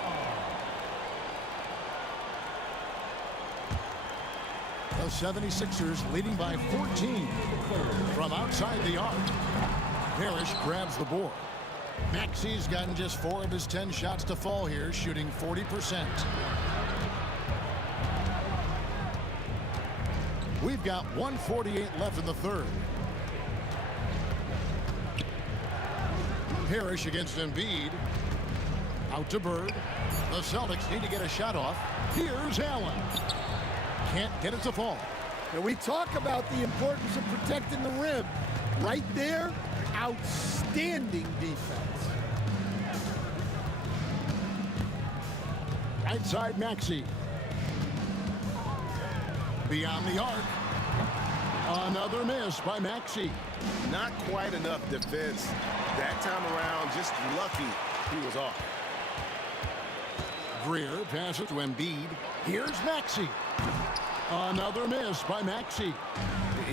The 76ers leading by 14 from outside the arc. Parrish grabs the board. Maxey's gotten just 4 of his 10 shots to fall here, shooting 40%. We've got 1:48 left in the third. Parrish against Embiid. Out to Bird. The Celtics need to get a shot off. Here's Allen. Can't get it to fall. And we talk about the importance of protecting the rim. Right there, outstanding defense. Right side Maxey. Beyond the arc. Another miss by Maxey. Not quite enough defense. That time around, just lucky he was off. Greer passes to Embiid. Here's Maxey. Another miss by Maxey.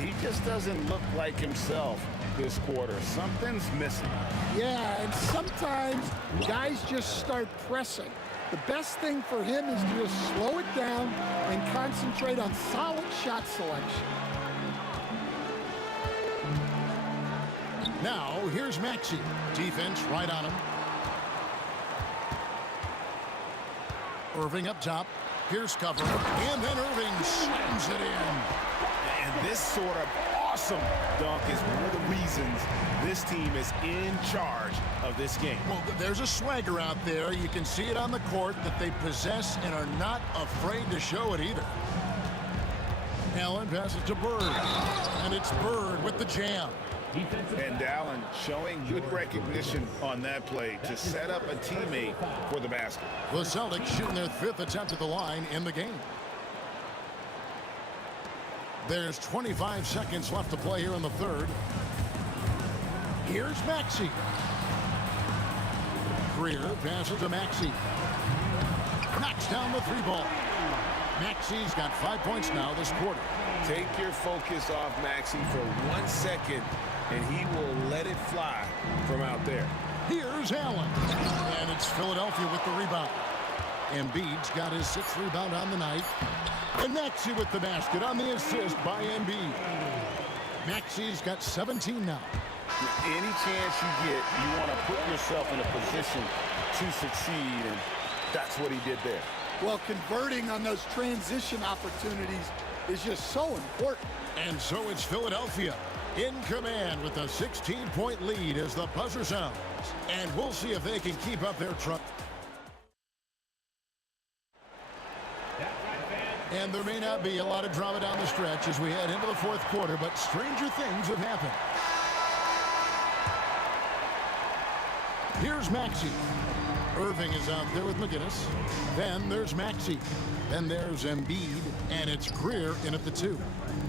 He just doesn't look like himself this quarter. Something's missing. Yeah, and sometimes guys just start pressing. The best thing for him is to just slow it down and concentrate on solid shot selection. Now, here's Maxey. Defense right on him. Irving up top. Here's cover. And then Irving slams it in. And this sort of awesome dunk is one of the reasons this team is in charge of this game. Well, there's a swagger out there. You can see it on the court that they possess and are not afraid to show it either. Allen passes to Bird. And it's Bird with the jam. And Allen showing good recognition on that play to set up a teammate for the basket. The Celtics shooting their 5th attempt at the line in the game. There's 25 seconds left to play here in the 3rd. Here's Maxey. Greer passes to Maxey. Knocks down the 3-ball. Maxey's got 5 points now this quarter. Take your focus off Maxey for 1 second, and he will let it fly from out there. Here's Allen. And it's Philadelphia with the rebound. Embiid's got his 6th rebound on the night. And Maxey with the basket on the assist by Embiid. Maxey's got 17 now. Any chance you get, you want to put yourself in a position to succeed, and that's what he did there. Well, converting on those transition opportunities is just so important. And so it's Philadelphia in command with a 16-point lead as the buzzer sounds. And we'll see if they can keep up their trust. And there may not be a lot of drama down the stretch as we head into the 4th quarter, but stranger things have happened. Here's Maxey. Irving is out there with McGinnis. Then there's Maxey. Then there's Embiid, and it's Greer in at the 2.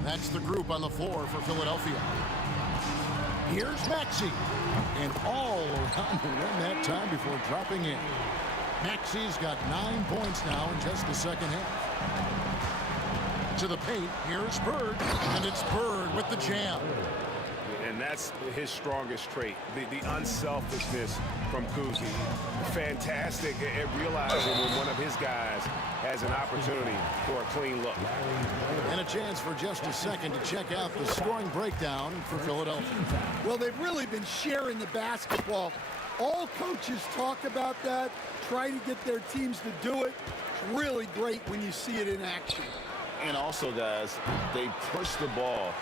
That's the group on the floor for Philadelphia. Here's Maxey. And all around the rim that time before dropping in. Maxey's got 9 points now in just the 2nd half. To the paint, here's Bird, and it's Bird with the jam. And that's his strongest trait, the unselfishness from Kuzi. Fantastic at realizing when one of his guys has an opportunity for a clean look. And a chance for just a second to check out the scoring breakdown for Philadelphia. Well, they've really been sharing the basketball. All coaches talk about that, try to get their teams to do it. It's really great when you see it in action. And also, guys, they push the ball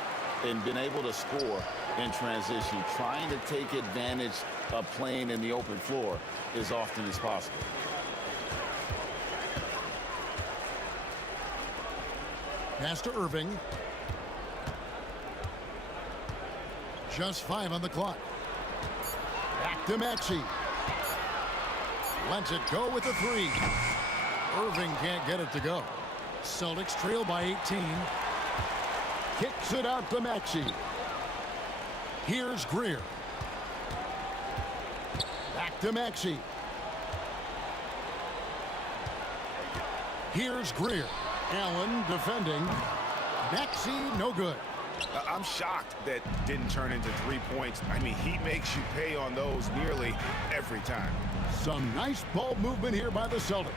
and been able to score in transition, trying to take advantage of playing in the open floor as often as possible. Pass to Irving. Just 5 on the clock. Back to Maxey. Lets it go with the 3. Irving can't get it to go. Celtics trail by 18. Kicks it out to Maxey. Here's Greer. Back to Maxey. Here's Greer. Allen defending. Maxey no good. I'm shocked that didn't turn into 3 points. I mean, he makes you pay on those nearly every time. Some nice ball movement here by the Celtics.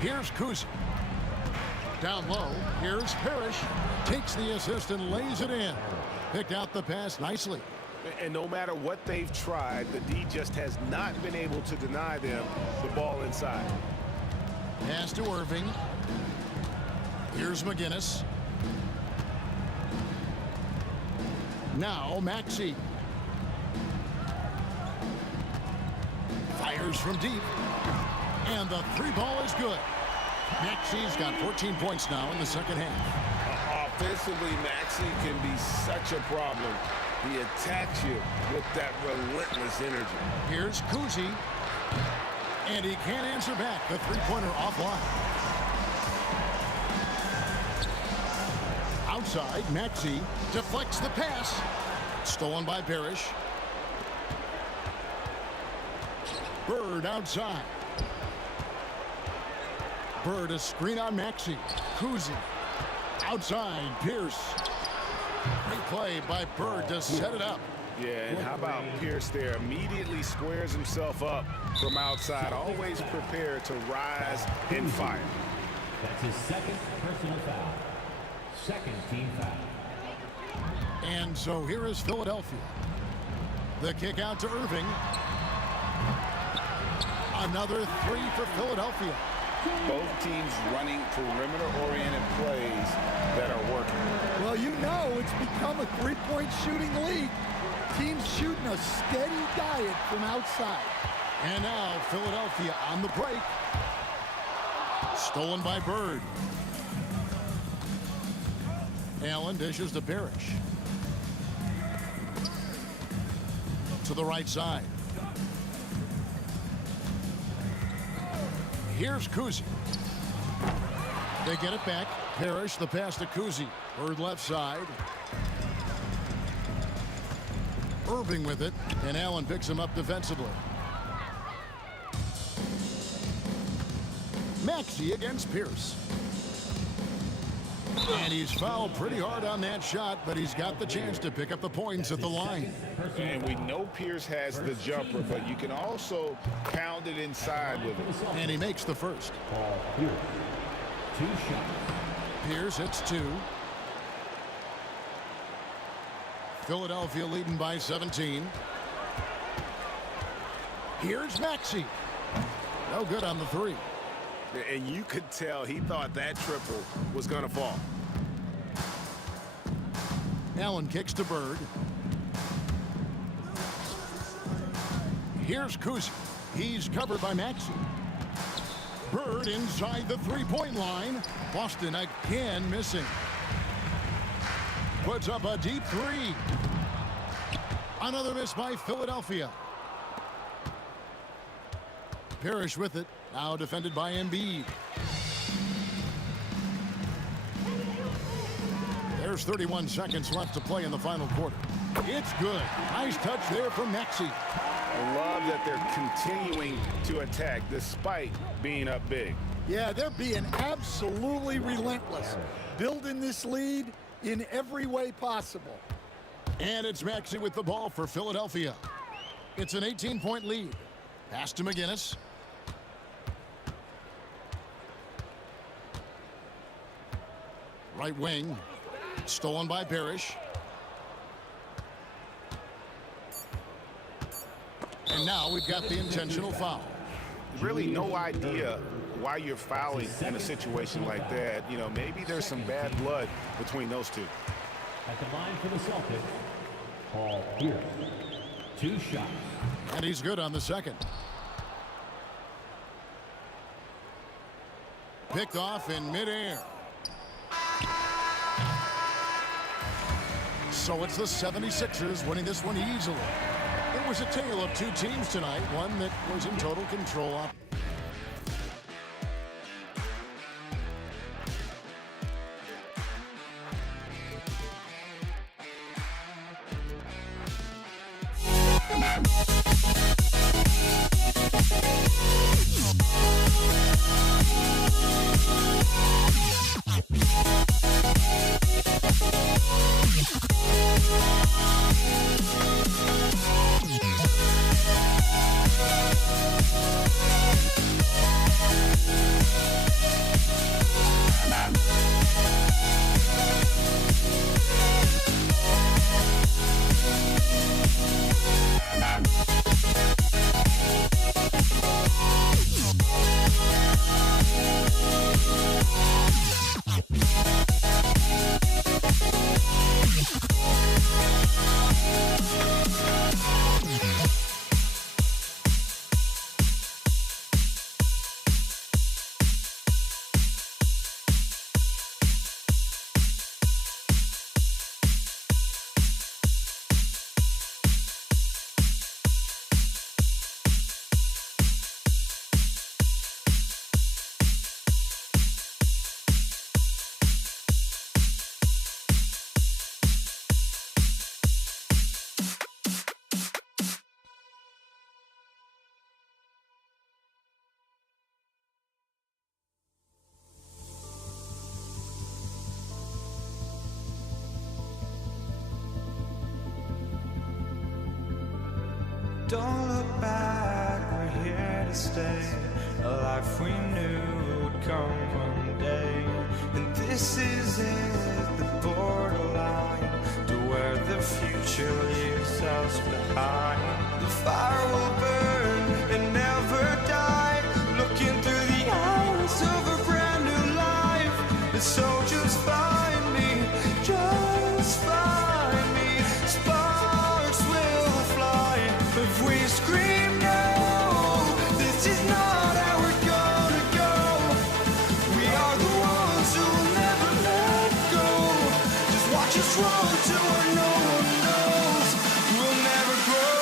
Here's Kuzi. Down low, here's Parrish. Takes the assist and lays it in. Picked out the pass nicely. And no matter what they've tried, the D just has not been able to deny them the ball inside. Pass to Irving. Here's McGinnis. Now Maxey. Fires from deep. And the 3-ball is good. Maxey's got 14 points now in the 2nd half. Offensively, Maxey can be such a problem. He attacks you with that relentless energy. Here's Kuzi. And he can't answer back. The 3-pointer offline. Outside, Maxey deflects the pass. Stolen by Parrish. Bird outside. Bird a screen on Maxey. Kuzi. Outside, Pierce. Great play by Bird to set it up. Yeah, and how about Pierce there? Immediately squares himself up from outside. Always prepared to rise and fire. That's his second personal foul. Second team foul. And so here is Philadelphia. The kick out to Irving. Another three for Philadelphia. Both teams running perimeter-oriented plays that are working. Well, you know it's become a three-point shooting league. Teams shooting a steady diet from outside. And now Philadelphia on the break. Stolen by Bird. Allen dishes to Parrish. To the right side. Here's Kuzi. They get it back. Parrish, the pass to Kuzi. Bird left side. Irving with it, and Allen picks him up defensively. Maxey against Pierce. And he's fouled pretty hard on that shot, but he's got the chance to pick up the points at the line. And we know Pierce has the jumper, but you can also pound it inside with it. And he makes the first. Paul Pierce. 2 shots. Pierce hits 2. Philadelphia leading by 17. Here's Maxey. No good on the 3. And you could tell he thought that triple was going to fall. Allen kicks to Bird. Here's Kuzi. He's covered by Maxey. Bird inside the three-point line. Boston again missing. Puts up a deep 3. Another miss by Philadelphia. Parrish with it. Now defended by Embiid. There's 31 seconds left to play in the final quarter. It's good. Nice touch there from Maxey. I love that they're continuing to attack despite being up big. Yeah, they're being absolutely relentless. Building this lead in every way possible. And it's Maxey with the ball for Philadelphia. It's an 18-point lead. Pass to McGinnis. Right wing. Stolen by Parrish. And now we've got the intentional foul. Really no idea why you're fouling in a situation like that. You know, maybe there's some bad blood between those two. At the line for the Celtics, Paul Pierce. 2 shots. And he's good on the second. Picked off in midair. So it's the 76ers winning this one easily. It was a tale of 2 teams tonight, one that was in total control. Don't look back, we're here to stay. A life we knew would come one day. And this is it, the borderline to where the future leaves us behind. The fire will burn and never die, looking through the eyes of a brand new life. And so just find me, just find me. Sparks will fly if we scream no. This is not how we're gonna go. We are the ones who will never let go. Just watch us run to where no one knows. We'll never grow.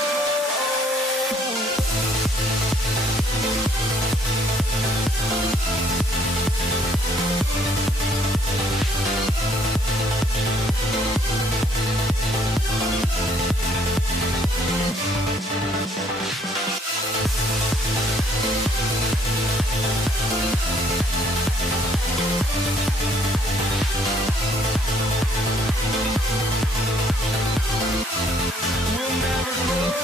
We'll never grow.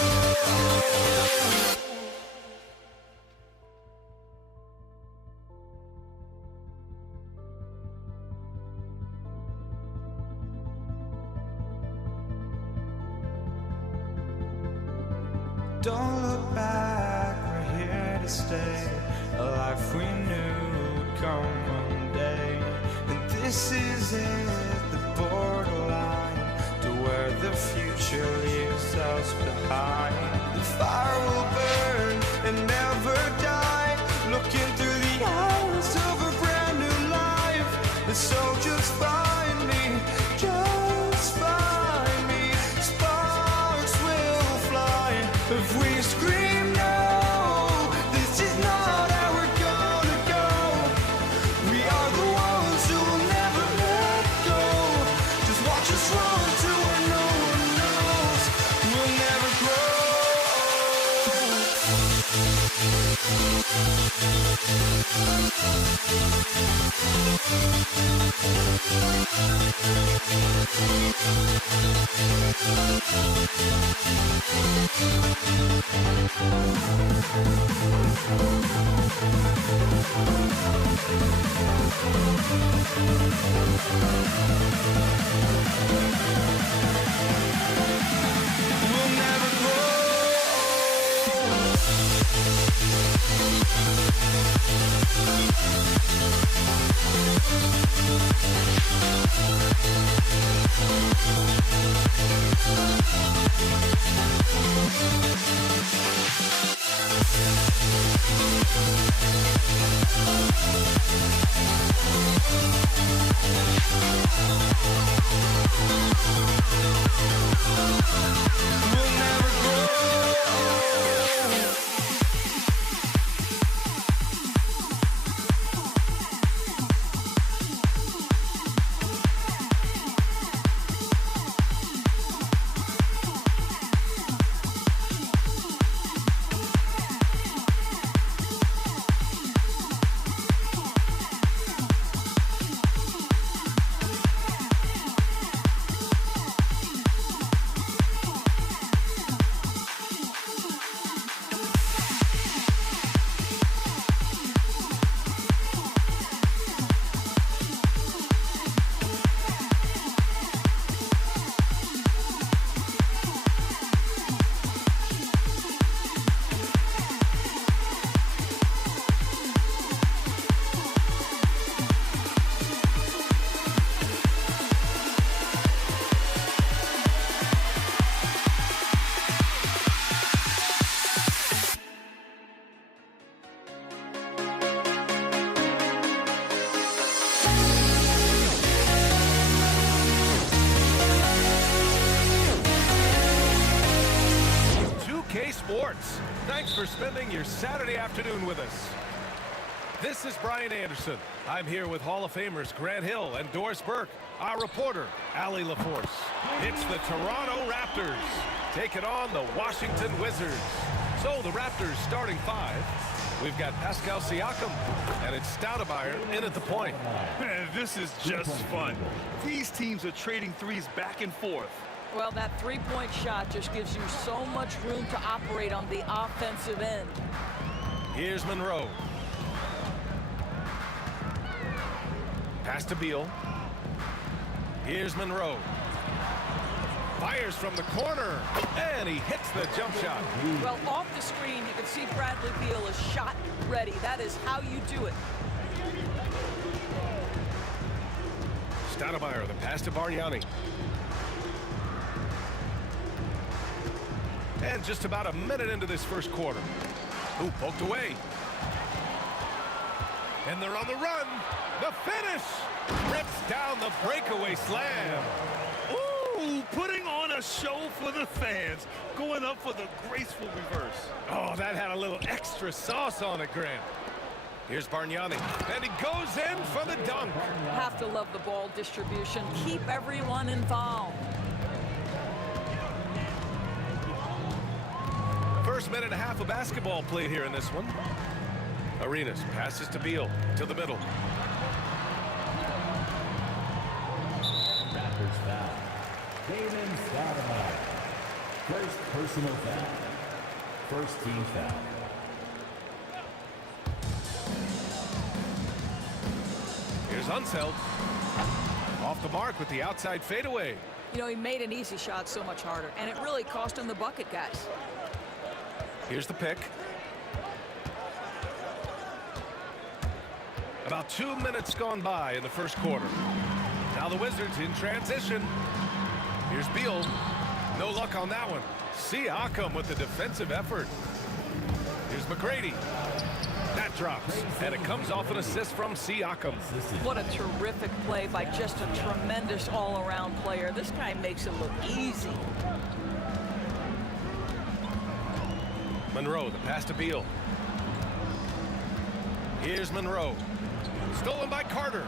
Don't look back, we're here to stay. A life we knew would come one day. And this is it, the borderline to where the future leaves us behind. The fire will burn and never die, looking through the eyes of a brand new life. And so just find me, just find me. Sparks will fly if we scream no. This is not how we're gonna go. We are the ones who will never let go. Just watch us run to where no one knows. We'll never grow. We'll never grow. We'll never grow. Sports. Thanks for spending your Saturday afternoon with us. This is Brian Anderson. I'm here with Hall of Famers Grant Hill and Doris Burke, our reporter, Allie LaForce. It's the Toronto Raptors taking on the Washington Wizards. So the Raptors starting five. We've got Pascal Siakam, and it's Stoudemire in at the point. Man, this is just fun. These teams are trading threes back and forth. Well, that three-point shot just gives you so much room to operate on the offensive end. Here's Monroe. Pass to Beal. Here's Monroe. Fires from the corner, and he hits the jump shot. Well, off the screen, you can see Bradley Beal is shot ready. That is how you do it. Stoudemire, the pass to Bargnani. And just about a minute into this first quarter. Ooh, poked away. And they're on the run. The finish. Rips down the breakaway slam. Ooh, putting on a show for the fans. Going up for the graceful reverse. Oh, that had a little extra sauce on it, Grant. Here's Bargnani, and he goes in for the dunk. Have to love the ball distribution. Keep everyone involved. First minute and a half of basketball played here in this one. Arenas passes to Beal, to the middle. Raptors foul. Damon Stoudemire. First personal foul. First team foul. Here's Unseld. Off the mark with the outside fadeaway. You know, he made an easy shot so much harder, and it really cost him the bucket, guys. Here's the pick. About 2 minutes gone by in the first quarter. Now the Wizards in transition. Here's Beal. No luck on that one. Siakam with the defensive effort. Here's McGrady. That drops, and it comes off an assist from Siakam. What a terrific play by just a tremendous all-around player. This guy makes it look easy. Monroe, the pass to Beal. Here's Monroe. Stolen by Carter.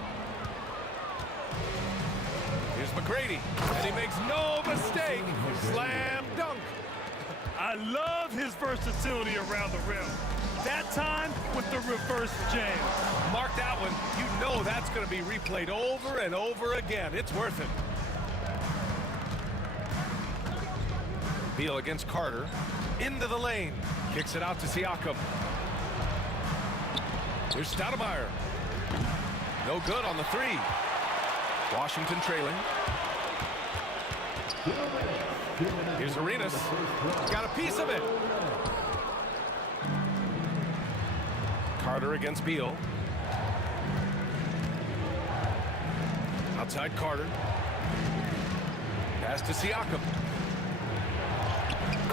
Here's McGrady, and he makes no mistake. Slam dunk. I love his versatility around the rim. That time with the reverse jam. Mark that one. You know that's going to be replayed over and over again. It's worth it. Beal against Carter. Into the lane. Kicks it out to Siakam. Here's Stoudemire. No good on the three. Washington trailing. Here's Arenas. Got a piece of it. Carter against Beal. Outside Carter. Pass to Siakam.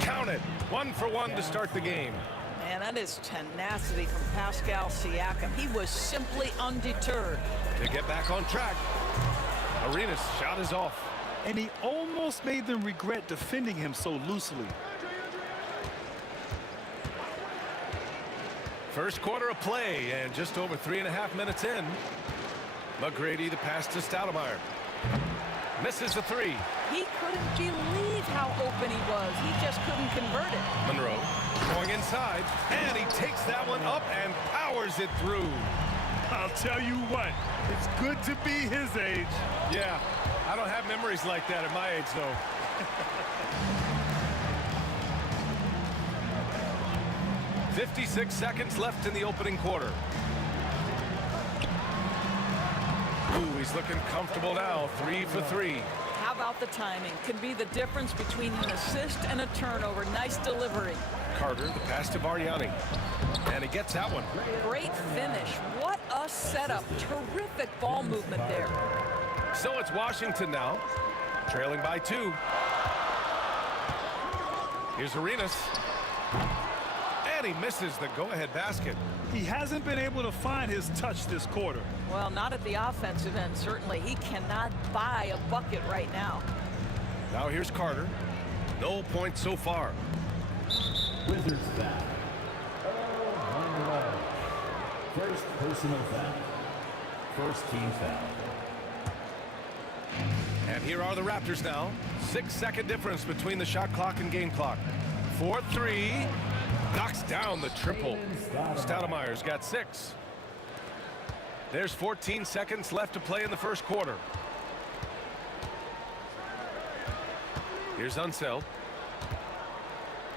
Count it. 1 for 1 to start the game. Man, that is tenacity from Pascal Siakam. He was simply undeterred. To get back on track. Arenas' shot is off. And he almost made them regret defending him so loosely. First quarter of play, and just over 3.5 minutes in. McGrady, the pass to Stoudemire. Misses the three. He couldn't believe how open he was. He just couldn't convert it. Monroe going inside, and he takes that one up and powers it through. I'll tell you what, it's good to be his age. Yeah, I don't have memories like that at my age, though. "56 seconds left in the opening quarter. Ooh, he's looking comfortable now. 3 for 3. How about the timing? Can be the difference between an assist and a turnover. Nice delivery. Carter, the pass to Bargnani. And he gets that one. Great finish. What a setup. Terrific ball movement there. So it's Washington now, trailing by 2. Here's Arenas. And he misses the go-ahead basket. He hasn't been able to find his touch this quarter. Well, not at the offensive end, certainly. He cannot buy a bucket right now. Now here's Carter. No points so far. Wizards foul. Monroe. First personal foul. First team foul. And here are the Raptors now. 6-second difference between the shot clock and game clock. 4-3. Knocks down the triple. Stoudemire's got 6. There's 14 seconds left to play in the first quarter. Here's Unseld.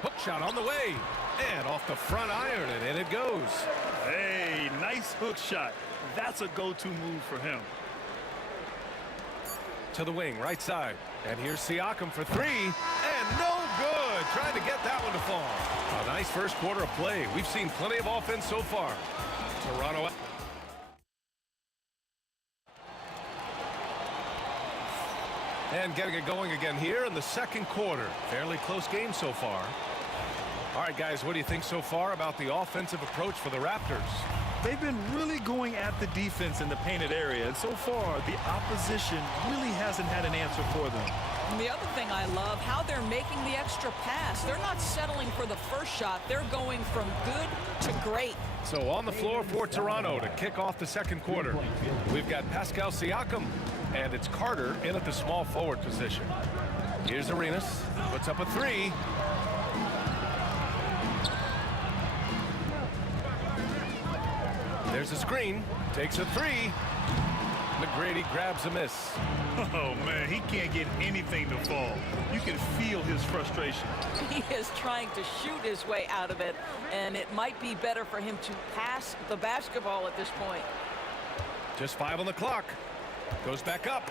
Hook shot on the way. And off the front iron, and in it goes. Hey, nice hook shot. That's a go-to move for him. To the wing, right side. And here's Siakam for three. And no good. Trying to get that one to fall. A nice first quarter of play. We've seen plenty of offense so far. Toronto. And getting it going again here in the second quarter. Fairly close game so far. All right, guys, what do you think so far about the offensive approach for the Raptors? They've been really going at the defense in the painted area, and so far, the opposition really hasn't had an answer for them. And the other thing I love, how they're making the extra pass. They're not settling for the first shot. They're going from good to great. So on the floor for Toronto to kick off the second quarter, we've got Pascal Siakam, and it's Carter in at the small forward position. Here's Arenas, puts up a three. There's a screen, takes a three. McGrady grabs a miss. Oh, man, he can't get anything to fall. You can feel his frustration. He is trying to shoot his way out of it, and it might be better for him to pass the basketball at this point. Just 5 on the clock. Goes back up.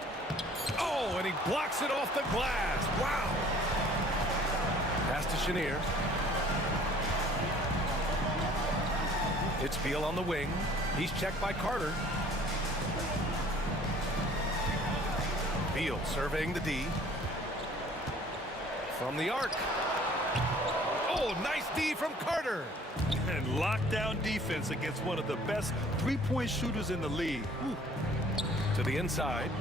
Oh, and he blocks it off the glass. Wow. Pass to Chenier. It's Beal on the wing. He's checked by Carter. Beal surveying the D. From the arc. Oh, nice D from Carter. And lockdown defense against one of the best three-point shooters in the league. Ooh. To the inside.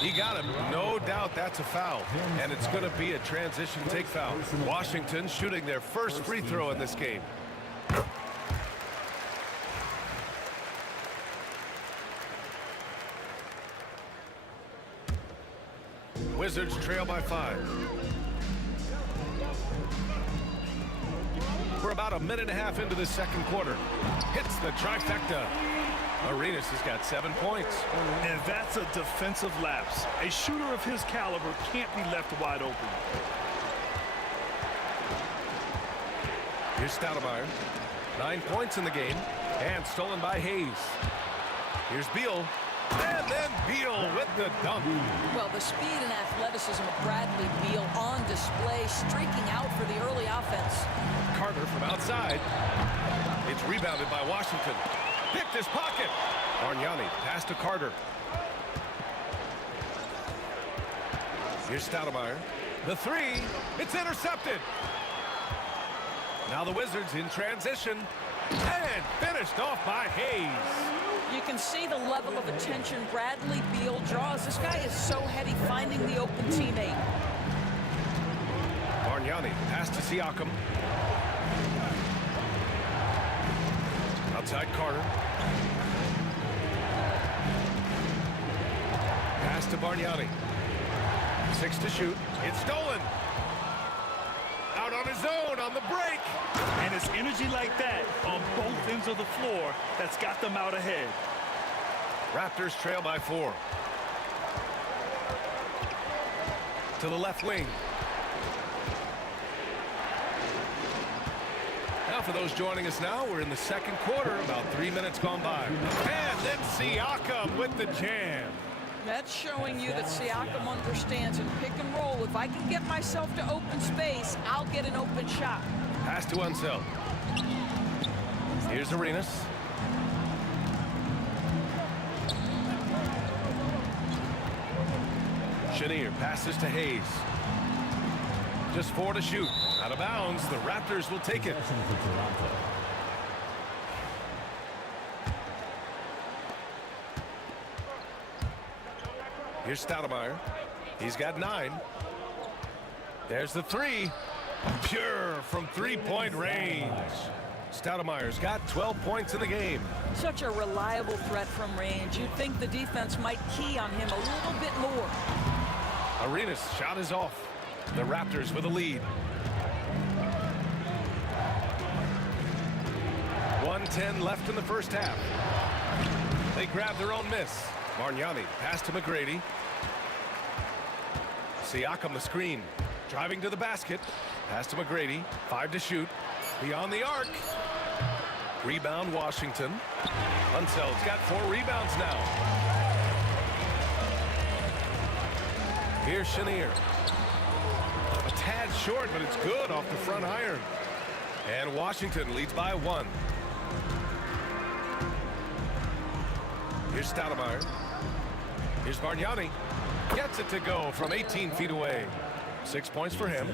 He got him. No doubt that's a foul. And it's going to be a transition take foul. Washington shooting their first free throw in this game. Wizards trail by 5. We're about a minute and a half into the second quarter. Hits the trifecta. Arenas has got 7 points. And that's a defensive lapse. A shooter of his caliber can't be left wide open. Here's Stoudemire. 9 points in the game. And stolen by Hayes. Here's Beal. And then Beal with the dunk. Well, the speed and athleticism of Bradley Beal on display, streaking out for the early offense. Carter from outside. It's rebounded by Washington. Picked his pocket. Bargnani pass to Carter. Here's Stoudemire. The three. It's intercepted. Now the Wizards in transition. And finished off by Hayes. You can see the level of attention Bradley Beal draws. This guy is so heady finding the open teammate. Bargnani pass to Siakam. Outside Carter. Pass to Bargnani. 6 to shoot. It's stolen. Out on his own on the break. And it's energy like that on both ends of the floor that's got them out ahead. Raptors trail by 4. To the left wing. Now for those joining us now, we're in the second quarter, about 3 minutes gone by. And then Siakam with the jam. That's showing you that Siakam understands in pick and roll. If I can get myself to open space, I'll get an open shot. Pass to Unseld. Here's Arenas. Chenier passes to Hayes. Just 4 to shoot. Out of bounds. The Raptors will take it. Here's Stoudemire. He's got 9. There's the three. Pure from three-point range. Stoudemire's got 12 points in the game. Such a reliable threat from range. You'd think the defense might key on him a little bit more. Arenas' shot is off. The Raptors with a lead. 1:10 left in the first half. They grab their own miss. Bargnani pass to McGrady. Siakam the screen. Driving to the basket. Pass to McGrady. 5 to shoot. Beyond the arc. Rebound Washington. Unseld's got 4 rebounds now. Here's Chenier. A tad short, but it's good off the front iron. And Washington leads by 1. Here's Stoudemire. Here's Bargnani. Gets it to go from 18 feet away. 6 points for him.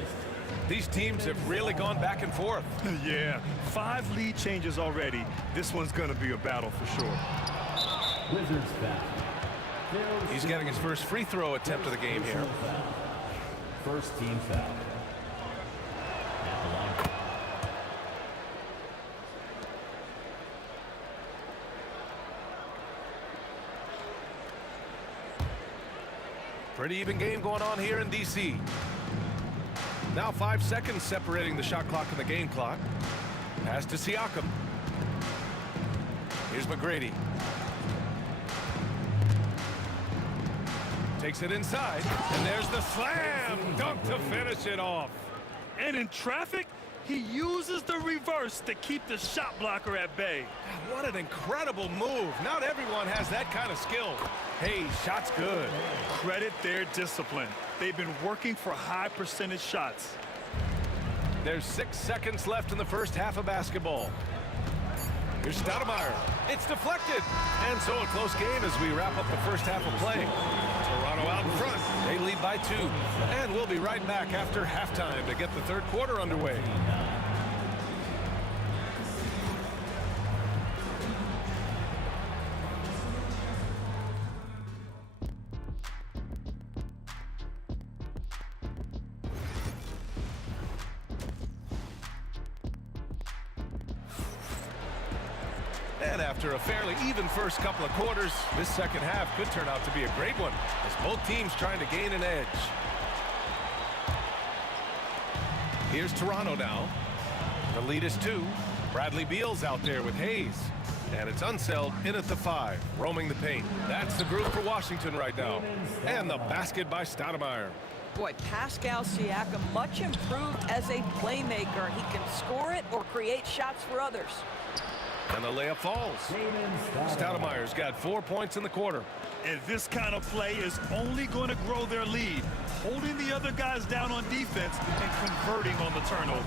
These teams have really gone back and forth. Yeah, 5 lead changes already. This one's going to be a battle for sure. Wizards foul. He's getting his first free throw attempt of the game here. First team foul. At the line. Pretty even game going on here in D.C. Now 5 seconds separating the shot clock and the game clock. Pass to Siakam. Here's McGrady. Takes it inside, and there's the slam dunk to finish it off. And in traffic, he uses the reverse to keep the shot blocker at bay. What an incredible move. Not everyone has that kind of skill. Hey, shot's good. Credit their discipline. They've been working for high percentage shots. There's 6 seconds left in the first half of basketball. Here's Stoudemire. It's deflected. And so a close game as we wrap up the first half of play. Toronto out in front. They lead by 2. And we'll be right back after halftime to get the third quarter underway. And after a fairly even first couple of quarters, this second half could turn out to be a great one as both teams trying to gain an edge. Here's Toronto now. The lead is 2. Bradley Beal's out there with Hayes. And it's Unseld in at the 5, roaming the paint. That's the group for Washington right now. And the basket by Stoudemire. Boy, Pascal Siakam much improved as a playmaker. He can score it or create shots for others. And the layup falls. Stoudemire's got 4 points in the quarter. And this kind of play is only going to grow their lead, holding the other guys down on defense and converting on the turnover.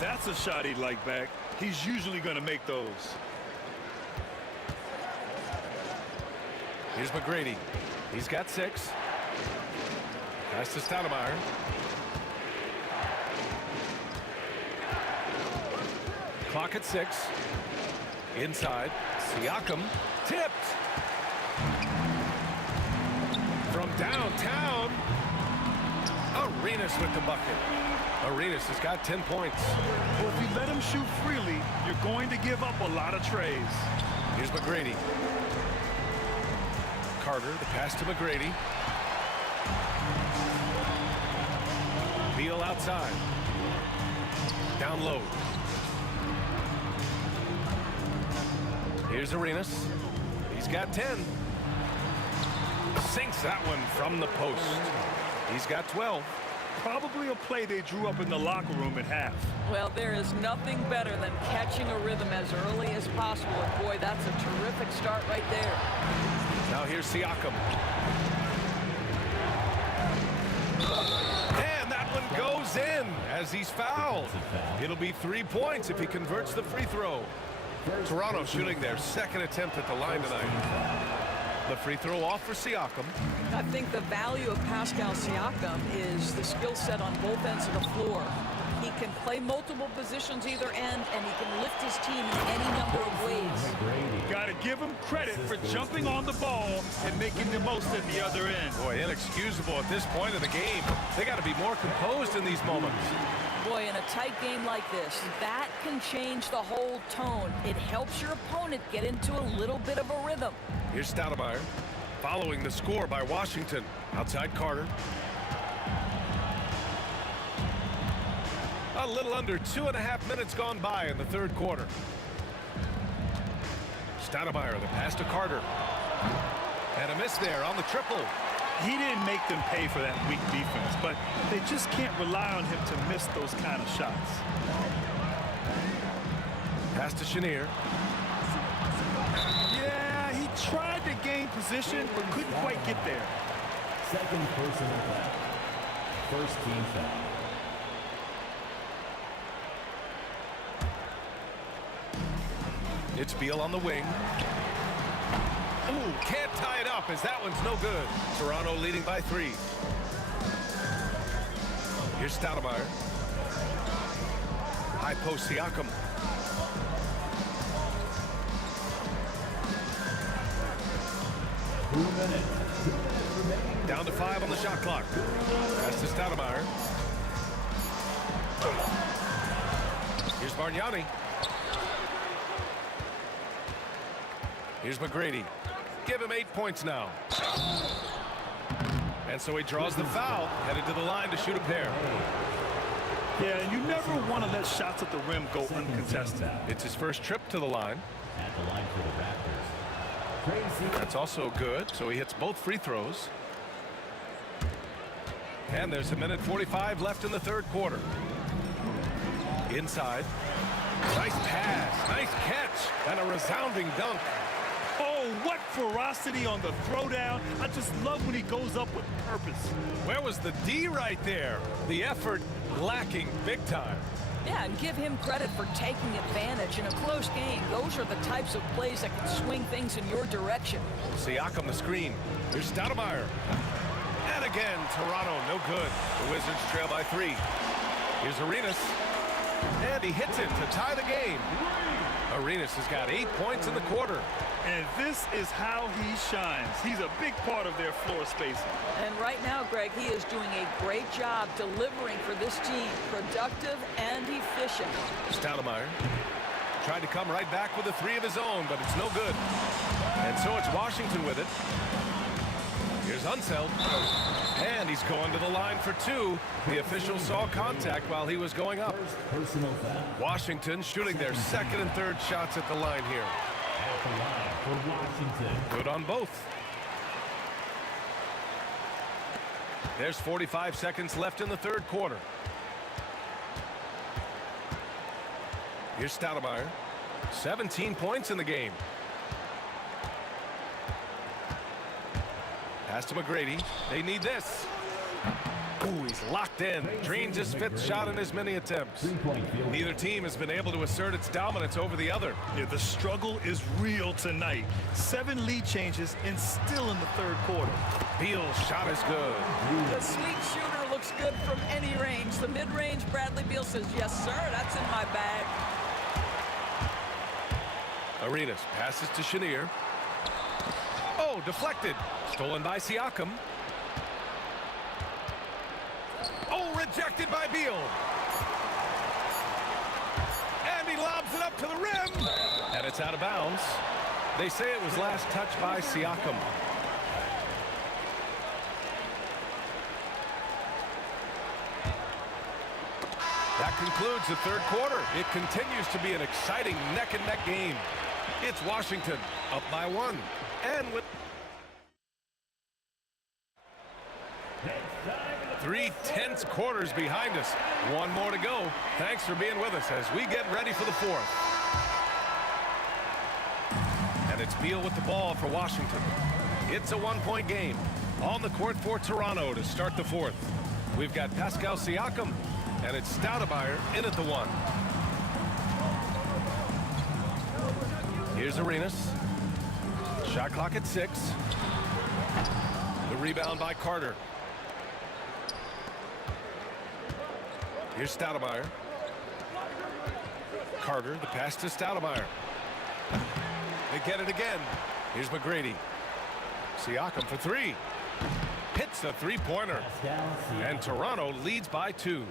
That's a shot he'd like back. He's usually going to make those. Here's McGrady. He's got 6. Pass to Stoudemire. Clock at 6. Inside, Siakam tipped. From downtown, Arenas with the bucket. Arenas has got 10 points. Well, if you let him shoot freely, you're going to give up a lot of trays. Here's McGrady. Carter, the pass to McGrady. Beal outside. Down low. Here's Arenas. He's got 10. Sinks that one from the post. He's got 12. Probably a play they drew up in the locker room at half. Well, there is nothing better than catching a rhythm as early as possible. And boy, that's a terrific start right there. Now here's Siakam. And that one goes in as he's fouled. It'll be 3 points if he converts the free throw. Toronto shooting their second attempt at the line tonight. The free throw off for Siakam. I think the value of Pascal Siakam is the skill set on both ends of the floor. He can play multiple positions either end, and he can lift his team in any number of ways. Got to give him credit for jumping on the ball and making the most at the other end. Boy, inexcusable at this point of the game. They got to be more composed in these moments. Boy, in a tight game like this, that can change the whole tone. It helps your opponent get into a little bit of a rhythm. Here's Stoudemire, following the score by Washington. Outside Carter. A little under 2.5 minutes gone by in the third quarter. Stoudemire, the pass to Carter. And a miss there on the triple. He didn't make them pay for that weak defense, but they just can't rely on him to miss those kind of shots. Pass to Chenier. Yeah, he tried to gain position, but couldn't quite get there. Second personal foul. First team foul. It's Beal on the wing. Ooh, can't tie it up as that one's no good. Toronto leading by 3. Here's Stoudemire. High post Siakam. Down to 5 on the shot clock. Pass to Stoudemire. Here's Bargnani. Here's McGrady. Give him 8 points now. And so he draws the foul, headed to the line to shoot a pair. Yeah, and you never want to let shots at the rim go uncontested. It's his first trip to the line. At the line for the Raptors. That's also good, so he hits both free throws. And there's a minute 45 left in the third quarter. Inside. Nice pass, nice catch, and a resounding dunk. Oh, what ferocity on the throwdown. I just love when he goes up with purpose. Where was the D right there? The effort lacking big time. Yeah, and give him credit for taking advantage in a close game. Those are the types of plays that can swing things in your direction. Siakam the screen. Here's Stoudemire. And again, Toronto no good. The Wizards trail by 3. Here's Arenas. And he hits it to tie the game. Arenas has got 8 points in the quarter. And this is how he shines. He's a big part of their floor spacing. And right now, Greg, he is doing a great job delivering for this team. Productive and efficient. Stoudemire tried to come right back with a 3 of his own, but it's no good. And so it's Washington with it. Here's Unseld. And he's going to the line for 2. The official saw contact while he was going up. Personal foul. Washington shooting their second and third shots at the line here. At the line for Washington. Good on both. There's 45 seconds left in the third quarter. Here's Stoudemire. 17 points in the game. Pass to McGrady. They need this. Ooh, he's locked in. Drains his 5th shot in as many attempts. Neither team has been able to assert its dominance over the other. Yeah, the struggle is real tonight. 7 lead changes and still in the third quarter. Beal's shot is good. The sweet shooter looks good from any range. The mid-range, Bradley Beal says, yes, sir, that's in my bag. Arenas passes to Chenier. Oh, deflected. Stolen by Siakam. Oh, rejected by Beal. And he lobs it up to the rim. And it's out of bounds. They say it was last touched by Siakam. That concludes the third quarter. It continues to be an exciting neck-and-neck game. It's Washington up by 1. And with 3 tense quarters behind us. 1 more to go. Thanks for being with us as we get ready for the 4th. And it's Beal with the ball for Washington. It's a 1-point game. On the court for Toronto to start the 4th. We've got Pascal Siakam, and it's Stoudemire in at the 1. Here's Arenas. Shot clock at 6. The rebound by Carter. Here's Stoudemire. Carter, the pass to Stoudemire. They get it again. Here's McGrady. Siakam for 3. Hits the 3-pointer. And Toronto leads by 2.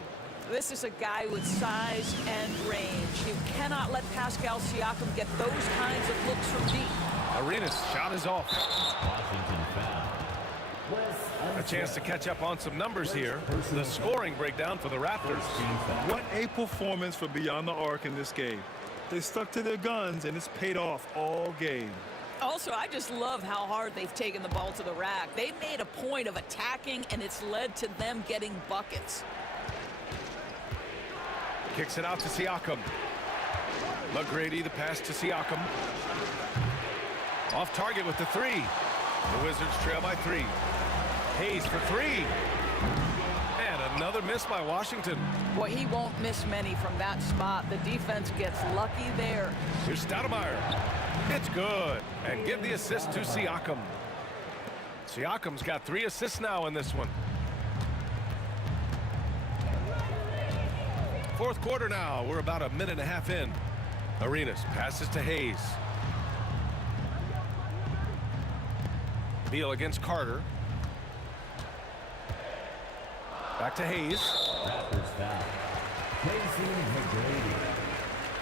This is a guy with size and range. You cannot let Pascal Siakam get those kinds of looks from deep. Arenas' shot is off. Washington foul. A chance to catch up on some numbers here. The scoring breakdown for the Raptors. What a performance for Beyond the Arc in this game. They stuck to their guns, and it's paid off all game. Also, I just love how hard they've taken the ball to the rack. They've made a point of attacking, and it's led to them getting buckets. Kicks it out to Siakam. McGrady, the pass to Siakam. Off target with the three. The Wizards trail by 3. Hayes for 3. And another miss by Washington. Boy, he won't miss many from that spot. The defense gets lucky there. Here's Stoudemire. It's good. And give the assist to Siakam. Siakam's got 3 assists now in this one. Fourth quarter now. We're about a minute and a half in. Arenas passes to Hayes. Beal against Carter. Back to Hayes. Raptors foul. Placing McGrady.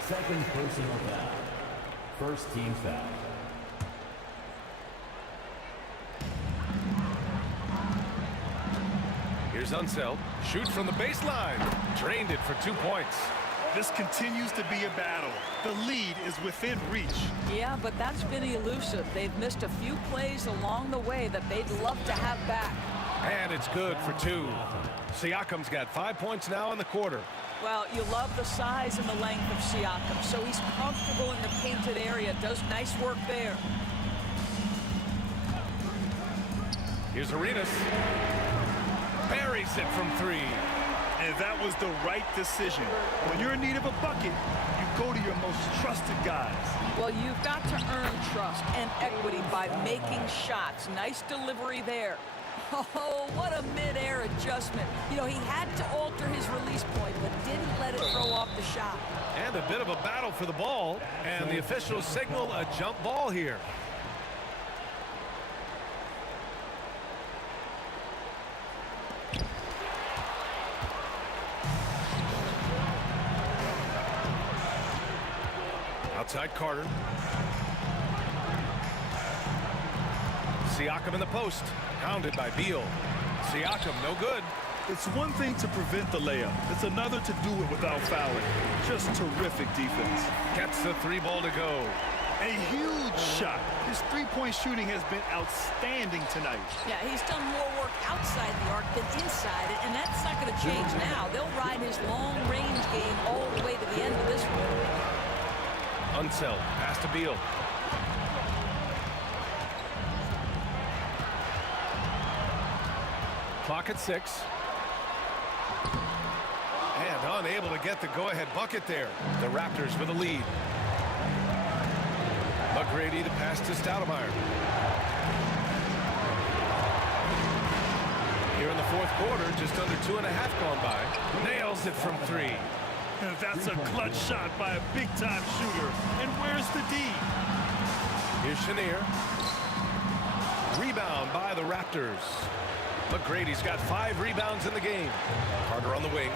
Second personal foul. First team foul. Here's Unseld. Shoots from the baseline. Drained it for 2 points. This continues to be a battle. The lead is within reach. Yeah, but that's been elusive. They've missed a few plays along the way that they'd love to have back. And it's good for 2. Siakam's got 5 points now in the quarter. Well, you love the size and the length of Siakam, so he's comfortable in the painted area. Does nice work there. Here's Arenas. Buries it from 3. And that was the right decision. When you're in need of a bucket, you go to your most trusted guys. Well, you've got to earn trust and equity by making shots. Nice delivery there. Oh, what a mid-air adjustment. You know, he had to alter his release point, but didn't let it throw off the shot. And a bit of a battle for the ball. And the officials signal a jump ball here. Outside Carter. Siakam in the post. Pounded by Beal. Siakam, no good. It's one thing to prevent the layup. It's another to do it without fouling. Just terrific defense. Gets the 3 ball to go. A huge shot. His three-point shooting has been outstanding tonight. Yeah, he's done more work outside the arc than inside it, and that's not going to change now. They'll ride his long-range game all the way to the end of this one. Unseld. Pass to Beal. Clock at 6. And unable to get the go-ahead bucket there. The Raptors with a lead. McGrady, the pass to Stoudemire. Here in the fourth quarter, just under 2.5 gone by. Nails it from 3. And that's a clutch shot by a big-time shooter. And where's the D? Here's Chenier. Rebound by the Raptors. McGrady's got 5 rebounds in the game. Carter on the wing.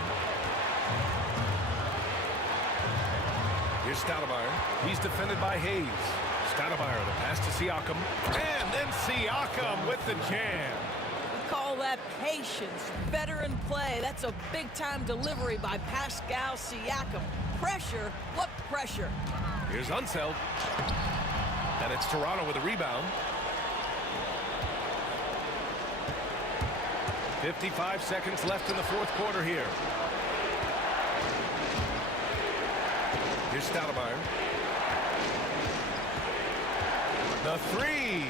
Here's Stoudemire. He's defended by Hayes. Stoudemire, the pass to Siakam. And then Siakam with the jam. We call that patience. Veteran play. That's a big-time delivery by Pascal Siakam. Pressure? What pressure? Here's Unseld. And it's Toronto with a rebound. 55 seconds left in the fourth quarter here. Here's Stoudemire. The 3.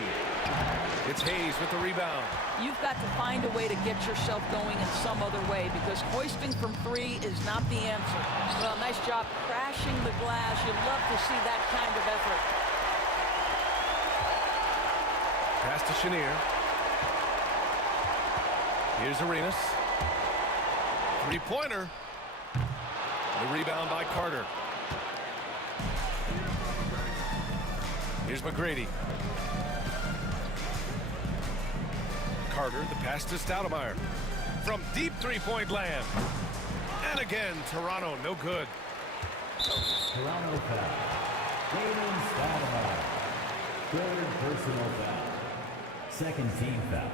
It's Hayes with the rebound. You've got to find a way to get yourself going in some other way, because hoisting from 3 is not the answer. Well, nice job crashing the glass. You'd love to see that kind of effort. Pass to Chenier. Here's Arenas. 3-pointer. The rebound by Carter. Here's McGrady. Carter, the pass to Stoudemire. From deep 3-point land. And again, Toronto, no good. Toronto foul. Jalen Stoudemire. Third personal foul. Second team foul.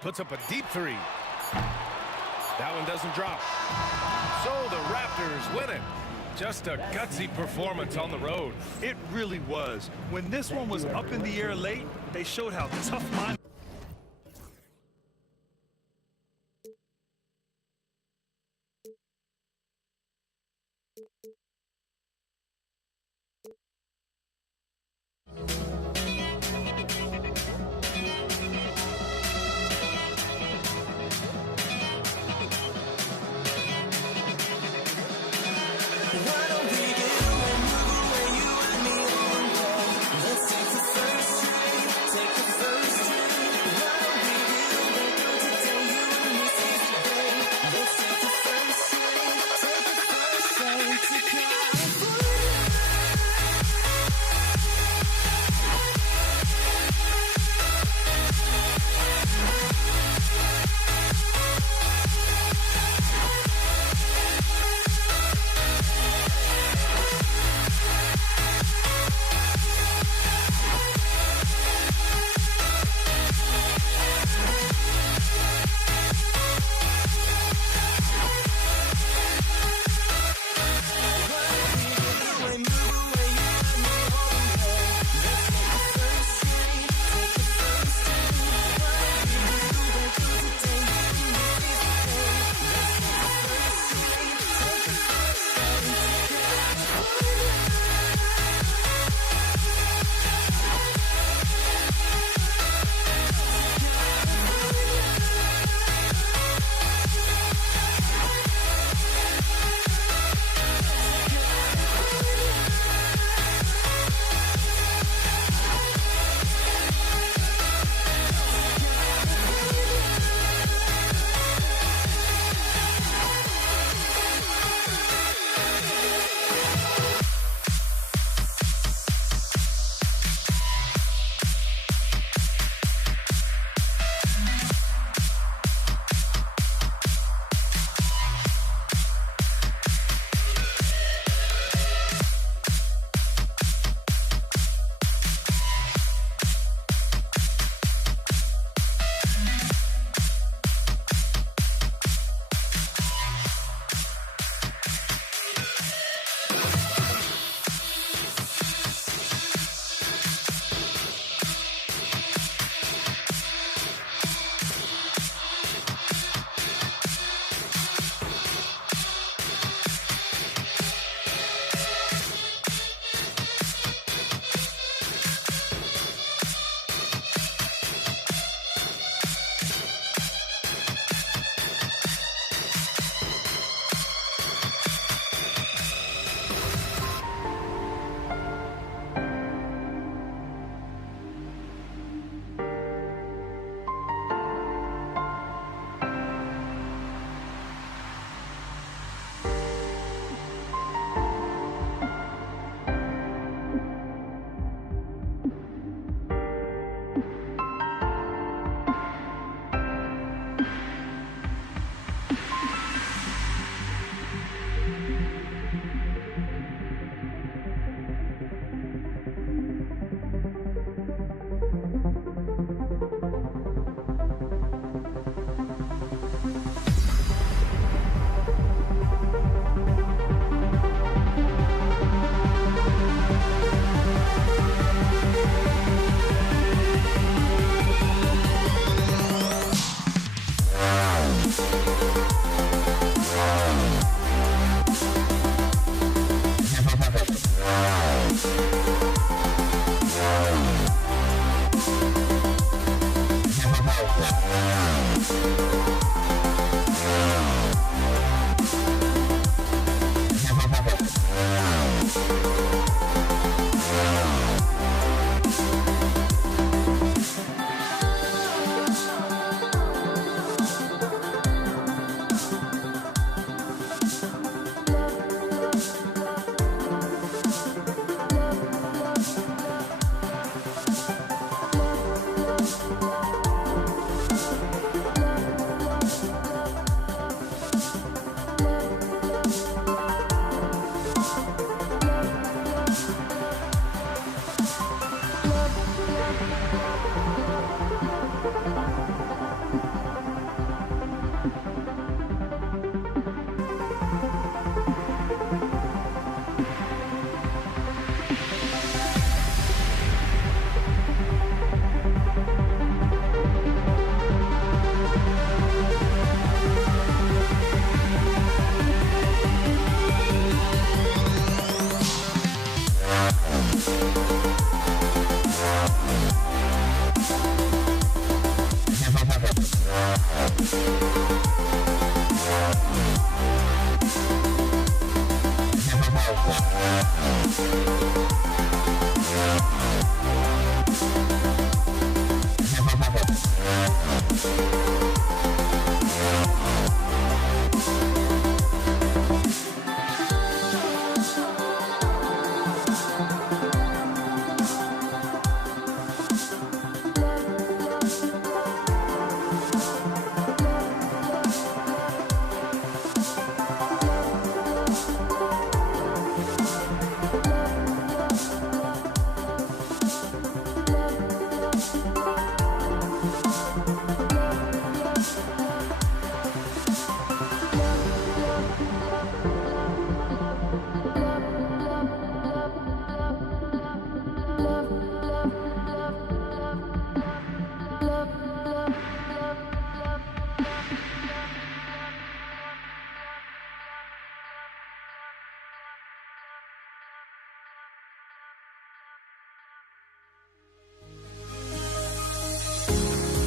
Puts up a deep 3. That one doesn't drop. So the Raptors win it. Just a gutsy performance on the road. It really was. When this one was up in the air late, they showed how tough-minded. To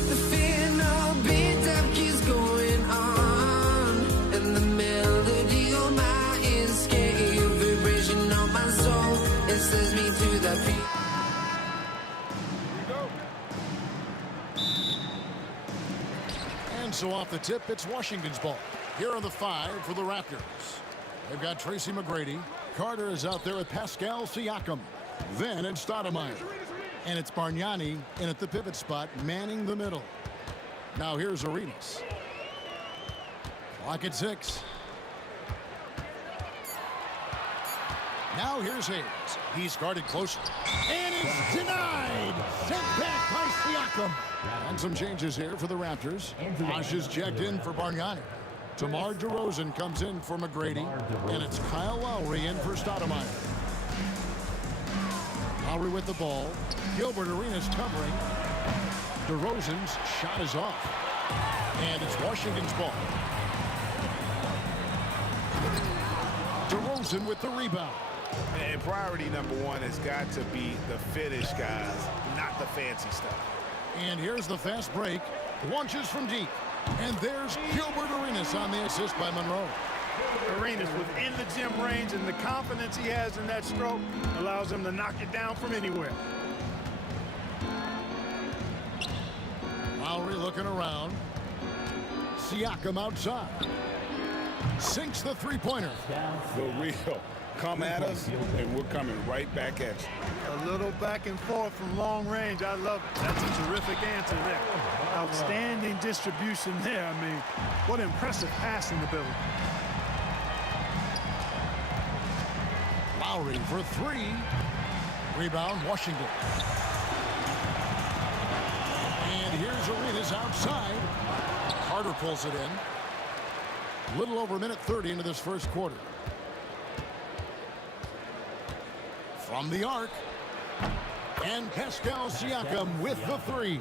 The final beat-up keeps going on, and the melody on my escape, vibration on my soul, it sends me to the beat. And so off the tip, it's Washington's ball. Here are the 5 for the Raptors. They've got Tracy McGrady. Carter is out there with Pascal Siakam. Then it's Stoudemire. And it's Bargnani in at the pivot spot, manning the middle. Now here's Arenas. Clock at 6. Now here's Hayes. He's guarded close. And it's denied. Sent back by Siakam. And some changes here for the Raptors. Bosh is checked in for Bargnani. DeMar DeRozan comes in for McGrady. And it's Kyle Lowry in for Stoudemire. Lowry with the ball. Gilbert Arenas covering. DeRozan's shot is off. And it's Washington's ball. DeRozan with the rebound. And priority number 1 has got to be the finish, guys, not the fancy stuff. And here's the fast break. Launches from deep. And there's Gilbert Arenas on the assist by Monroe. Arenas within the gym range, and the confidence he has in that stroke allows him to knock it down from anywhere. Lowry looking around. Siakam outside. Sinks the three-pointer. The real. Come at us, and we're coming right back at you. A little back and forth from long range. I love it. That's a terrific answer there. Outstanding distribution there. I mean, what impressive passing ability. Lowry for 3. Rebound, Washington. And here's Arenas outside. Carter pulls it in. Little over a minute 30 into this first quarter. From the arc. And Pascal Siakam with the 3.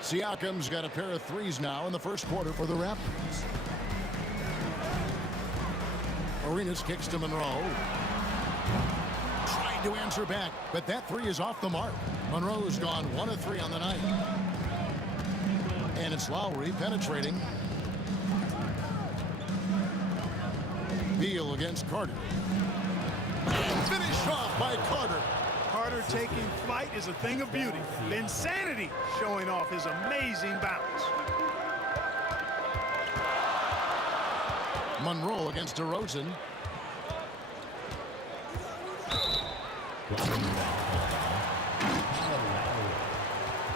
Siakam's got a pair of 3s now in the first quarter for the Raptors. Arenas kicks to Monroe. Trying to answer back, but that 3 is off the mark. Monroe's gone 1 of 3 on the night. And it's Lowry penetrating. Beal against Carter. Finished off by Carter. Carter taking flight is a thing of beauty. Insanity showing off his amazing bounce. Monroe against DeRozan.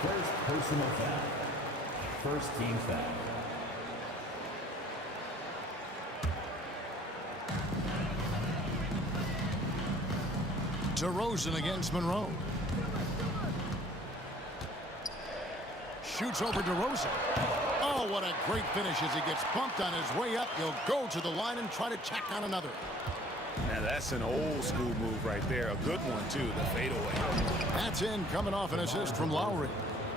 First personal foul. First team foul. DeRozan against Monroe. Shoots over DeRozan. Oh, what a great finish as he gets bumped on his way up. He'll go to the line and try to tack on another. Now that's an old school move right there. A good one, too, the fadeaway. That's in, coming off an assist from Lowry.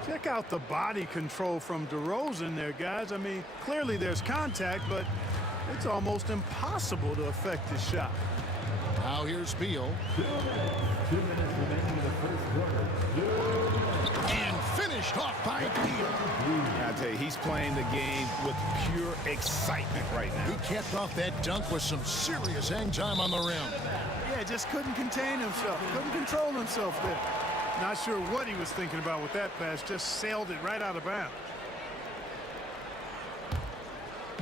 Check out the body control from DeRozan there, guys. I mean, clearly there's contact, but it's almost impossible to affect his shot. Now here's Beal. 2 minutes remaining in the first quarter. And finished off by Beal. I tell you, he's playing the game with pure excitement right now. He capped off that dunk with some serious hang time on the rim. Yeah, just couldn't contain himself. Couldn't control himself there. Not sure what he was thinking about with that pass. Just sailed it right out of bounds.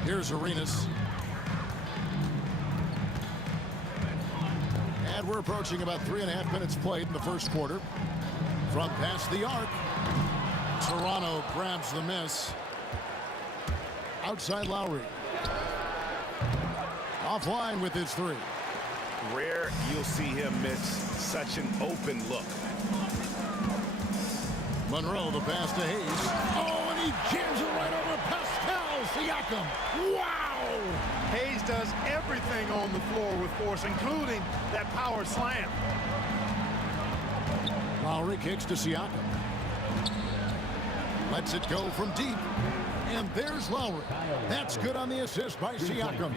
Here's Arenas. And we're approaching about 3.5 minutes played in the first quarter. From past the arc, Toronto grabs the miss. Outside Lowry. Offline with his three. Rare you'll see him miss such an open look. Monroe, the pass to Hayes. Oh, and he jams it right over Pascal Siakam. Wow! Hayes does everything on the floor with force, including that power slam. Lowry kicks to Siakam. Lets it go from deep. And there's Lowry. That's good on the assist by Siakam.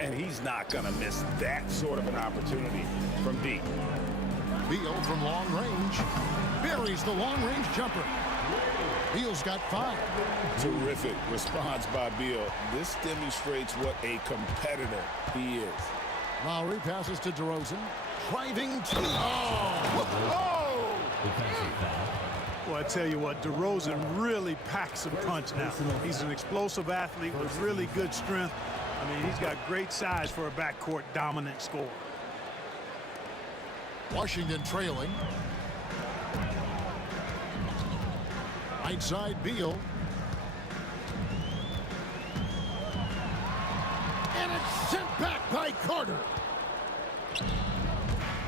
And he's not going to miss that sort of an opportunity from deep. Beal from long range. Buries the long-range jumper. Beal's got 5. Terrific response by Beal. This demonstrates what a competitor he is. Lowry passes to DeRozan. Driving to... Oh! Well, I tell you what, DeRozan really packs a punch now. He's an explosive athlete with really good strength. I mean, he's got great size for a backcourt dominant scorer. Washington trailing. Right side, Beal. And it's sent back by Carter.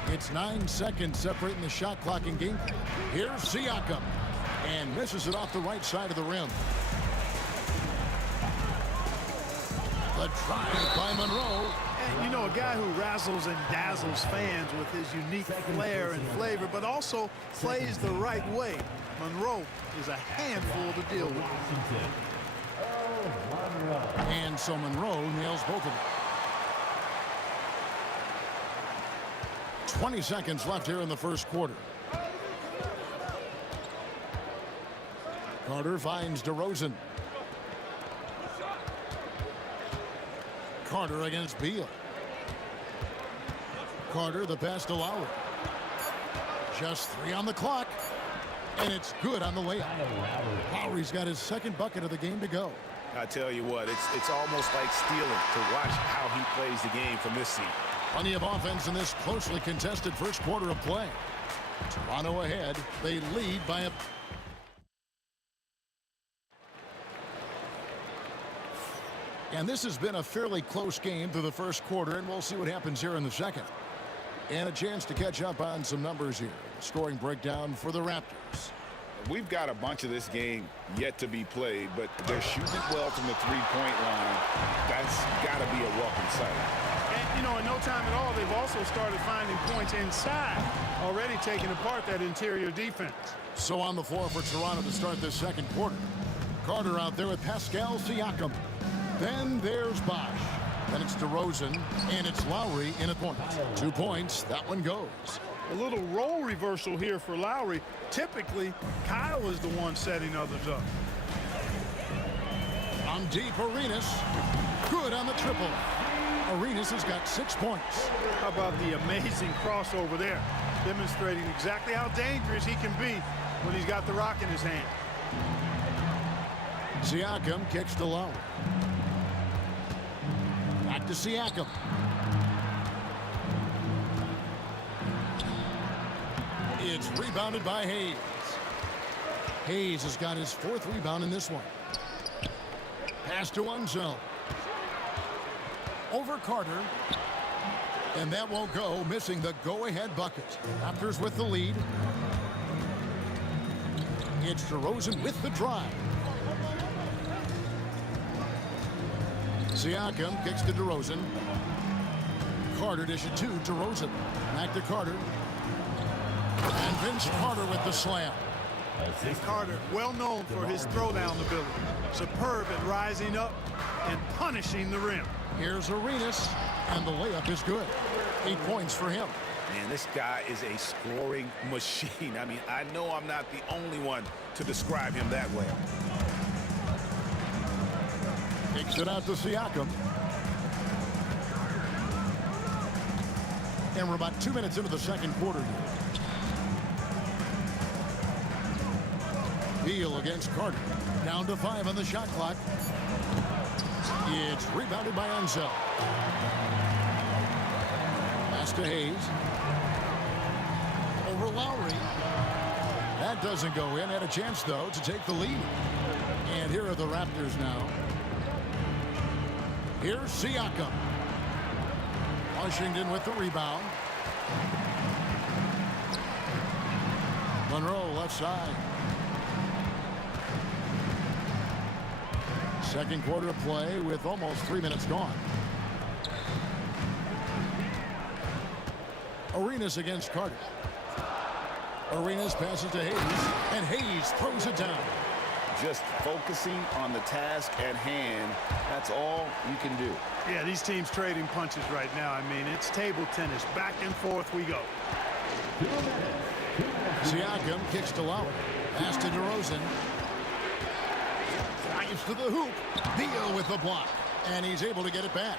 It's 9 seconds separating the shot clock in game. Here's Siakam. And misses it off the right side of the rim. The drive by Monroe. And, you know, a guy who razzles and dazzles fans with his unique flair and flavor, but also plays the right way. Monroe is a handful to deal with. And so Monroe nails both of them. 20 seconds left here in the first quarter. Carter finds DeRozan. Carter against Beal. Carter, the pass to Lowry. Just 3 on the clock. And it's good on the layup. Lowry's got his second bucket of the game to go. I tell you what, it's almost like stealing to watch how he plays the game from this seat. Plenty of offense in this closely contested first quarter of play. Toronto ahead. They lead by a... And this has been a fairly close game through the first quarter, and we'll see what happens here in the second. And a chance to catch up on some numbers here. Scoring breakdown for the Raptors. We've got a bunch of this game yet to be played, but they're shooting it well from the three-point line. That's got to be a welcome sight. And, you know, in no time at all, they've also started finding points inside, already taking apart that interior defense. So on the floor for Toronto to start this second quarter. Carter out there with Pascal Siakam. Then there's Bosh. Then it's DeRozan, and it's Lowry in at point. 2 points. That one goes. A little role reversal here for Lowry. Typically, Kyle is the one setting others up. On deep, Arenas. Good on the triple. Arenas has got 6 points. How about the amazing crossover there? Demonstrating exactly how dangerous he can be when he's got the rock in his hand. Siakam kicks to Lowry. Back to Siakam. It's rebounded by Hayes. Hayes has got his 4th rebound in this one. Pass to Unzel. Over Carter. And that won't go, missing the go-ahead bucket. Raptors with the lead. It's DeRozan with the drive. Siakam kicks to DeRozan. Carter dishes to DeRozan. Back to Carter. And Vince Carter with the slam. And Carter, well known for his throwdown ability. Superb at rising up and punishing the rim. Here's Arenas, and the layup is good. 8 points for him. Man, this guy is a scoring machine. I mean, I know I'm not the only one to describe him that way. Takes it out to Siakam. And we're about 2 minutes into the second quarter here. Beal against Carter. Down to 5 on the shot clock. It's rebounded by Ansel. Pass to Hayes. Over Lowry. That doesn't go in. Had a chance, though, to take the lead. And here are the Raptors now. Here's Siakam. Washington with the rebound. Monroe left side. Second quarter of play with almost 3 minutes gone. Arenas against Carter. Arenas passes to Hayes, and Hayes throws it down. Just focusing on the task at hand, that's all you can do. Yeah, these teams trading punches right now. I mean, it's table tennis. Back and forth we go. Siakam kicks to Lowry. Pass to DeRozan. Drives to the hoop. Beal with the block. And he's able to get it back.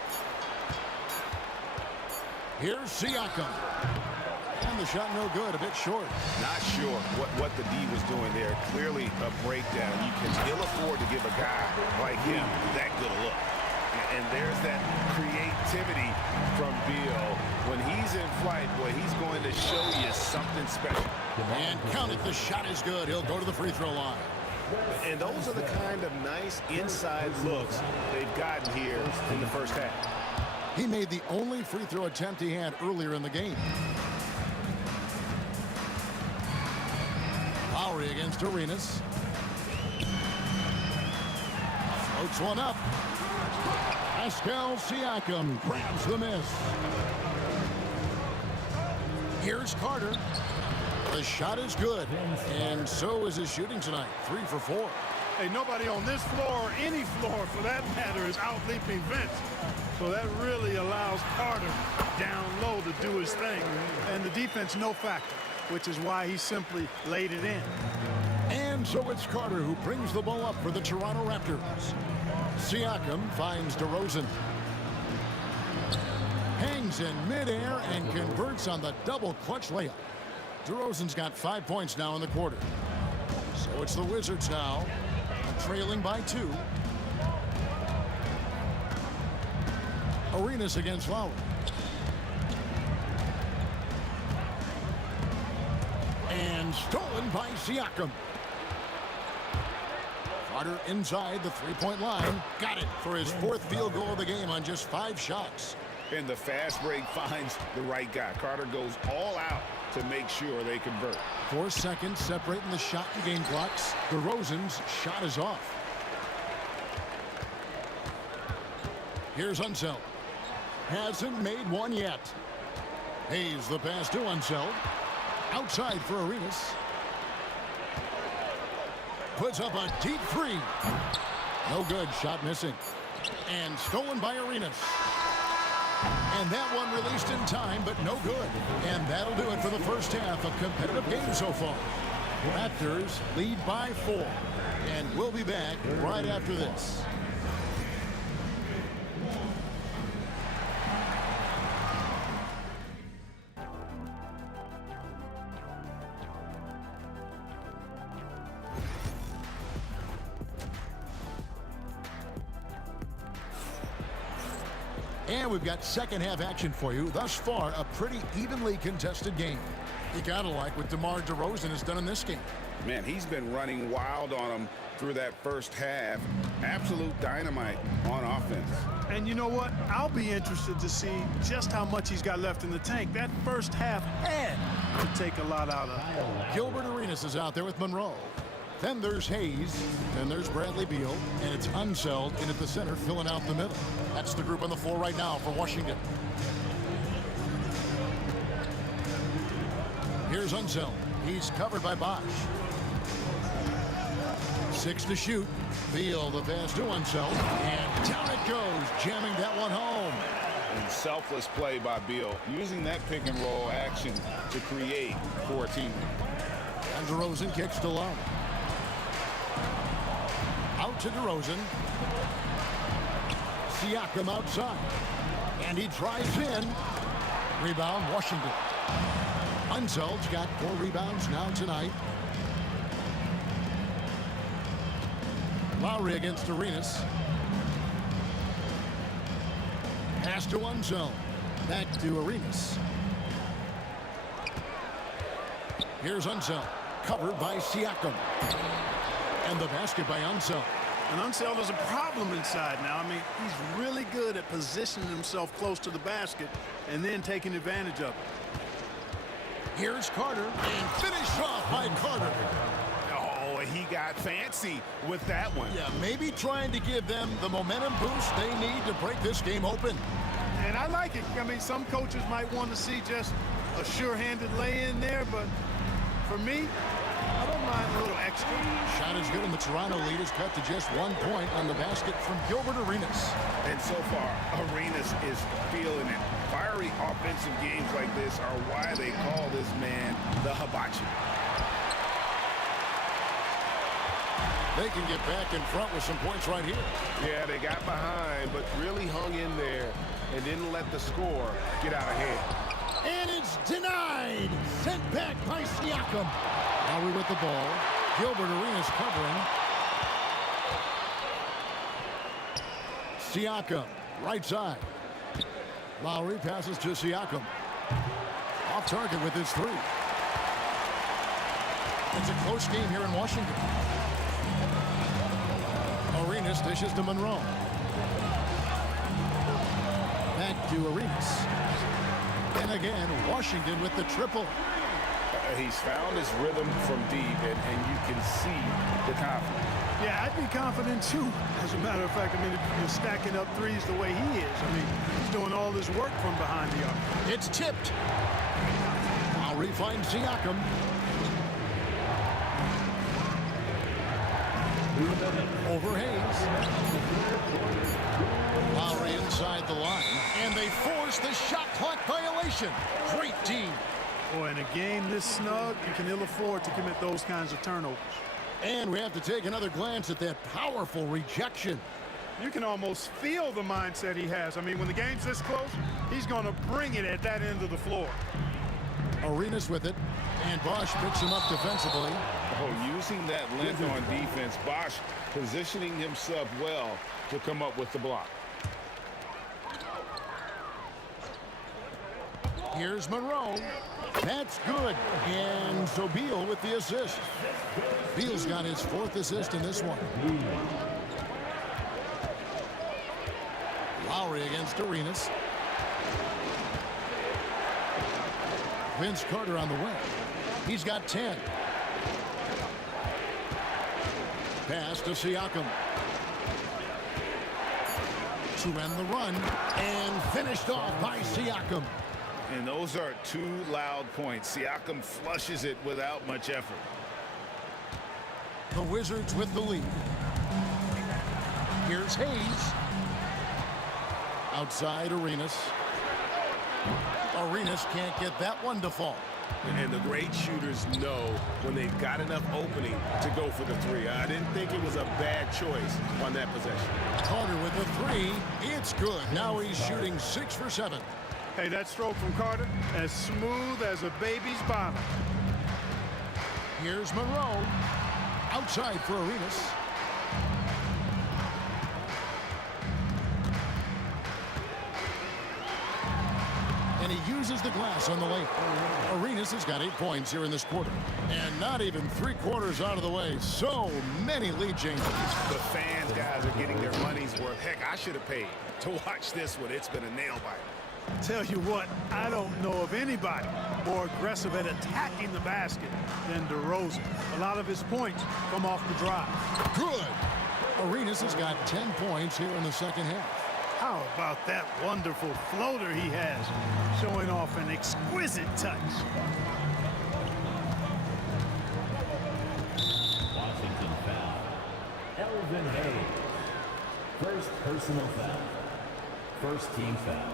Here's Siakam. And the shot no good, a bit short. Not sure what the D was doing there. Clearly a breakdown. You can ill afford to give a guy like him that good a look. And there's that creativity from Beal. When he's in flight, boy, he's going to show you something special. And count it, the shot is good. He'll go to the free throw line. And those are the kind of nice inside looks they've gotten here in the first half. He made the only free throw attempt he had earlier in the game. Lowry against Arenas. Floats one up. Pascal Siakam grabs the miss. Here's Carter. The shot is good, and so is his shooting tonight. 3 for 4. Hey, nobody on this floor or any floor for that matter is out-leaping Vince. So that really allows Carter down low to do his thing. And the defense no factor, which is why he simply laid it in. And so it's Carter who brings the ball up for the Toronto Raptors. Siakam finds DeRozan. Hangs in midair and converts on the double clutch layup. DeRozan's got 5 points now in the quarter. So it's the Wizards now, trailing by 2. Arenas against Lowry. And stolen by Siakam. Carter inside the three-point line. Got it for his 4th field goal of the game on just 5 shots. And the fast break finds the right guy. Carter goes all out to make sure they convert. 4 seconds separating the shot and game clocks. DeRozan's shot is off. Here's Unseld. Hasn't made one yet. Hayes the pass to Unseld. Outside for Arenas. Puts up a deep 3. No good. Shot missing. And stolen by Arenas. And that one released in time, but no good. And that'll do it for the first half of competitive game so far. Raptors lead by 4. And we'll be back right after this. And we've got second half action for you. Thus far, a pretty evenly contested game. You gotta like what DeMar DeRozan has done in this game. Man, he's been running wild on them through that first half. Absolute dynamite on offense. And you know what? I'll be interested to see just how much he's got left in the tank. That first half had to take a lot out of him. Gilbert Arenas is out there with Monroe. Then there's Hayes. Then there's Bradley Beal. And it's Unseld in at the center, filling out the middle. That's the group on the floor right now for Washington. Here's Unseld. He's covered by Bosch. 6 to shoot. Beal the pass to Unseld. And down it goes, jamming that one home. selfless play by Beal, using that pick and roll action to create for a team. And DeRozan kicks to Love. Out to DeRozan. Siakam outside. And he drives in. Rebound, Washington. Unseld's got 4 rebounds now tonight. Lowry against Arenas. Pass to Unseld. Back to Arenas. Here's Unseld. Covered by Siakam. And the basket by Unseld. And Unseld is a problem inside now. I mean, he's really good at positioning himself close to the basket and then taking advantage of it. Here's Carter. And finished off by Carter. Oh, he got fancy with that one. Yeah, maybe trying to give them the momentum boost they need to break this game open. And I like it. I mean, some coaches might want to see just a sure-handed lay-in there, but for me, I don't mind a little extra. Shot is good, and the Toronto lead is cut to just 1 point on the basket from Gilbert Arenas. And so far, Arenas is feeling it. Fiery offensive games like this are why they call this man the hibachi. They can get back in front with some points right here. Yeah, they got behind, but really hung in there and didn't let the score get out of hand. And it's denied. Sent back by Siakam. Lowry with the ball. Gilbert Arenas covering. Siakam, right side. Lowry passes to Siakam. Off target with his 3. It's a close game here in Washington. Arenas dishes to Monroe. Back to Arenas. And again, Washington with the triple. He's found his rhythm from deep, and you can see the confidence. Yeah, I'd be confident too. As a matter of fact, I mean, if you're stacking up threes the way he is, I mean, he's doing all his work from behind the arc. It's tipped. Lowry finds Siakam. Over Hayes. Lowry inside the line. And they force the shot clock violation. Great team. Boy, in a game this snug, you can ill afford to commit those kinds of turnovers. And we have to take another glance at that powerful rejection. You can almost feel the mindset he has. I mean, when the game's this close, he's going to bring it at that end of the floor. Arenas with it, and Bosch picks him up defensively. Oh, using that length on defense, Bosch positioning himself well to come up with the block. Here's Monroe. That's good. And so Beal with the assist. Beal's got his 4th assist in this one. Lowry against Arenas. Vince Carter on the way. He's got 10. Pass to Siakam. To end the run. And finished off by Siakam. And those are 2 loud points. Siakam flushes it without much effort. The Wizards with the lead. Here's Hayes. Outside Arenas. Arenas can't get that one to fall. And the great shooters know when they've got enough opening to go for the 3. I didn't think it was a bad choice on that possession. Carter with the 3. It's good. Now he's shooting 6 for 7. Hey, that stroke from Carter, as smooth as a baby's bottom. Here's Monroe. Outside for Arenas. And he uses the glass on the lane. Arenas has got 8 points here in this quarter. And not even 3/4 out of the way. So many lead changes. The fans, guys, are getting their money's worth. Heck, I should have paid to watch this one. It's been a nail biter. Tell you what, I don't know of anybody more aggressive at attacking the basket than DeRozan. A lot of his points come off the drive. Good. Arenas has got 10 points here in the second half. How about that wonderful floater he has, showing off an exquisite touch. Washington foul. Elvin Hayes. First personal foul. First team foul.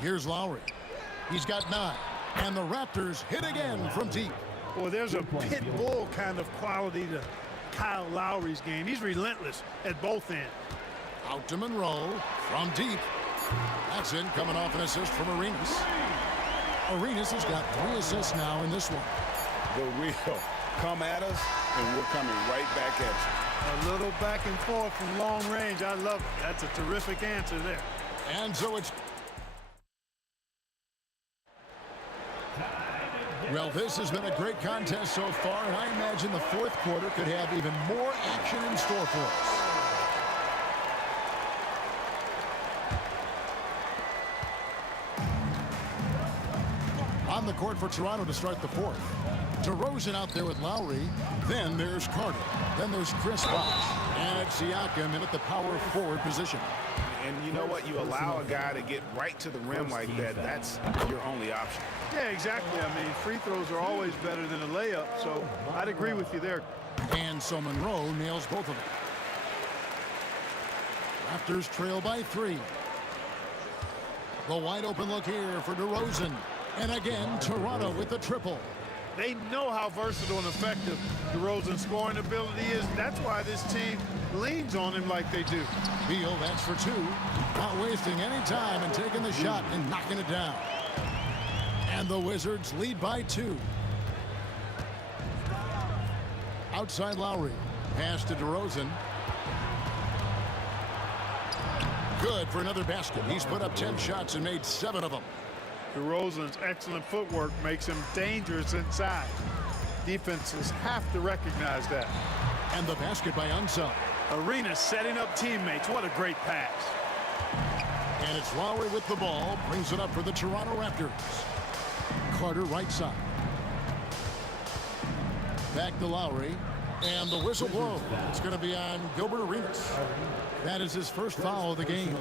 Here's Lowry. He's got 9. And the Raptors hit again from deep. Well, there's a pit bull kind of quality to Kyle Lowry's game. He's relentless at both ends. Out to Monroe from deep. That's in, coming off an assist from Arenas. Arenas has got 3 assists now in this one. The real. Come at us, and we're coming right back at you. A little back and forth from long range. I love it. That's a terrific answer there. And so it's... Well, this has been a great contest so far, and I imagine the fourth quarter could have even more action in store for us. On the court for Toronto to start the fourth. DeRozan out there with Lowry. Then there's Carter. Then there's Chris Bosh. And it's Siakam in at the power forward position. And you know what? You allow a guy to get right to the rim like that. That's your only option. Yeah, exactly. I mean, free throws are always better than a layup, so I'd agree with you there. And so Monroe nails both of them. Raptors trail by 3. The wide open look here for DeRozan. And again, Toronto with the triple. They know how versatile and effective DeRozan's scoring ability is. That's why this team leans on him like they do. Beal, that's for 2. Not wasting any time and taking the shot and knocking it down. And the Wizards lead by 2. Outside Lowry. Pass to DeRozan. Good for another basket. He's put up 10 shots and made 7 of them. DeRozan's excellent footwork makes him dangerous inside. Defenses have to recognize that. And the basket by Unseld. Arenas setting up teammates. What a great pass. And it's Lowry with the ball. Brings it up for the Toronto Raptors. Carter right side. Back to Lowry. And the whistle blows. It's going to be on Gilbert Arenas. That is his first foul of the game.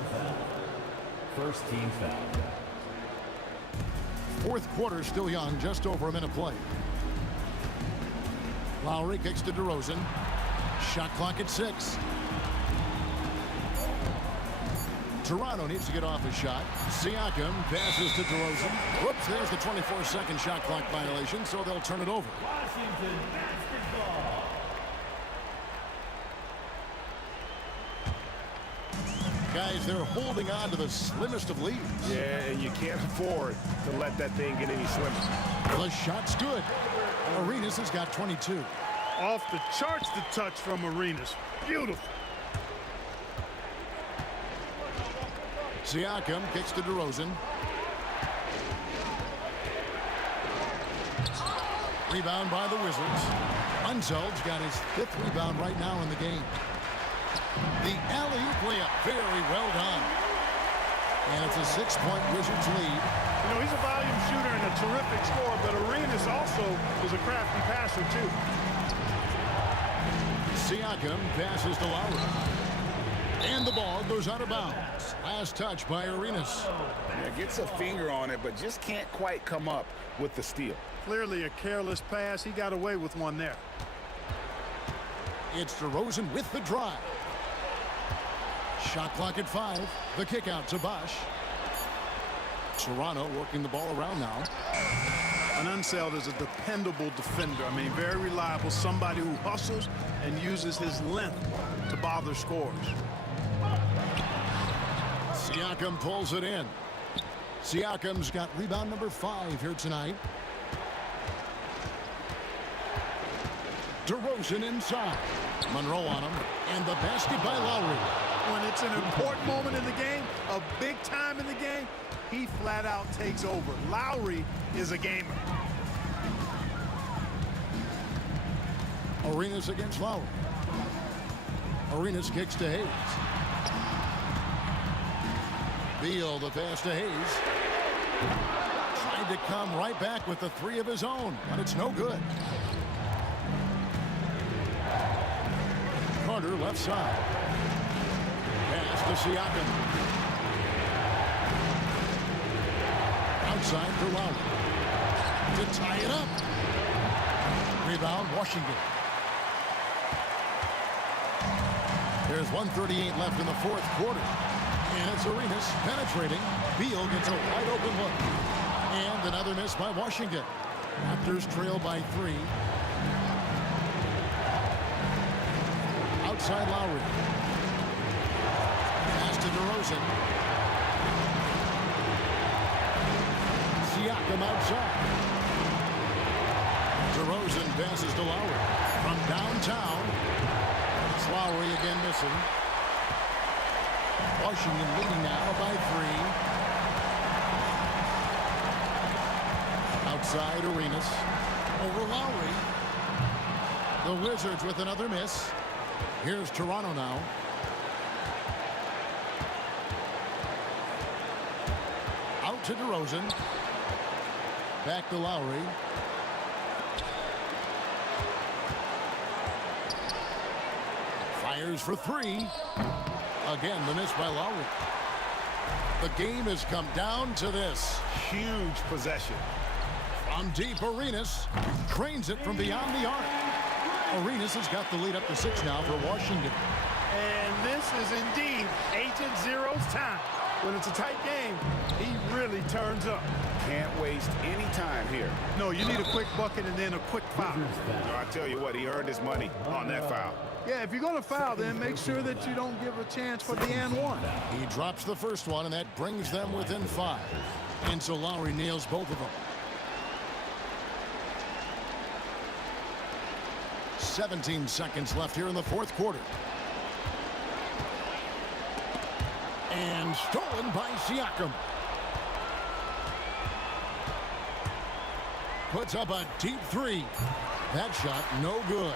First team foul. Fourth quarter still young, just over a minute play. Lowry kicks to DeRozan. Shot clock at 6. Toronto needs to get off his shot. Siakam passes to DeRozan. Whoops, there's the 24-second shot clock violation, so they'll turn it over. Washington basketball. Guys, they're holding on to the slimmest of leads. Yeah, and you can't afford to let that thing get any slimmer. The shot's good. Arenas has got 22. Off the charts, the touch from Arenas. Beautiful. Siakam kicks to DeRozan. Rebound by the Wizards. Unseld's got his 5th rebound right now in the game. The alley-oop layup, very well done. And it's a 6-point Wizards lead. You know, he's a volume shooter and a terrific scorer, but Arenas also is a crafty passer, too. Siakam passes to Lowry. And the ball goes out of bounds. Last touch by Arenas. Yeah, gets a finger on it, but just can't quite come up with the steal. Clearly a careless pass. He got away with one there. It's DeRozan with the drive. Shot clock at 5. The kick out to Bosh. Toronto working the ball around now. And Unseld is a dependable defender. I mean, very reliable. Somebody who hustles and uses his length to bother scores. Siakam pulls it in. Siakam's got rebound number 5 here tonight. DeRozan inside. Monroe on him. And the basket by Lowry. When it's an important moment in the game, a big time in the game, he flat out takes over. Lowry is a gamer. Arenas against Lowry. Arenas kicks to Hayes. Beal the pass to Hayes. Tried to come right back with the 3 of his own, but it's no good. Carter left side. Pass to Siakam. Outside for Lowry. To tie it up. Rebound, Washington. There's 1:38 left in the fourth quarter. And it's Arenas penetrating. Beal gets a wide open look. And another miss by Washington. Raptors trail by 3. Outside Lowry. Pass to DeRozan. Siakam outside. DeRozan passes to Lowry. From downtown. It's Lowry again missing. Washington leading now by 3. Outside Arenas. Over Lowry. The Wizards with another miss. Here's Toronto now. Out to DeRozan. Back to Lowry. Fires for 3. Again, the miss by Lowry. The game has come down to this. Huge possession. From deep, Arenas trains it from beyond the arc. Arenas has got the lead up to 6 now for Washington. And this is indeed Agent Zero's time. When it's a tight game, he really turns up. Can't waste any time here. No, you need a quick bucket and then a quick foul. I tell you what, he earned his money on that foul. Yeah, if you're going to foul, then make sure that you don't give a chance for the and one. He drops the first one, and that brings them within 5. And so Lowry nails both of them. 17 seconds left here in the 4th quarter. And stolen by Siakam. Puts up a deep 3. That shot no good.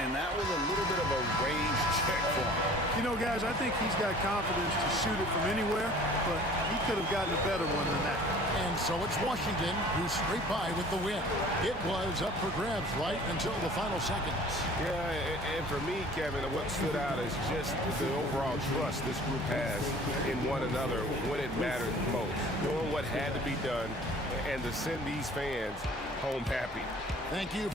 And that was a little bit of a range check for him. You know, guys, I think he's got confidence to shoot it from anywhere, but he could have gotten a better one than that. And so it's Washington who scraped by with the win. It was up for grabs right until the final seconds. Yeah, and for me, Kevin, what stood out is just the overall trust this group has in one another when it mattered most. Knowing what had to be done and to send these fans home happy. Thank you.